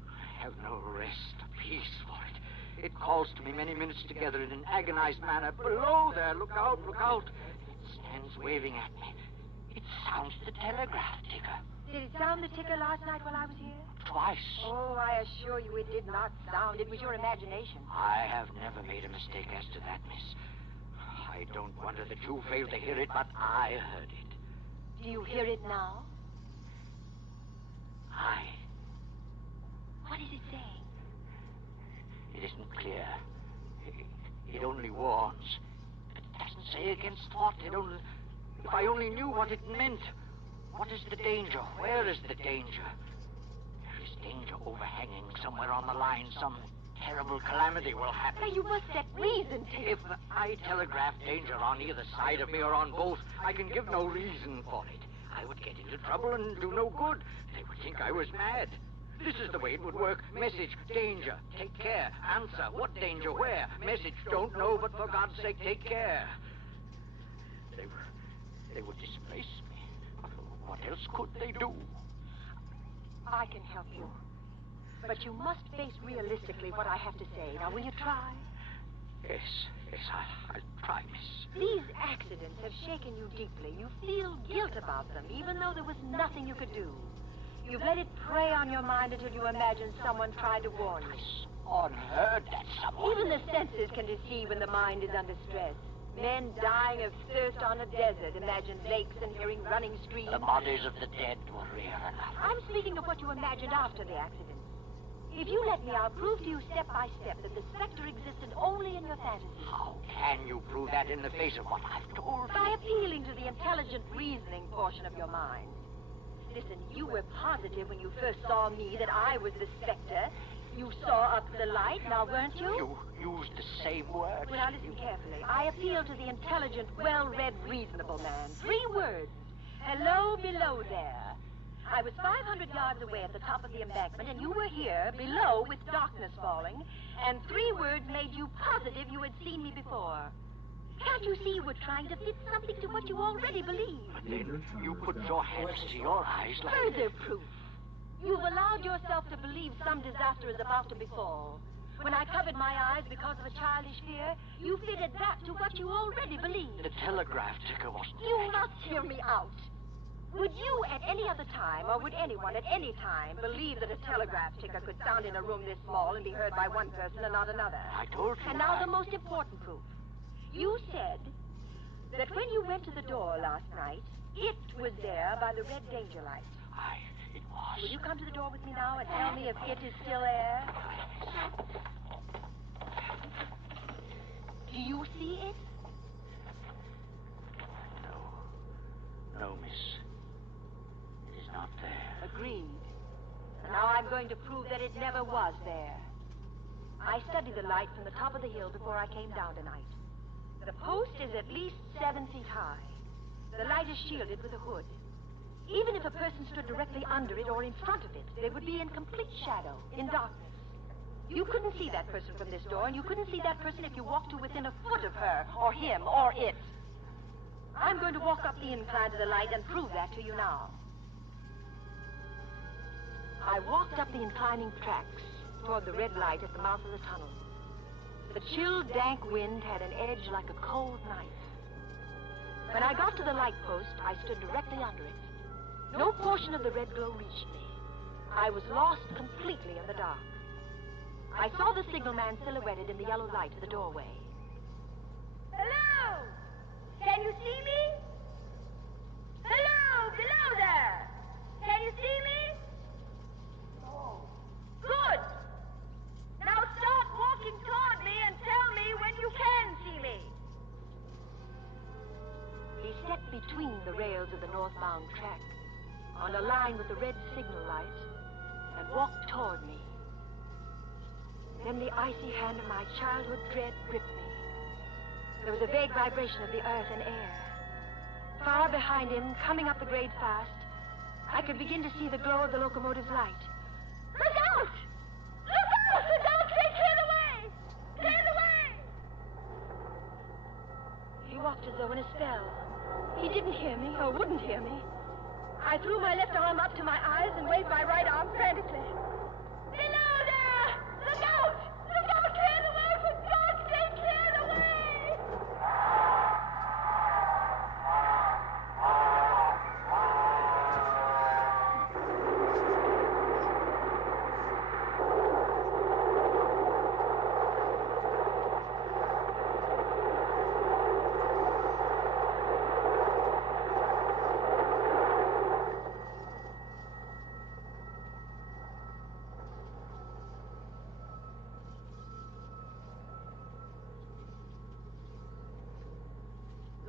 I have no rest or peace for it. It calls to me many minutes together in an agonized manner. Below there, look out, look out. It stands waving at me. It sounds the telegraph ticker. Did it sound the ticker last night while I was here? Twice. Oh, I assure you it did not sound. It was your imagination. I have never made a mistake as to that, miss. I don't wonder that you failed to hear it, but I heard it. Do you hear it now? Aye. What is it saying? It isn't clear. It only warns. It doesn't say against what. It only... If I only knew what it meant. What is the danger? Where is the danger? There is danger overhanging somewhere on the line. Some terrible calamity will happen. Now, you must set reason to... If I telegraph danger on either side of me or on both, I can give no reason for it. I would get into trouble and do no good. They would think I was mad. This is the way it would work. Message, danger, take care. Answer, what danger, where? Message, don't know, but for God's sake, take care. They would displace me. What else could they do? I can help you. But you must face realistically what I have to say. Now, will you try? Yes, I'll try, miss. These accidents have shaken you deeply. You feel guilt about them, even though there was nothing you could do. You've let it prey on your mind until you imagine someone tried to warn you. Unheard that someone. Even the senses can deceive when the mind is under stress. Men dying of thirst on a desert imagined lakes and hearing running streams. The bodies of the dead were real enough. I'm speaking of what you imagined after the accident. If you let me, I'll prove to you step by step that the specter existed only in your fantasy. How can you prove that in the face of what I've told you? By appealing to the intelligent reasoning portion of your mind. Listen, you were positive when you first saw me that I was the specter. You saw up the light, now weren't you? You used the same words. Well, now listen carefully. I appeal to the intelligent, well-read, reasonable man. 3 words. Hello, below there. I was 500 yards away at the top of the embankment, and you were here, below, with darkness falling, and 3 words made you positive you had seen me before. Can't you see we're trying to fit something to what you already believe? But then you put your hands to your eyes like... Further proof. You've allowed yourself to believe some disaster is about to befall. When I covered my eyes because of a childish fear, you fitted that to what you already believed. The telegraph ticker wasn't... You must hear me out. Would you at any other time, or would anyone at any time, believe that a telegraph ticker could sound in a room this small and be heard by one person and not another? I told you. And now the most important proof. You said that when you went to the door last night, it was there by the red danger light. It was. Will you come to the door with me now and tell me if it is still there? Do you see it? No, miss. It is not there. Agreed. And now I'm going to prove that it never was there. I studied the light from the top of the hill before I came down tonight. The post is at least 7 feet high. The light is shielded with a hood. Even if a person stood directly under it or in front of it, they would be in complete shadow, in darkness. You couldn't see that person from this door, and you couldn't see that person if you walked to within a foot of her, or him, or it. I'm going to walk up the incline to the light and prove that to you now. I walked up the inclining tracks toward the red light at the mouth of the tunnel. The chill, dank wind had an edge like a cold knife. When I got to the light post, I stood directly under it. No portion of the red glow reached me. I was lost completely in the dark. I saw the signalman silhouetted in the yellow light of the doorway. Hello! Can you see me? Hello, below there! Can you see me? Oh. Good! Now start walking toward me and tell me when you can see me. He stepped between the rails of the northbound track on a line with the red signal light and walked toward me. Then the icy hand of my childhood dread gripped me. There was a vague vibration of the earth and air. Far behind him, coming up the grade fast, I could begin to see the glow of the locomotive's light. Look out! Look out! Look out! Clear the way! Clear the way! He walked as though in a spell. He didn't hear me, or wouldn't hear me. I threw my left arm up to my eyes and waved my right arm frantically. Below there! Look out! Look out! Clear the way! For God's sake, clear the way!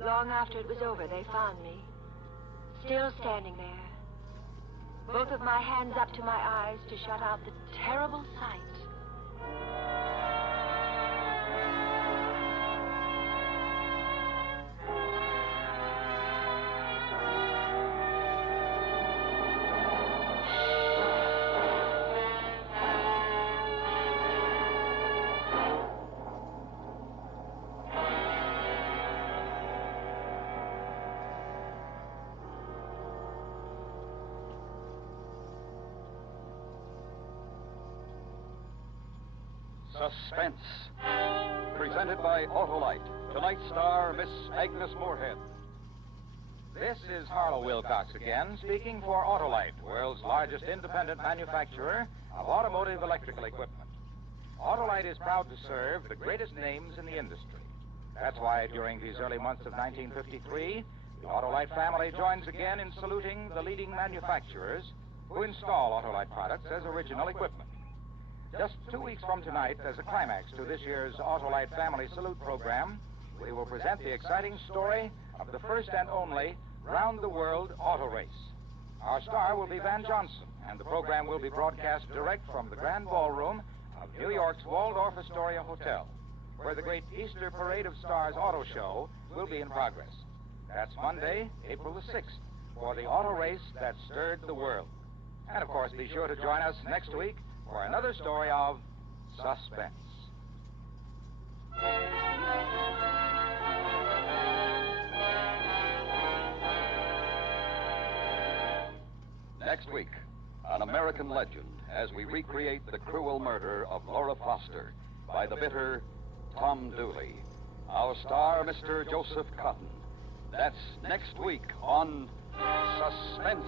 Long after it was over, they found me, still standing there, both of my hands up to my eyes to shut out the terrible sight. Suspense. Presented by Autolite. Tonight's star, Miss Agnes Moorehead. This is Harlow Wilcox again, speaking for Autolite, world's largest independent manufacturer of automotive electrical equipment. Autolite is proud to serve the greatest names in the industry. That's why during these early months of 1953, the Autolite family joins again in saluting the leading manufacturers who install Autolite products as original equipment. Just 2 weeks from tonight, as a climax to this year's Autolite Family Salute program, we will present the exciting story of the first and only round-the-world auto race. Our star will be Van Johnson, and the program will be broadcast direct from the Grand Ballroom of New York's Waldorf Astoria Hotel, where the great Easter Parade of Stars auto show will be in progress. That's Monday, April the 6th, for the auto race that stirred the world. And, of course, be sure to join us next week for another story of suspense. next week, an American legend, as we recreate the cruel murder of Laura Foster by the bitter Tom Dooley. Our star, Mr. Joseph Cotton. That's next week on Suspense.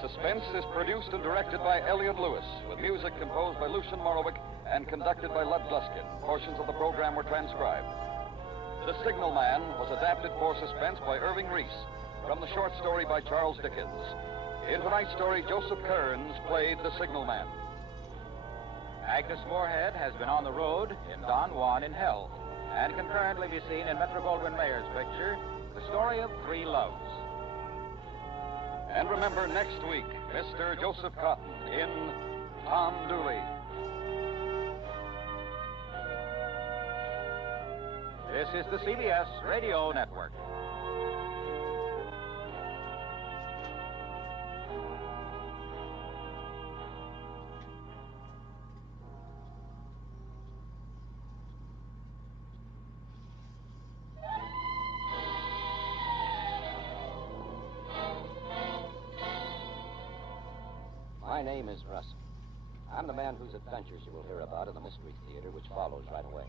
Suspense is produced and directed by Elliot Lewis, with music composed by Lucian Morowick and conducted by Lud Gluskin. Portions of the program were transcribed. The Signal Man was adapted for Suspense by Irving Reese from the short story by Charles Dickens. In tonight's story, Joseph Kearns played the Signal Man. Agnes Moorehead has been on the road in Don Juan in Hell and can currently be seen in Metro-Goldwyn-Mayer's picture, The Story of Three Loves. And remember, next week, Mr. Joseph Cotton in Tom Dooley. This is the CBS Radio Network. My name is Russell. I'm the man whose adventures you will hear about in the Mystery Theater, which follows right away.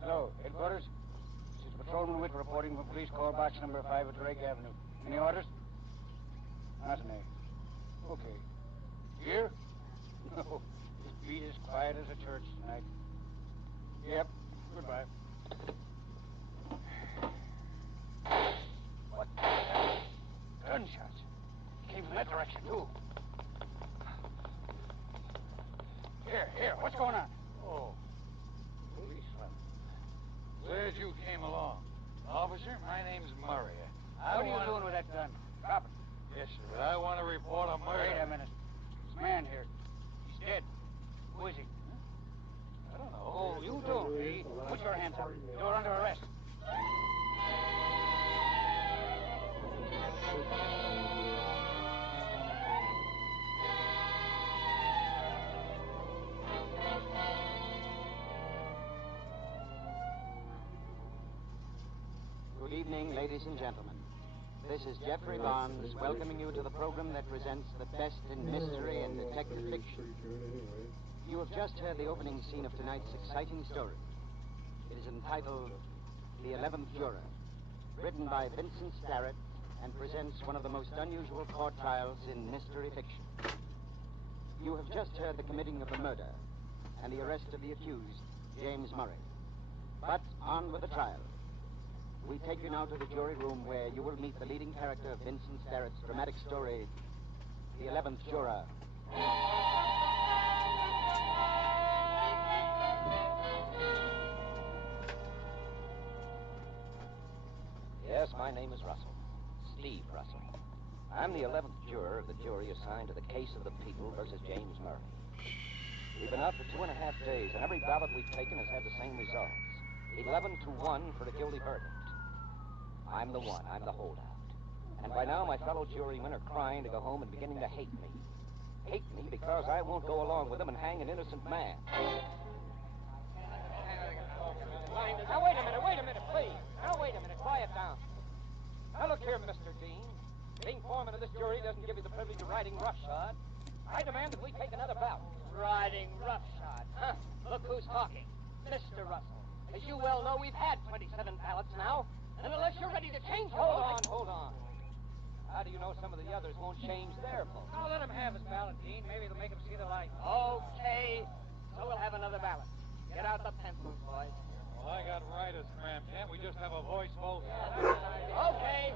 Hello, headquarters. This is Patrolman Witt reporting from Police Call Box number 5 at Drake Avenue. Any orders? Not an A. Okay. Here? No. This beat as quiet as a church tonight. Yep. Goodbye. What? Gunshots. Came from that direction, too. Here. What's going on? Oh. Policeman. Glad you came along. Officer, my name's Murray. What are you doing with that gun? Drop it. Yes, sir. I want to report a murder. Wait a minute. This man here. He's dead. Who is he? I don't know. Oh, you do, eh? Put your hands up. You're under arrest. Good evening, ladies and gentlemen. This is Jeffrey Barnes welcoming you to the program that presents the best in mystery and detective fiction. You have just heard the opening scene of tonight's exciting story. It is entitled The 11th Juror, written by Vincent Starrett and presents one of the most unusual court trials in mystery fiction. You have just heard the committing of the murder and the arrest of the accused, James Murray. But on with the trial. We take you now to the jury room where you will meet the leading character of Vincent Starrett's dramatic story, The 11th Juror. Yes, my name is Russell. Steve Russell. I'm the 11th juror of the jury assigned to the case of the people versus James Murray. We've been out for 2.5 days, and every ballot we've taken has had the same results. 11-1 for a guilty verdict. I'm the one. I'm the holdout. And by now, my fellow jurymen are crying to go home and beginning to hate me. Hate me because I won't go along with them and hang an innocent man. Now, wait a minute, please. Now, wait a minute. Quiet down. Now, look here, Mr. Dean. Being foreman of this jury doesn't give you the privilege of riding roughshod. I demand that we take another ballot. Riding roughshod? Huh? Look who's talking. Mr. Russell. As you well know, we've had 27 ballots now. And unless you're ready to change... Hold on. How do you know some of the others won't change their vote? Now, let him have his ballot, Dean. Maybe it'll make him see the light. Okay. So we'll have another ballot. Get out the pencils, boys. Well, I got writer's cramp. Can't we just have a voice vote? Okay.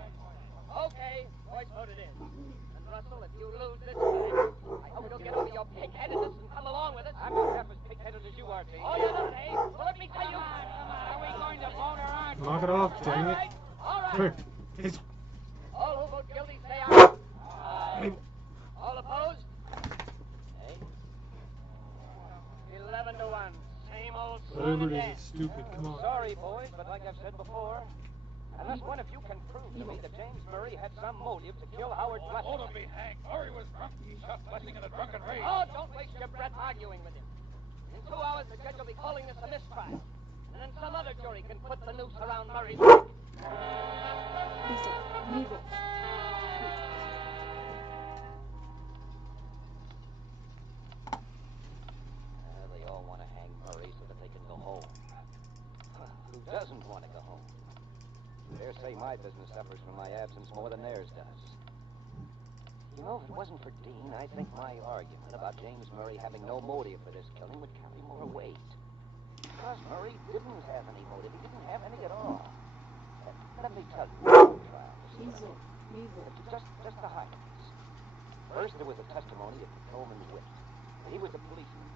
Voice vote it is. And Russell, if you lose this time, I hope you'll get over your pig-headedness and come along with us. I'm not half as pig-headed as you are, Dean. Oh, you're not, eh? Well, let me tell you. Are we going to vote or aren't we? Knock it off, dang it. All right. Quick. It's... All who vote guilty say aye. Hey. All opposed? Nay. 11-1. Same old song Whatever and it is, dance. it's stupid. Come on. Sorry, boys, but like I've said before, Unless one of you can prove to me that James Murray had some motive to kill Howard Blessing. Oh, to be hanged. Murray was drunk. He shot Blessing in a drunken rage. Oh, don't waste your breath arguing with him. In 2 hours, the judge will be calling this a mistrial. And then some other jury can put the noose around Murray's neck. They all want to hang Murray so that they can go home. Who doesn't want to go home? I dare say my business suffers from my absence more than theirs does. You know, if it wasn't for Dean, I think my argument about James Murray having no motive for this killing would carry more weight. Because Murray didn't have any motive. He didn't have any at all. Let me tell you about the trial. Just the highlights. First, there was the testimony of Patrolman Witt. He was a policeman.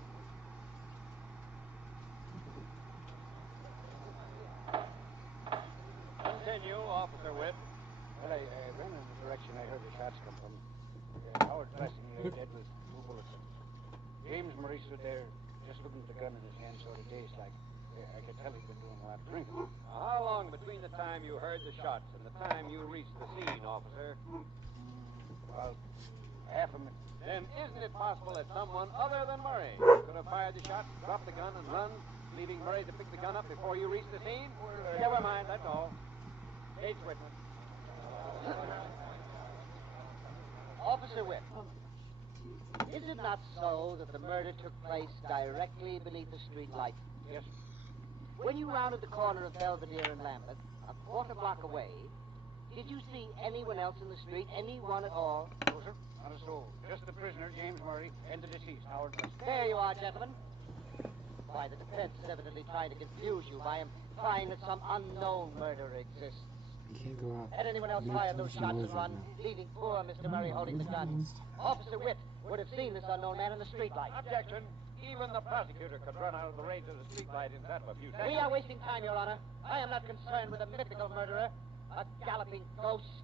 Continue, Officer Witt. Well, I ran in the direction I heard the shots come from. Howard Blessing lay dead with 2 bullets in him. James Murray stood there just looking at the gun in his hand, sort of dazed like. I could tell he'd been doing a lot of drinking. How long between the time you heard the shots and the time you reached the scene, officer? About half a minute. Then isn't it possible that someone other than Murray could have fired the shot, dropped the gun, and run, leaving Murray to pick the gun up before you reached the scene? Never mind, that's all. State's witness. Officer Witt, is it not so that the murder took place directly beneath the street light? Yes. When you rounded the corner of Belvedere and Lambeth, a quarter block away, did you see anyone else in the street? Anyone at all? No, sir. Not a soul. Just the prisoner, James Murray, and the deceased, Howard Blessing. There you are, gentlemen. Why, the defense is evidently trying to confuse you by implying that some unknown murderer exists. You can't go out. Had anyone else fired those shots and run, leaving poor Mr. Murray holding the gun? Officer Witt would have seen this unknown man in the streetlight. Objection. Even the prosecutor could run out of the range of the streetlight in that of a few seconds. We are wasting time, Your Honor. I am not concerned with a mythical murderer, a galloping ghost.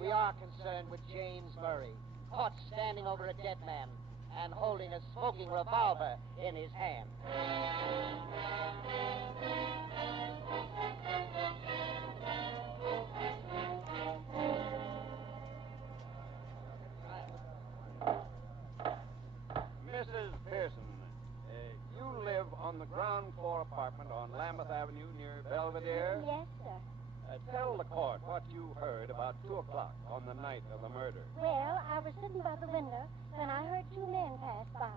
We are concerned with James Murray, caught standing over a dead man and holding a smoking revolver in his hand. Mrs. Pearson, you live on the ground floor apartment on Lambeth Avenue near Belvedere? Yes, sir. Tell the court what you heard about 2 o'clock on the night of the murder. Well, I was sitting by the window when I heard 2 men pass by.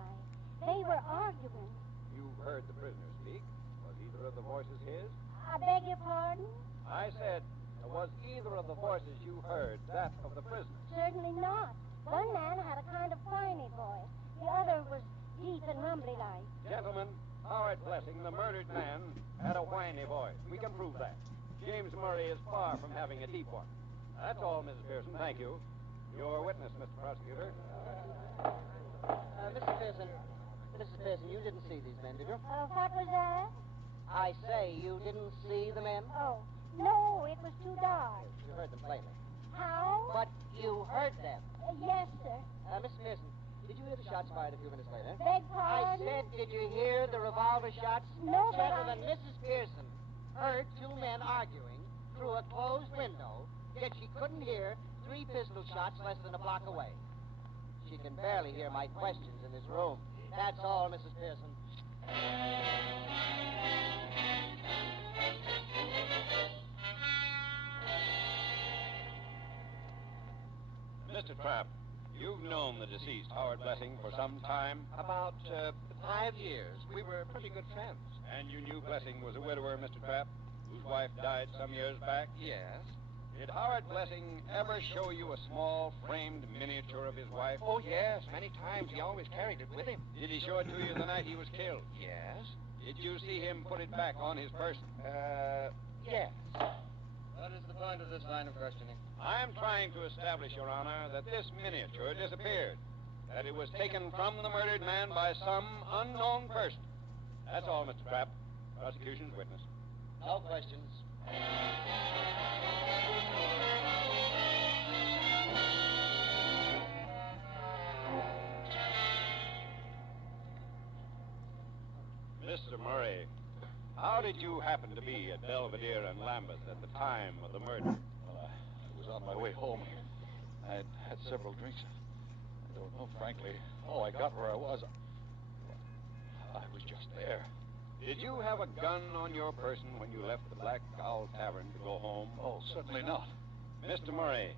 They were arguing. You heard the prisoner speak. Was either of the voices his? I beg your pardon? I said, was either of the voices you heard that of the prisoner? Certainly not. One man had a kind of whiny voice. The other was deep and rumbly-like. Gentlemen, Howard Blessing, the murdered man, had a whiny voice. We can prove that. James Murray is far from having a deep one. That's all, Mrs. Pearson. Thank you. Your witness, Mr. Prosecutor. Mrs. Pearson, you didn't see these men, did you? What was that? I say you didn't see the men? Oh, no, it was too dark. You heard them plainly. How? But you heard them. Yes, sir. Mrs. Pearson, did you hear the shots fired a few minutes later? Beg I pardon? said, did you hear the revolver shots? No, but Gentlemen, Mrs. Pearson heard 2 men arguing through a closed window, yet she couldn't hear 3 pistol shots less than a block away. She can barely hear my questions in this room. That's all, Mrs. Pearson. Mr. Trapp, you've known the deceased, Howard Blessing, for some time? About 5 years. We were pretty good friends. And you knew Blessing was a widower, Mr. Trapp, whose wife died some years back? Yes. Did Howard Blessing ever show you a small framed miniature of his wife? Oh, yes. Many times. He always carried it with him. Did he show it to you the night he was killed? Yes. Did you see him put it back on his person? Yes. What is the point of this line of questioning? I'm trying to establish, Your Honor, that this miniature disappeared. That it was taken from the murdered man by some unknown person. That's all, Mr. Trapp. Prosecution's witness. No questions. Mr. Murray, How did you happen to be at Belvedere and Lambeth at the time of the murder? Well, I was on my way home. I had had several drinks. I don't know, frankly, how I got where I was. I was just there. Did you have a gun on your person when you left the Black Owl Tavern to go home? Oh, certainly not. Mr. Murray,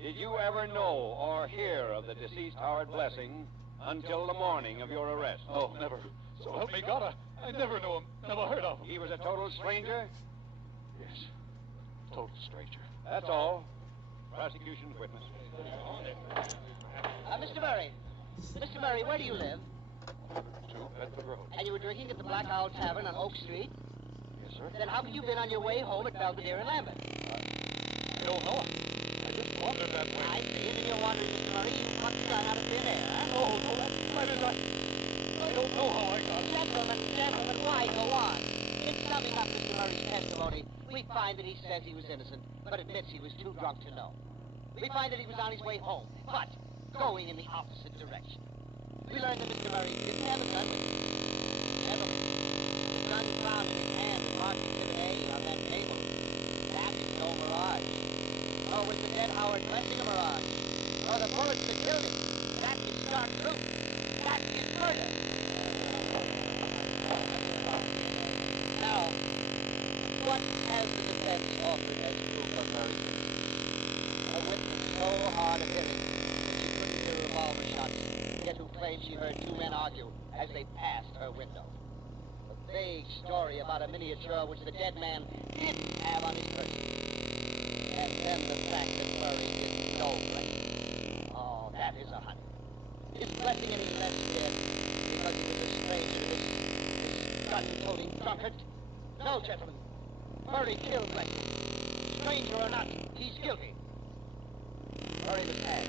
did you ever know or hear of the deceased Howard Blessing until the morning of your arrest? Oh, never. So help me God, I never knew him, never heard of him. He was a total stranger? Yes, total stranger. That's all. Prosecution's witness. Mr. Murray. Mr. Murray, where do you live? 2 Bedford Road. And you were drinking at the Black Owl Tavern on Oak Street? Yes, sir. Then how could you have been on your way home at Belvedere and Lambeth? I don't know. I just wandered that way. I see. And in your wandering, Mr. Murray, you plucked the gun out of thin air. No, that is I don't know how I got it. Gentlemen, why go on? In summing up Mr. Murray's testimony, we find that he says he was innocent, but admits he was too drunk to know. We find that he was on his way home, but going in the opposite direction. We learn that Mr. Murray didn't have a gun with him. Gentlemen, the gun found in his hand and marked Exhibit A on that table. That is no mirage. Nor was the dead Howard Blessing a mirage. Nor the bullets that killed him. That is stark truth. That is murder. Now, what has the defense offered as proof of Murray's innocence? A witness so hard of hearing that she couldn't hear revolver shots, yet who claimed she heard 2 men argue as they passed her window. A vague story about a miniature which the dead man didn't have on his person. And then the fact that Murray didn't know Blessing. Oh, that is a honey. Is Blessing any less dead because he was a stranger to this gun-toting drunkard? No, gentlemen. Murray killed Blessing. Stranger or not, he's guilty. Murray was tagged.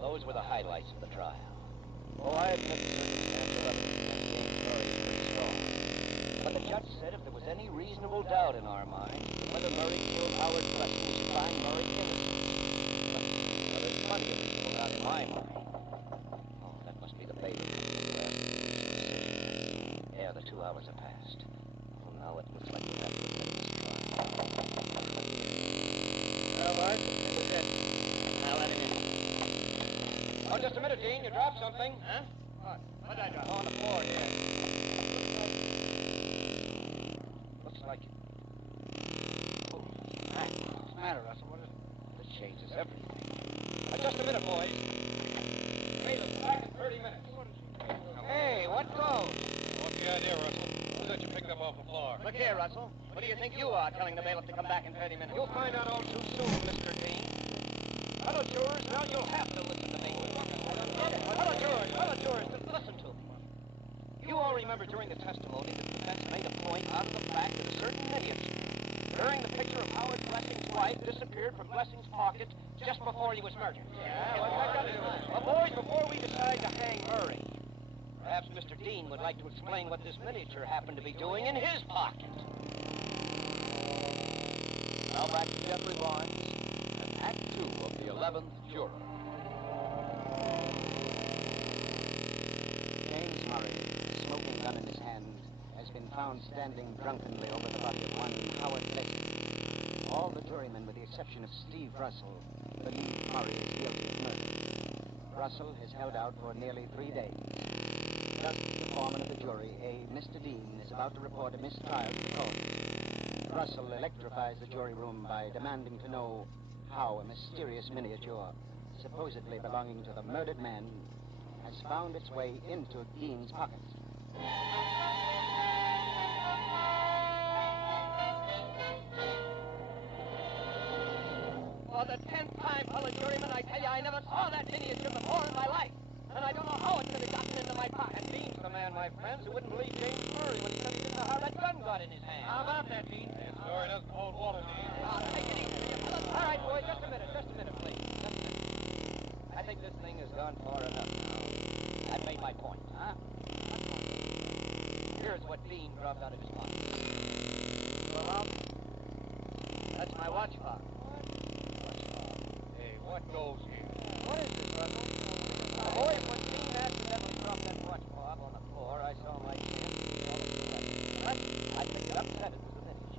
Those were the highlights of the trial. Oh, I admit the circumstantial evidence against James Murray is pretty strong. But the judge said if there was any reasonable doubt in our minds whether Murray killed Howard Blessing, we should find Murray innocent. But there's plenty of reasonable doubt in my mind. Oh, that must be the bailiff who asked the police decision. Yeah, the 2 hours have passed. Well, now it looks like we have to admit this trial. All right, we're good. Now let him in. Oh, just a minute, Dean. You dropped something. Huh? What did I drop? On the floor here. Looks like it. Oh, what's the matter, Russell? What is it? This changes everything. Just a minute, boys. Bailiff, back in 30 minutes. Hey, what goes? What's the idea, Russell? Who's that you picked up off the floor? Look here, Russell. What do you think you are telling the bailiff to come back in 30 minutes? You'll find out all too soon, Mr. Dean. Fellow jurors, now you'll have to listen to me. Fellow jurors, listen to me. You all remember during the testimony that the defense made a point out of the fact that a certain miniature, bearing the picture of Howard Blessing's wife, disappeared from Blessing's pocket just before he was murdered. Yeah, what's that got to do with it? Well, boys, before we decide to hang Murray, perhaps Mr. Dean would like to explain what this miniature happened to be doing in his pocket. Now back to Jeffrey Barnes and Act 2 of the 11th Juror. James Murray, smoking gun in his hand, has been found standing drunkenly over the body of one Howard Blessing. All the jurymen, with the exception of Steve Russell, believe Murray is guilty of murder. Russell has held out for nearly 3 days. Just the foreman of the jury, a Mr. Dean, is about to report a mistrial to the court. Russell electrifies the jury room by demanding to know how a mysterious miniature, supposedly belonging to the murdered man, has found its way into Dean's pocket. For the 10th time, fellow jurymen, I tell you, I never saw that miniature before in my life. And I don't know how it could have gotten into my pocket. And Dean's the man, my friends, who wouldn't believe James Murray when he said he didn't know how that gun got in his hand. How about that, Dean? That story doesn't hold water, Dean. Take it easy, you fellas. All right, boys, just a minute, please. Just a minute. I think this thing has gone far enough now. I've made my point. Huh? Here's what Dean dropped out of his pocket. Well, that's my watch fob. Hey, What goes here? What is this, Russell? The boy when Dean accidentally dropped that watch fob on the floor, I saw my chance to call it to I picked it up and said it was a finish.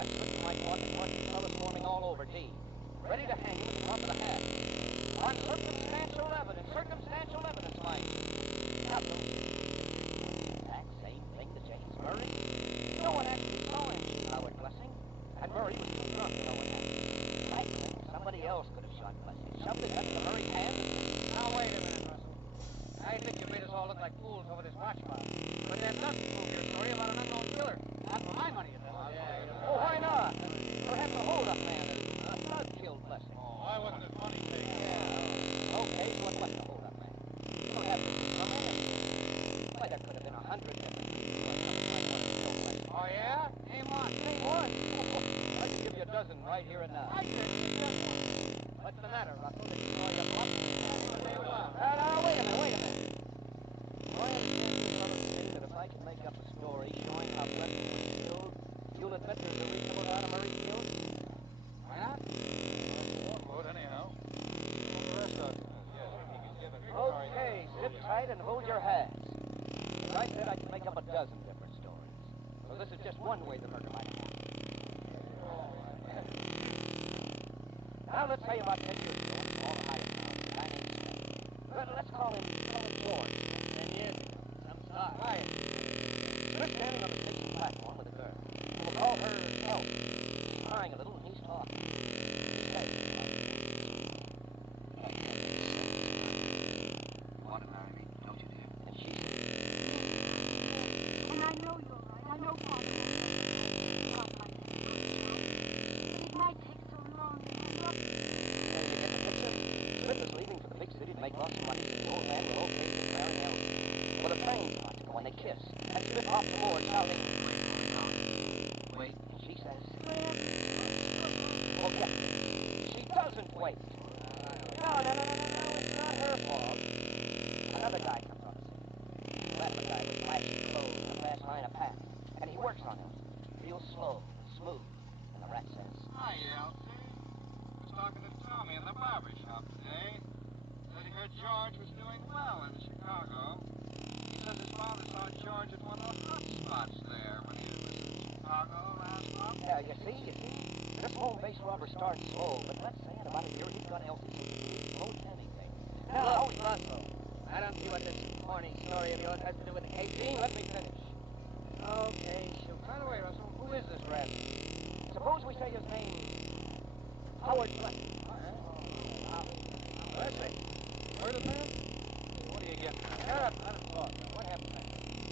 I slipped in my pocket and watched the fellas swarming all over Dean, ready to hang him at the top of the hat. On circumstantial evidence, mind you. Now, don't exact same thing to James Murray. No one actually saw him shoot Howard Blessing, and Murray was too drunk to know what happened. I claim somebody else could have shot Blessing, shoved his head in the Murray's hand, and... Now, wait a minute, Russell. I think you made us all look like fools over this watch fob. But there's nothing to prove your story about an unknown killer. Not for my money, it doesn't. Oh, why not? Perhaps a hold-up man, a thug killed Blessing. Oh, why wasn't his money taken? Yeah. Okay, so it wasn't a hold-up man. You don't have to do some man. Why, there could have been 100 different people who killed Blessing. Oh, yeah? Name one. Name one? I can give you a dozen right here and now. I did. What's the matter, Russell? Did you call your bluff? Now, wait a minute. I understand you fellows say that if I can make up a story showing how Blessing was killed, you'll admit there's a reasonable doubt of Murray's guilt? Why not? Well, anyhow. The rest of it. Yes, he can give a big story. Okay, sit tight and hold your hands. As I said, I can make up a dozen different stories. So this is just one way the murder might have happened. Now let's say about 10 years ago, in all the higher towns, a guy named Smith. Let's call him George. 10 years ago. Some start. Quiet. Smith's standing on the station platform with a girl. We'll call her Elf. She's crying a little and he's talking. He says, Want to marry me, don't you, dear? and she says, And I know you're right. I know Father will not like that. But it might take so long to hang up. and you get the picture? Smith is leaving for the big city to make lots of money. The old man will okay to marry Elf. Well, the train's about to go and they kiss. And Smith off the board shouting, Wait. and she says, oh, yes. She doesn't wait. No, it's not her fault. Another guy comes on the scene. That's a guy with flashy clothes and a fast line of pack. And he works on him. Real slow and smooth. And the rat says, Hi, Elsie. Was talking to Tommy in the barber shop today. Said he heard George was doing well in Chicago. He says his father saw George at one of the hot spots there when he was in Chicago last month. yeah, you see? This home base robber starts slow, but let's say in about a year he's got Elsie so he won't anything. Now, Russell, I don't see what this corny story of yours has to do with the case. Dean, let me finish. Okay, shoot. By the way, Russell, who is this rat? Suppose we say his name's Howard Blessing. Blessing? Murder man? What are you getting at? Shut up, let him talk. What happened then?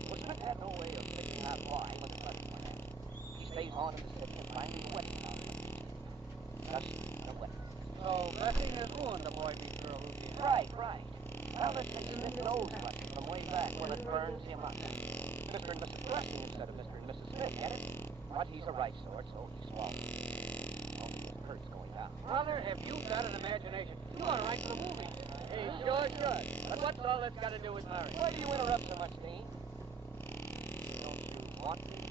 Well, Smith had no way of figuring out why when the Blessing went out. He stays on in the city and finally the wedding out. Just the wedding. So, Blessing has ruined the boy meets girl routine. Right. Well, let's say Smith knows Blessing from way back when it burns him up. Mr. and Mrs. Blessing instead of Mr. and Mrs. Smith, get it? But he's a right sort, so he swallows. Only his hurt's going down. Brother, have you got an imagination? You ought to write for the movies. He sure should. But what's all that's got to do with marriage? Why do you interrupt so much, Dean? Don't you want me to?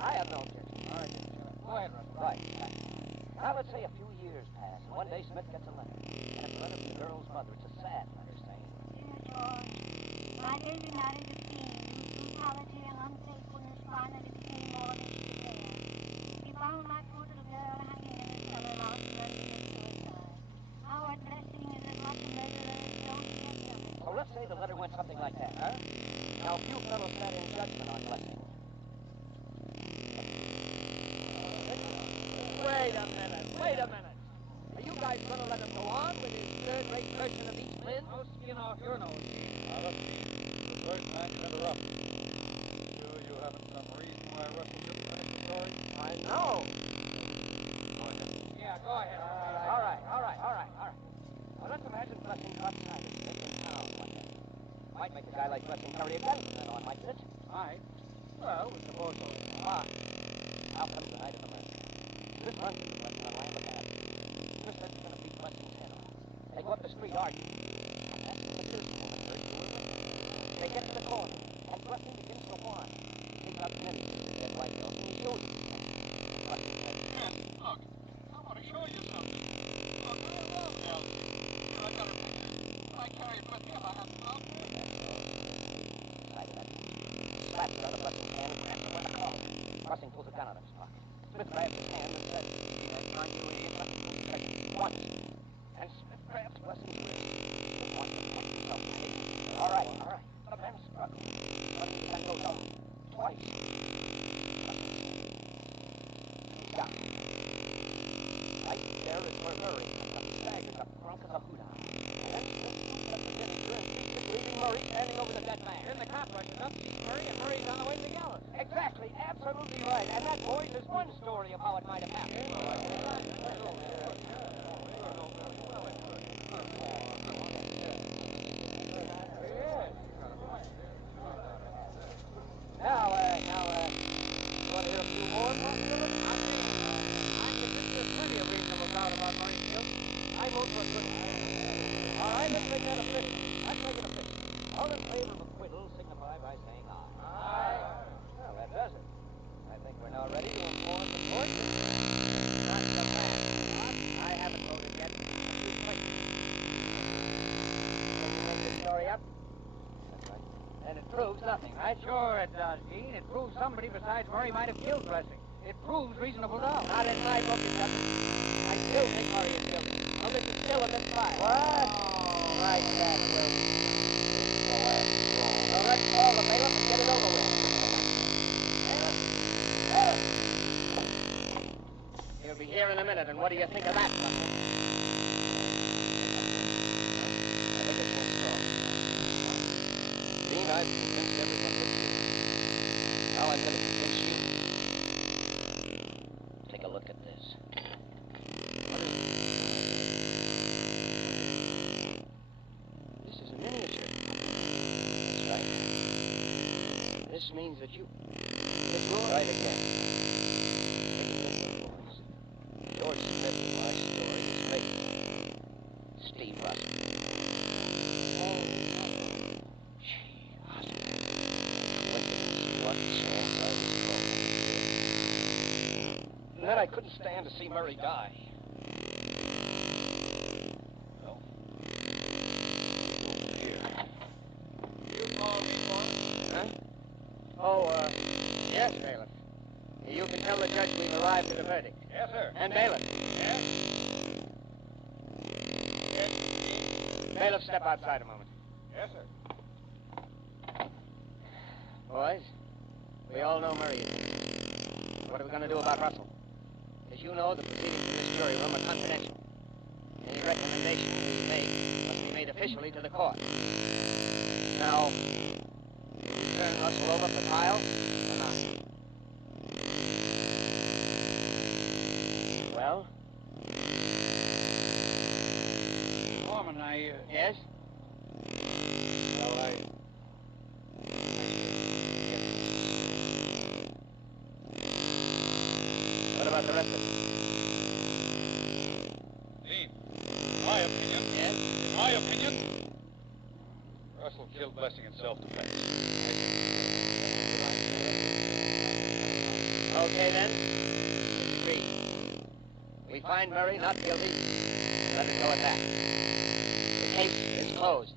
I have no objection. All right, then, shut up. Go ahead, Russell. Right. Now, let's say a few years pass, and one day Smith gets a letter. And it's a letter from the girl's mother. It's a sad letter saying, Dear George, my baby married a fiend whose brutality and unfaithfulness finally became more than she could bear. He found my poor little girl hanging in his cellar last Monday in suicide. Howard Blessing is as much a murderer as though he had done it. so let's say the letter went something like that, huh? Now, a few fellows sat in judgment on Blessing. Wait a minute. Are you guys going to let him go on with his third-rate version of East Lynn? No skin off your nose. Now, look, the first time you interrupt. You haven't some reason why Russell couldn't finish the story? I know. Go ahead. Yeah, go ahead. All right. Well, let's imagine Blessing caught sight of Smith in town one day. Might make a guy like Blessing carry a gun from then on, mightn't it? Might. Well, we suppose so. Fine. Now comes the night of the murder. Smith runs into Blessing on Lambeth Avenue. Smith says he's going to beat Blessing's head off. They go up the street arguing. And that's when the Jersey woman heard they were with. They get to the corner, and Blessing begins to whine. He takes out the mini dead white girl, and he shows it to Blessing says, Look, I want to show Smith grabbed a Blessing's hand and grabbed him by the collar. Blessing pulls a gun out of his pocket. Smith grabs his hand and says, "I'm trying to idiot, Blessing pulls the trigger once." And Smith grabs Blessing's wrist. Smith wants to protect himself from Hayden. All right. The men struggle. Blessing's gun goes off. Twice. He's down. Right there is where Murray comes up, staggers up, drunk as a hoot owl. And then Smith scoops up the signature and sees it, leaving Murray standing over the dead man. Then the cop rushes up, sees Murray, and Murray's on the way to the gallows. Exactly, absolutely right. And that, boys, is one story of how it might have happened. Now, you want to hear a few more possibilities? I think there's plenty of reasonable doubt about Murray's guilt. I vote for acquittal. All right, let's make that official. Let's make it official. All in favor of acquittal signify by saying aye. Aye. Well, that does it. I think we're now ready to inform the court that not the man. I haven't voted yet. Can you make this story up? That's right. And it proves nothing, right? Sure it does, Gene. It proves somebody besides Murray might have killed Blessing. It proves reasonable doubt. Not in my book, it doesn't. I still think Murray is guilty. Well, this is still a misfire. What? Right, that will. So let's call the bailiff and get it over with. Bailiff! He'll be here in a minute, and what do you think of that, Buster? I think it's one strong. Dean, I've convinced everyone with you. Now I'm going to convince you. Take a look at this. What is it? This is a miniature. That's right. This means that you... It's yours. Right again. Take a look at yours. George Smith in my story is making Steve Russell. Oh, gee, coincidence. What chance I was told. And then I couldn't stand to see Murray die. Well, here. You called me, Foreman? Huh? Oh, yes, bailiff. You can tell the judge we've arrived at a verdict. Yes, sir. And bailiff. Yes? Bailiff, step outside a moment. Yes, sir. Boys, we all know Murray is innocent. What are we going to do about Russell? As you know, the proceedings in this jury room are confidential. Any recommendation we make must be made officially to the court. Now, will you turn Russell over for trial or not? Well? Foreman, I... Yes? Well, What about the rest of it? Dean, in my opinion... Yes? In my opinion... Russell killed Blessing in self-defense. Okay, then. We agree. We find Murray not guilty, and let it go at that. The case is closed.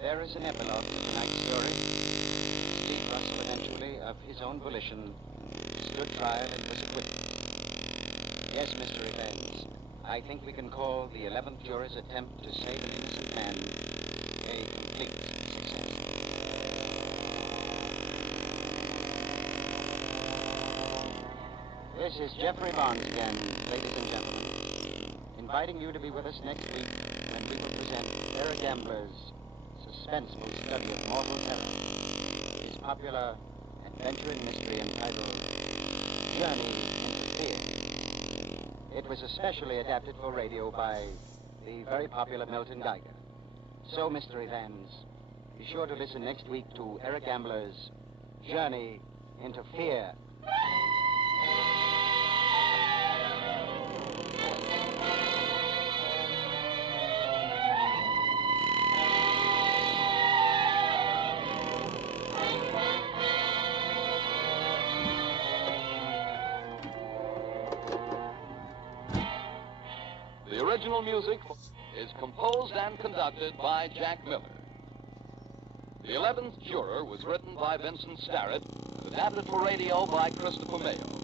There is an epilogue to tonight's story. Steve Russell eventually, of his own volition, stood trial and was acquitted. Yes, Mr. Evans, I think we can call the 11th juror's attempt to save an innocent man a complete success. This is Jeffrey Barnes again, ladies and gentlemen, inviting you to be with us next week when we will present Era Gambler's suspenseful study of mortal terror, his popular adventure and mystery entitled Journey into Fear. It was especially adapted for radio by the very popular Milton Geiger. So, Mr. Evans, be sure to listen next week to Era Gambler's Journey into Fear. original music is composed and conducted by Jack Miller. The 11th Juror was written by Vincent Starrett, adapted for radio by Christopher Mayo.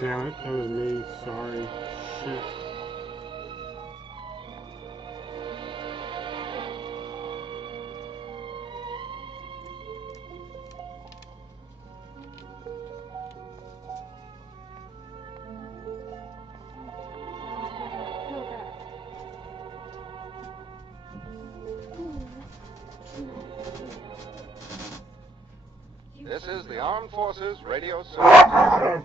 Damn it, that was me. Sorry. Shit. This is the Armed Forces Radio Service.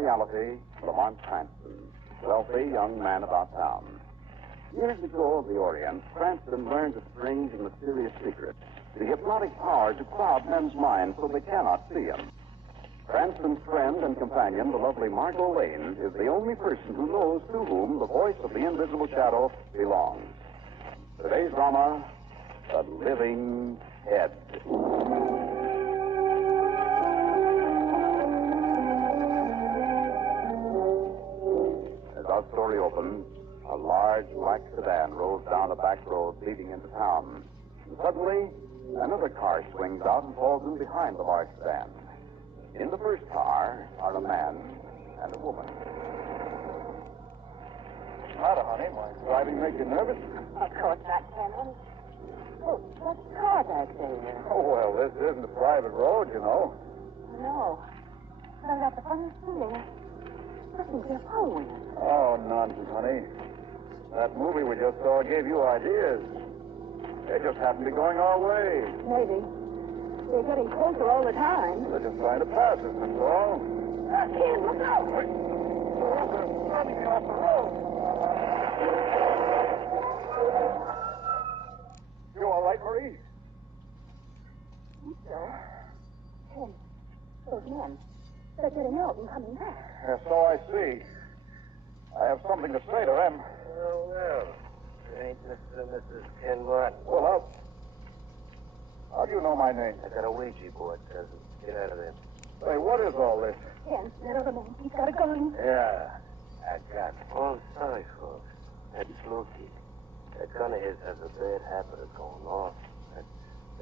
reality, Lamont Cranston, wealthy young man about town. Years ago of the Orient, Cranston learned a strange and mysterious secret, the hypnotic power to cloud men's minds so they cannot see him. Cranston's friend and companion, the lovely Margot Lane, is the only person who knows to whom the voice of the invisible shadow belongs. Today's drama, The Living Head. As our story opens, a large black sedan rolls down a back road leading into town. And suddenly, another car swings out and falls in behind the large sedan. In the first car are a man and a woman. What's the matter, honey? My driving make you nervous? Of course not, Cameron. Oh, that car back there. Oh, well, this isn't a private road, you know. No. But I got the funniest feeling. I think they're following us. Oh, nonsense, honey. That movie we just saw gave you ideas. They just happen to be going our way. Maybe. They're getting closer all the time. They're just trying to pass us, that's all. Kid, look out! They're running me off the road. You all right, Marie? So, Ken, those men, they're getting out and coming back. Yeah, so I see. I have something to say to them. Well, ain't Mr. and Mrs. Ken Martin. Well, how do you know my name? I got a Ouija board, cousin. Get out of there. Say, what is all this? Ken, that other man, he's got a gun. Yeah, I got it. Oh, I'm sorry, folks. That Smokey. That gun of his has a bad habit of going off. That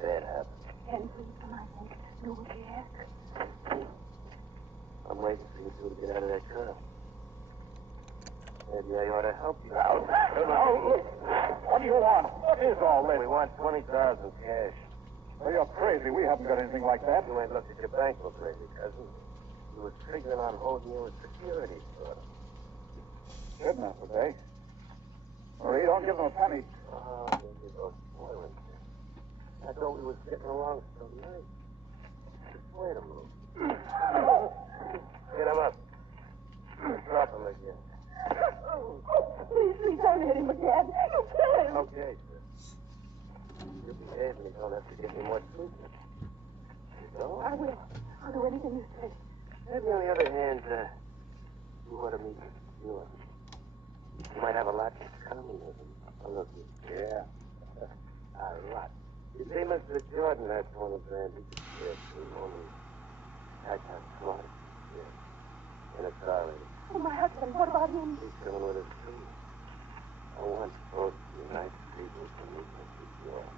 bad habit. Ken, please, for my sake, do what you ask. I'm waiting for you two to get out of that car. Maybe I ought to help you out. Now, look. What do you want? What is all this? We want 20,000 cash. Well, you're crazy. We haven't got anything like that. You ain't looked at your bankbook lately, cousin. You was figuring on holding you as security, sort of. Kidnappers, eh? Marie, don't give them a penny. Oh, you go spoiling things. I thought we was getting along so nice. Just wait a minute. Get him up. Drop him again. Please don't hit him again. You kill him. Okay, sir. You behave and you don't have to give me more treatment. You don't? I will. I'll do anything you say. Maybe on the other hand, you ought to meet Mr. Stewart. You might have a lot in common with him. Oh, look, yeah. A lot. You see, Mr. Jordan had 20 grand. He could share too, only I got 20. Yeah. In a car later. Oh, my husband, what about him? He's coming with us, too. I want both you nice people to meet Mr. Jordan.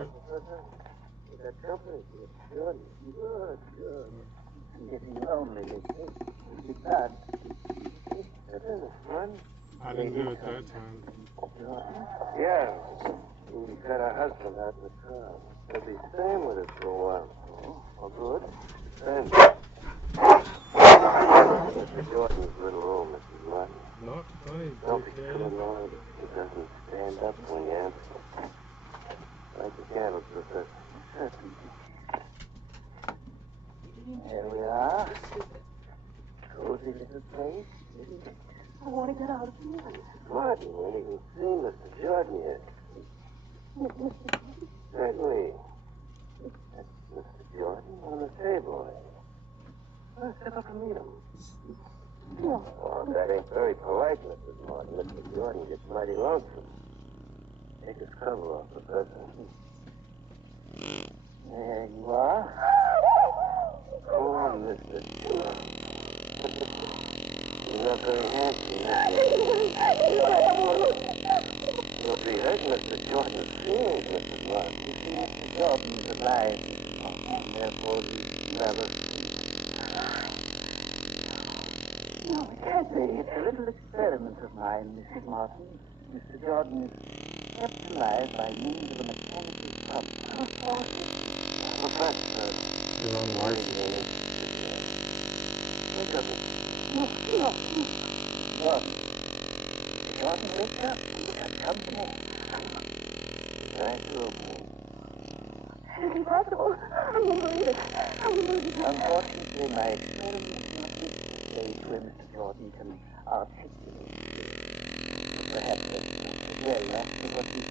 You got company, Mr. Jordan. Good. I'm getting lonely, Mr. Bad. That isn't fun. I didn't do it that time. Yeah. We got our husband out in the car. He'll be staying with us for a while. Oh, good. Thanks. Mr. Jordan's little room, Mrs. Martin. Not funny, Don't be too annoyed. He doesn't stand up when you answer. Light the candles, Professor. Here we are. Cozy little place, isn't it? I want to get out of here. Martin, we ain't even seen Mr. Jordan yet. Certainly. That's Mr. Jordan on the table. Let's step up and meet him. Oh, that ain't very polite, Mrs. Martin. Mr. Jordan gets mighty lonesome. Take his cover off, Professor. There you are. Poor Mr. Jordan. You're not very handsome, You'll be hurting Mr. Jordan's feelings, Mrs. Martin. You see, Mr. Jordan is alive. Therefore, he's never No, it can't be. It's a little experiment of mine, Mrs. Martin. Mr. Jordan is kept alive by means of a mechanical pump. Professor. You're on life. Think of it. No. Jordan. Jordan, wake up. You got company. It's impossible. I won't believe it. I won't believe it. Unfortunately, my experiment is not reached the stage where Mr. Jordan can articulate it. Perhaps that's very after what he's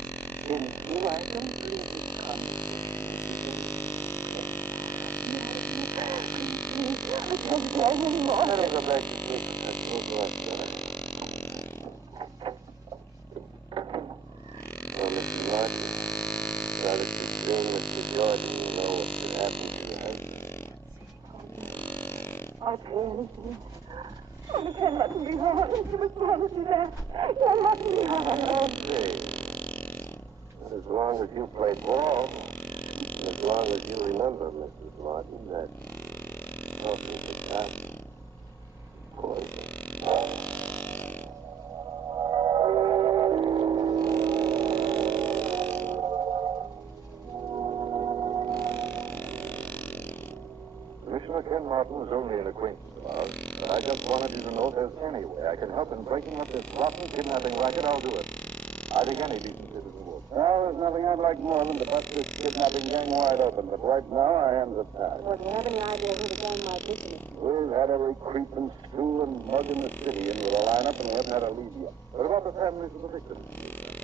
been through. I don't believe this conversation I can't bear it anymore. Let me go back to sleep and touch those lights, brother. Oh, Mr. Martin, rather too soon, Mr. Jordan, you know what could happen to your husband. I'll pay anything. Oh, you can't let me harm. You must promise me that. You can't let me harm. See, not as long as you play ball, and as long as you remember, Mrs. Martin, that talking to cops is poison. Commissioner Ken Martin was only an acquaintance of ours, but I just wanted you to know there's any way I can help in breaking up this rotten kidnapping racket, I'll do it. I think any decent citizen would. Well, there's nothing I'd like more than to bust this kidnapping gang wide open, but right now our hands are tied. Well, do you have any idea who the gang might be? We've had every creep and stool and mug in the city into the lineup, and we haven't had a lead yet. What about the families of the victims?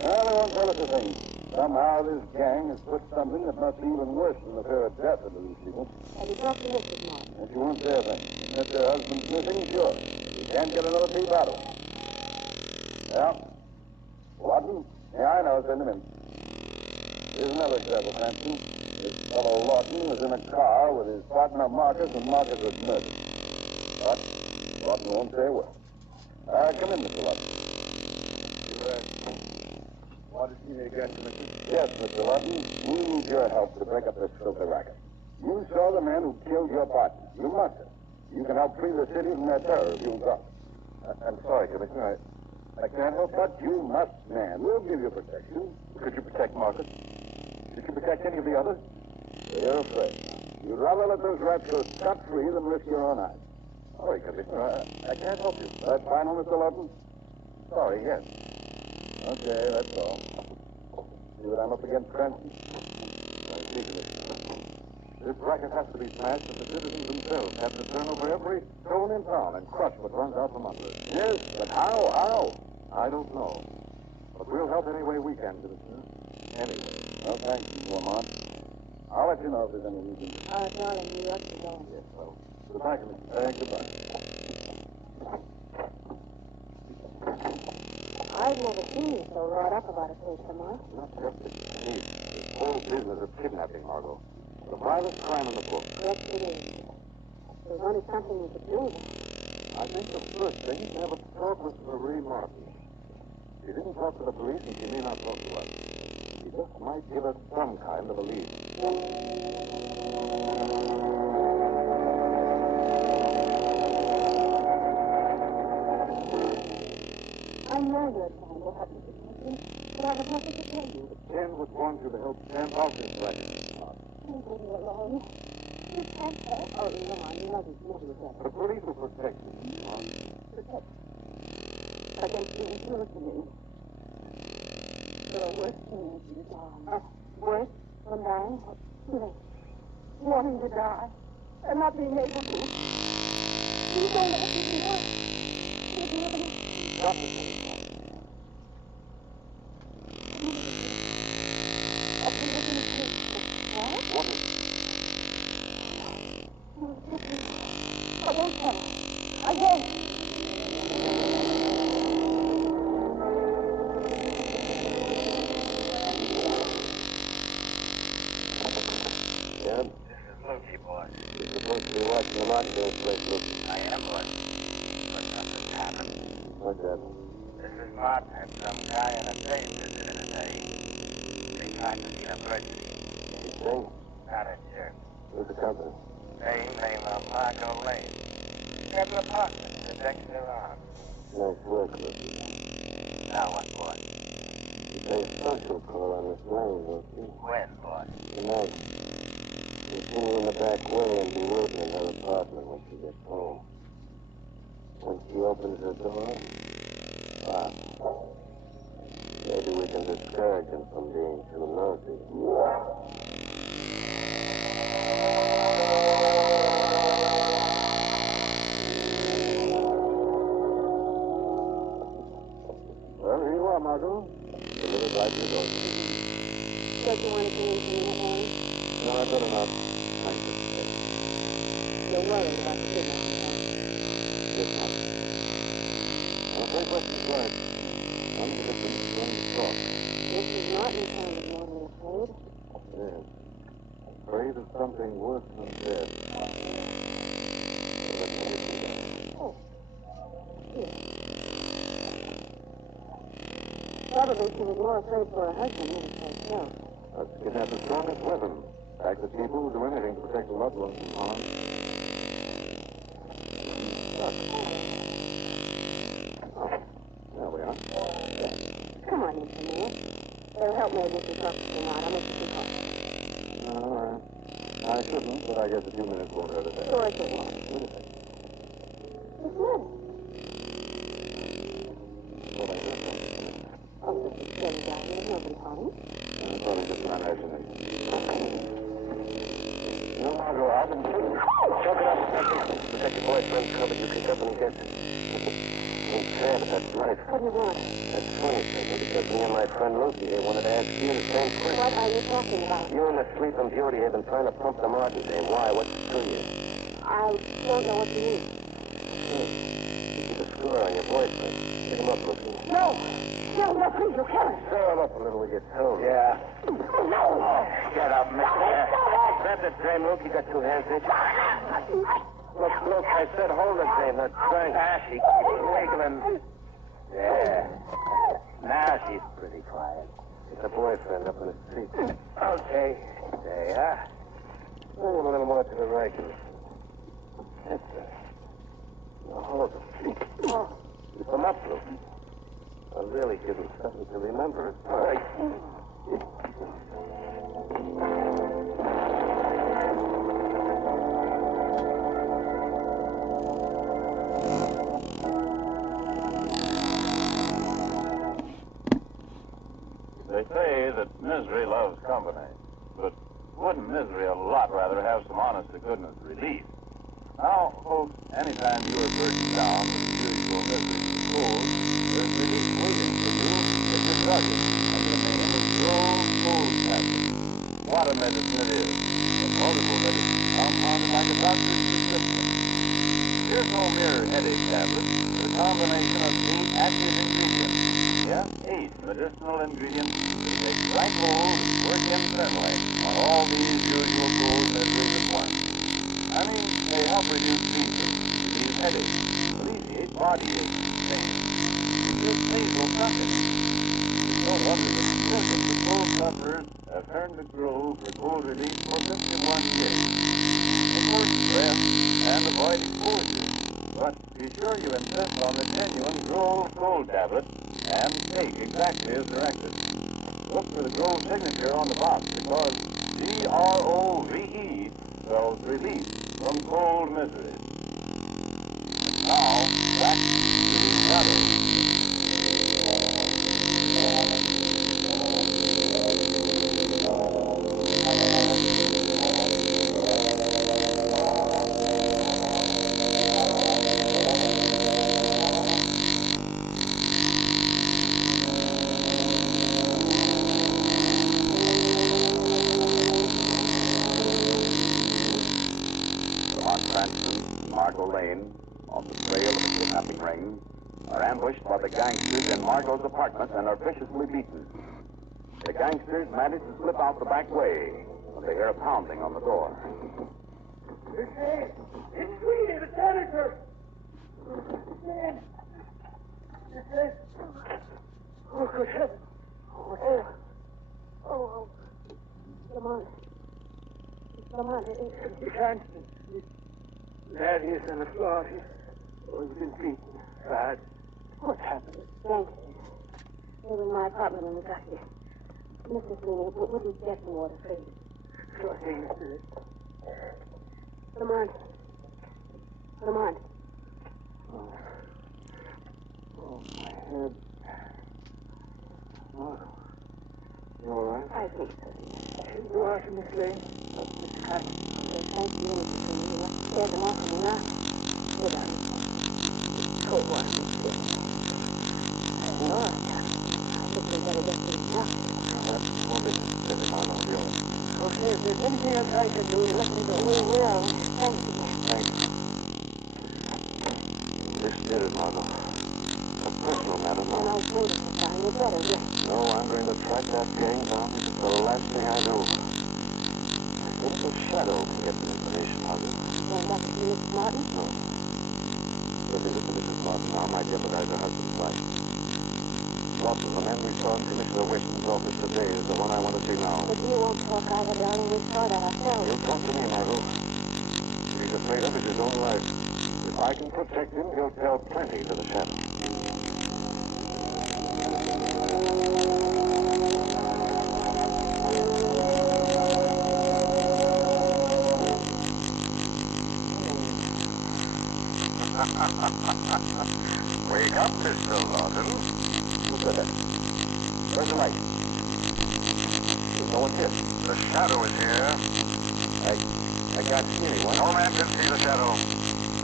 Well, they won't tell us a thing. Somehow this gang has put something that must be even worse than the fear of death into these people. Have you talked to Mrs. Martin? And she won't say a thing. If their husband's missing, sure. We can't get another peep out of them. Yeah? Lawton? Yeah, I know. Send him in. Here's another example, Cranston. This fellow Lawton was in a car with his partner Marcus, and Marcus was murdered. But Lawton won't say a word. Come in, Mr. Lawton. You wanted to see me again, Commissioner? Yes, Mr. Lawton. We need your help to break up this filthy racket. You saw the man who killed your partner. You must have. You can help free the city from their terror if you'll go. I'm sorry, Commissioner. I can't help But you must, man. We'll give you protection. Could you protect Marcus? Did you protect any of the others? You're afraid. You'd rather let those rats go scot-free than risk your own eyes. Sorry, Commissioner. I can't help you. That final, Mr. Lawton? Sorry, yes. Okay, that's all. See what I'm up against, Cranston? I see, Commissioner. This racket has to be smashed, and the citizens themselves have to turn over every stone in town and crush what runs out from under it. Yes, but how? How? I don't know. But we'll help any way we can, Commissioner. Anyway. Well, thank you, Lamont. I'll let you know if there's any reason. Darling, you ought to go. Yes, well. Goodbye, Commissioner. Goodbye. I've never seen you so wrought up about a case, Lamont. Not just the case. This whole business of kidnapping, Margot. The vilest crime in the book. Yes, it is. There's only something you could do. I think the first thing is to have a talk with Marie Martin. She didn't talk to the police, and she may not talk to us. She just might give us some kind of a lead. I know you're trying to help me, but I have nothing to tell you. Ken would want you to help stamp out this racket. Leave me alone. You can't help. Oh, Lamont, you know this. The police will protect you. Protect against being true to me. There are worse things you die. Worse than dying? Yes. Wanting to die and not being able to. You don't have to do that. You do it. Stop it. What is I won't tell her. I won't. Yeah? This is Loki, boss. You're supposed to be watching the Martindale place, Luke. I am, boss. But something's happened. What's that? Mrs. Martin and some guy in a safe visited today. They tried to meet a person. You think? Not a jerk. Who's the company? Name of Marco Lane. Got an apartment in the Dexter Arms. Nice work, Luke. Now what, boss? You pay a social call on this lane, don't you? When, boss? Tonight. You'll see me in the back way and be waiting in her apartment when she gets home. When she opens the door, maybe we can discourage him from being too nosy. Well, here you are, Margot. Delivered right to your door. Don't you want to come in for me, Harry? No, I've got enough. Thank you. You're worried about the kidnapping, huh? Yes, ma'am. I'm afraid Weston's right. None of the victims is going to talk. Mrs. Martin sounded mortally afraid. Yes. Afraid of something worse than death. So let me get you that. Oh. Here. Probably she was more afraid for her husband than for herself. Let's kidnap the strongest weapon. Back the people who do anything to protect the loved ones from harm. There we are. Come on in for a minute. It'll help me if you talk to me out. I'll make you feel comfortable. No, I shouldn't, but I guess a few minutes won't hurt a bit. Of course it won't. It's good. What I heard from Oh, it's silly down here. Nobody home. it's probably just my imagination. No, Margot, I've been... Chuck it up. Protect your boyfriend's cover. You kick up when he gets it. Ain't fair, but that's life. What do you want? That's funny, Susan, because me and my friend Lucy here wanted to ask you the same question. What are you talking about? You and the Sleeping Beauty have been trying to pump the Martin name. Why? What's it to you? I don't know what you mean. You keep a score on your boyfriend. Pick him up, Lucy. No! No, no, please, you'll kill him. Stir him up a little with your toe. Yeah. No! Get up, mister. Grab that dame, Luke. You got two hands, ain't you? Look, I said hold the dame, not strength. She keeps wiggling. Yeah. Now she's pretty quiet. Get the boyfriend up in his seat. Okay. There you are. Bring him a little more to the right. That's it. Now hold him. Keep him up, Luke. I'll really give him something to remember. All right. They say that misery loves company, but wouldn't misery a lot rather have some honest-to-goodness relief? Now, folks, anytime you are burdened down with the usual misery to schools, there's relief waiting for you if you drug it under the name of Grow Cold Tablet. What a medicine it is. A portable medicine compounded like a doctor's prescription. Here's no mere headache tablet, but a combination of 8 active ingredients. Yes, 8 medicinal ingredients that take right hold and work internally on all these usual cold miseries at once. I mean, they help reduce fever, relieve headaches, alleviate body aches, pain, reduce nasal stuffing. It's no wonder that millions of cold sufferers have turned to Grow for cold relief for 51 years. Of course, rest and avoid exposure, but be sure you insist on the genuine Grow Cold Tablet and take exactly as directed. Look for the Grow signature on the box because Grove spells relief from cold miseries. And now, back to the shadows. Margot Lane, on the trail of a kidnapping ring, are ambushed by the gangsters in Margot's apartment and are viciously beaten. The gangsters manage to slip out the back way when they hear a pounding on the door. It's Sweeney, the janitor. Man. Oh, good heavens. Oh. Come on. Come on. You can't. There he is on the floor. He's been beaten bad. What happened? Thanks. They were in my apartment when we got here. Mr. Sweeney, wouldn't get some water, please? Sure thing, Mr. Come on. Come on. Oh, my head. Oh. explain? Mr. Carter, there's thanks to you, Mr. Tony. You must scare them off from you now. Sit down. Cold water, Mr. No, I think we'd better get things done. That's more business, Mr. Marlowe. Okay, if there's anything else I can do, let me know. We will. Thanks again. Thanks. This did it, Marlowe. A personal matter, no? And I told you, Mr. Stein, you better rest. No, I'm going to track that gang down. This is the last thing I do. I think the Shadow can get the information, Margaret. Going back to see Mrs. Martin? No. If we look at Mrs. Martin now, might jeopardize her husband's life. Lawson, the man we saw in Commissioner Weston's office today is the one I want to see now. But you won't talk either, darling. We saw that ourselves. He'll talk to me, Margot. He's afraid of his own life. If I can protect him, he'll tell plenty to the Shadow. Wake up, Mr. Lawton. Who said that? Where's the light? There's no one here. The Shadow is here. I can't see anyone. No man can see the Shadow.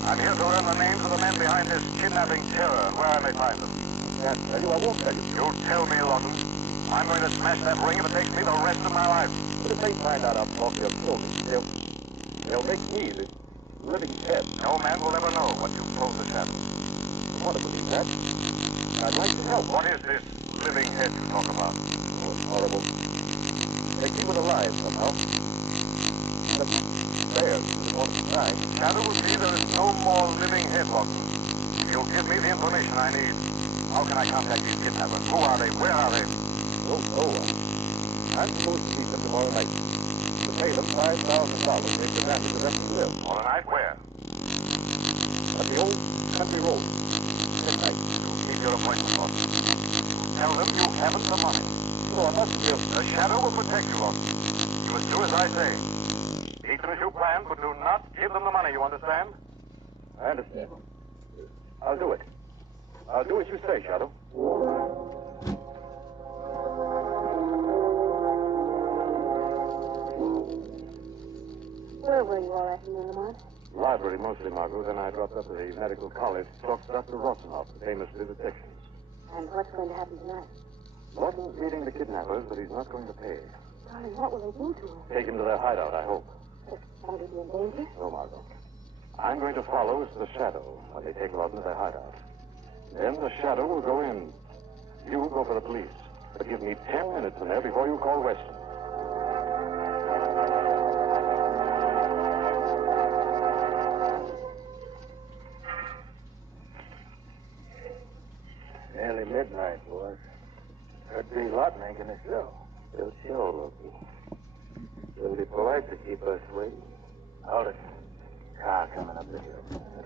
I'm here to learn the names of the men behind this kidnapping terror and where I may find them. I can't tell you. I won't tell you. You tell me, Lawton. I'm going to smash that ring if it takes me the rest of my life. But if they find out I'm talking of kill me, they'll make me the living head. No man will ever know what you've told the Shadow. I want to believe that. I'd like to help. What is this living head you talk about? Oh, it's horrible. They keep it alive somehow. But there, the one time. Shadow will see there is no more living head, Lawton. If you'll give me the information I need, how can I contact these kidnappers? Who are they? Where are they? Don't know. I'm supposed to meet them tomorrow night. To pay them $5,000 they can manage the rest of the live. Tomorrow night? Where? At the old country road. Midnight. You keep your appointment, Lawton. Tell them you haven't the money. No, I must give. The Shadow will protect you, Lawton. You must do as I say. Eat them as you plan, but do not give them the money, you understand? I understand. I'll do it. I'll do as you say, Shadow. Where were you all afternoon, Lamont? Library mostly, Margot. Then I dropped up to the medical college to talk to Dr. Rossinoff, the famous vivisectionist. And what's going to happen tonight? Lawton's meeting the kidnappers, but he's not going to pay. Darling, what will they do to him? Take him to their hideout, I hope. Won't he be in danger? No, Margot. I'm going to follow as the Shadow when they take Lawton to their hideout. Then the Shadow will go in. You go for the police. But give me 10 minutes in there before you call Weston. Nearly midnight, boys. Could be Lawton ain't gonna show. He'll show, Loki. It'll be polite to keep us waiting. Hold it. Car coming up the hill.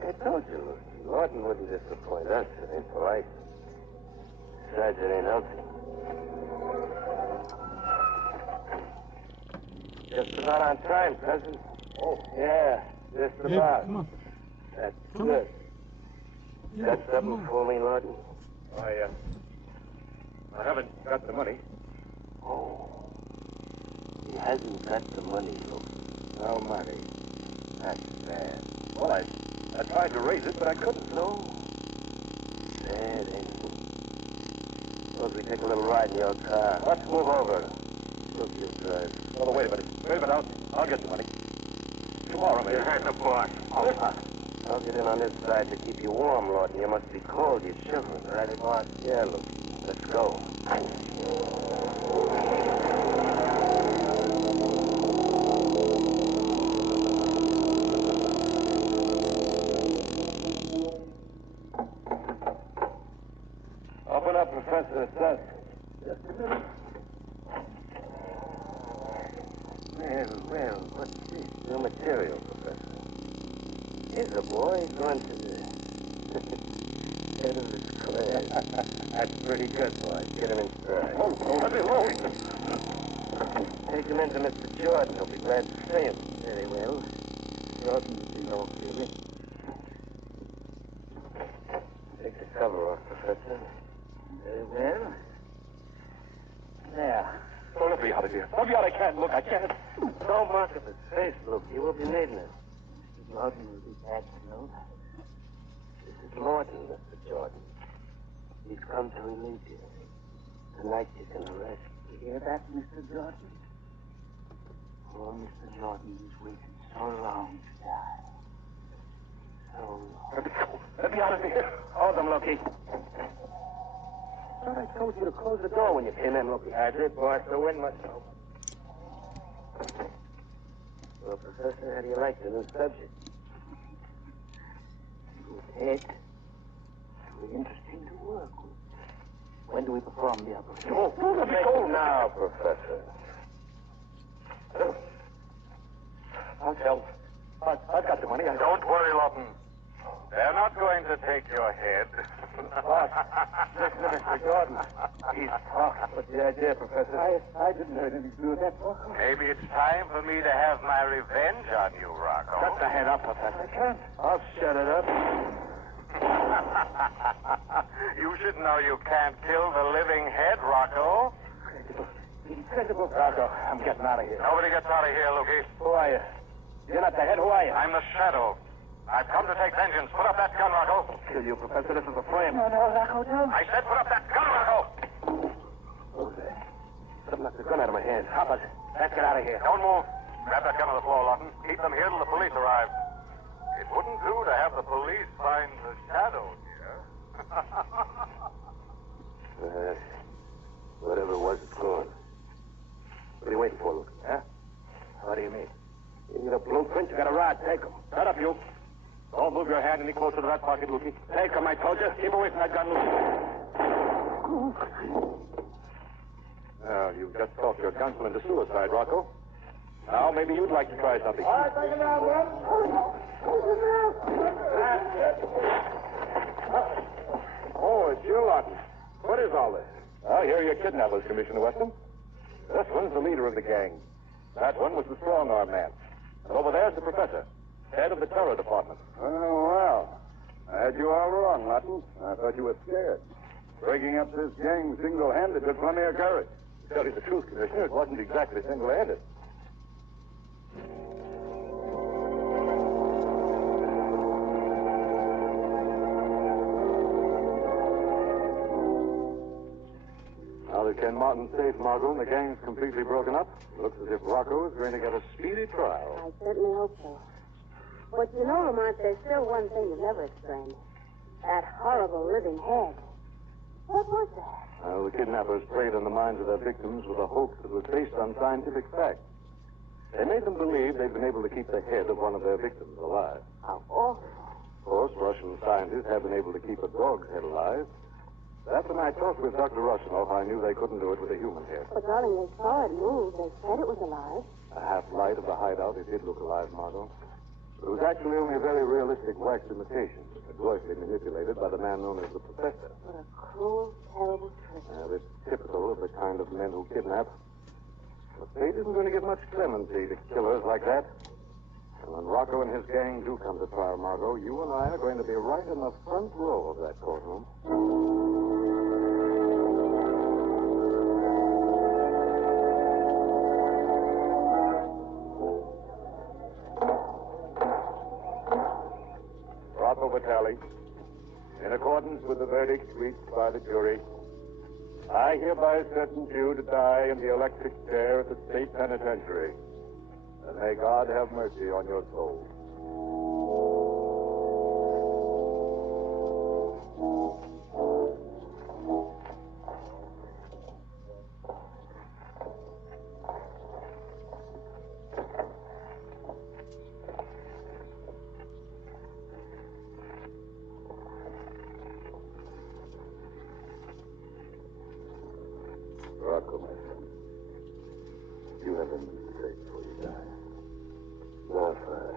I told you, Loki. Lawton wouldn't disappoint us. It ain't polite. Besides, it ain't healthy. Just about on time, cousin. Oh, yeah. Just about. Come on. That's Come good. Got something for me, Lawton? I haven't got the money. Oh. He hasn't got the money, Loki. No money. That's bad. Well, I tried to raise it, but I couldn't. No. Bad, ain't it? Suppose we take a little ride in your car. Let's move over. Look, you drive. Oh, wait a minute. Wait a minute. I'll get the money. Tomorrow, maybe. You're the boss. I'll get in on this side to keep you warm, Lawton. You must be cold. You're shivering. Right, boss? Yeah, look. Let's go. Open up, Professor. It's us. Just a minute. Well, what's this? New material, Professor. Here's a boy going to the head of his class. That's pretty good, boy. Get him in stride. Oh, let me alone. Take him into Mr. Jordan. He'll be glad to see him. Very well. Jordan, you know, really. Take the cover off, Professor. Very well. There. Oh, let me out of here. Let me out. I can't. Look, I can't. Don't mark up his face, Luke. He will be needing it. Mr. Jordan will be back soon. This is Morton, Mr. Jordan. He's come to relieve you. Tonight you can arrest. You hear that, Mr. Jordan? Poor Mr. Jordan is waiting so long to die. So long. Let me out of here. Hold them, Loki. I thought I told you to close the door when you came in, Loki. I did, boss. The wind must know. Well, Professor, how do you like the new subject? Ed, very interesting to work with. When do we perform the operation? Oh, let me go now, Professor. I'll tell. I've got the money. Don't worry, Lawton. They're not going to take your head. Boss, listen to Mr. Jordan. He's talking. What's the idea, Professor? I didn't have anything to do with that, Rocco. Maybe it's time for me to have my revenge on you, Rocco. Shut the head up, Professor. I can't. I'll shut it up. You should know you can't kill the living head, Rocco. Incredible. Rocco, I'm getting out of here. Nobody gets out of here, Lukey. Who are you? You're not the head. Who are you? I'm the Shadow. I've come to take vengeance. Put up that gun, Rocco. I'll kill you, Professor. This is a frame. No, Rocco, don't. I said put up that gun, Rocco. Who's that? Something knocked the gun out of my hand. Hoppers, let's get out of here. Don't move. Grab that gun on the floor, Lawton. Keep them here till the police arrive. It wouldn't do to have the police find the Shadow here. Whatever it was, it's gone. What are you waiting for, Luke? Huh? What do you mean? You need a blueprint, you got a rod. Take him. Shut up, you. Don't move your hand any closer to that pocket, Lukey. Take him, I told you. Keep away from that gun, Luke. Now, you've just talked your gunsman into suicide, Rocco. Now, maybe you'd like to try something. All right, take it down, Will. Oh, it's you, Lawton. What is all this? I hear you're kidnappers, Commissioner Weston. This one's the leader of the gang. That one was the strong-arm man. And over there's the professor, head of the terror department. Oh, well. I had you all wrong, Lawton. I thought you were scared. Breaking up this gang single-handed took plenty of courage. To tell you the truth, Commissioner, it wasn't exactly single-handed. Now that Ken Martin's safe, Margot, and the gang's completely broken up, looks as if Rocco is going to get a speedy trial. I certainly hope so. But you know, Lamont, there's still one thing you've never explained. That horrible living head. What was that? The kidnappers preyed on the minds of their victims with a hoax that was based on scientific facts. They made them believe they'd been able to keep the head of one of their victims alive. How awful. Of course, Russian scientists have been able to keep a dog's head alive. But after my talk with Dr. Rushinoff, I knew they couldn't do it with a human head. But, darling, they saw it move. They said it was alive. A half light of the hideout, it did look alive, Margot. It was actually only a very realistic wax imitation, adroitly manipulated by the man known as the Professor. What a cruel, terrible trick. It's typical of the kind of men who kidnap. But fate isn't going to give much clemency to killers like that. And when Rocco and his gang do come to trial, Margot, you and I are going to be right in the front row of that courtroom. Rocco Vitale, in accordance with the verdict reached by the jury, I hereby sentence you to die in the electric chair at the state penitentiary. And may God have mercy on your soul. Rocco, my son, you have anything to say before you die? No, Father.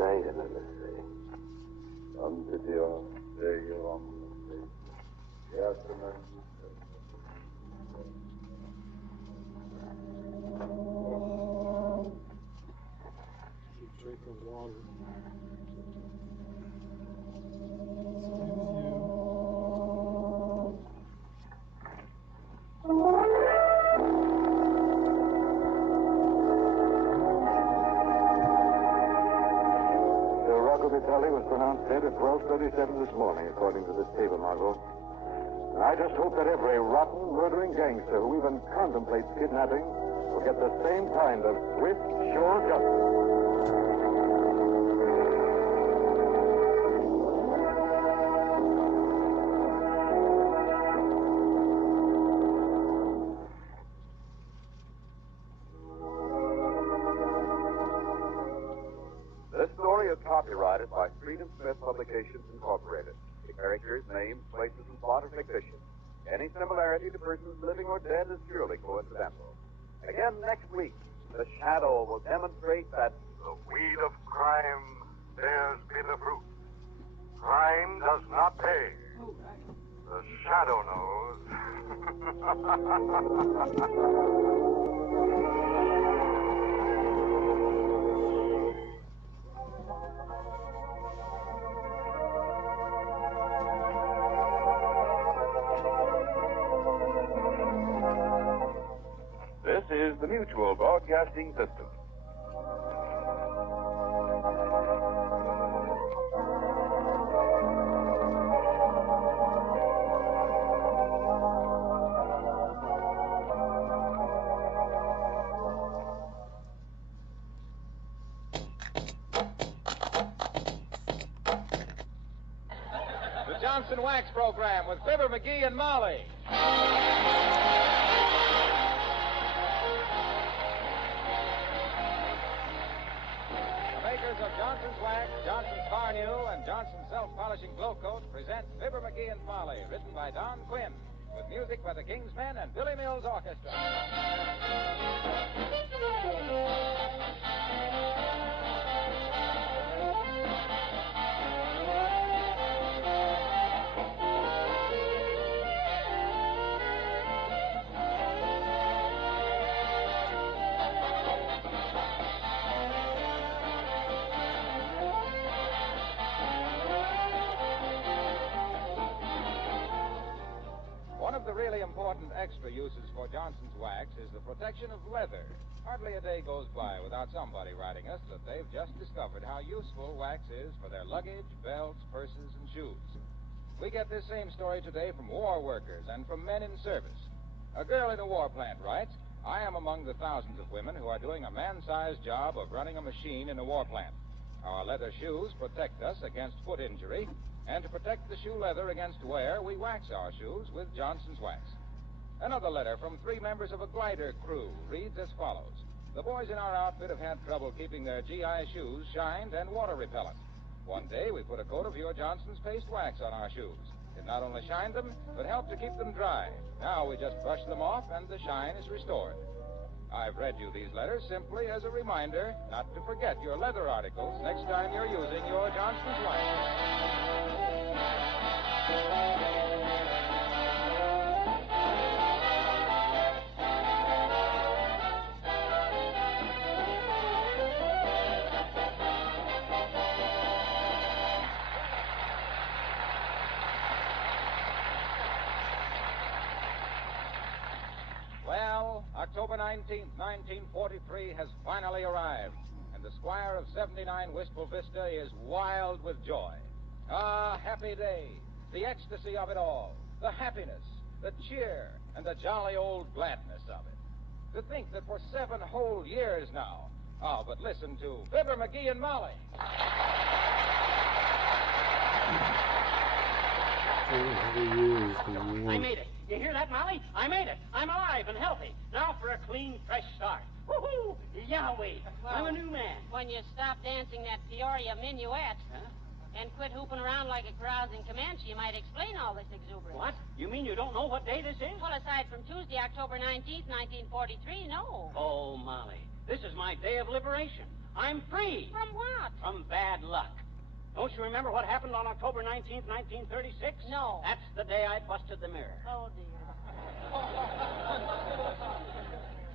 I ain't got nothing to say. Unto Dios, say your own mistake. Yes, Keep drinking water. Excuse you. Marco Vitale was pronounced dead at 12:37 this morning, according to this paper, Margot. And I just hope that every rotten, murdering gangster who even contemplates kidnapping will get the same kind of swift, sure justice. This story is copyrighted by Freedom Smith Publications, Incorporated. The characters, names, places, and plot are fictitious. Any similarity to persons living or dead is purely coincidental. Again, next week, The Shadow will demonstrate that the weed of crime bears bitter fruit. Crime does not pay. The Shadow knows. This is the Mutual Broadcasting System. The Johnson Wax Program with Fibber McGee and Molly. Of Johnson's Wax, Johnson's Carnew, and Johnson's Self-Polishing Glow Coat present Fibber McGee and Molly, written by Don Quinn, with music by the King's Men and Billy Mills Orchestra. One of the really important extra uses for Johnson's Wax is the protection of leather. Hardly a day goes by without somebody writing us that they've just discovered how useful wax is for their luggage, belts, purses, and shoes. We get this same story today from war workers and from men in service. A girl in a war plant writes, I am among the thousands of women who are doing a man-sized job of running a machine in a war plant. Our leather shoes protect us against foot injury, and to protect the shoe leather against wear, we wax our shoes with Johnson's Wax. Another letter from 3 members of a glider crew reads as follows. The boys in our outfit have had trouble keeping their GI shoes shined and water repellent. One day, we put a coat of your Johnson's paste wax on our shoes. It not only shined them, but helped to keep them dry. Now we just brush them off, and the shine is restored. I've read you these letters simply as a reminder not to forget your leather articles next time you're using your Johnson's Wax. Well, October 19th, 1943 has finally arrived, and the squire of 79 Wistful Vista is wild with joy. Ah, happy day, the ecstasy of it all, the happiness, the cheer, and the jolly old gladness of it. To think that for 7 whole years now. Oh, but listen to Fibber McGee and Molly. I made it. You hear that, Molly? I made it. I'm alive and healthy. Now for a clean, fresh start. Woohoo! Yahweh! Well, I'm a new man. When you stop dancing that Peoria minuet and quit hooping around like a carousing Comanche, you might explain all this exuberance. What? You mean you don't know what day this is? Well, aside from Tuesday, October 19th, 1943, no. Oh, Molly, this is my day of liberation. I'm free. From what? From bad luck. Don't you remember what happened on October 19th, 1936? No. That's the day I busted the mirror. Oh, dear.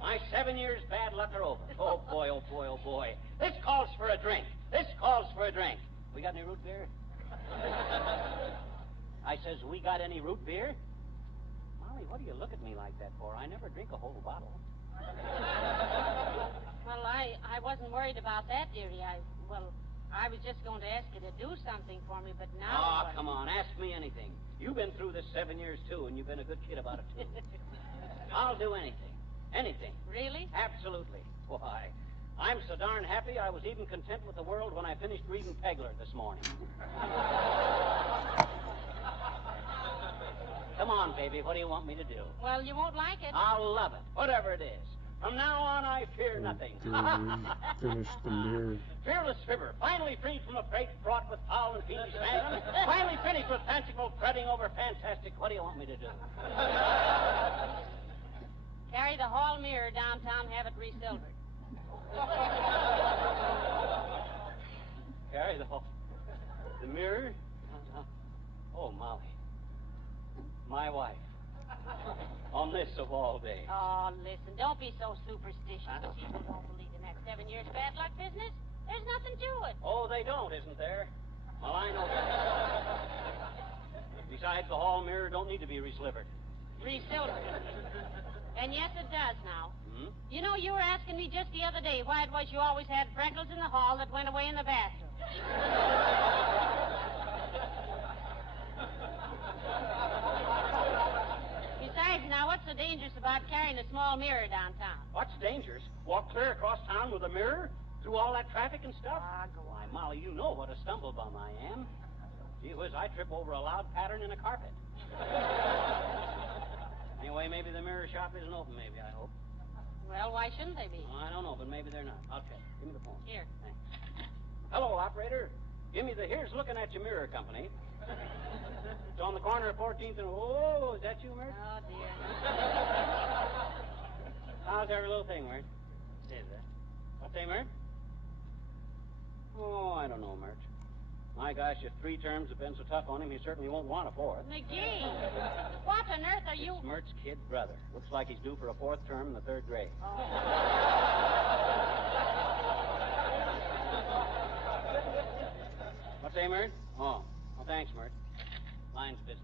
My 7 years bad luck are over. Oh, boy, oh, boy, oh, boy. This calls for a drink. This calls for a drink. We got any root beer? I says, we got any root beer? Molly, what do you look at me like that for? I never drink a whole bottle. Well, I wasn't worried about that, dearie. I was just going to ask you to do something for me, but now... Oh, come on. Ask me anything. You've been through this 7 years, too, and you've been a good kid about it, too. I'll do anything. Anything. Really? Absolutely. Why, I'm so darn happy I was even content with the world when I finished reading Pegler this morning. Come on, baby. What do you want me to do? Well, you won't like it. I'll love it, whatever it is. From now on, I fear nothing. Finish the mirror. Fearless Fibber, finally freed from a fate fraught with foul and fiendish phantoms, finally finished with fanciful fretting over fantastic. What do you want me to do? Carry the hall mirror downtown, have it resilvered. Carry the mirror? Oh, Molly. My wife. On this of all days. Oh, listen, don't be so superstitious. People don't believe in that 7 years bad luck business. There's nothing to it. Oh, they don't, isn't there? Well, I know that. Besides, the hall mirror don't need to be reslivered. Resilvered. And yes, it does now. Hmm? You know, you were asking me just the other day why it was you always had freckles in the hall that went away in the bathroom. Besides, now, what's so dangerous about carrying a small mirror downtown? What's dangerous? Walk clear across town with a mirror? Through all that traffic and stuff? Go Why, Molly, you know what a stumblebum I am. Gee whiz, I trip over a loud pattern in a carpet. Anyway, maybe the mirror shop isn't open, maybe, I hope. Well, why shouldn't they be? Oh, I don't know, but maybe they're not. I'll check. Give me the phone. Here. Thanks. Hello, operator. Give me the Here's Looking at Your Mirror company. It's on the corner of 14th and... Oh, is that you, Mert? Oh, dear. How's every little thing, Mert? Say that. What's that, Mert? Oh, I don't know, Mert. My gosh, if 3 terms have been so tough on him, he certainly won't want a 4th. McGee, what on earth are you... It's Mert's kid brother. Looks like he's due for a 4th term in the 3rd grade. Oh. What's that, Mert? Oh, thanks, Mert. Line's busy.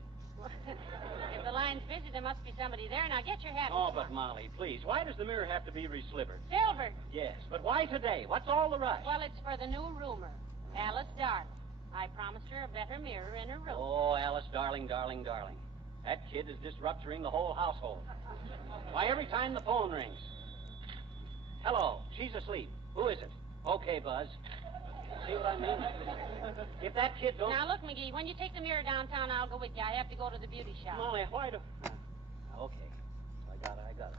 If the line's busy, there must be somebody there. Now, get your hat. Oh, but Molly, please, why does the mirror have to be reslivered? Silver. Yes, but why today? What's all the rush? Well, it's for the new roomer, Alice Darling. I promised her a better mirror in her room. Oh, Alice, darling, darling, darling. That kid is disrupting the whole household. Why, every time the phone rings. Hello, she's asleep. Who is it? Okay, Buzz. See what I mean? If that kid don't... Now, look, McGee, when you take the mirror downtown, I'll go with you. I have to go to the beauty shop. Molly, why do... Okay. I got it, I guess.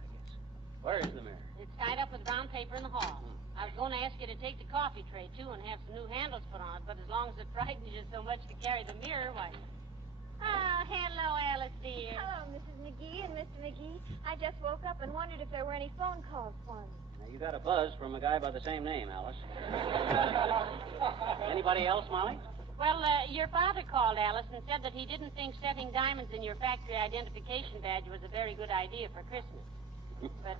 Where is the mirror? It's tied up with brown paper in the hall. I was going to ask you to take the coffee tray, too, and have some new handles put on it, but as long as it frightens you so much to carry the mirror, why... Oh, hello, Alice, dear. Hello, Mrs. McGee and Mr. McGee. I just woke up and wondered if there were any phone calls for me. Now, you got a buzz from a guy by the same name, Alice. Anybody else, Molly? Well, your father called, Alice, and said that he didn't think setting diamonds in your factory identification badge was a very good idea for Christmas. But,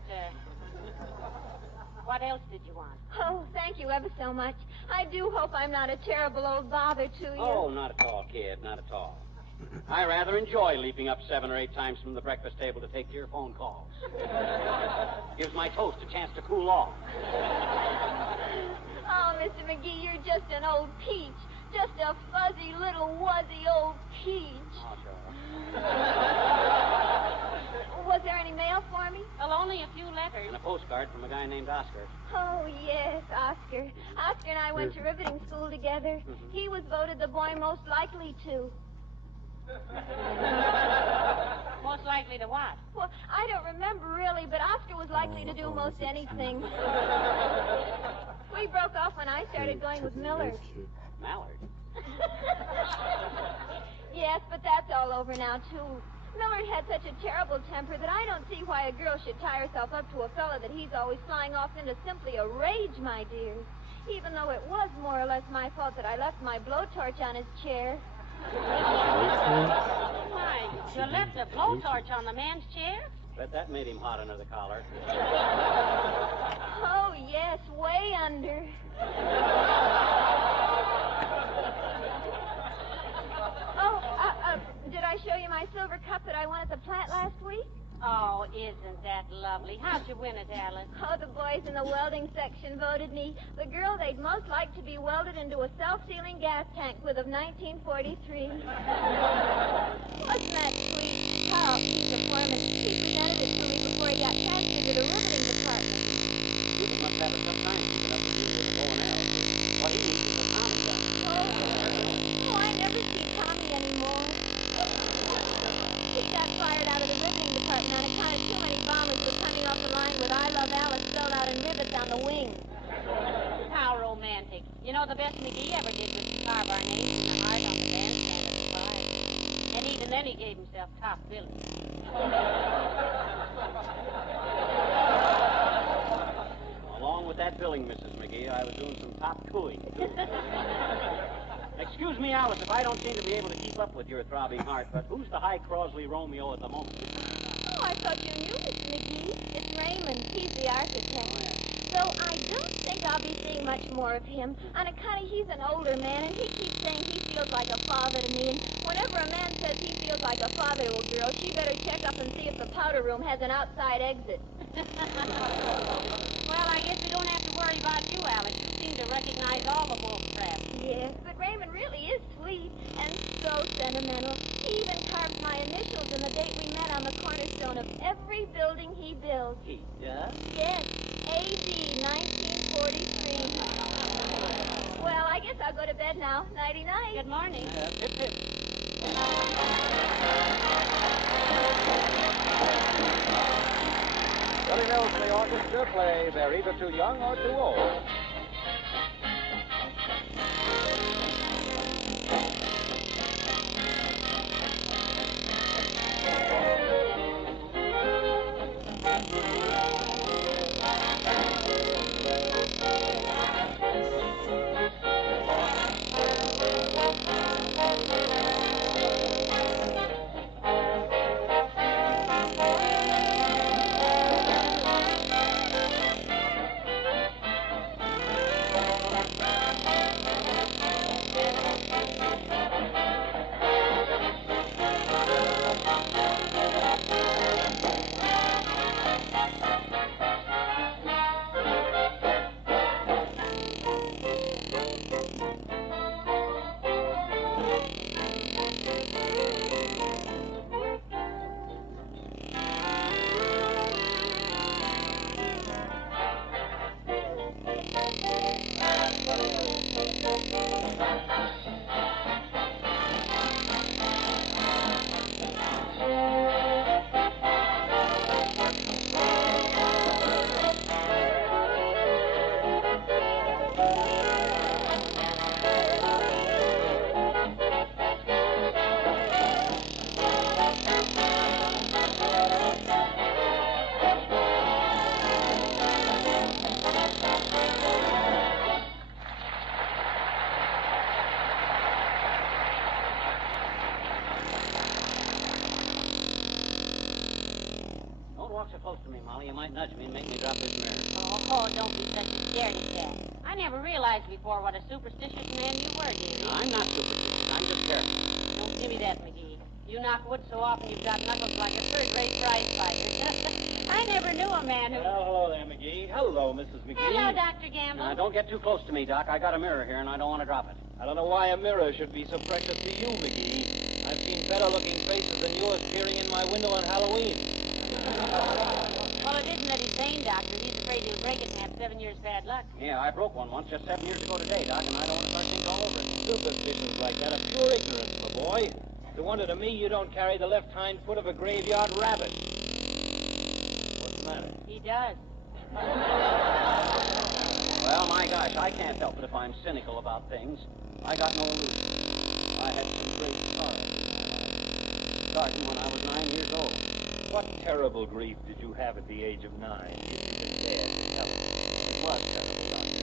what else did you want? Oh, thank you ever so much. I do hope I'm not a terrible old bother to you. Oh, not at all, kid, not at all. I rather enjoy leaping up 7 or 8 times from the breakfast table to take your phone calls. Gives my toast a chance to cool off. Oh, Mr. McGee, you're just an old peach. Just a fuzzy little wuzzy old peach. Oh, sure. Was there any mail for me? Well, only a few letters. And a postcard from a guy named Oscar. Oh, yes, Oscar. Oscar and I went to riveting school together. He was voted the boy most likely to. Most likely to what? Well, I don't remember really, but Oscar was likely to do most anything. We broke off when I started going with Millard. Mallard? Yes, but that's all over now, too. Millard had such a terrible temper that I don't see why a girl should tie herself up to a fella that he's always flying off into simply a rage, my dears. Even though it was more or less my fault that I left my blowtorch on his chair. My, you left a blowtorch on the man's chair? Bet that made him hot under the collar. Oh, yes, way under. Did I show you my silver cup that I won at the plant last week? Oh, isn't that lovely? How'd you win it, Alice? Oh, the boys in the welding section voted me the girl they'd most like to be welded into a self-sealing gas tank with of 1943. Wasn't that sweet? Carl, he's the foreman. He presented it to me before he got transferred to the riveting department. He must have a tough time keeping up with you with the bow and arrow. What he needs is a Tommy gun. Oh, I never see Tommy anymore. He got fired out of the riveting department on account of too many bombers were coming off the line with I Love Alice spelled out in rivets on the wing. How romantic. You know, the best McGee ever did was to carve our names in the heart on the bandstand at the fire. And even then he gave himself top billing. Along with that billing, Mrs. McGee, I was doing some top cooing, too. Excuse me, Alice, if I don't seem to be able to keep up with your throbbing heart, but who's the high Crosley Romeo at the moment? Oh, I thought you knew, Miss McGee. It's Raymond. He's the architect. So I don't think I'll be seeing much more of him. On account of he's an older man, and he keeps saying he feels like a father to me. And whenever a man says he feels like a father to a girl, she better check up and see if the powder room has an outside exit. Well, I guess we don't have to worry about you, Alex. You seem to recognize all the wolf traps. Yes, but Raymond really is sweet and so sentimental. He even carves my initials and the date we met on the cornerstone of every building he builds. He does? Yes, A.D. 1943. Well, I guess I'll go to bed now. Nighty-night. Good morning. Pip-pip. Billy Mills and the orchestra play They're Either Too Young or Too Old. Walk so close to me, Molly. You might nudge me and make me drop this mirror. Oh, don't be such a scaredy cat. I never realized before what a superstitious man you were, dearie. No, I'm not superstitious. I'm just careful. Don't give me that, McGee. You knock wood so often you've got knuckles like a third-rate prize fighter. I never knew a man who... Well, hello there, McGee. Hello, Mrs. McGee. Hello, Dr. Gamble. Now, don't get too close to me, Doc. I got a mirror here, and I don't want to drop it. I don't know why a mirror should be so precious to you, McGee. I've seen better-looking faces than yours peering in my window on Halloween. Well, it isn't that he's vain, Doctor. He's afraid he'll break it and have 7 years bad luck. Yeah, I broke one once just 7 years ago today, Doc, and I don't want to start things all over again. Superstitions like that are pure ignorance, my boy. It's a wonder to me you don't carry the left hind foot of a graveyard rabbit. What's the matter? He does. Well, my gosh, I can't help it if I'm cynical about things. I got no illusions. I had some great sorrow. Starting when I was 9 years old. What terrible grief did you have at the age of 9, if you could dare to tell it? It was terrible, Doctor.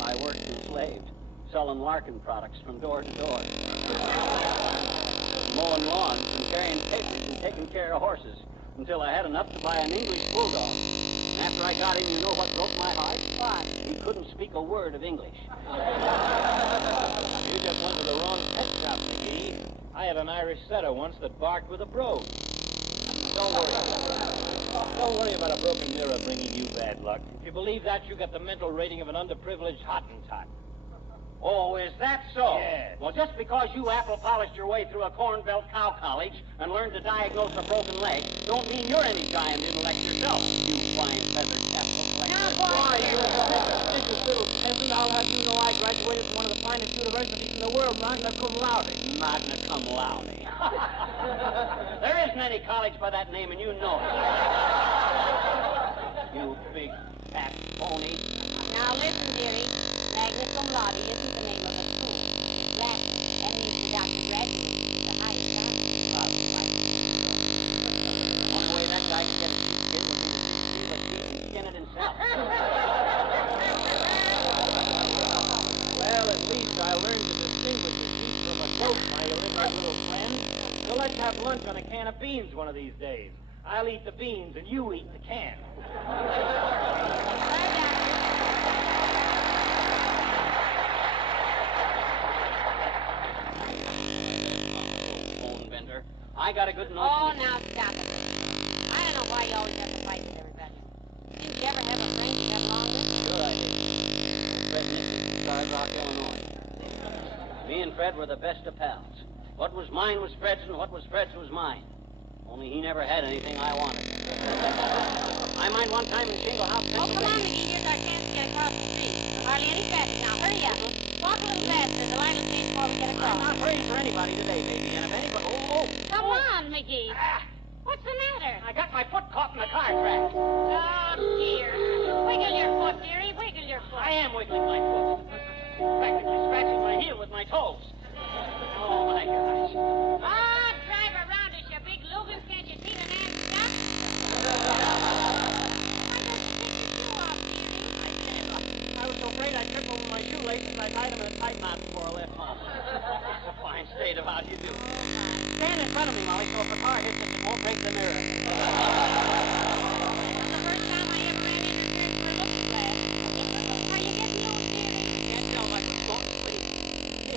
I worked enslaved, selling Larkin products from door to door. Mowing lawns and carrying papers and taking care of horses until I had enough to buy an English bulldog. And after I got him, you know what broke my heart? What? He couldn't speak a word of English. You just went to the wrong pet shop, McGee. I had an Irish setter once that barked with a brogue. Don't worry about a broken mirror bringing you bad luck. If you believe that, you get the mental rating of an underprivileged Hottentot. Oh, is that so? Yes. Well, just because you apple-polished your way through a Corn Belt cow college and learned to diagnose a broken leg, don't mean you're any giant intellect yourself, you fine feathered capsule collector. Now, boy, you vicious little peasant, I'll have you know I graduated from one of the finest universities in the world, magna cum laude. Magna cum laude. There isn't any college by that name, and you know it. You big, fat phony. Now listen, dearie. Magna cum laude isn't the name of a school. It's Latin. That means the doctor graduates with the highest honor. Right. One way that guy could get a cheap kid would be to steal a sheep and skin it himself. Well, at least I learned to distinguish a sheep from a goat, my illiterate little friend. So let's have lunch on a can of beans one of these days. I'll eat the beans and you eat the can. Bone bender. I got a good notion. Oh, now stop it. I don't know why you always have to fight with everybody. Didn't you ever have a friend you got along with? Sure I did. Fred Nichols from Starved Rock, Illinois. Me and Fred were the best of pals. What was mine was Fred's, and what was Fred's was mine. Only he never had anything I wanted. I mind one time in Shingle House, Oh, come on, McGee. Here's our chance to get across the street. Hardly any traffic now. Hurry up. Walk a little faster. The light will change before we get across. I'm not hurrying for anybody today, baby. And if anybody... Come on, McGee. What's the matter? I got my foot caught in the car track. Oh, dear. Wiggle your foot, dearie. Wiggle your foot. I am wiggling my foot. Practically scratching my heel with my toes. Oh, my gosh. Oh, drive around us, you big Logan. Can't you see the man stop? Why don't you take your shoe off, dearie? I was so afraid I'd trip over my shoelaces, I tied them in a tight knot before I left home. It's a fine state of how you do. Stand in front of me, Molly, so if a car hits us, it won't break the mirror. That's the first time I ever ran into friends for a looking glass. Are you getting loose, dearie? Can't tell much what's going to sleep.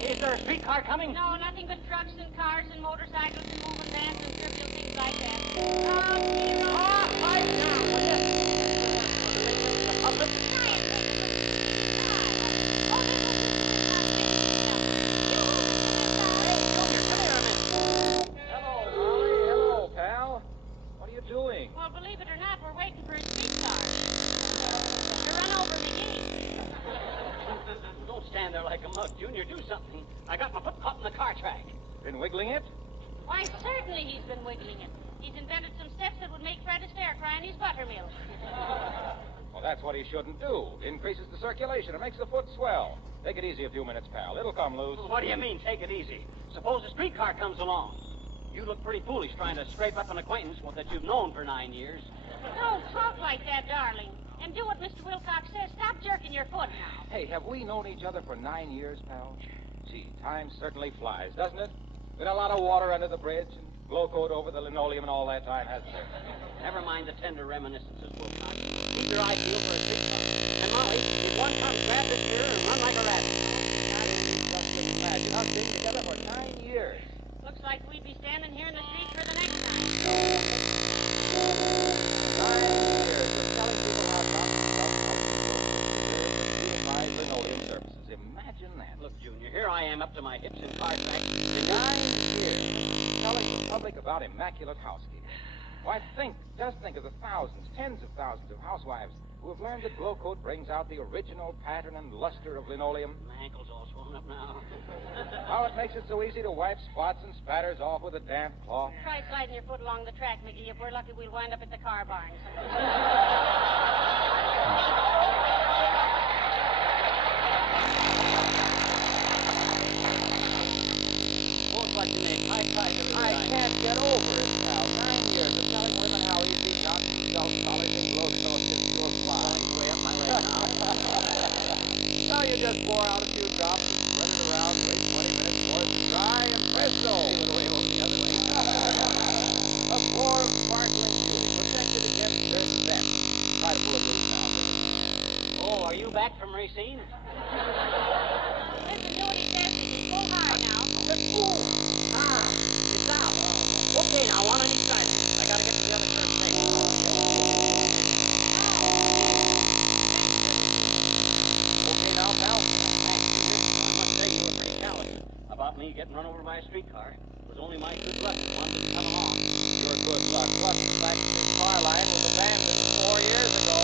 Is there a streetcar coming? No, nothing but trucks and cars and motorcycles and moving vans and trivial things like that. Oh, dear. Oh, pipe down, will you? The public? Hello, pal. What are you doing? Well, believe it or not, we're waiting for a streetcar to run over McGee. Don't stand there like a mug, Junior. Do something. I got my foot caught in the car track. Been wiggling it? Why, certainly he's been wiggling it. He's invented some steps that would make Fred Astaire cry in his buttermilk. Well, that's what he shouldn't do. Increases the circulation. It makes the foot swell. Take it easy a few minutes, pal. It'll come loose. What do you mean, take it easy? Suppose a streetcar comes along. You look pretty foolish trying to scrape up an acquaintance that you've known for 9 years. Don't talk like that, darling. And do what Mr. Wilcox says. Stop jerking your foot now. Hey, have we known each other for 9 years, pal? Gee, time certainly flies, doesn't it? Been a lot of water under the bridge and glow coat over the linoleum and all that time, hasn't there? Never mind the tender reminiscences, Wilcox. Keep your eye peeled for a streetcar. And Molly, if one comes, grab this here and run like a rabbit. Just imagine us being together for 9 years. Looks like we'd be standing here in the street for the next time. 9 years of telling people how beautified linoleum surfaces. Imagine that. Look, Junior, here I am up to my hips in car tracks. 9 years telling the public about immaculate housekeeping. Why, just think of the thousands, tens of thousands of housewives who have learned that glow coat brings out the original pattern and luster of linoleum. My ankle's all swollen up now. How it makes it so easy to wipe spots and spatters off with a damp cloth. Try sliding your foot along the track, McGee. If we're lucky, we'll wind up at the car barn. Won't like to make high five every I can't get over it now. 9 years of telling women how easy not self-polishing glow coat is to apply. Way up my leg now. Now you just pour out a few drops and spread it around, wait 20 minutes for it to dry, and presto! Give it away over the other way. A floor of sparkling beauty, protected against dirt and damp. Try to pull it loose now, please. Oh, are you back from Racine? Listen to what he says. He's full hard now. It's out. Okay, now, one on each side. I gotta get to the other curb station. Okay, now, pal. Thanks, Junior. me getting run over by a streetcar. It was only my good luck that one didn't come along. Your good luck. Plus the fact that this car line was abandoned 4 years ago.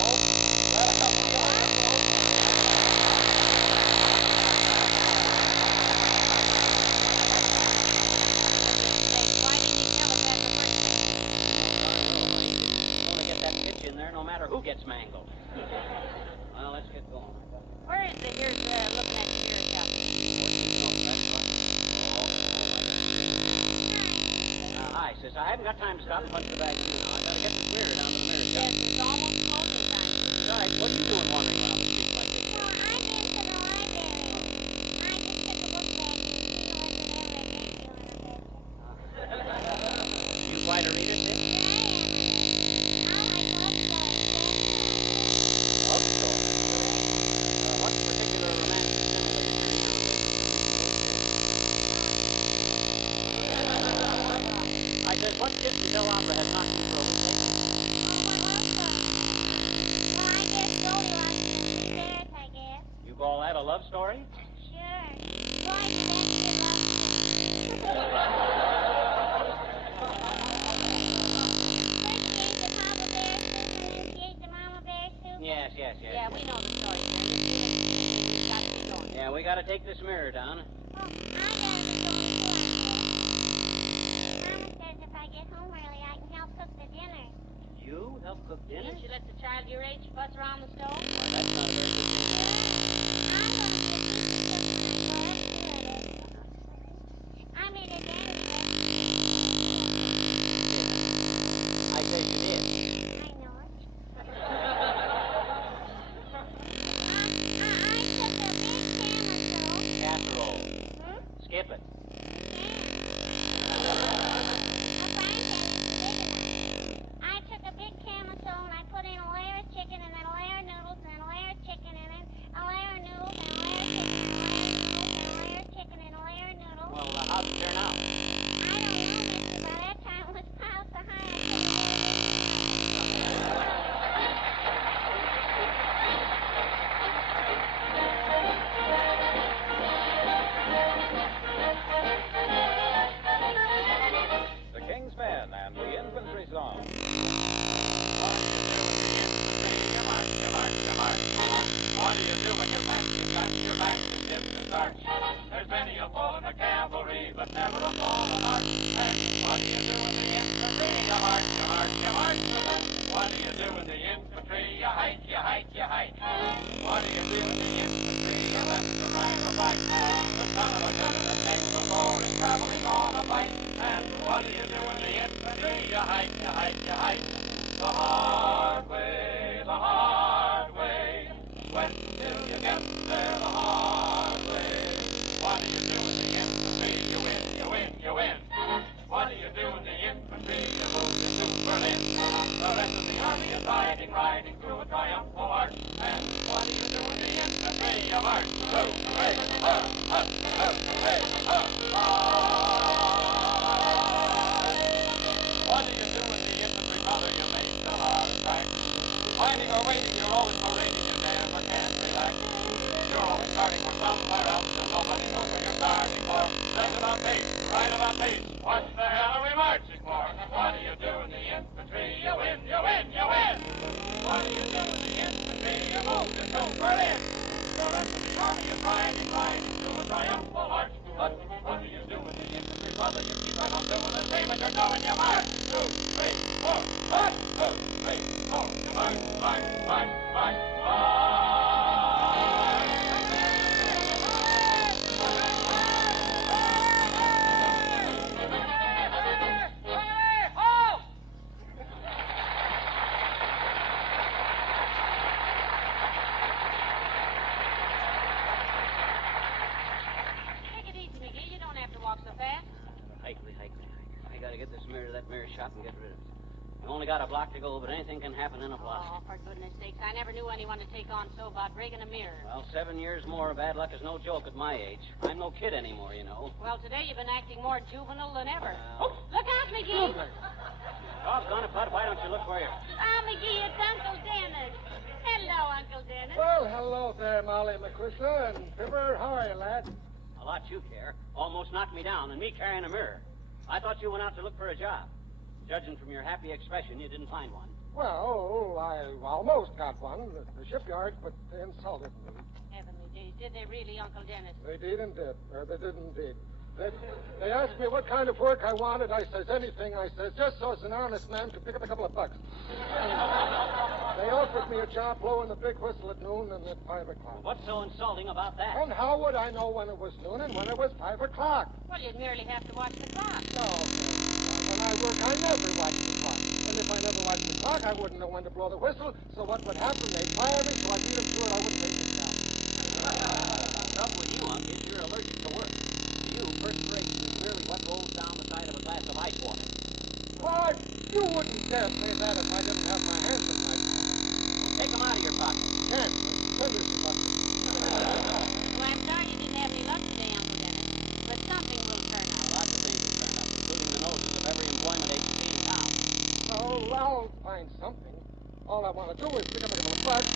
No matter who gets mangled. Well, let's get going. Where is the here's looking at the mirror shop? Hi, sis. I haven't got time to stop and punch the bag now. I gotta get this mirror down to the mirror shop. Yes, it's almost closing time. Right. What are you doing wandering around the street like this? Well, I went to the library. I just took a book back and see what's in every issue in a bit. You quite a reader, sis? What particular romance stimulated your interest? I said, what Gypsy Bell opera has knocked you for a week lately? Well, I guess Joey likes the new bears, I guess. You call that a love story? Sure. Joy eventually loves me. First she ate the Papa Bear soup, and then she ate the Mama Bear soup. Yes. Yeah, we know the story. Got to be going. Yeah, we gotta take this mirror down. Oh, I gotta be going too, I guess. Mama says if I get home early, I can help cook the dinner. You help cook dinner? Didn't you let the child your age fuss around the stove? Why, that's not a very good thing. I'm gonna get used to cooking when I grow up to it. I made a dance. I guess you did. I know it. I took a big camisole. Casserole. Skip it. I took a big camisole and I put in a layer of chicken and then a layer of noodles and then a layer of chicken and then a layer of noodles and a layer of chicken and a layer of chicken and a layer of noodles. Well, how'd it turn out? I don't know, mister. By that time it was piled so high I couldn't The King's Men and the Infantry Song. What do you do when your back is got your back to tip the starch? There's many a fall in the cavalry, but never a fall in arch. And what do you do in the infantry? You march, you march, you march. What do you do in the infantry? You hike, you hike, you hike. What do you do in the infantry? You left to right or right. The son of a gun that takes the ball is traveling on a fight. And what do you do in the infantry? You hike, you hike, you hike. The hard way, the hard way. Sweat till you get there the hard way. What do you do in the infantry? You win, you win, you win. What do you do in the infantry? You move into Berlin. The rest of the army is riding, riding through a triumphal arch. And what do you do in the infantry? You march. Hooray, hooray, What do you do in the infantry, brother? You make a lot of tracks. Finding or waiting, you're always parading, you never can relax. You're always starting from somewhere else, and nobody knows where you're starting for. Left about pace, right about pace. What the hell are we marching for? What do you do in the infantry? You win, you win, you win. What do you do in the infantry? You move into Berlin. The rest of the army is riding, riding through a triumphal march. But what do you do in the infantry, brother? You keep right on doing the same as you're doing. You march. 2, 3, 4, 1, 2, 3, 4. You march, march, march, march, march. I gotta get this mirror to that mirror shop and get rid of it. You only got a block to go, but anything can happen in a block. Oh, for goodness sakes, I never knew anyone to take on so about breaking a mirror. Well, 7 years more of bad luck is no joke at my age. I'm no kid anymore, you know. Well, today you've been acting more juvenile than ever. Oh, look out, McGee! Doggone it, Bud, why don't you look where you're... Oh, McGee, it's Uncle Dennis. Hello, Uncle Dennis. Well, hello there, Molly McChrysler and Pipper. How are you, lad? A lot you care. Almost knocked me down, and me carrying a mirror. I thought you went out to look for a job. Judging from your happy expression, you didn't find one. Well, I almost got one. The shipyard, but they insulted me. Heavenly days, did they really, Uncle Dennis? They did and did. Or they didn't did. They asked me what kind of work I wanted. I says, anything. I says, just so as an honest man could pick up a couple of bucks. They offered me a job blowing the big whistle at noon and at 5 o'clock. What's so insulting about that? And how would I know when it was noon and when it was 5 o'clock? Well, you'd merely have to watch the clock. No. When I work, I never watch the clock. And if I never watched the clock, I wouldn't know when to blow the whistle. So what would happen? They'd fire me, so I'd beat them to it. I wouldn't take the job. The trouble with you, Unc, is you're allergic to work. To you, perspiration is merely what rolls down the side of a glass of ice water. Why, you wouldn't dare say that if I didn't have my hands in my pocket. Take them out of your pocket. Can't. Send us the bucket. Well, I'm sorry you didn't have any luck today, Uncle Dennis. But something will turn out. Lots of things will turn up, including the noses of every employment agency in town. Oh, I'll find something. All I want to do is pick up a couple of bucks.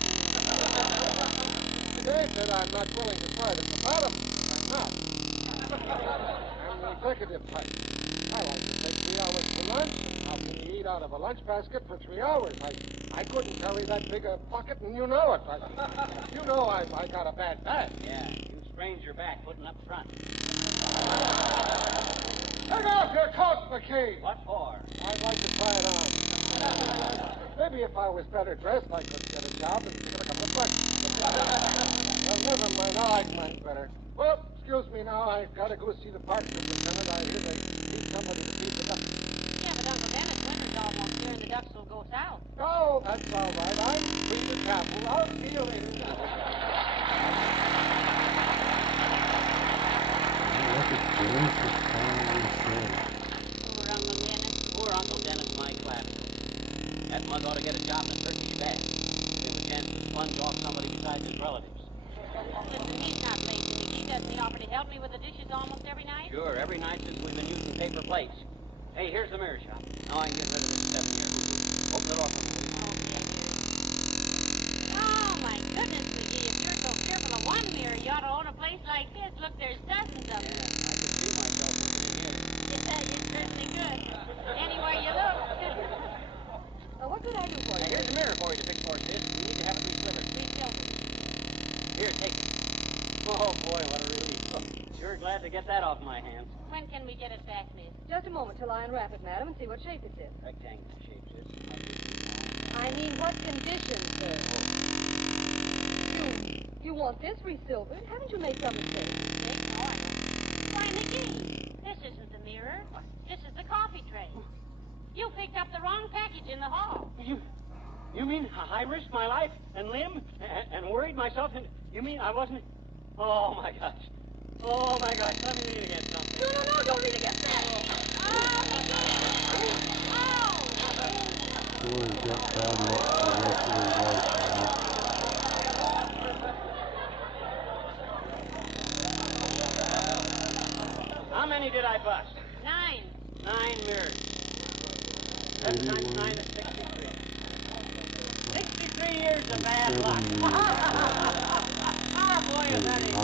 Today that I'm not willing to try at the bottom. I'm not. I'm the executive type. I like to take 3 hours for lunch. How can you eat out of a lunch basket for 3 hours? I couldn't carry that big a bucket, and you know it. You know I got a bad back. Yeah, you sprained your back putting up front. Take off your coat, McKee. What for? I'd like to try it on. Maybe if I was better dressed, I could get a job and pick up a couple of bucks. Well, never mind. Now I find better. Well, excuse me now. I've got to go see the park superintendent. I hear they need somebody to feed the ducks. Yeah, but Uncle Dennis, winter's almost here and the ducks will go south. Oh, that's all right. I'm free to travel. I'll see you later. Poor Uncle Dennis, my class. That mug ought to get a job in a Turkish bath. Give a chance to sponge off somebody besides his relatives. Listen, he's not lazy, McGee. Doesn't he offer to help me with the dishes almost every night? Sure, every night since we've been using paper plates. Hey, here's the mirror shop. Now I can get rid of this 7-year hoodoo. Open the door for me. Oh, my goodness, McGee. If you're so fearful of one mirror, you ought to own a place like this. Look, there's dozens of them. Yeah, I can see myself in here. Yeah, you certainly could. Anywhere you look. What could I do for you? Now, here's a mirror for you to fix for us, sis. We need to have it re-slivered. Here, take it. Oh, boy, what a relief. Sure glad to get that off my hands. When can we get it back, miss? Just a moment till I unwrap it, madam, and see what shape it's in. Rectangular shape, sis. I mean, what condition, sir? You want this re-silvered? Haven't you made some mistake? No, I don't. Why, McGee, this isn't the mirror. This is the coffee tray. You picked up the wrong package in the hall. You mean I risked my life and limb and worried myself? And you mean I wasn't... Oh, my gosh. Oh, my gosh. Let me read against something. No, don't read against that. How many did I bust? 9. 9 mirrors. 7 times 9 is 63. 63 years of bad luck. Oh, boy, is that it.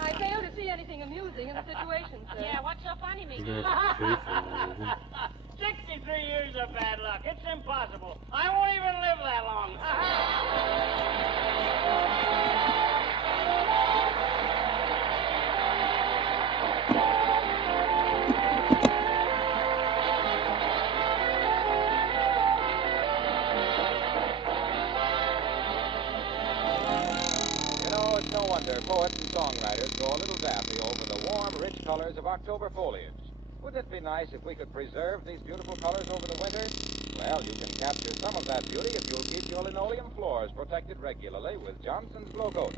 I fail to see anything amusing in the situation, sir. Yeah, what's so funny, McGee? 63 years of bad luck. It's impossible. I won't even live that long. It's no wonder poets and songwriters go a little daffy over the warm, rich colors of October foliage. Wouldn't it be nice if we could preserve these beautiful colors over the winter? Well, you can capture some of that beauty if you'll keep your linoleum floors protected regularly with Johnson's Glow Coat.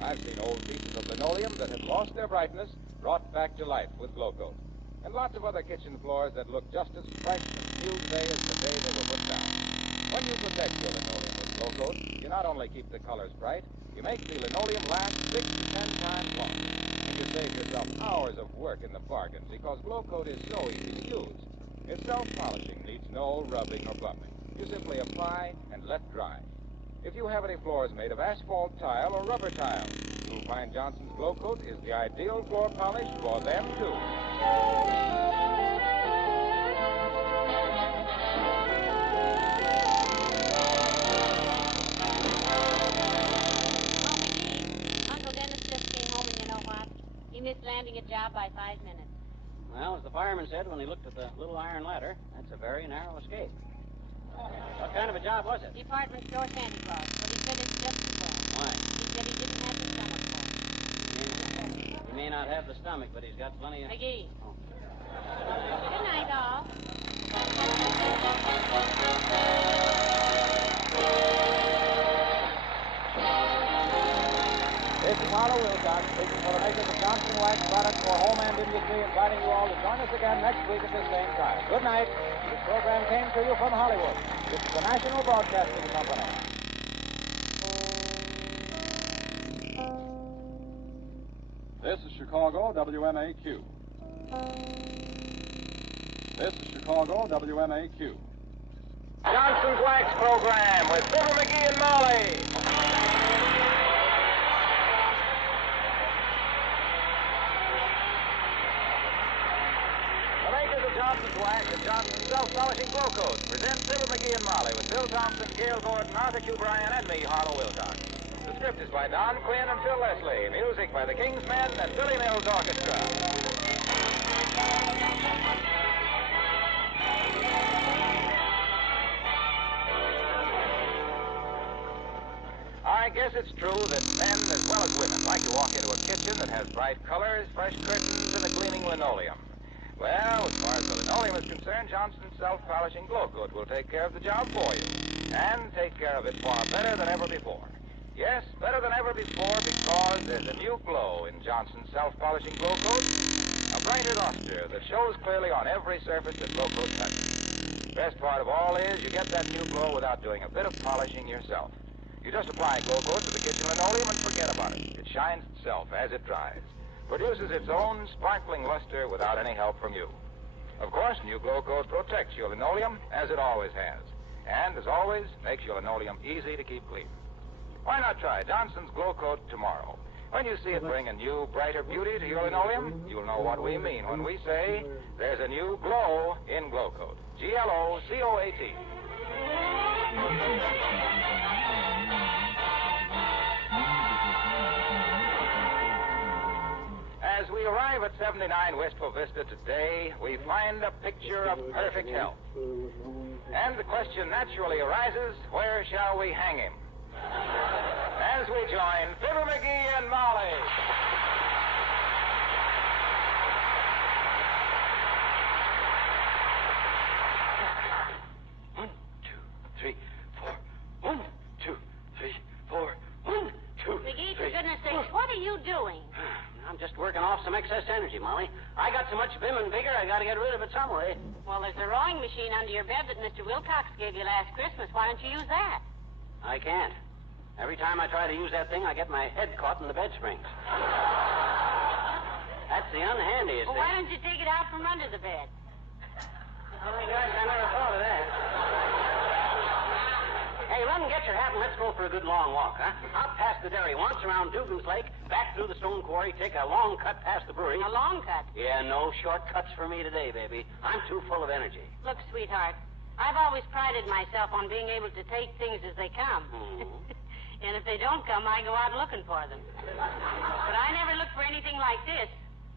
I've seen old pieces of linoleum that had lost their brightness brought back to life with Glow Coat. And lots of other kitchen floors that look just as fresh and new today as the day they were put down. When you protect your linoleum with Glow Coat, you not only keep the colors bright, you make the linoleum last 6 to 10 times longer. And you save yourself hours of work in the bargain because Glow Coat is so easy to use. Its self-polishing needs no rubbing or buffing. You simply apply and let dry. If you have any floors made of asphalt tile or rubber tile, you'll find Johnson's Glow Coat is the ideal floor polish for them, too. Uncle Dennis just came home, and you know what? He missed landing a job by 5 minutes. Well, as the fireman said when he looked at the little iron ladder, that's a very narrow escape. What kind of a job was it? Department store Santa Claus, but he said it's just as well. Why? He said he didn't have the stomach for it. He may not have the stomach, but he's got plenty of... McGee. Oh. Good night, all. This is Harlow Wilcox speaking for the makers of Johnson Wax products for home and industry, inviting you all to join us again next week at this same time. Good night. This program came to you from Hollywood. This is the National Broadcasting Company. This is Chicago, WMAQ. This is Chicago, WMAQ. Johnson's Wax Program with Fibber McGee and Molly. The makers of Johnson's Wax and Johnson's Self-Polishing Glow Coat present Fibber McGee and Molly with Bill Thompson, Gail Gordon, Arthur Q. Bryan, and me, Harlow Wilcox. The script is by Don Quinn and Phil Leslie. Music by the King's Men and Billy Mills Orchestra. I guess it's true that men as well as women like to walk into a kitchen that has bright colors, fresh curtains, and a gleaming linoleum. Well, as far as the linoleum is concerned, Johnson's Self-Polishing Glow Coat will take care of the job for you. And take care of it far better than ever before. Yes, better than ever before because there's a new glow in Johnson's Self-Polishing Glow Coat. A brighter luster that shows clearly on every surface that Glow Coat touches. Best part of all is you get that new glow without doing a bit of polishing yourself. You just apply Glow Coat to the kitchen linoleum and forget about it. It shines itself as it dries. Produces its own sparkling luster without any help from you. Of course, new Glow Coat protects your linoleum as it always has. And, as always, makes your linoleum easy to keep clean. Why not try Johnson's Glow Coat tomorrow? When you see it bring a new, brighter beauty to your linoleum, you'll know what we mean when we say there's a new glow in Glow Coat. Glocoat. As we arrive at 79 Wistful Vista today, we find a picture of perfect health. And the question naturally arises, where shall we hang him? As we join Fibber McGee and Molly. One, two, three, four. 1, 2, 3, 4. 1, 2, McGee, for goodness sakes, what are you doing? I'm just working off some excess energy, Molly. I got so much vim and vigor, I got to get rid of it some way. Well, there's a rowing machine under your bed that Mr. Wilcox gave you last Christmas. Why don't you use that? I can't. Every time I try to use that thing, I get my head caught in the bed springs. That's the unhandiest Well, thing. why don't you take it out from under the bed? Oh, my gosh, I never thought of that. Hey, run and get your hat and let's go for a good long walk, huh? Out past the dairy once, around Dugan's Lake, back through the stone quarry, take a long cut past the brewery. A long cut? Yeah, no shortcuts for me today, baby. I'm too full of energy. Look, sweetheart, I've always prided myself on being able to take things as they come. And if they don't come, I go out looking for them. But I never looked for anything like this.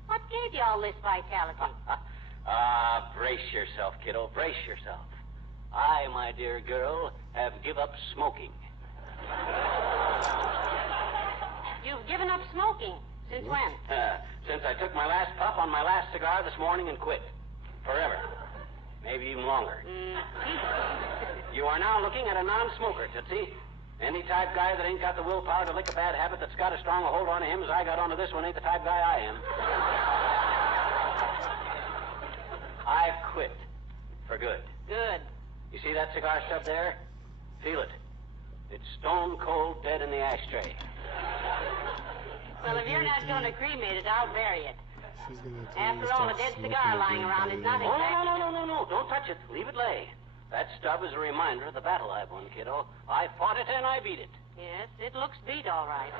What gave you all this vitality? Brace yourself, kiddo. Brace yourself. I, my dear girl, have give up smoking. You've given up smoking? Since when? Since I took my last puff on my last cigar this morning and quit. Forever. Maybe even longer. You are now looking at a non-smoker, Tootsie. Any type guy that ain't got the willpower to lick a bad habit that's got as strong a hold on him as I got onto this one ain't the type guy I am. I've quit. For good. Good. You see that cigar stub there? Feel it. It's stone cold dead in the ashtray. Well, if you're not going to cremate it, I'll bury it. After all, a dead cigar lying around is nothing. Oh, no. Don't touch it. Leave it lay. That stub is a reminder of the battle I've won, kiddo. I fought it and I beat it. Yes, it looks beat all right.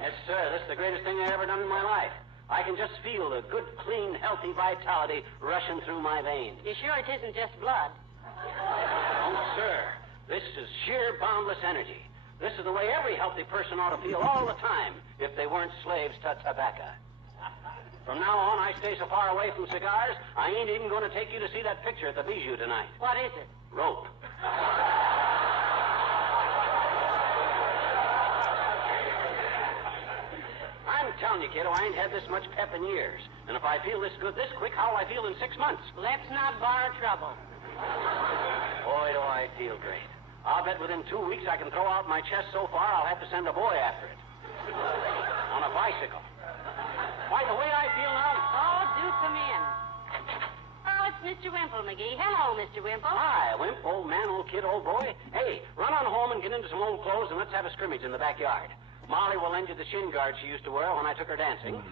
Yes, sir. This is the greatest thing I've ever done in my life. I can just feel the good, clean, healthy vitality rushing through my veins. You sure it isn't just blood? Oh, sir. This is sheer boundless energy. This is the way every healthy person ought to feel all the time if they weren't slaves to tobacco. From now on, I stay so far away from cigars, I ain't even going to take you to see that picture at the Bijou tonight. What is it? Rope. I'm telling you, kiddo, I ain't had this much pep in years. And if I feel this good this quick, how'll I feel in 6 months? Let's not borrow trouble. Boy, do I feel great. I'll bet within 2 weeks I can throw out my chest so far I'll have to send a boy after it. On a bicycle. Why, the way I feel now... Oh, do come in. Oh, it's Mr. Wimple, McGee. Hello, Mr. Wimple. Hi, Wimp, old man, old kid, old boy. Hey, run on home and get into some old clothes and let's have a scrimmage in the backyard. Molly will lend you the shin guard she used to wear when I took her dancing.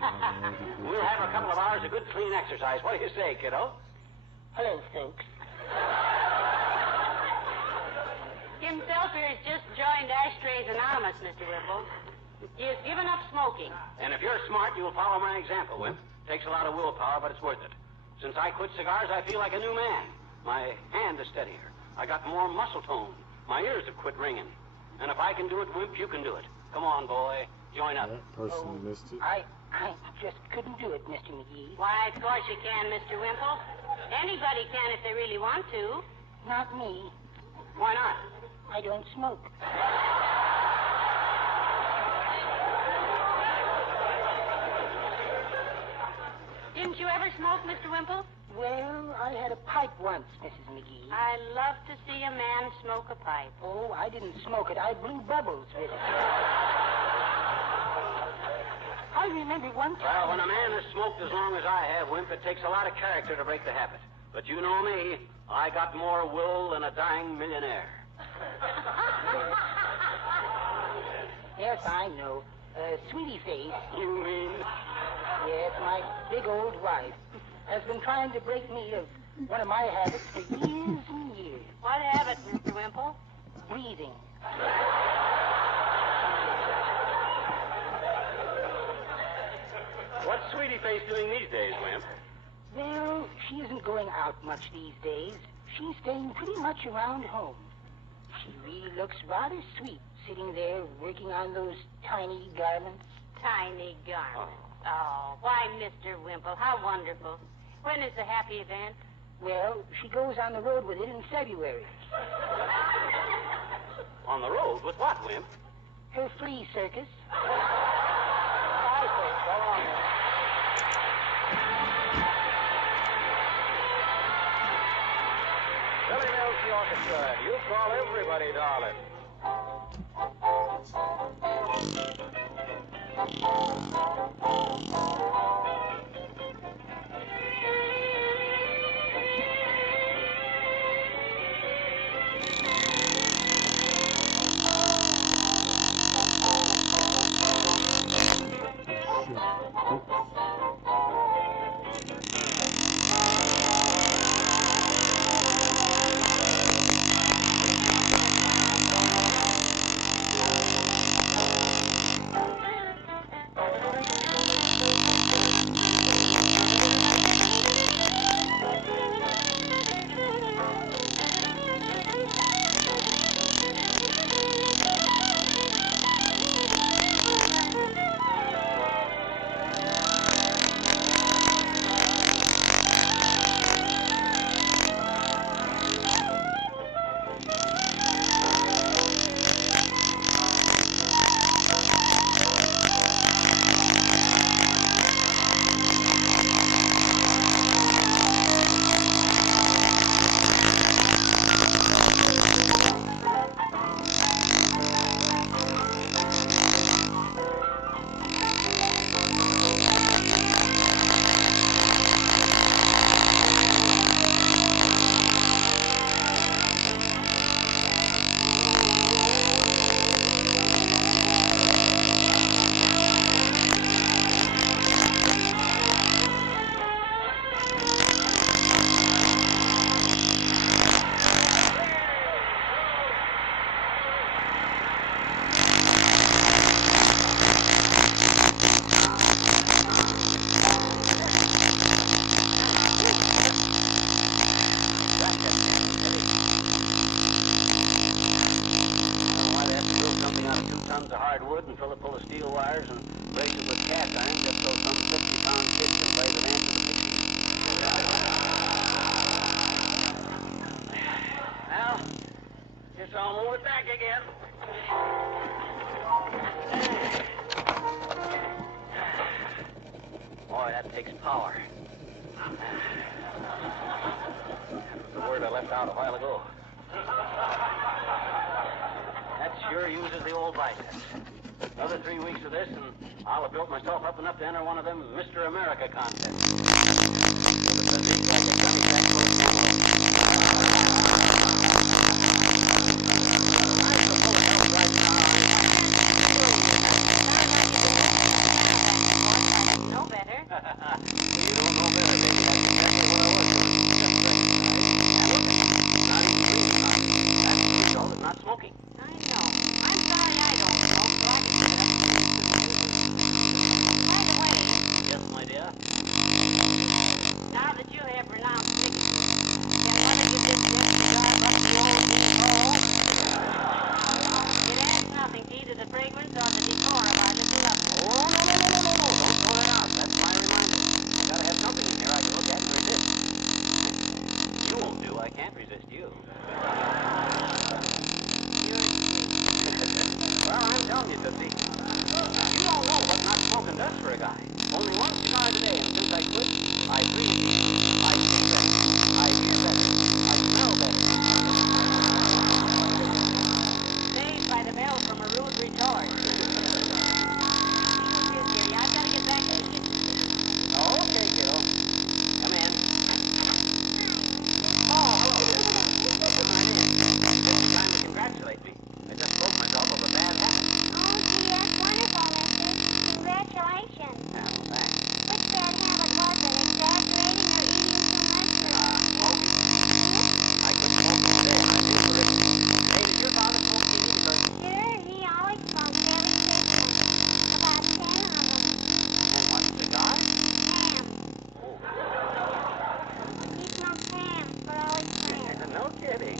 We'll have a couple of hours of good, clean exercise. What do you say, kiddo? Hello, folks. Himself here has just joined Ashtrays Anonymous, Mr. Wimple. He has given up smoking. And if you're smart, you'll follow my example, Wimp. Takes a lot of willpower, but it's worth it. Since I quit cigars, I feel like a new man. My hand is steadier. I got more muscle tone. My ears have quit ringing. And if I can do it, Wimp, you can do it. Come on, boy. Join up. That person missed it. I just couldn't do it, Mr. McGee. Why, of course you can, Mr. Wimple. Anybody can if they really want to. Not me. Why not? I don't smoke. Didn't you ever smoke, Mr. Wimple? Well, I had a pipe once, Mrs. McGee. I love to see a man smoke a pipe. Oh, I didn't smoke it. I blew bubbles with it. I remember one time... Well, when a man has smoked as long as I have, Wimp, it takes a lot of character to break the habit. But you know me. I got more will than a dying millionaire. Yes, I know. Sweetie Face. You mean? Yes, my big old wife has been trying to break me of one of my habits for years and years. What habit, Mr. Wimple? Breathing. What's Sweetie Face doing these days, Wimp? Well, she isn't going out much these days. She's staying pretty much around home. She really looks rather sweet, sitting there working on those tiny garments. Tiny garments. Oh, why, Mr. Wimple, how wonderful. When is the happy event? Well, she goes on the road with it in February. On the road? With what, Wimp? Her flea circus. Bye, folks. So long. Billy Mills, the orchestra, and you call everybody, darling. hardwood and fill it full of steel wires and brace it with cast iron just so some 50-pound kid can play the dance of the 50s. Well, guess I'll move it back again. Boy, that takes power. That was the word I left out a while ago. That sure uses the old biceps. Another 3 weeks of this, and I'll have built myself up enough to enter one of them Mr. America contests. At least I get 20 cents for a camel. No better. You don't know better, baby. That's exactly what I was doing. Just right. And look, not even breathing on it. That's the result of not smoking. I know. I'm sorry I don't smoke, so I can get up to By the way, Yes, my dear. now that you have renounced nicotine, can one of you just get to drive up the old hole? It adds nothing to either the fragrance or the decor of our little oven. Oh, no. Don't throw it out. That's my reminder. I gotta have something in here I can look at and resist. You won't do. I can't resist you. Well, I'm telling you, Tootsie. You don't know what not smoking does for a guy. Only one cigar a day, and since I quit, I breathe easier. I see better. I hear better. I smell better. Saved by the bell from a rude retort. I've got to get back to the kitchen. Okay, kiddo. Come in. Oh, hello. Come right in. It's time to congratulate me. I just broke myself of a bad habit. Oh, gee, that's wonderful, mister. Congratulations. Yeah, well, thanks. Which bad habit was it? Exaggerating or eating too much? Smoking. I quit smoking today, and I did for it. Hey, did your father smoke too, sir? Sure, he always smoked every Christmas. About 10 of them. And what, cigars? Ham. Oh. He smoked ham for all his friends. No kidding.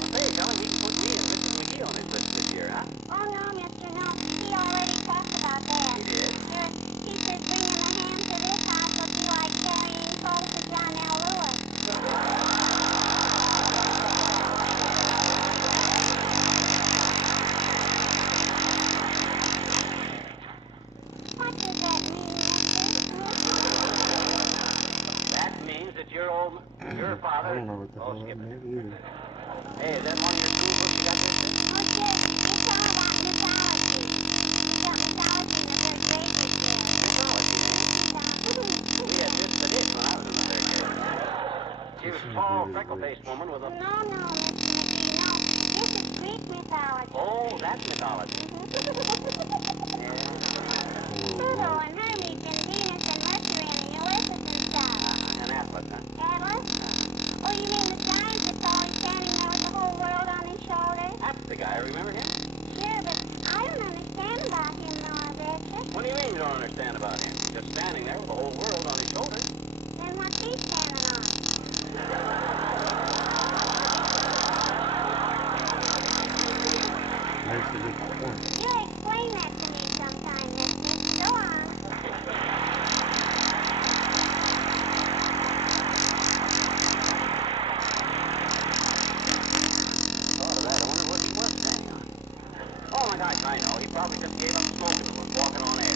Well, say, tell him he can put me and Mrs. McGee on his list this year, huh? Oh, no, mister, no. He already talked about that. He did? Sure. He said bringing the ham to this house would be like carrying coal to John L. Lewis. What does that mean, mister? That means that your father... I don't know what the hell that meant either. Hey, is that one of your school books you got there? Oh, sure. It's all about mythology. We got mythology in the third grade this year. Mythology, eh? We had this tradition when I was in the third grade. She was a tall, freckle-faced woman with a... No, Mr. McGee, no. This is Greek mythology. Oh, that's mythology. Pluto and Hermes and Venus and Mercury and Ulysses and stuff. And Atlas, huh? Atlas? Oh, you mean the giant that's always standing there with the whole world on his shoulders? That's the guy. Remember him? Sure, but I don't understand about him, though, I betcha. What do you mean you don't understand about him? Just standing there with the whole world on his shoulders. Then what's he standing on? Makes a good point. You explain that to me sometime, mister. Go on. Thought of that. I wonder what he was standing on. Oh, my gosh, I know. He probably just gave up smoking and was walking on air.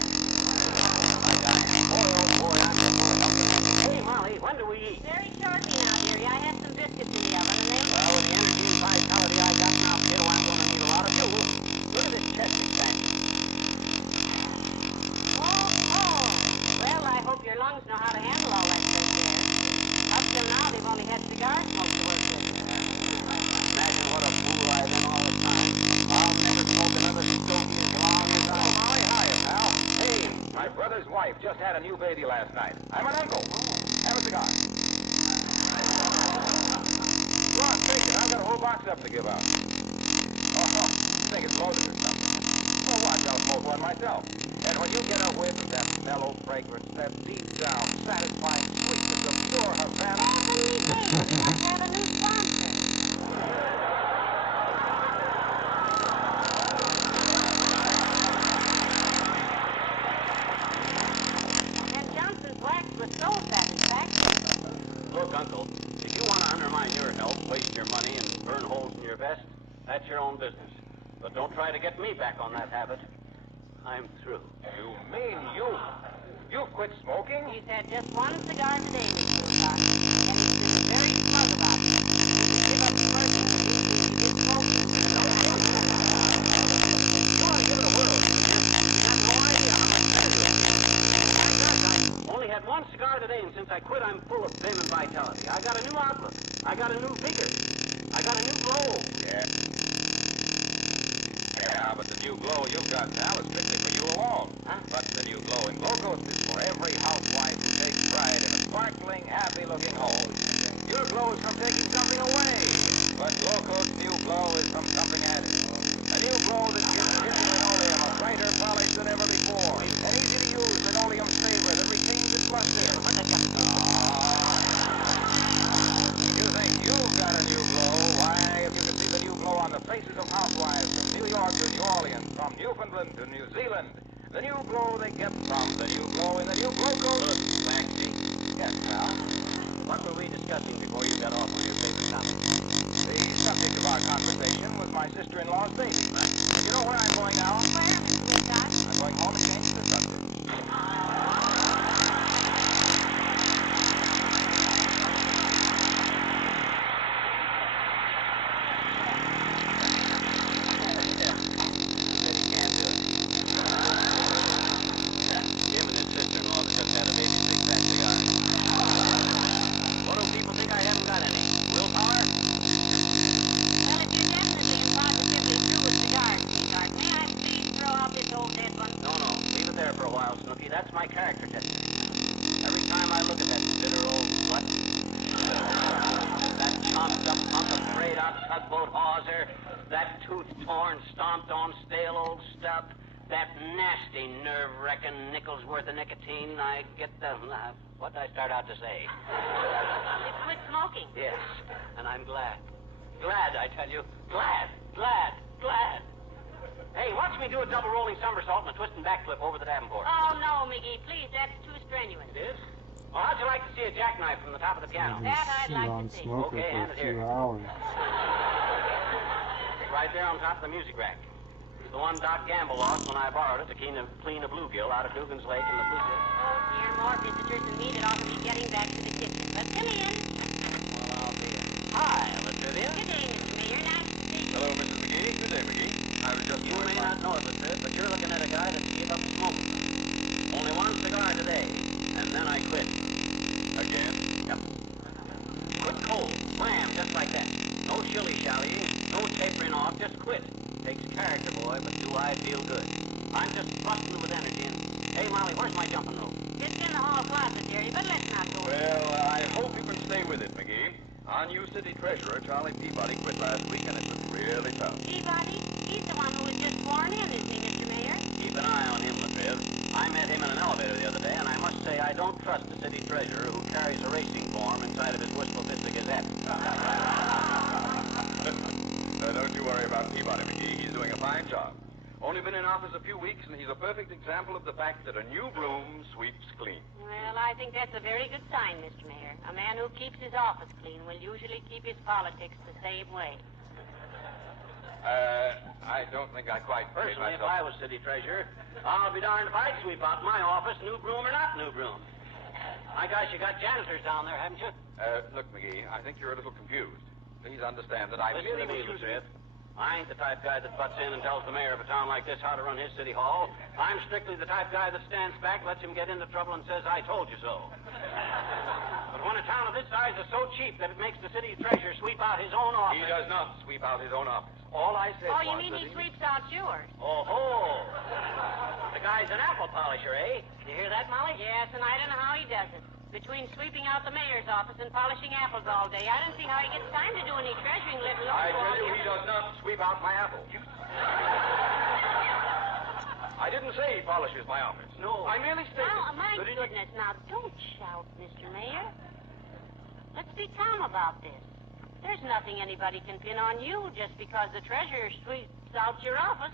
Boy, oh boy, I'm just going to help him. Hey, Molly, when do we eat? Very shortly now, dearie. I have some biscuits in the oven, and they... Well, with the energy and vitality I got now, kiddo, I'm going to need a lot of fuel. Look at this chest expansion. Oh. Well, I hope your lungs know how to handle all that stuff there. Up till now, they've only had cigar smoke to work with. Imagine what a fool I've been all the time. I'll never smoke another stogie as long as I... Oh, Molly, hiya, pal. Hey, my brother's wife just had a new baby last night. I'm an uncle. Have a cigar. Go on, take it. I've got a whole box up to give out. Oh, no. You think it's loaded or something? Well, watch, I'll smoke one myself. And when you get a whiff of that mellow fragrance, that deep down, satisfying sweetness of pure Havana... Heavenly days, we must have a new sponsor. was so satisfactory. Look, Uncle, if you want to undermine your health, waste your money, and burn holes in your vest, that's your own business. But don't try to get me back on that habit. I'm through. You mean you quit smoking? He's had just one cigar today, Mr. Woodcock, and he's been very smug about it. He give up the burden of the he did smoking. You ought to give it a whirl. You have no idea how much better it is. I only had one cigar today, and since I quit, I'm full of vim and vitality. I got a new outlook. I got a new vigor. I got a new glow. Yeah, but the new glow you've got now is strictly for you alone. Huh? But the new glow in Glow Coast is for every housewife who takes pride in a sparkling, happy-looking home. Your glow is from taking something away, but Glow Coast's new glow is from something added. A new glow that gives kitchen linoleum a brighter polish than ever before. An easy-to-use linoleum saver that retains its luster. You think you've got a new glow? Why, if you could see the new glow on the faces of housewives from New York to New Orleans, from Newfoundland to New Zealand, the new glow they get from the new glow in the new Glow Coast. Maxie. Yes, pal. What were we discussing before you got off on your favorite topic? The subject of our conversation was my sister-in-law's baby. You know where I'm going now? Where, Mr. Woodcock? I'm going home to change the subject. That's my character test. Every time I look at that bitter old slut, that chomped-up hunk of frayed-out tugboat hawser, that tooth-torn, stomped-on stale old stub, that nasty, nerve-wrecking nickel's worth of nicotine, I get the... what did I start out to say? You quit smoking. Yes, and I'm glad. Glad, I tell you. Glad, glad, glad. Hey, watch me do a double rolling somersault and a twisting backflip over the Davenport. Oh, no, McGee, please, that's too strenuous. It is? Well, how'd you like to see a jackknife from the top of the piano? That I'd like to see. Smoker Okay, hand for it a few here. hours. It's right there on top of the music rack. It's the one Doc Gamble lost when I borrowed it to clean a bluegill out of Dugan's Lake in the bluegill. Oh, dear, more visitors than me that ought to be getting back to the kitchen. But come in. Well, I'll be in. Hi, Olivia. Good day, Mr. Mayor. Nice to see you. Hello, Mrs. McGee. Good day, McGee. I was just... You may not know it, Sid, but you're looking at a guy that gave up smoking. Only one cigar today, and then I quit. Again? Yep. Quit cold, wham, just like that. No shilly-shallying, no tapering off, just quit. Takes character, boy, but do I feel good. I'm just busting with energy, and... Hey, Molly, where's my jumping rope? It's in the hall closet, dearie, but let's not go. Well, I hope you can stay with it, McGee. Our new city treasurer, Charlie Peabody, quit last week, and it's been really tough. Peabody? He's the one who was just sworn in, isn't he, Mr. Mayor? Keep an eye on him, Latriv. I met him in an elevator the other day, and I must say I don't trust the city treasurer who carries a racing form inside of his Wistful Vista Gazette. Don't you worry about Peabody, McGee. He's doing a fine job. Only been in office a few weeks, and he's a perfect example of the fact that a new broom sweeps clean. Well, I think that's a very good sign, Mr. Mayor. A man who keeps his office clean will usually keep his politics the same way. I don't think I quite... Personally, if I was city treasurer, I'll be darned if I'd sweep out my office, new broom or not new broom. I guess you got janitors down there, haven't you? Look, McGee, I think you're a little confused. Please understand that I Listen merely to me, was using... Latriv. I ain't the type guy that butts in and tells the mayor of a town like this how to run his city hall. I'm strictly the type guy that stands back, lets him get into trouble, and says, I told you so. But when a town of this size is so cheap that it makes the city treasurer sweep out his own office... He does not sweep out his own office. All I said Oh, you was mean that he sweeps out yours? Oh-ho! The guy's an apple polisher, eh? You hear that, Molly? Yes, and I don't know how he does it. Between sweeping out the mayor's office and polishing apples all day, I don't see how he gets time to do any treasuring, let alone... I tell you, he does not sweep out my apples. I didn't say he polishes my office. No. I merely stated... Now, my that he... goodness, now don't shout, Mr. Mayor. Let's be calm about this. There's nothing anybody can pin on you just because the treasurer sweeps out your office.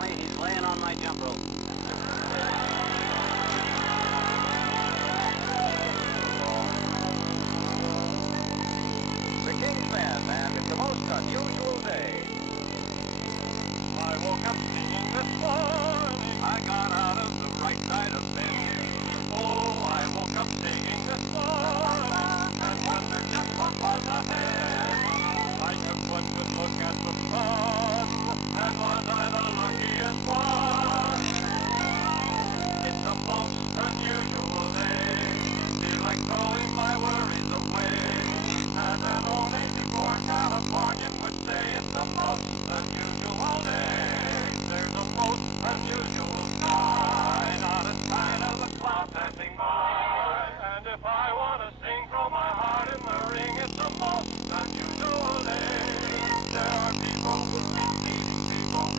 Molly. He's laying on my jump rope. The King's Men, and it's a most unusual day. I woke up singing this morning. I got out of the right side of bed. Oh, I woke up singing this morning and wondered just what was ahead. I took one good look at the sun, and was I the luckiest one? It's a most unusual day. Feel like throwing my worries away. As an old 84 Californian would say, it's the most unusual day. There's a most unusual sky, not a sign of a cloud passing by. And if I want to sing, throw my heart in the ring, it's the most unusual day. There are people who keep meeting people,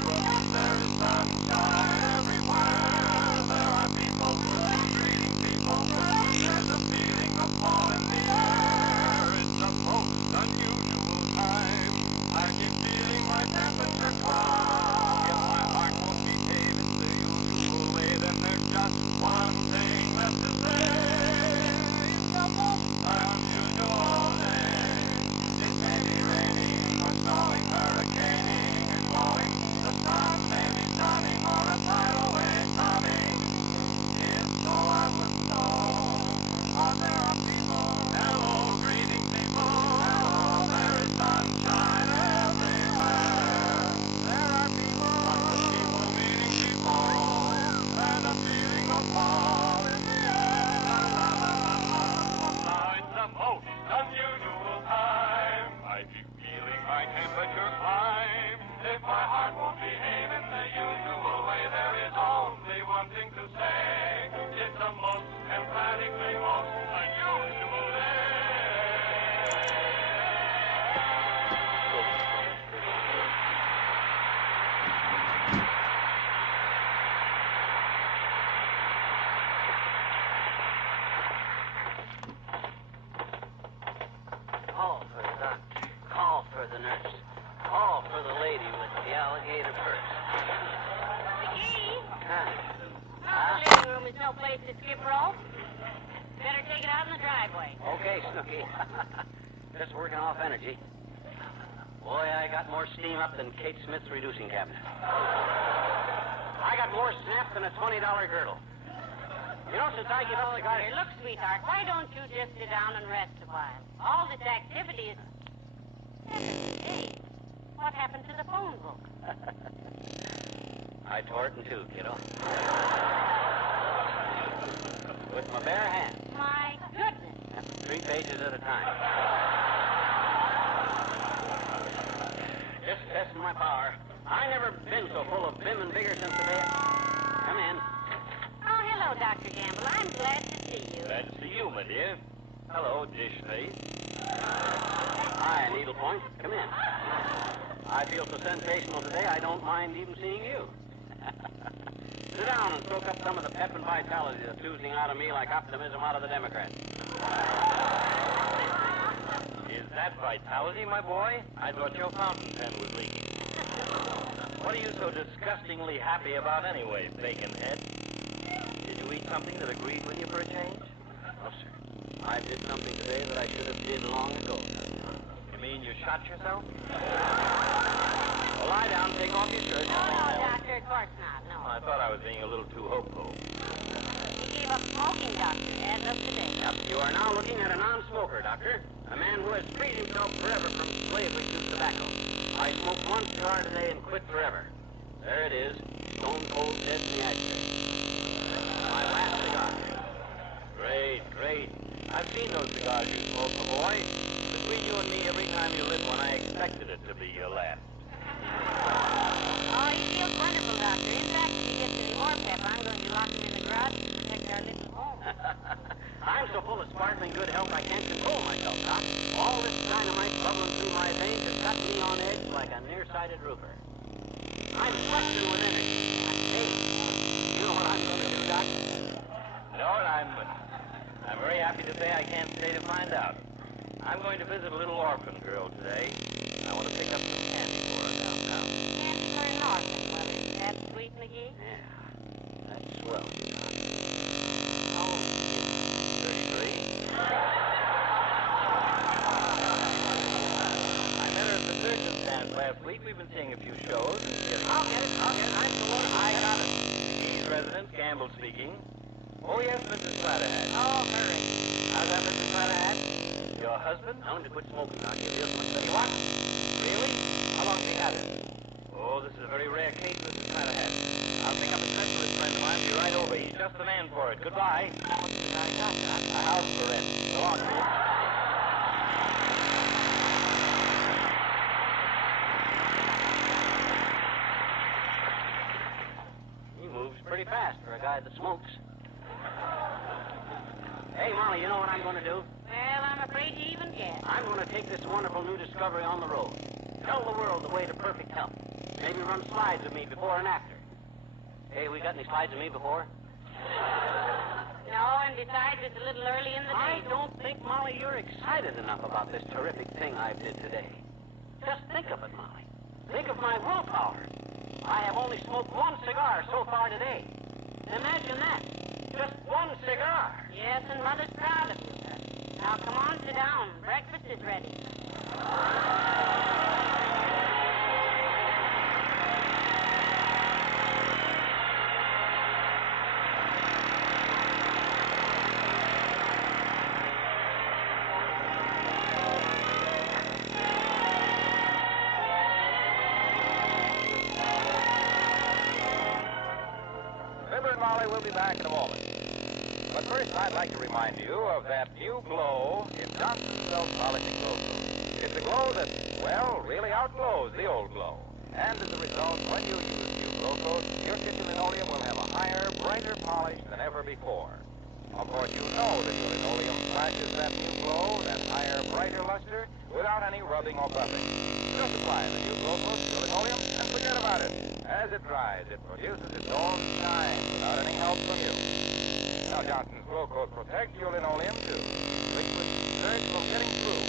there is sunshine everywhere. There are people who keep greeting people, there's a feeling of fall in the air. It's the most unusual time. I keep feeling my temperature climb. If my heart won't behave in the usual way, then there's just one thing left to say. It's the most unusual day. It may be raining or snowing, hurricaning and blowing. The sun may be shining or a tidal wave coming. It's so I would know. But there are people, hello, greeting people. Hello, there is sunshine everywhere. There are people meeting people, and a feeling of fall in the air. Now it's the most unusual time. I keep feeling my temperature climb. If my heart won't behave in the usual way, there is only one thing to say. It's the most emphatically most unusual day. Call for the doctor. Call for the nurse. Call for the lady with the alligator purse. McGee, Huh? the living room is no place to skip rope. Better take it out in the driveway. Okay, Snooky. Just working off energy. Boy, I got more steam up than Kate Smith's reducing cabinet. I got more snap than a $20 girdle. You know, since I give up cigars... Here, look, sweetheart, why don't you just sit down and rest a while? All this activity is... Hey, what happened to the phone book? I tore it in two, kiddo. With my bare hand. My goodness. 3 pages at a time. Just testing my power. I never been so full of vim and vigor since the day... Come in. Oh, hello, Dr. Gamble. I'm glad to see you. Glad to see you, my dear. Hello, dish face. Hi, Needlepoint. Come in. I feel so sensational today, I don't mind even seeing you. Sit down and soak up some of the pep and vitality that's oozing out of me like optimism out of the Democrats. Is that vitality, my boy? I thought your fountain pen was leaking. What are you so disgustingly happy about anyway, bacon head? Did you eat something that agreed with you for a change? No, sir. I did something today that I should have did long ago. You mean you shot yourself? Well, lie down, take off your shirt. No, Doctor, of course not, no. I thought I was being a little too hopeful. You gave up smoking, Doctor, as of today. Yep, you are now looking at a non-smoker, Doctor. A man who has freed himself forever from slavery to tobacco. I smoked one cigar today and quit forever. There it is, stone cold dead in the ashtray. My last cigar. Great, great. I've seen those cigars you smoke, my boy. Between you and me, every time you lit one, I expected it to be your last. Oh, he feels wonderful, Doctor. In fact, if he gets any more pep, I'm going to lock him in the garage to protect our little home. I'm so full of sparkling good health I can't control myself, Doc. All this dynamite bubbling through my veins has got me on edge like a nearsighted roofer. I'm bursting with energy. Hey, you know what I'm going to do, Doc? No, I'm very happy to say I can't stay to find out. I'm going to visit a little orphan girl today. I want to pick up some candy for her downtown. Candy for an orphan. Well, isn't that sweet? been seeing a few shows and getting... I'll get it. I'm the one. I got it. McGee's residence, Campbell speaking. Oh, yes, Mrs. Clatterhat. Oh, hurry. How's that, Mrs. Clatterhat? Your husband? Tell him to quit smoking. I'll give you as much as You what? Really? How long has he had it? Oh, this is a very rare case, Mrs. Clatterhat. I'll pick up a specialist friend of mine and be right over. He's just the man for it. Goodbye. What do you got, Doc? A house for rent. Go on, please. He moves pretty fast for a guy that smokes. Hey, Molly, you know what I'm going to do? Well, I'm afraid you even guessed. I'm going to take this wonderful new discovery on the road. Tell the world the way to perfect health. Maybe run slides of me before and after. Hey, we got any slides of me before? No, and besides, it's a little early in the day. I don't think, Molly, you're excited enough about this terrific thing I did today. Just think of it, Molly. Think of my willpower. I have only smoked one cigar so far today. Imagine that. Just one cigar. Yes, and Mother's proud of you. Now, come on, sit down. Breakfast is ready. Fibber and Molly will be back in a moment. But first, I'd like to remind you of that new glow in Johnson's self-polishing glow coat. It's a glow that, well, really outglows the old glow. And as a result, when you use new glow coat, your kitchen linoleum will have a higher, brighter polish than ever before. Of course, you know that your linoleum flashes that new glow, that higher, brighter luster, without any rubbing or buffing. Just apply the new glow coat to your linoleum and forget about it. As it dries, it produces its own shine without any help from you. Now, Johnson's Glow Coat protects your linoleum, too. Liquid dirt from getting through.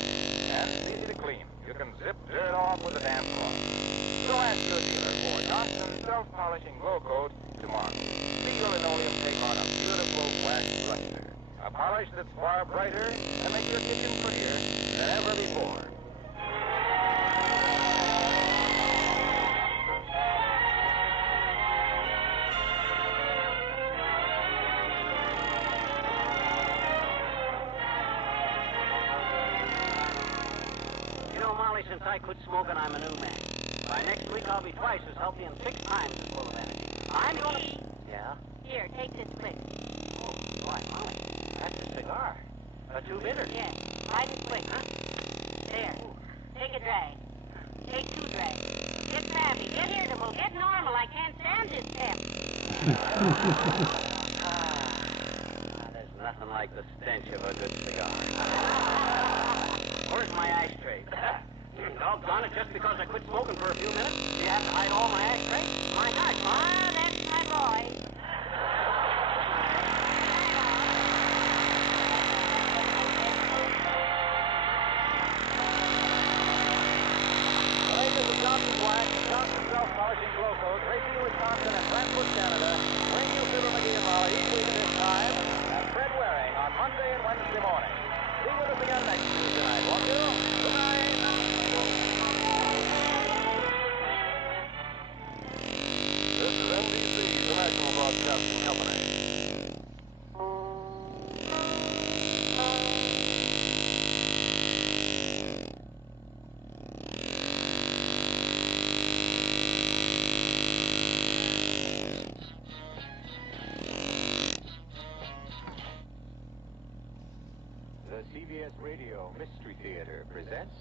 And it's easy to clean. You can zip dirt off with a damp cloth. So ask your dealer for Johnson's self-polishing Glow Coat tomorrow. See your linoleum take on a beautiful wax luster. A polish that's far brighter and makes your kitchen prettier than ever before. Since I quit smoking, I'm a new man. By next week, I'll be twice as healthy and 6 times as full of energy. I'm going to... Yeah? Here, take this quick. Oh, why, Molly, that's a cigar. A two-bitter. Yes, light it quick, huh? There. Take a drag. Take 2 drags. Get savvy, get irritable, get normal. I can't stand this pep. There's nothing like the stench of a good cigar. Where's my ashtray? Doggone it, just because I quit smoking for a few minutes, you have to hide all my ashtrays? My gosh, Ah, that's my boy. Makers of Johnson's Wax and Johnson's Self-Polishing Glow Coat, Tracy, Wisconsin, and Brentwood, Canada, bring you Fibber McGee and Molly each week at this time, and Fred Waring on Monday and Wednesday morning. Be with us again next Tuesday night, won't you? Good night. This is NBC, the National Broadcasting Company. The CBS Radio Mystery Theater presents...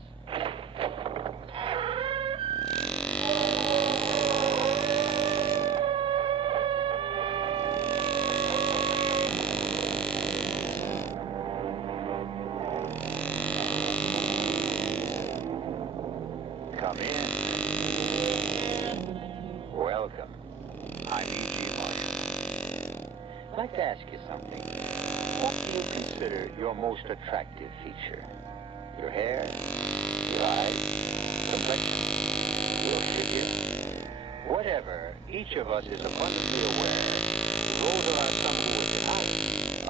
Come in. Welcome. I'm E.G. Marshall. I'd like to ask you something. What do you consider your most attractive feature? Your hair? Your eyes? Complexion? Your figure? Whatever, each of us is abundantly aware those are some who would deny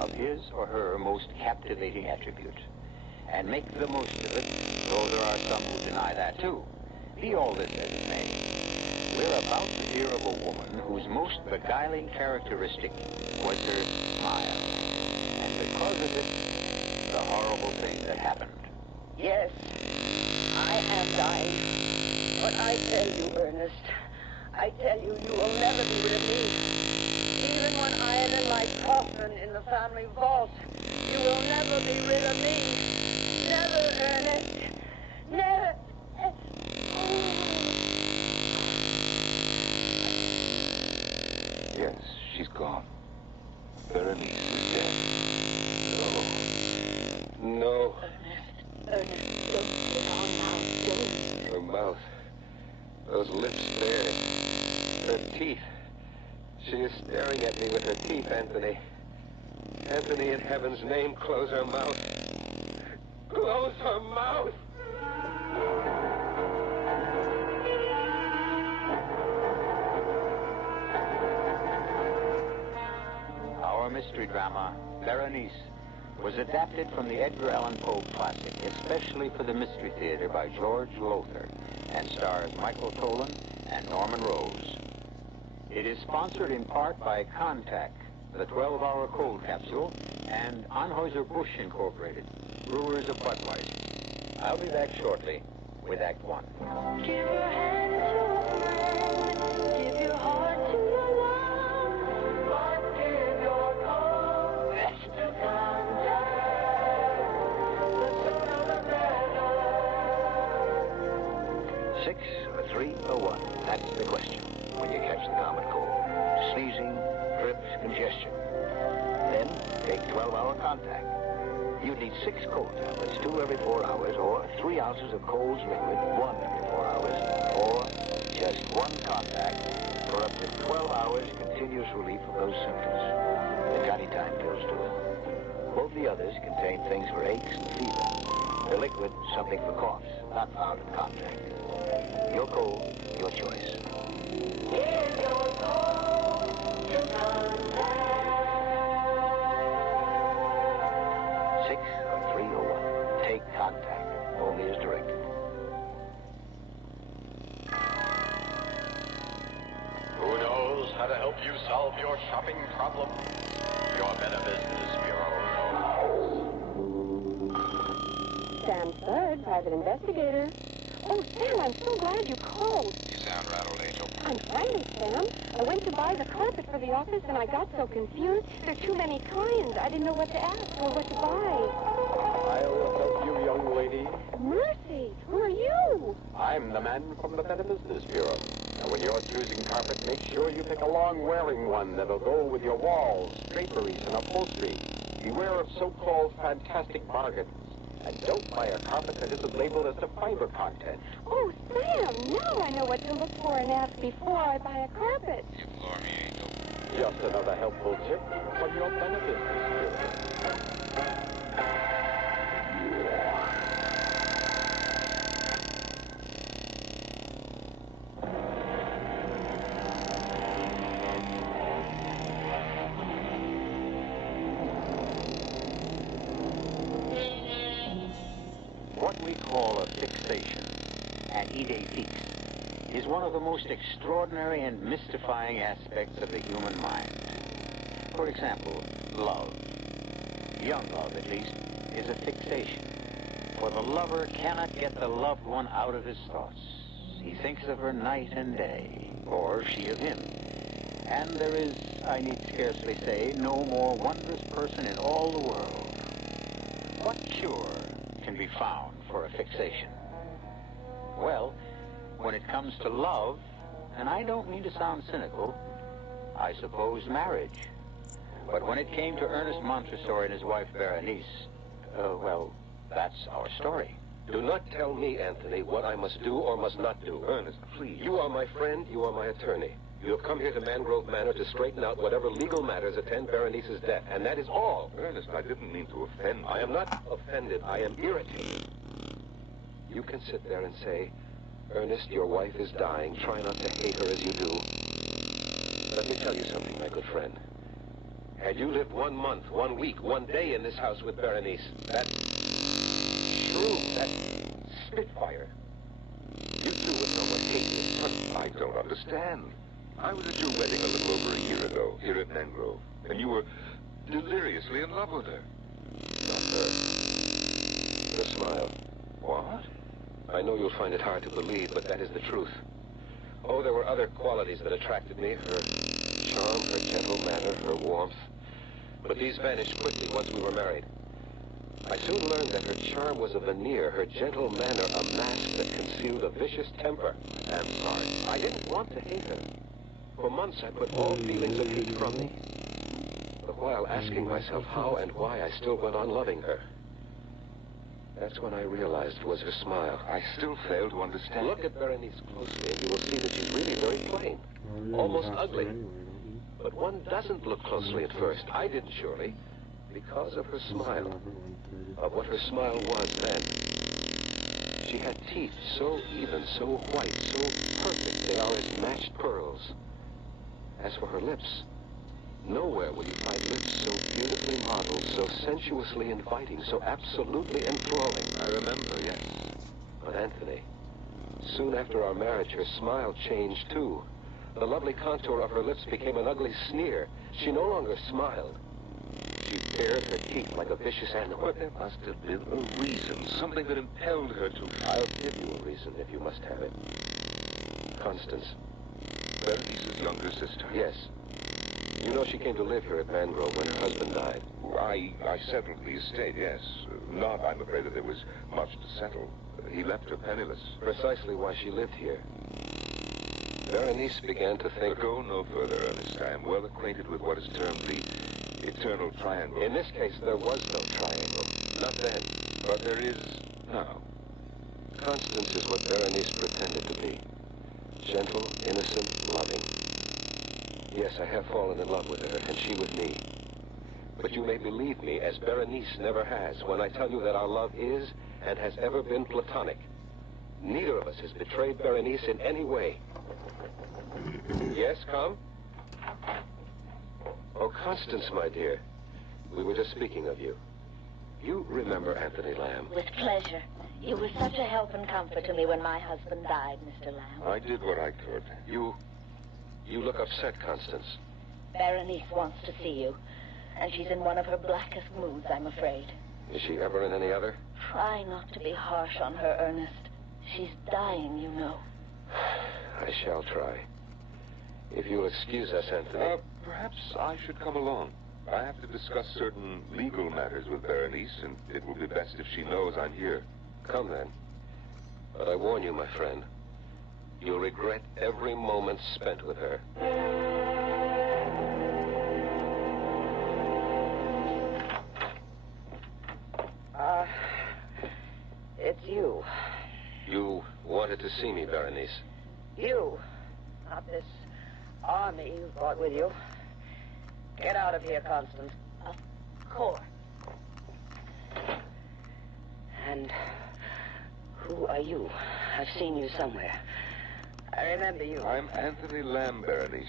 of his or her most captivating attribute. And make the most of it, though there are some who deny that too. Be all this as it may, we're about to hear of a woman whose most beguiling characteristic was her smile. And because of it, the horrible thing that happened. Yes, I am dying. But I tell you, Ernest, I tell you, you will never be rid of me. Even when I am in my coffin in the family vault, you will never be rid of me. Never, Ernest. Never. Yes, she's gone. Berenice is dead. No. No. Ernest, don't sit on now, don't. Her mouth. Those lips there. Her teeth. She is staring at me with her teeth, Anthony. Anthony, in heaven's name, close her mouth. Close her mouth! Our mystery drama, Berenice, was adapted from the Edgar Allan Poe classic, especially for the Mystery Theater by George Lothar, and stars Michael Tolan and Norman Rose. It is sponsored in part by Contact, the 12-hour cold capsule, and Anheuser-Busch Incorporated, brewers of Budweiser. I'll be back shortly with Act One. Give your hand to a friend, give your heart to your love, but give your courage to contact. The sooner the better. 6 or 3 or 1, that's the question when you catch the common cold. Sneezing, drips, congestion. Then take 12-hour Contact. You need 6 cold tablets, 2 every 4 hours, or 3 ounces of Coles liquid, 1 every 4 hours, or just 1 Contact for up to 12 hours continuous relief of those symptoms. The tiny time pills do it. Both the others contain things for aches and fever. The liquid, something for coughs, not found in Contact. Your cold, your choice. Give your cold to contact. 6 or 3 or 1. Take Contact. Only as directed. Who knows how to help you solve your shopping problem? Your Better Business Bureau knows. Sam Third, private investigator. Oh, Sam, I'm so glad you called. You sound rattled, Angel. I'm friendly, Sam. I went to buy the carpet for the office, and I got so confused. There are too many kinds. I didn't know what to ask or what to buy. I'll help you, young lady. Mercy, who are you? I'm the man from the Better Business Bureau. And when you're choosing carpet, make sure you pick a long-wearing one that'll go with your walls, draperies, and upholstery. Beware of so-called fantastic bargains. And don't buy a carpet that isn't labeled as to fiber content. Oh, Sam, now I know what to look for and ask before I buy a carpet. You floor me, Angel. Just another helpful tip from your Better Business Bureau. What we call a fixation, an idée fixe, is one of the most extraordinary and mystifying aspects of the human mind. For example, love. Young love, at least, is a fixation. For the lover cannot get the loved one out of his thoughts. He thinks of her night and day, or she of him. And there is, I need scarcely say, no more wondrous person in all the world. What cure can be found for a fixation? Well, when it comes to love, and I don't mean to sound cynical, I suppose marriage. But when it came to Ernest Montresor and his wife Berenice, well, that's our story. Do not tell me, Anthony, what I must do or must not do. Ernest, please. You are my friend. You are my attorney. You have come here to Mangrove Manor to straighten out whatever legal matters attend Berenice's death, and that is all. Ernest, I didn't mean to offend you. I am not offended. I am irritated. You can sit there and say, Ernest, your wife is dying. Try not to hate her as you do. Let me tell you something, my good friend. Had you lived 1 month, 1 week, 1 day in this house with Berenice, that shrew, that spitfire, You two were somewhat hated. But I don't understand. I was at your wedding a little over a year ago, here at Mangrove, and you were deliriously in love with her. Not her. Her smile. What? I know you'll find it hard to believe, but that is the truth. Oh, there were other qualities that attracted me. Her charm, her gentle manner, her warmth. But these vanished quickly once we were married. I soon learned that her charm was a veneer, her gentle manner a mask that concealed a vicious temper. I'm sorry. I didn't want to hate her. For months I put all feelings of hate from me. The while asking myself how and why I still went on loving her. That's when I realized it was her smile. I still fail to understand. Look at Berenice closely and you will see that she's really very plain. Almost ugly. But one doesn't look closely at first. I didn't, surely. Because of her smile. Of what her smile was then. She had teeth so even, so white, so perfect they are as matched pearls. As for her lips, nowhere will you find lips so beautifully modeled, so sensuously inviting, so absolutely enthralling. I remember, yes. But Anthony, soon after our marriage, her smile changed too. The lovely contour of her lips became an ugly sneer. She no longer smiled. She bared her teeth like a vicious animal. But there must have been a reason, something that impelled her to... I'll give you a reason if you must have it. Constance. Berenice's younger sister? Yes. You know she came to live here at Mangrove when her husband died. I settled the estate, yes. Not, I'm afraid, that there was much to settle. He left her penniless. Precisely why she lived here. Berenice began to think... Go no further, Ernest. I am well acquainted with what is termed the eternal triangle. In this case, there was no triangle. Not then. But there is now. Constance is what Berenice pretended to be. Gentle, innocent, loving. Yes, I have fallen in love with her, and she with me. But you may believe me, as Berenice never has, when I tell you that our love is and has ever been platonic. Neither of us has betrayed Berenice in any way. Yes, come? Oh, Constance, my dear. We were just speaking of you. You remember Anthony Lamb? With pleasure. You were such a help and comfort to me when my husband died, Mr. Lamb. I did what I could. You look upset, Constance. Berenice wants to see you, and she's in one of her blackest moods, I'm afraid. Is she ever in any other? Try not to be harsh on her, Ernest. She's dying, you know. I shall try. If you'll excuse us, Anthony. Perhaps I should come along. I have to discuss certain legal matters with Berenice, and it will be best if she knows I'm here. Come, then. But I warn you, my friend, you'll regret every moment spent with her. It's you. You wanted to see me, Berenice. You. Not this army you brought with you. Get out of here, Constance. Of course. And who are you? I've seen you somewhere. I remember you. I'm Anthony Lamb, Berenice.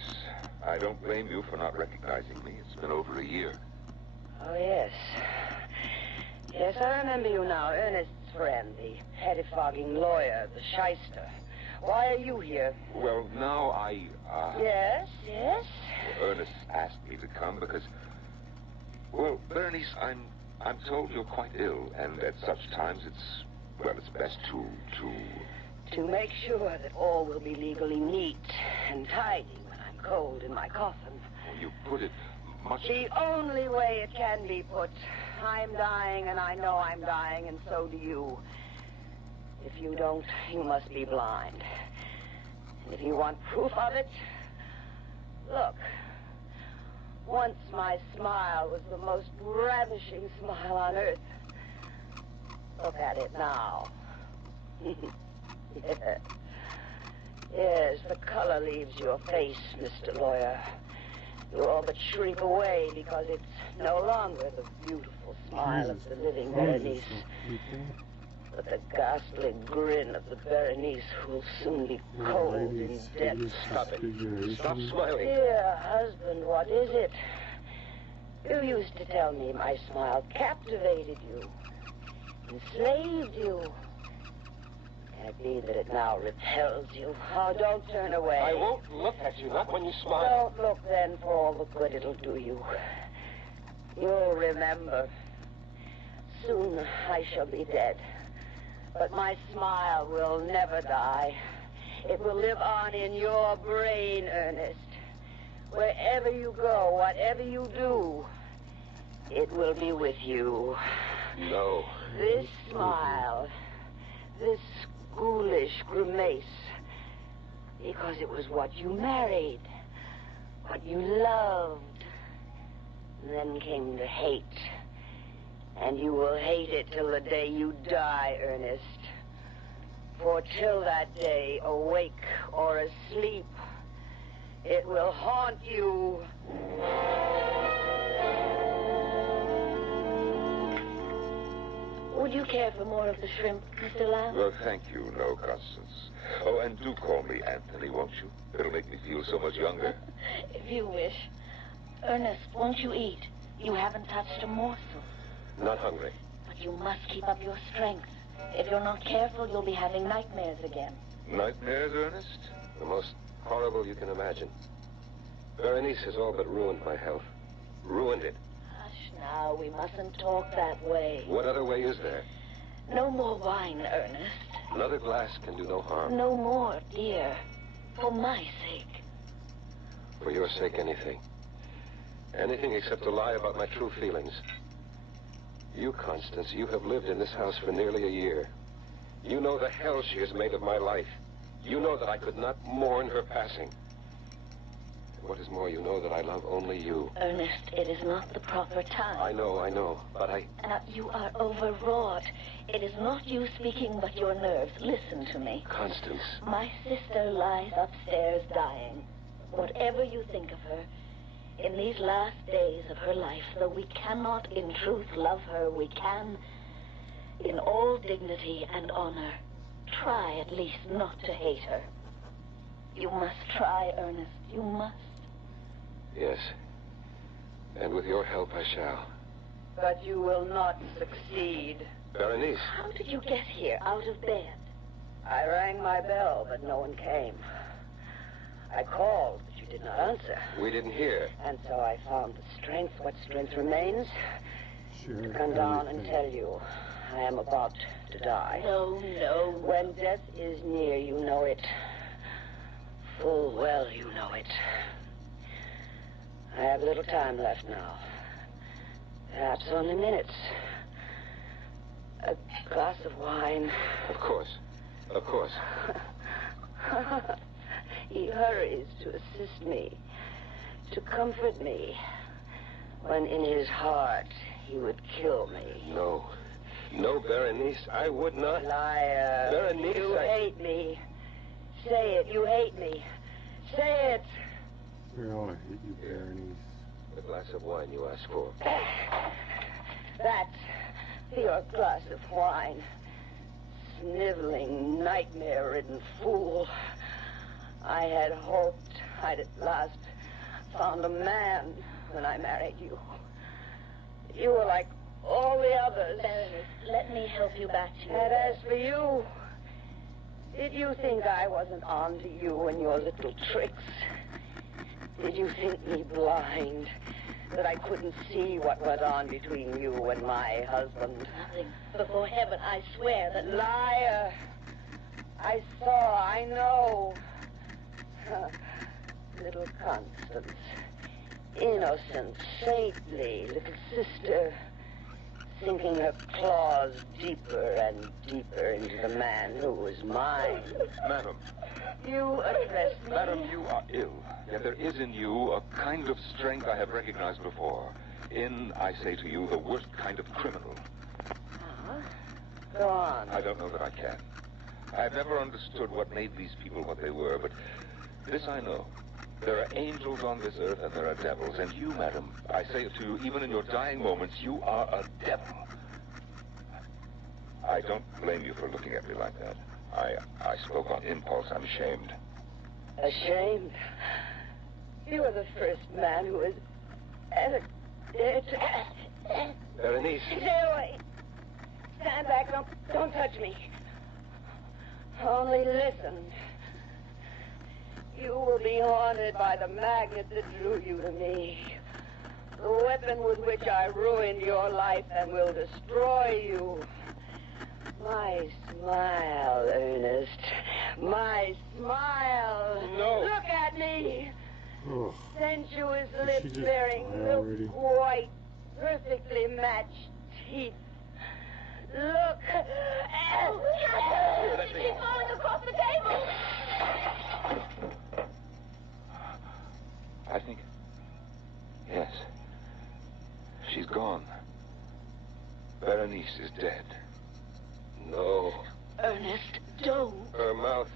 I don't blame you for not recognizing me. It's been over a year. Oh, yes. Yes, I remember you now. Ernest's friend, the pettifogging lawyer, the shyster. Why are you here? Well, now Yes, yes? Ernest asked me to come because... Well, Berenice, I'm told you're quite ill, and at such times it's best To make sure that all will be legally neat and tidy when I'm cold in my coffin. Oh, you put it much... The only way it can be put. I'm dying, and I know I'm dying, and so do you. If you don't, you must be blind. And if you want proof of it, look. Once my smile was the most ravishing smile on earth. Look at it now. Yes, the color leaves your face, Mr. Lawyer. You all but shrink away because it's no longer the beautiful smile of the living Berenice, but the ghastly grin of the Berenice who will soon be cold in death. Stop it. Stop smiling. Dear husband, what is it? You used to tell me my smile captivated you, enslaved you. I see that it now repels you. Oh, don't turn away. I won't look at you, not when you smile. Don't look then for all the good it'll do you. You'll remember. Soon I shall be dead. But my smile will never die. It will live on in your brain, Ernest. Wherever you go, whatever you do, it will be with you. No. This smile, this ghoulish grimace, because it was what you married, what you loved, and then came to hate. And you will hate it till the day you die, Ernest. For till that day, awake or asleep, it will haunt you. Would you care for more of the shrimp, Mr. Lamb? Well, thank you, no, Constance. Oh, and do call me Anthony, won't you? It'll make me feel so much younger. If you wish. Ernest, won't you eat? You haven't touched a morsel. Not hungry. But you must keep up your strength. If you're not careful, you'll be having nightmares again. Nightmares, Ernest? The most horrible you can imagine. Berenice has all but ruined my health. Ruined it. Hush now, we mustn't talk that way. What other way is there? No more wine, Ernest. Another glass can do no harm. No more, dear. For my sake. For your sake, anything. Anything except to lie about my true feelings. You, Constance, you have lived in this house for nearly a year. You know the hell she has made of my life. You know that I could not mourn her passing. And what is more, you know that I love only you. Ernest, it is not the proper time. I know, but I... You are overwrought. It is not you speaking, but your nerves. Listen to me. Constance. My sister lies upstairs dying. Whatever you think of her, in these last days of her life, though we cannot in truth love her, we can, in all dignity and honor, try at least not to hate her. You must try, Ernest. You must. Yes. And with your help, I shall. But you will not succeed. Berenice. How did you get here, out of bed? I rang my bell, but no one came. I called, but you did not answer. We didn't hear. And so I found the strength, what strength remains, to come down and tell you I am about to die. No. When death is near, you know it. Full well you know it. I have little time left now. Perhaps only minutes. A glass of wine. Of course. He hurries to assist me, to comfort me, when in his heart he would kill me. No, Berenice, I would not. Liar. Berenice, You hate me. Say it, you hate me. Say it. We all hate you, Berenice. The glass of wine you asked for. That's your glass of wine. Sniveling, nightmare-ridden fool. I had hoped I'd at last found a man when I married you. You were like all the others. Berenice, let me help you back to your And bed. as for you, did you think I wasn't on to you and your little tricks? Did you think me blind, that I couldn't see what went on between you and my husband? Nothing. Before heaven, I swear that... Liar! I saw, I know. Little Constance. Innocent, saintly little sister. Sinking her claws deeper and deeper into the man who was mine. Madam. You address me? Madam, you are ill. Yet there is in you a kind of strength I have recognized before. In, I say to you, the worst kind of criminal. Go on. I don't know that I can. I have never understood what made these people what they were, but this I know. There are angels on this earth and there are devils. And you, madam, I say it to you, even in your dying moments, you are a devil. I don't blame you for looking at me like that. I spoke on impulse. I'm ashamed. Ashamed? You are the first man who has ever dared to... Berenice. Stay away. Stand back. Don't touch me. Only listen. You will be haunted by the magnet that drew you to me. The weapon with which I ruined your life and will destroy you. My smile, Ernest. My smile. No. Look at me. Oh. Sensuous Did she lips just bearing die milk already? white, perfectly matched teeth. Look. She's falling across the table. I think... Yes. She's gone. Berenice is dead. No. Ernest, don't. Her mouth.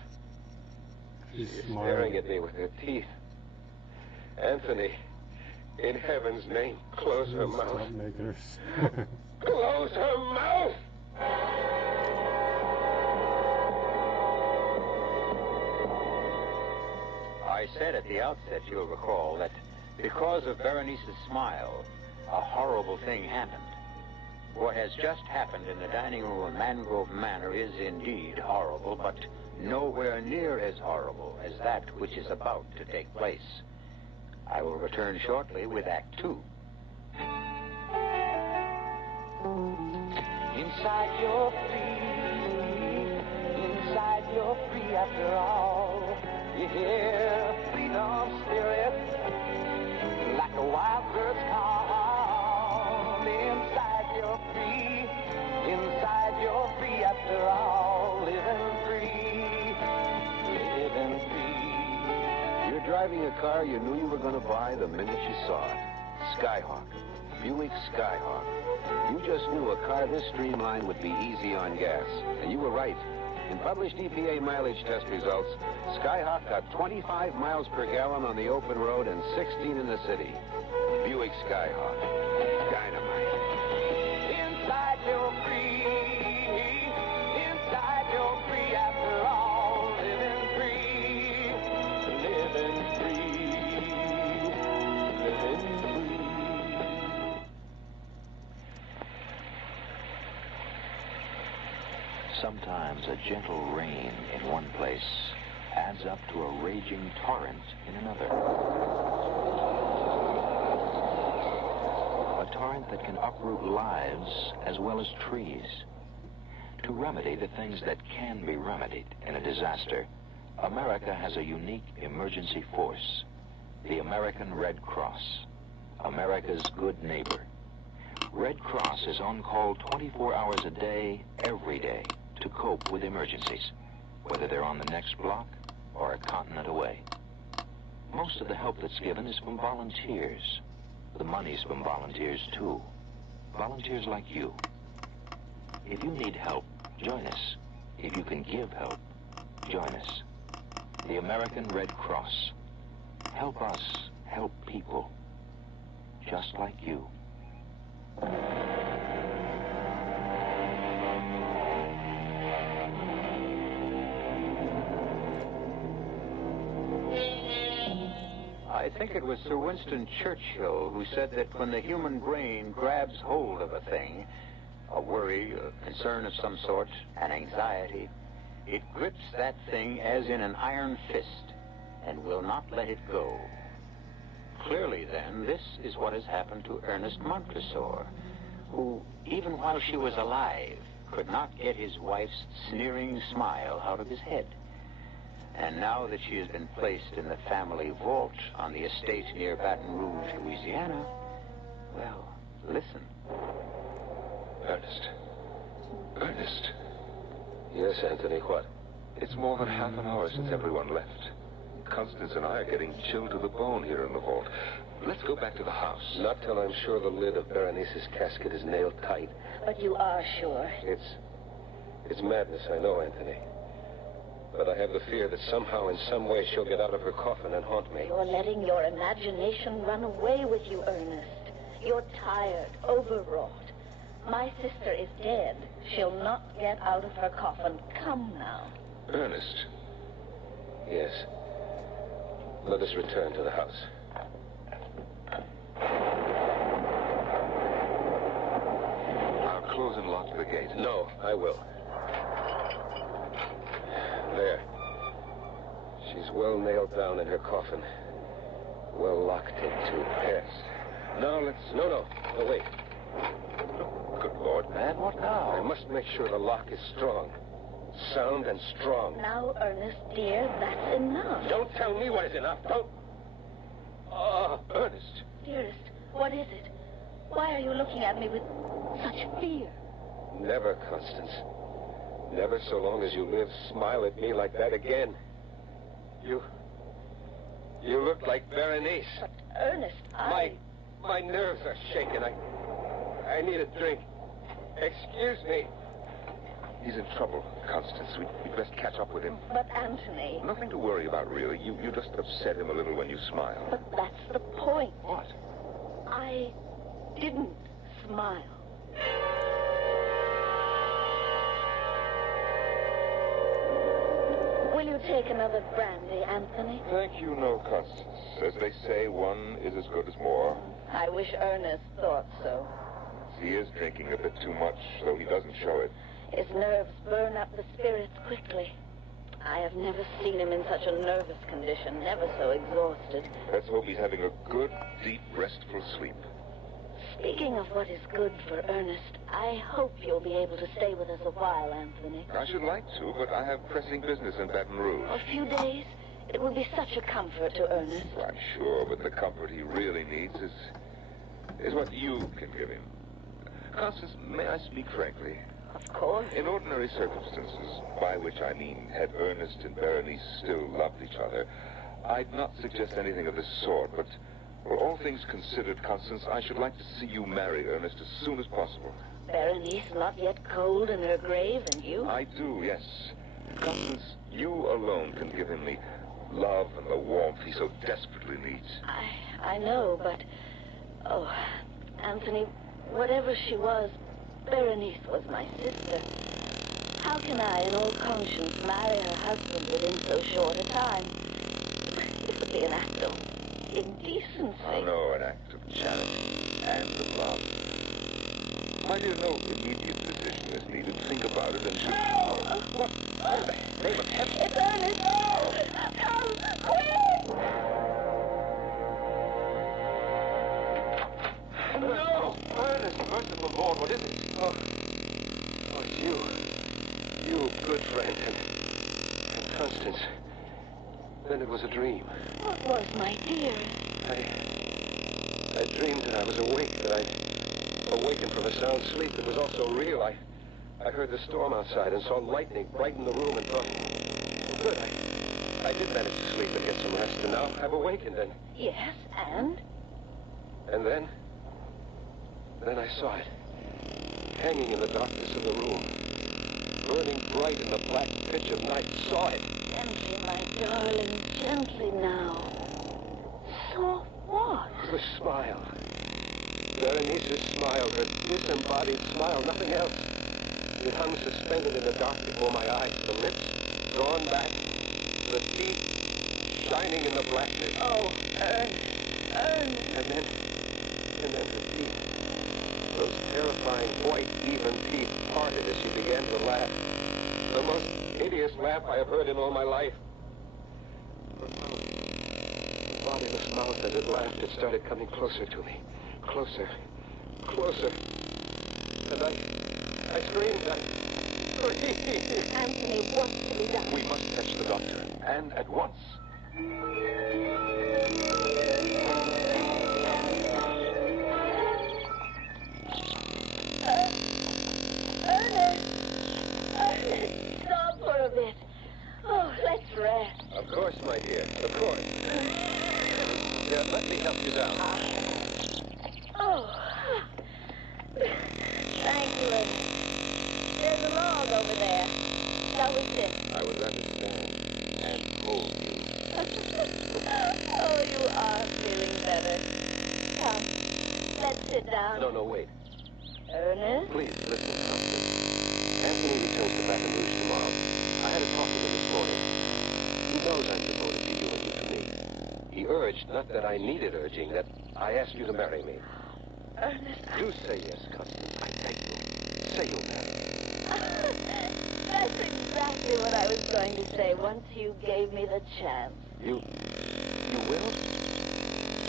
She's staring at me with her teeth. Anthony, in heaven's name, close her mouth. Stop making her... Close her mouth! I said at the outset, you'll recall, that because of Berenice's smile, a horrible thing happened. What has just happened in the dining room of Mangrove Manor is indeed horrible, but nowhere near as horrible as that which is about to take place. I will return shortly with Act 2. Inside you're free. Inside you're free after all. You hear freedom's spirit like a wild bird's call. Inside you're free. Inside you're free after all. Living free. Living free. You're driving a car you knew you were going to buy the minute you saw it. Skyhawk. Buick Skyhawk. You just knew a car this streamlined would be easy on gas. And you were right. In published EPA mileage test results, Skyhawk got 25 miles per gallon on the open road and 16 in the city. Buick Skyhawk. Dynamite. Inside you're free. Inside you're free after all. Living free. Living free. Living free. Sometimes a gentle rain in one place adds up to a raging torrent in another. A torrent that can uproot lives as well as trees. To remedy the things that can be remedied in a disaster, America has a unique emergency force, the American Red Cross, America's good neighbor. Red Cross is on call 24 hours a day, every day, to cope with emergencies, whether they're on the next block or a continent away. Most of the help that's given is from volunteers. The money's from volunteers, too. Volunteers like you. If you need help, join us. If you can give help, join us. The American Red Cross. Help us help people just like you. I think it was Sir Winston Churchill who said that when the human brain grabs hold of a thing, a worry, a concern of some sort, an anxiety, it grips that thing as in an iron fist and will not let it go. Clearly, then, this is what has happened to Ernest Montresor, who, even while she was alive, could not get his wife's sneering smile out of his head. And now that she has been placed in the family vault on the estate near Baton Rouge, Louisiana, well, listen. Ernest. Ernest. Yes, Anthony, what? It's more than half an hour since everyone left. Constance and I are getting chilled to the bone here in the vault. Let's go back to the house. Not till I'm sure the lid of Berenice's casket is nailed tight. But you are sure. It's madness, I know, Anthony. But I have the fear that somehow, in some way, she'll get out of her coffin and haunt me. You're letting your imagination run away with you, Ernest. You're tired, overwrought. My sister is dead. She'll not get out of her coffin. Come now. Ernest. Yes. Let us return to the house. I'll close and lock the gate. No, I will. There. She's well nailed down in her coffin. Well locked in, too. Yes. Now let's... No, wait. Good Lord, man, what now? I must make sure the lock is strong. Sound and strong. Now, Ernest, dear, that's enough. Don't tell me what is enough. Don't... Oh, Ernest. Dearest, what is it? Why are you looking at me with such fear? Never, Constance. Never so long as you live, smile at me like that again. You look like Berenice. But, Ernest, My nerves are shaking. I need a drink. Excuse me. He's in trouble, Constance. We'd best catch up with him. But, Anthony... Nothing to worry about, really. You just upset him a little when you smile. But that's the point. What? I didn't smile. Will you take another brandy, Anthony? Thank you, no, Constance. As they say, one is as good as more. I wish Ernest thought so. He is drinking a bit too much, though he doesn't show it. His nerves burn up the spirits quickly. I have never seen him in such a nervous condition, never so exhausted. Let's hope he's having a good, deep, restful sleep. Speaking of what is good for Ernest, I hope you'll be able to stay with us a while, Anthony. I should like to, but I have pressing business in Baton Rouge. A few days? It will be such a comfort to Ernest. I'm sure, but the comfort he really needs is what you can give him. Constance, may I speak frankly? Of course. In ordinary circumstances, by which I mean had Ernest and Berenice still loved each other, I'd not suggest anything of this sort, but for all things considered, Constance, I should like to see you marry Ernest as soon as possible. Berenice not yet cold in her grave, and you? I do, yes. Constance, you alone can give him the love and the warmth he so desperately needs. I know, but... Oh, Anthony, whatever she was, Berenice was my sister. How can I, in all conscience, marry her husband within so short a time? It would be an act of indecency. Oh, no, an act of charity and of love. My dear, no immediate decision is needed. Think about it and... No! What? In the name of heaven? It's Ernest! No! Come, quick! No! Ernest, merciful Lord, what is it? Oh, it's you. You, good friend, and Constance. Then it was a dream. What was, my dear? I dreamed that I was awake, that I'd awakened from a sound sleep that was also real. I heard the storm outside and saw lightning brighten the room and thought, well, good, I did manage to sleep and get some rest, and now I've awakened, and... Yes, and? And then I saw it, hanging in the darkness of the room, burning bright in the black pitch of night. Saw it. Gently, my darling, gently now. Saw what? The smile. Berenice's smile, her disembodied smile, nothing else. It hung suspended in the dark before my eyes, the lips drawn back, the teeth shining in the blackness. Oh, Ernest. And then her teeth. Those terrifying white, even teeth parted as she began to laugh. The most hideous laugh I have heard in all my life. Her mouth, the bodiless mouth as it laughed, it started coming closer to me. Closer. And I screamed. Anthony, what's to be done? We must fetch the doctor, and at once. Ernest, stop for a bit. Oh, let's rest. Of course, my dear, of course. Here, let me help you down. Oh. Thank you, Ernest. There's a log over there. Shall we sit? I would rather stand and hold you. Oh, you are feeling better. Come, let's sit down. No, wait. Ernest? Please, listen, Constance. Anthony returns to Baton Rouge tomorrow. I had a talk with him this morning. He knows I'm devoted to you and you to me. He urged, not that I needed urging, that I ask you to marry me. Ernest, Do say yes, Constance. I beg you. Say you'll marry me. That's exactly exactly what I was going to say once you gave me the chance. You will?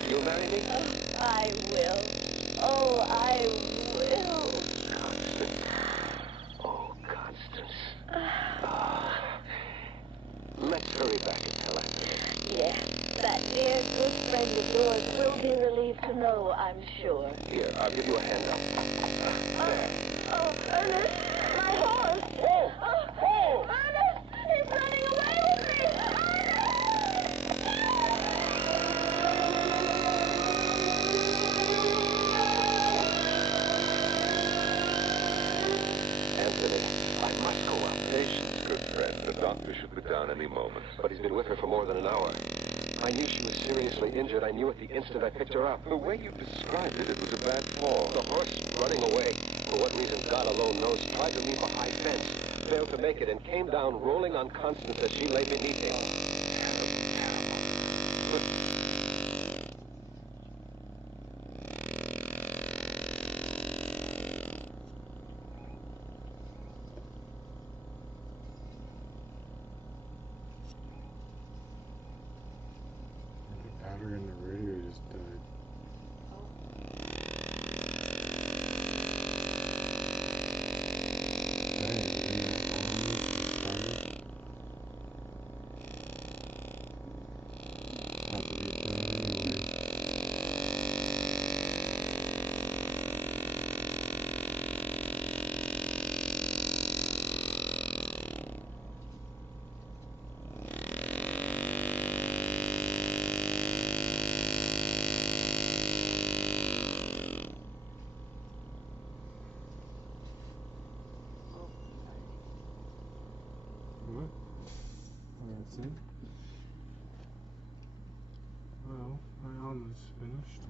You'll marry me? Oh, I will. Oh, I will. Constance. Oh, Constance. Let's hurry back and tell Anthony. Yes, that dear good friend of yours will be relieved to know, I'm sure. Here, I'll give you a hand up. There. Oh, Ernest, my horse. Oh! Oh! Ernest, he's running away with me. Anthony, I must go up. Patience, good friend. The doctor should be down any moment. But he's been with her for more than an hour. I knew she was seriously injured. I knew at the instant I picked her up. The way you described it, it was a bad fall. The horse running away, for what reason God alone knows, tried to leap a high fence, failed to make it, and came down rolling on Constance as she lay beneath him. The battery in the radio just died. What? That's it. Well, I almost finished.